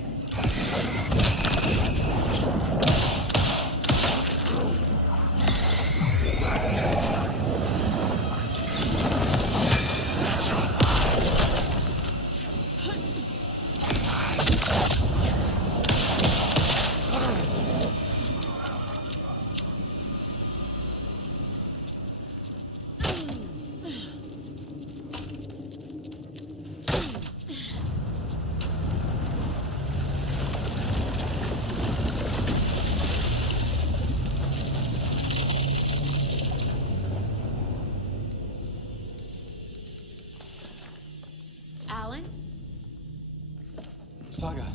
Alan? Saga,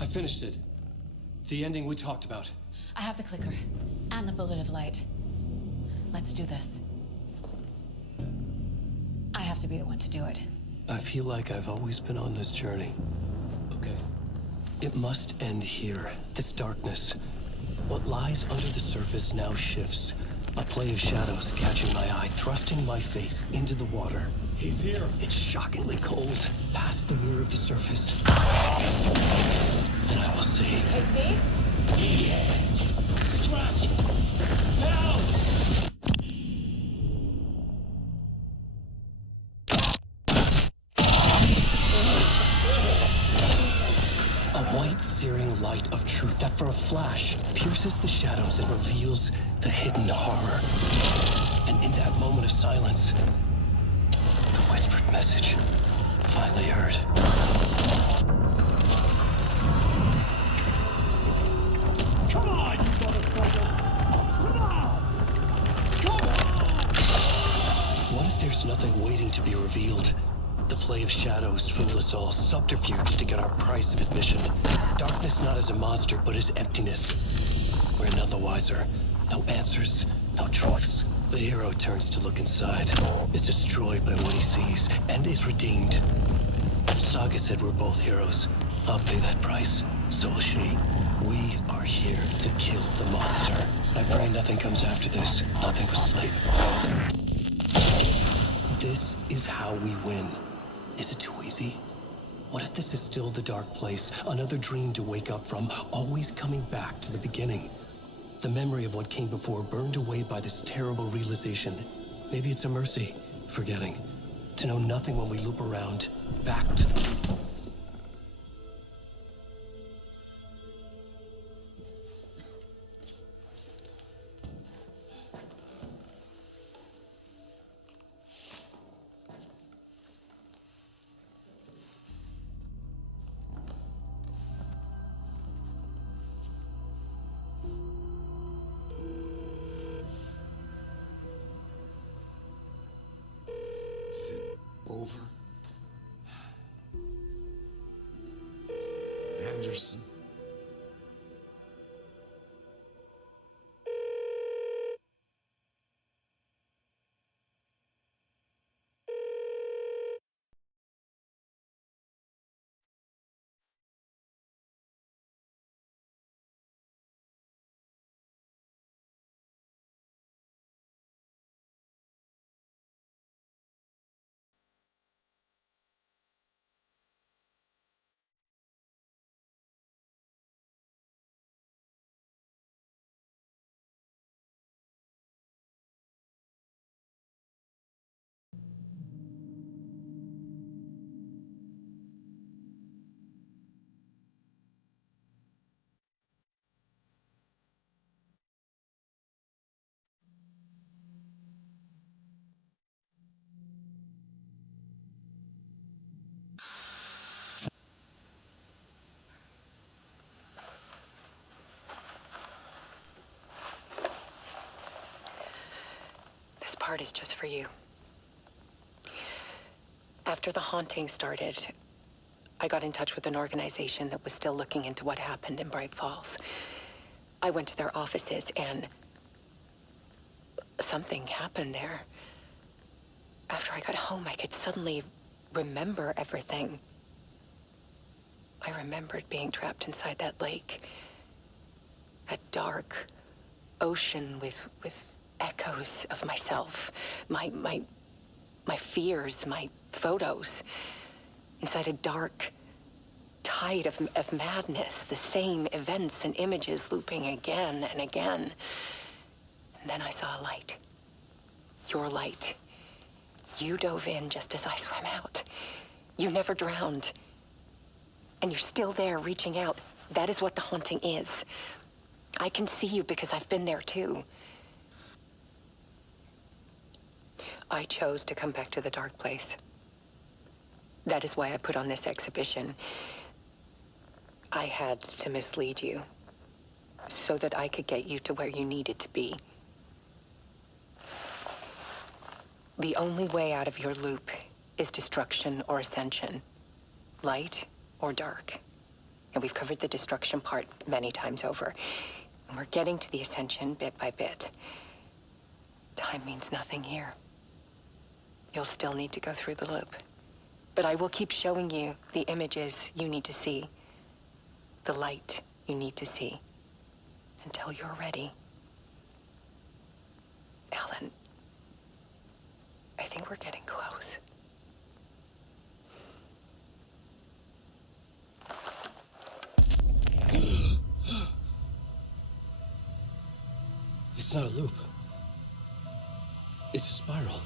I finished it. The ending we talked about. I have the clicker and the bullet of light. Let's do this. I have to be the one to do it. I feel like I've always been on this journey. Okay. It must end here. This darkness. What lies under the surface now shifts. A play of shadows catching my eye, thrusting my face into the water. He's here. It's shockingly cold. Past the mirror of the surface. And I will see. Casey? Yeah. Scratch! Down! A white, searing light of truth that for a flash pierces the shadows and reveals the hidden horror. And in that moment of silence, the whispered message finally heard. Come on, you motherfucker! Come on! Come on! What if there's nothing waiting to be revealed? The play of shadows fool us all, subterfuge to get our price of admission. Darkness not as a monster, but as emptiness. We're none the wiser. No answers, no truths. The hero turns to look inside, is destroyed by what he sees, and is redeemed. Saga said we're both heroes. I'll pay that price. So will she. We are here to kill the monster. I pray nothing comes after this. Nothing but sleep. This is how we win. Is it too easy? What if this is still the dark place? Another dream to wake up from, always coming back to the beginning. The memory of what came before burned away by this terrible realization. Maybe it's a mercy, forgetting. To know nothing when we loop around, back to the... Is it over? Anderson? This part is just for you. After the haunting started, I got in touch with an organization that was still looking into what happened in Bright Falls. I went to their offices and something happened there. After I got home, I could suddenly remember everything. I remembered being trapped inside that lake. A dark ocean with echoes of myself. My fears, my photos. Inside a dark tide of madness. The same events and images looping again and again. And then I saw a light. Your light. You dove in just as I swam out. You never drowned. And you're still there reaching out. That is what the haunting is. I can see you because I've been there too. I chose to come back to the dark place. That is why I put on this exhibition. I had to mislead you so that I could get you to where you needed to be. The only way out of your loop is destruction or ascension, light or dark. And we've covered the destruction part many times over. And we're getting to the ascension bit by bit. Time means nothing here. You'll still need to go through the loop. But I will keep showing you the images you need to see, the light you need to see, until you're ready. Alan, I think we're getting close. It's not a loop. It's a spiral.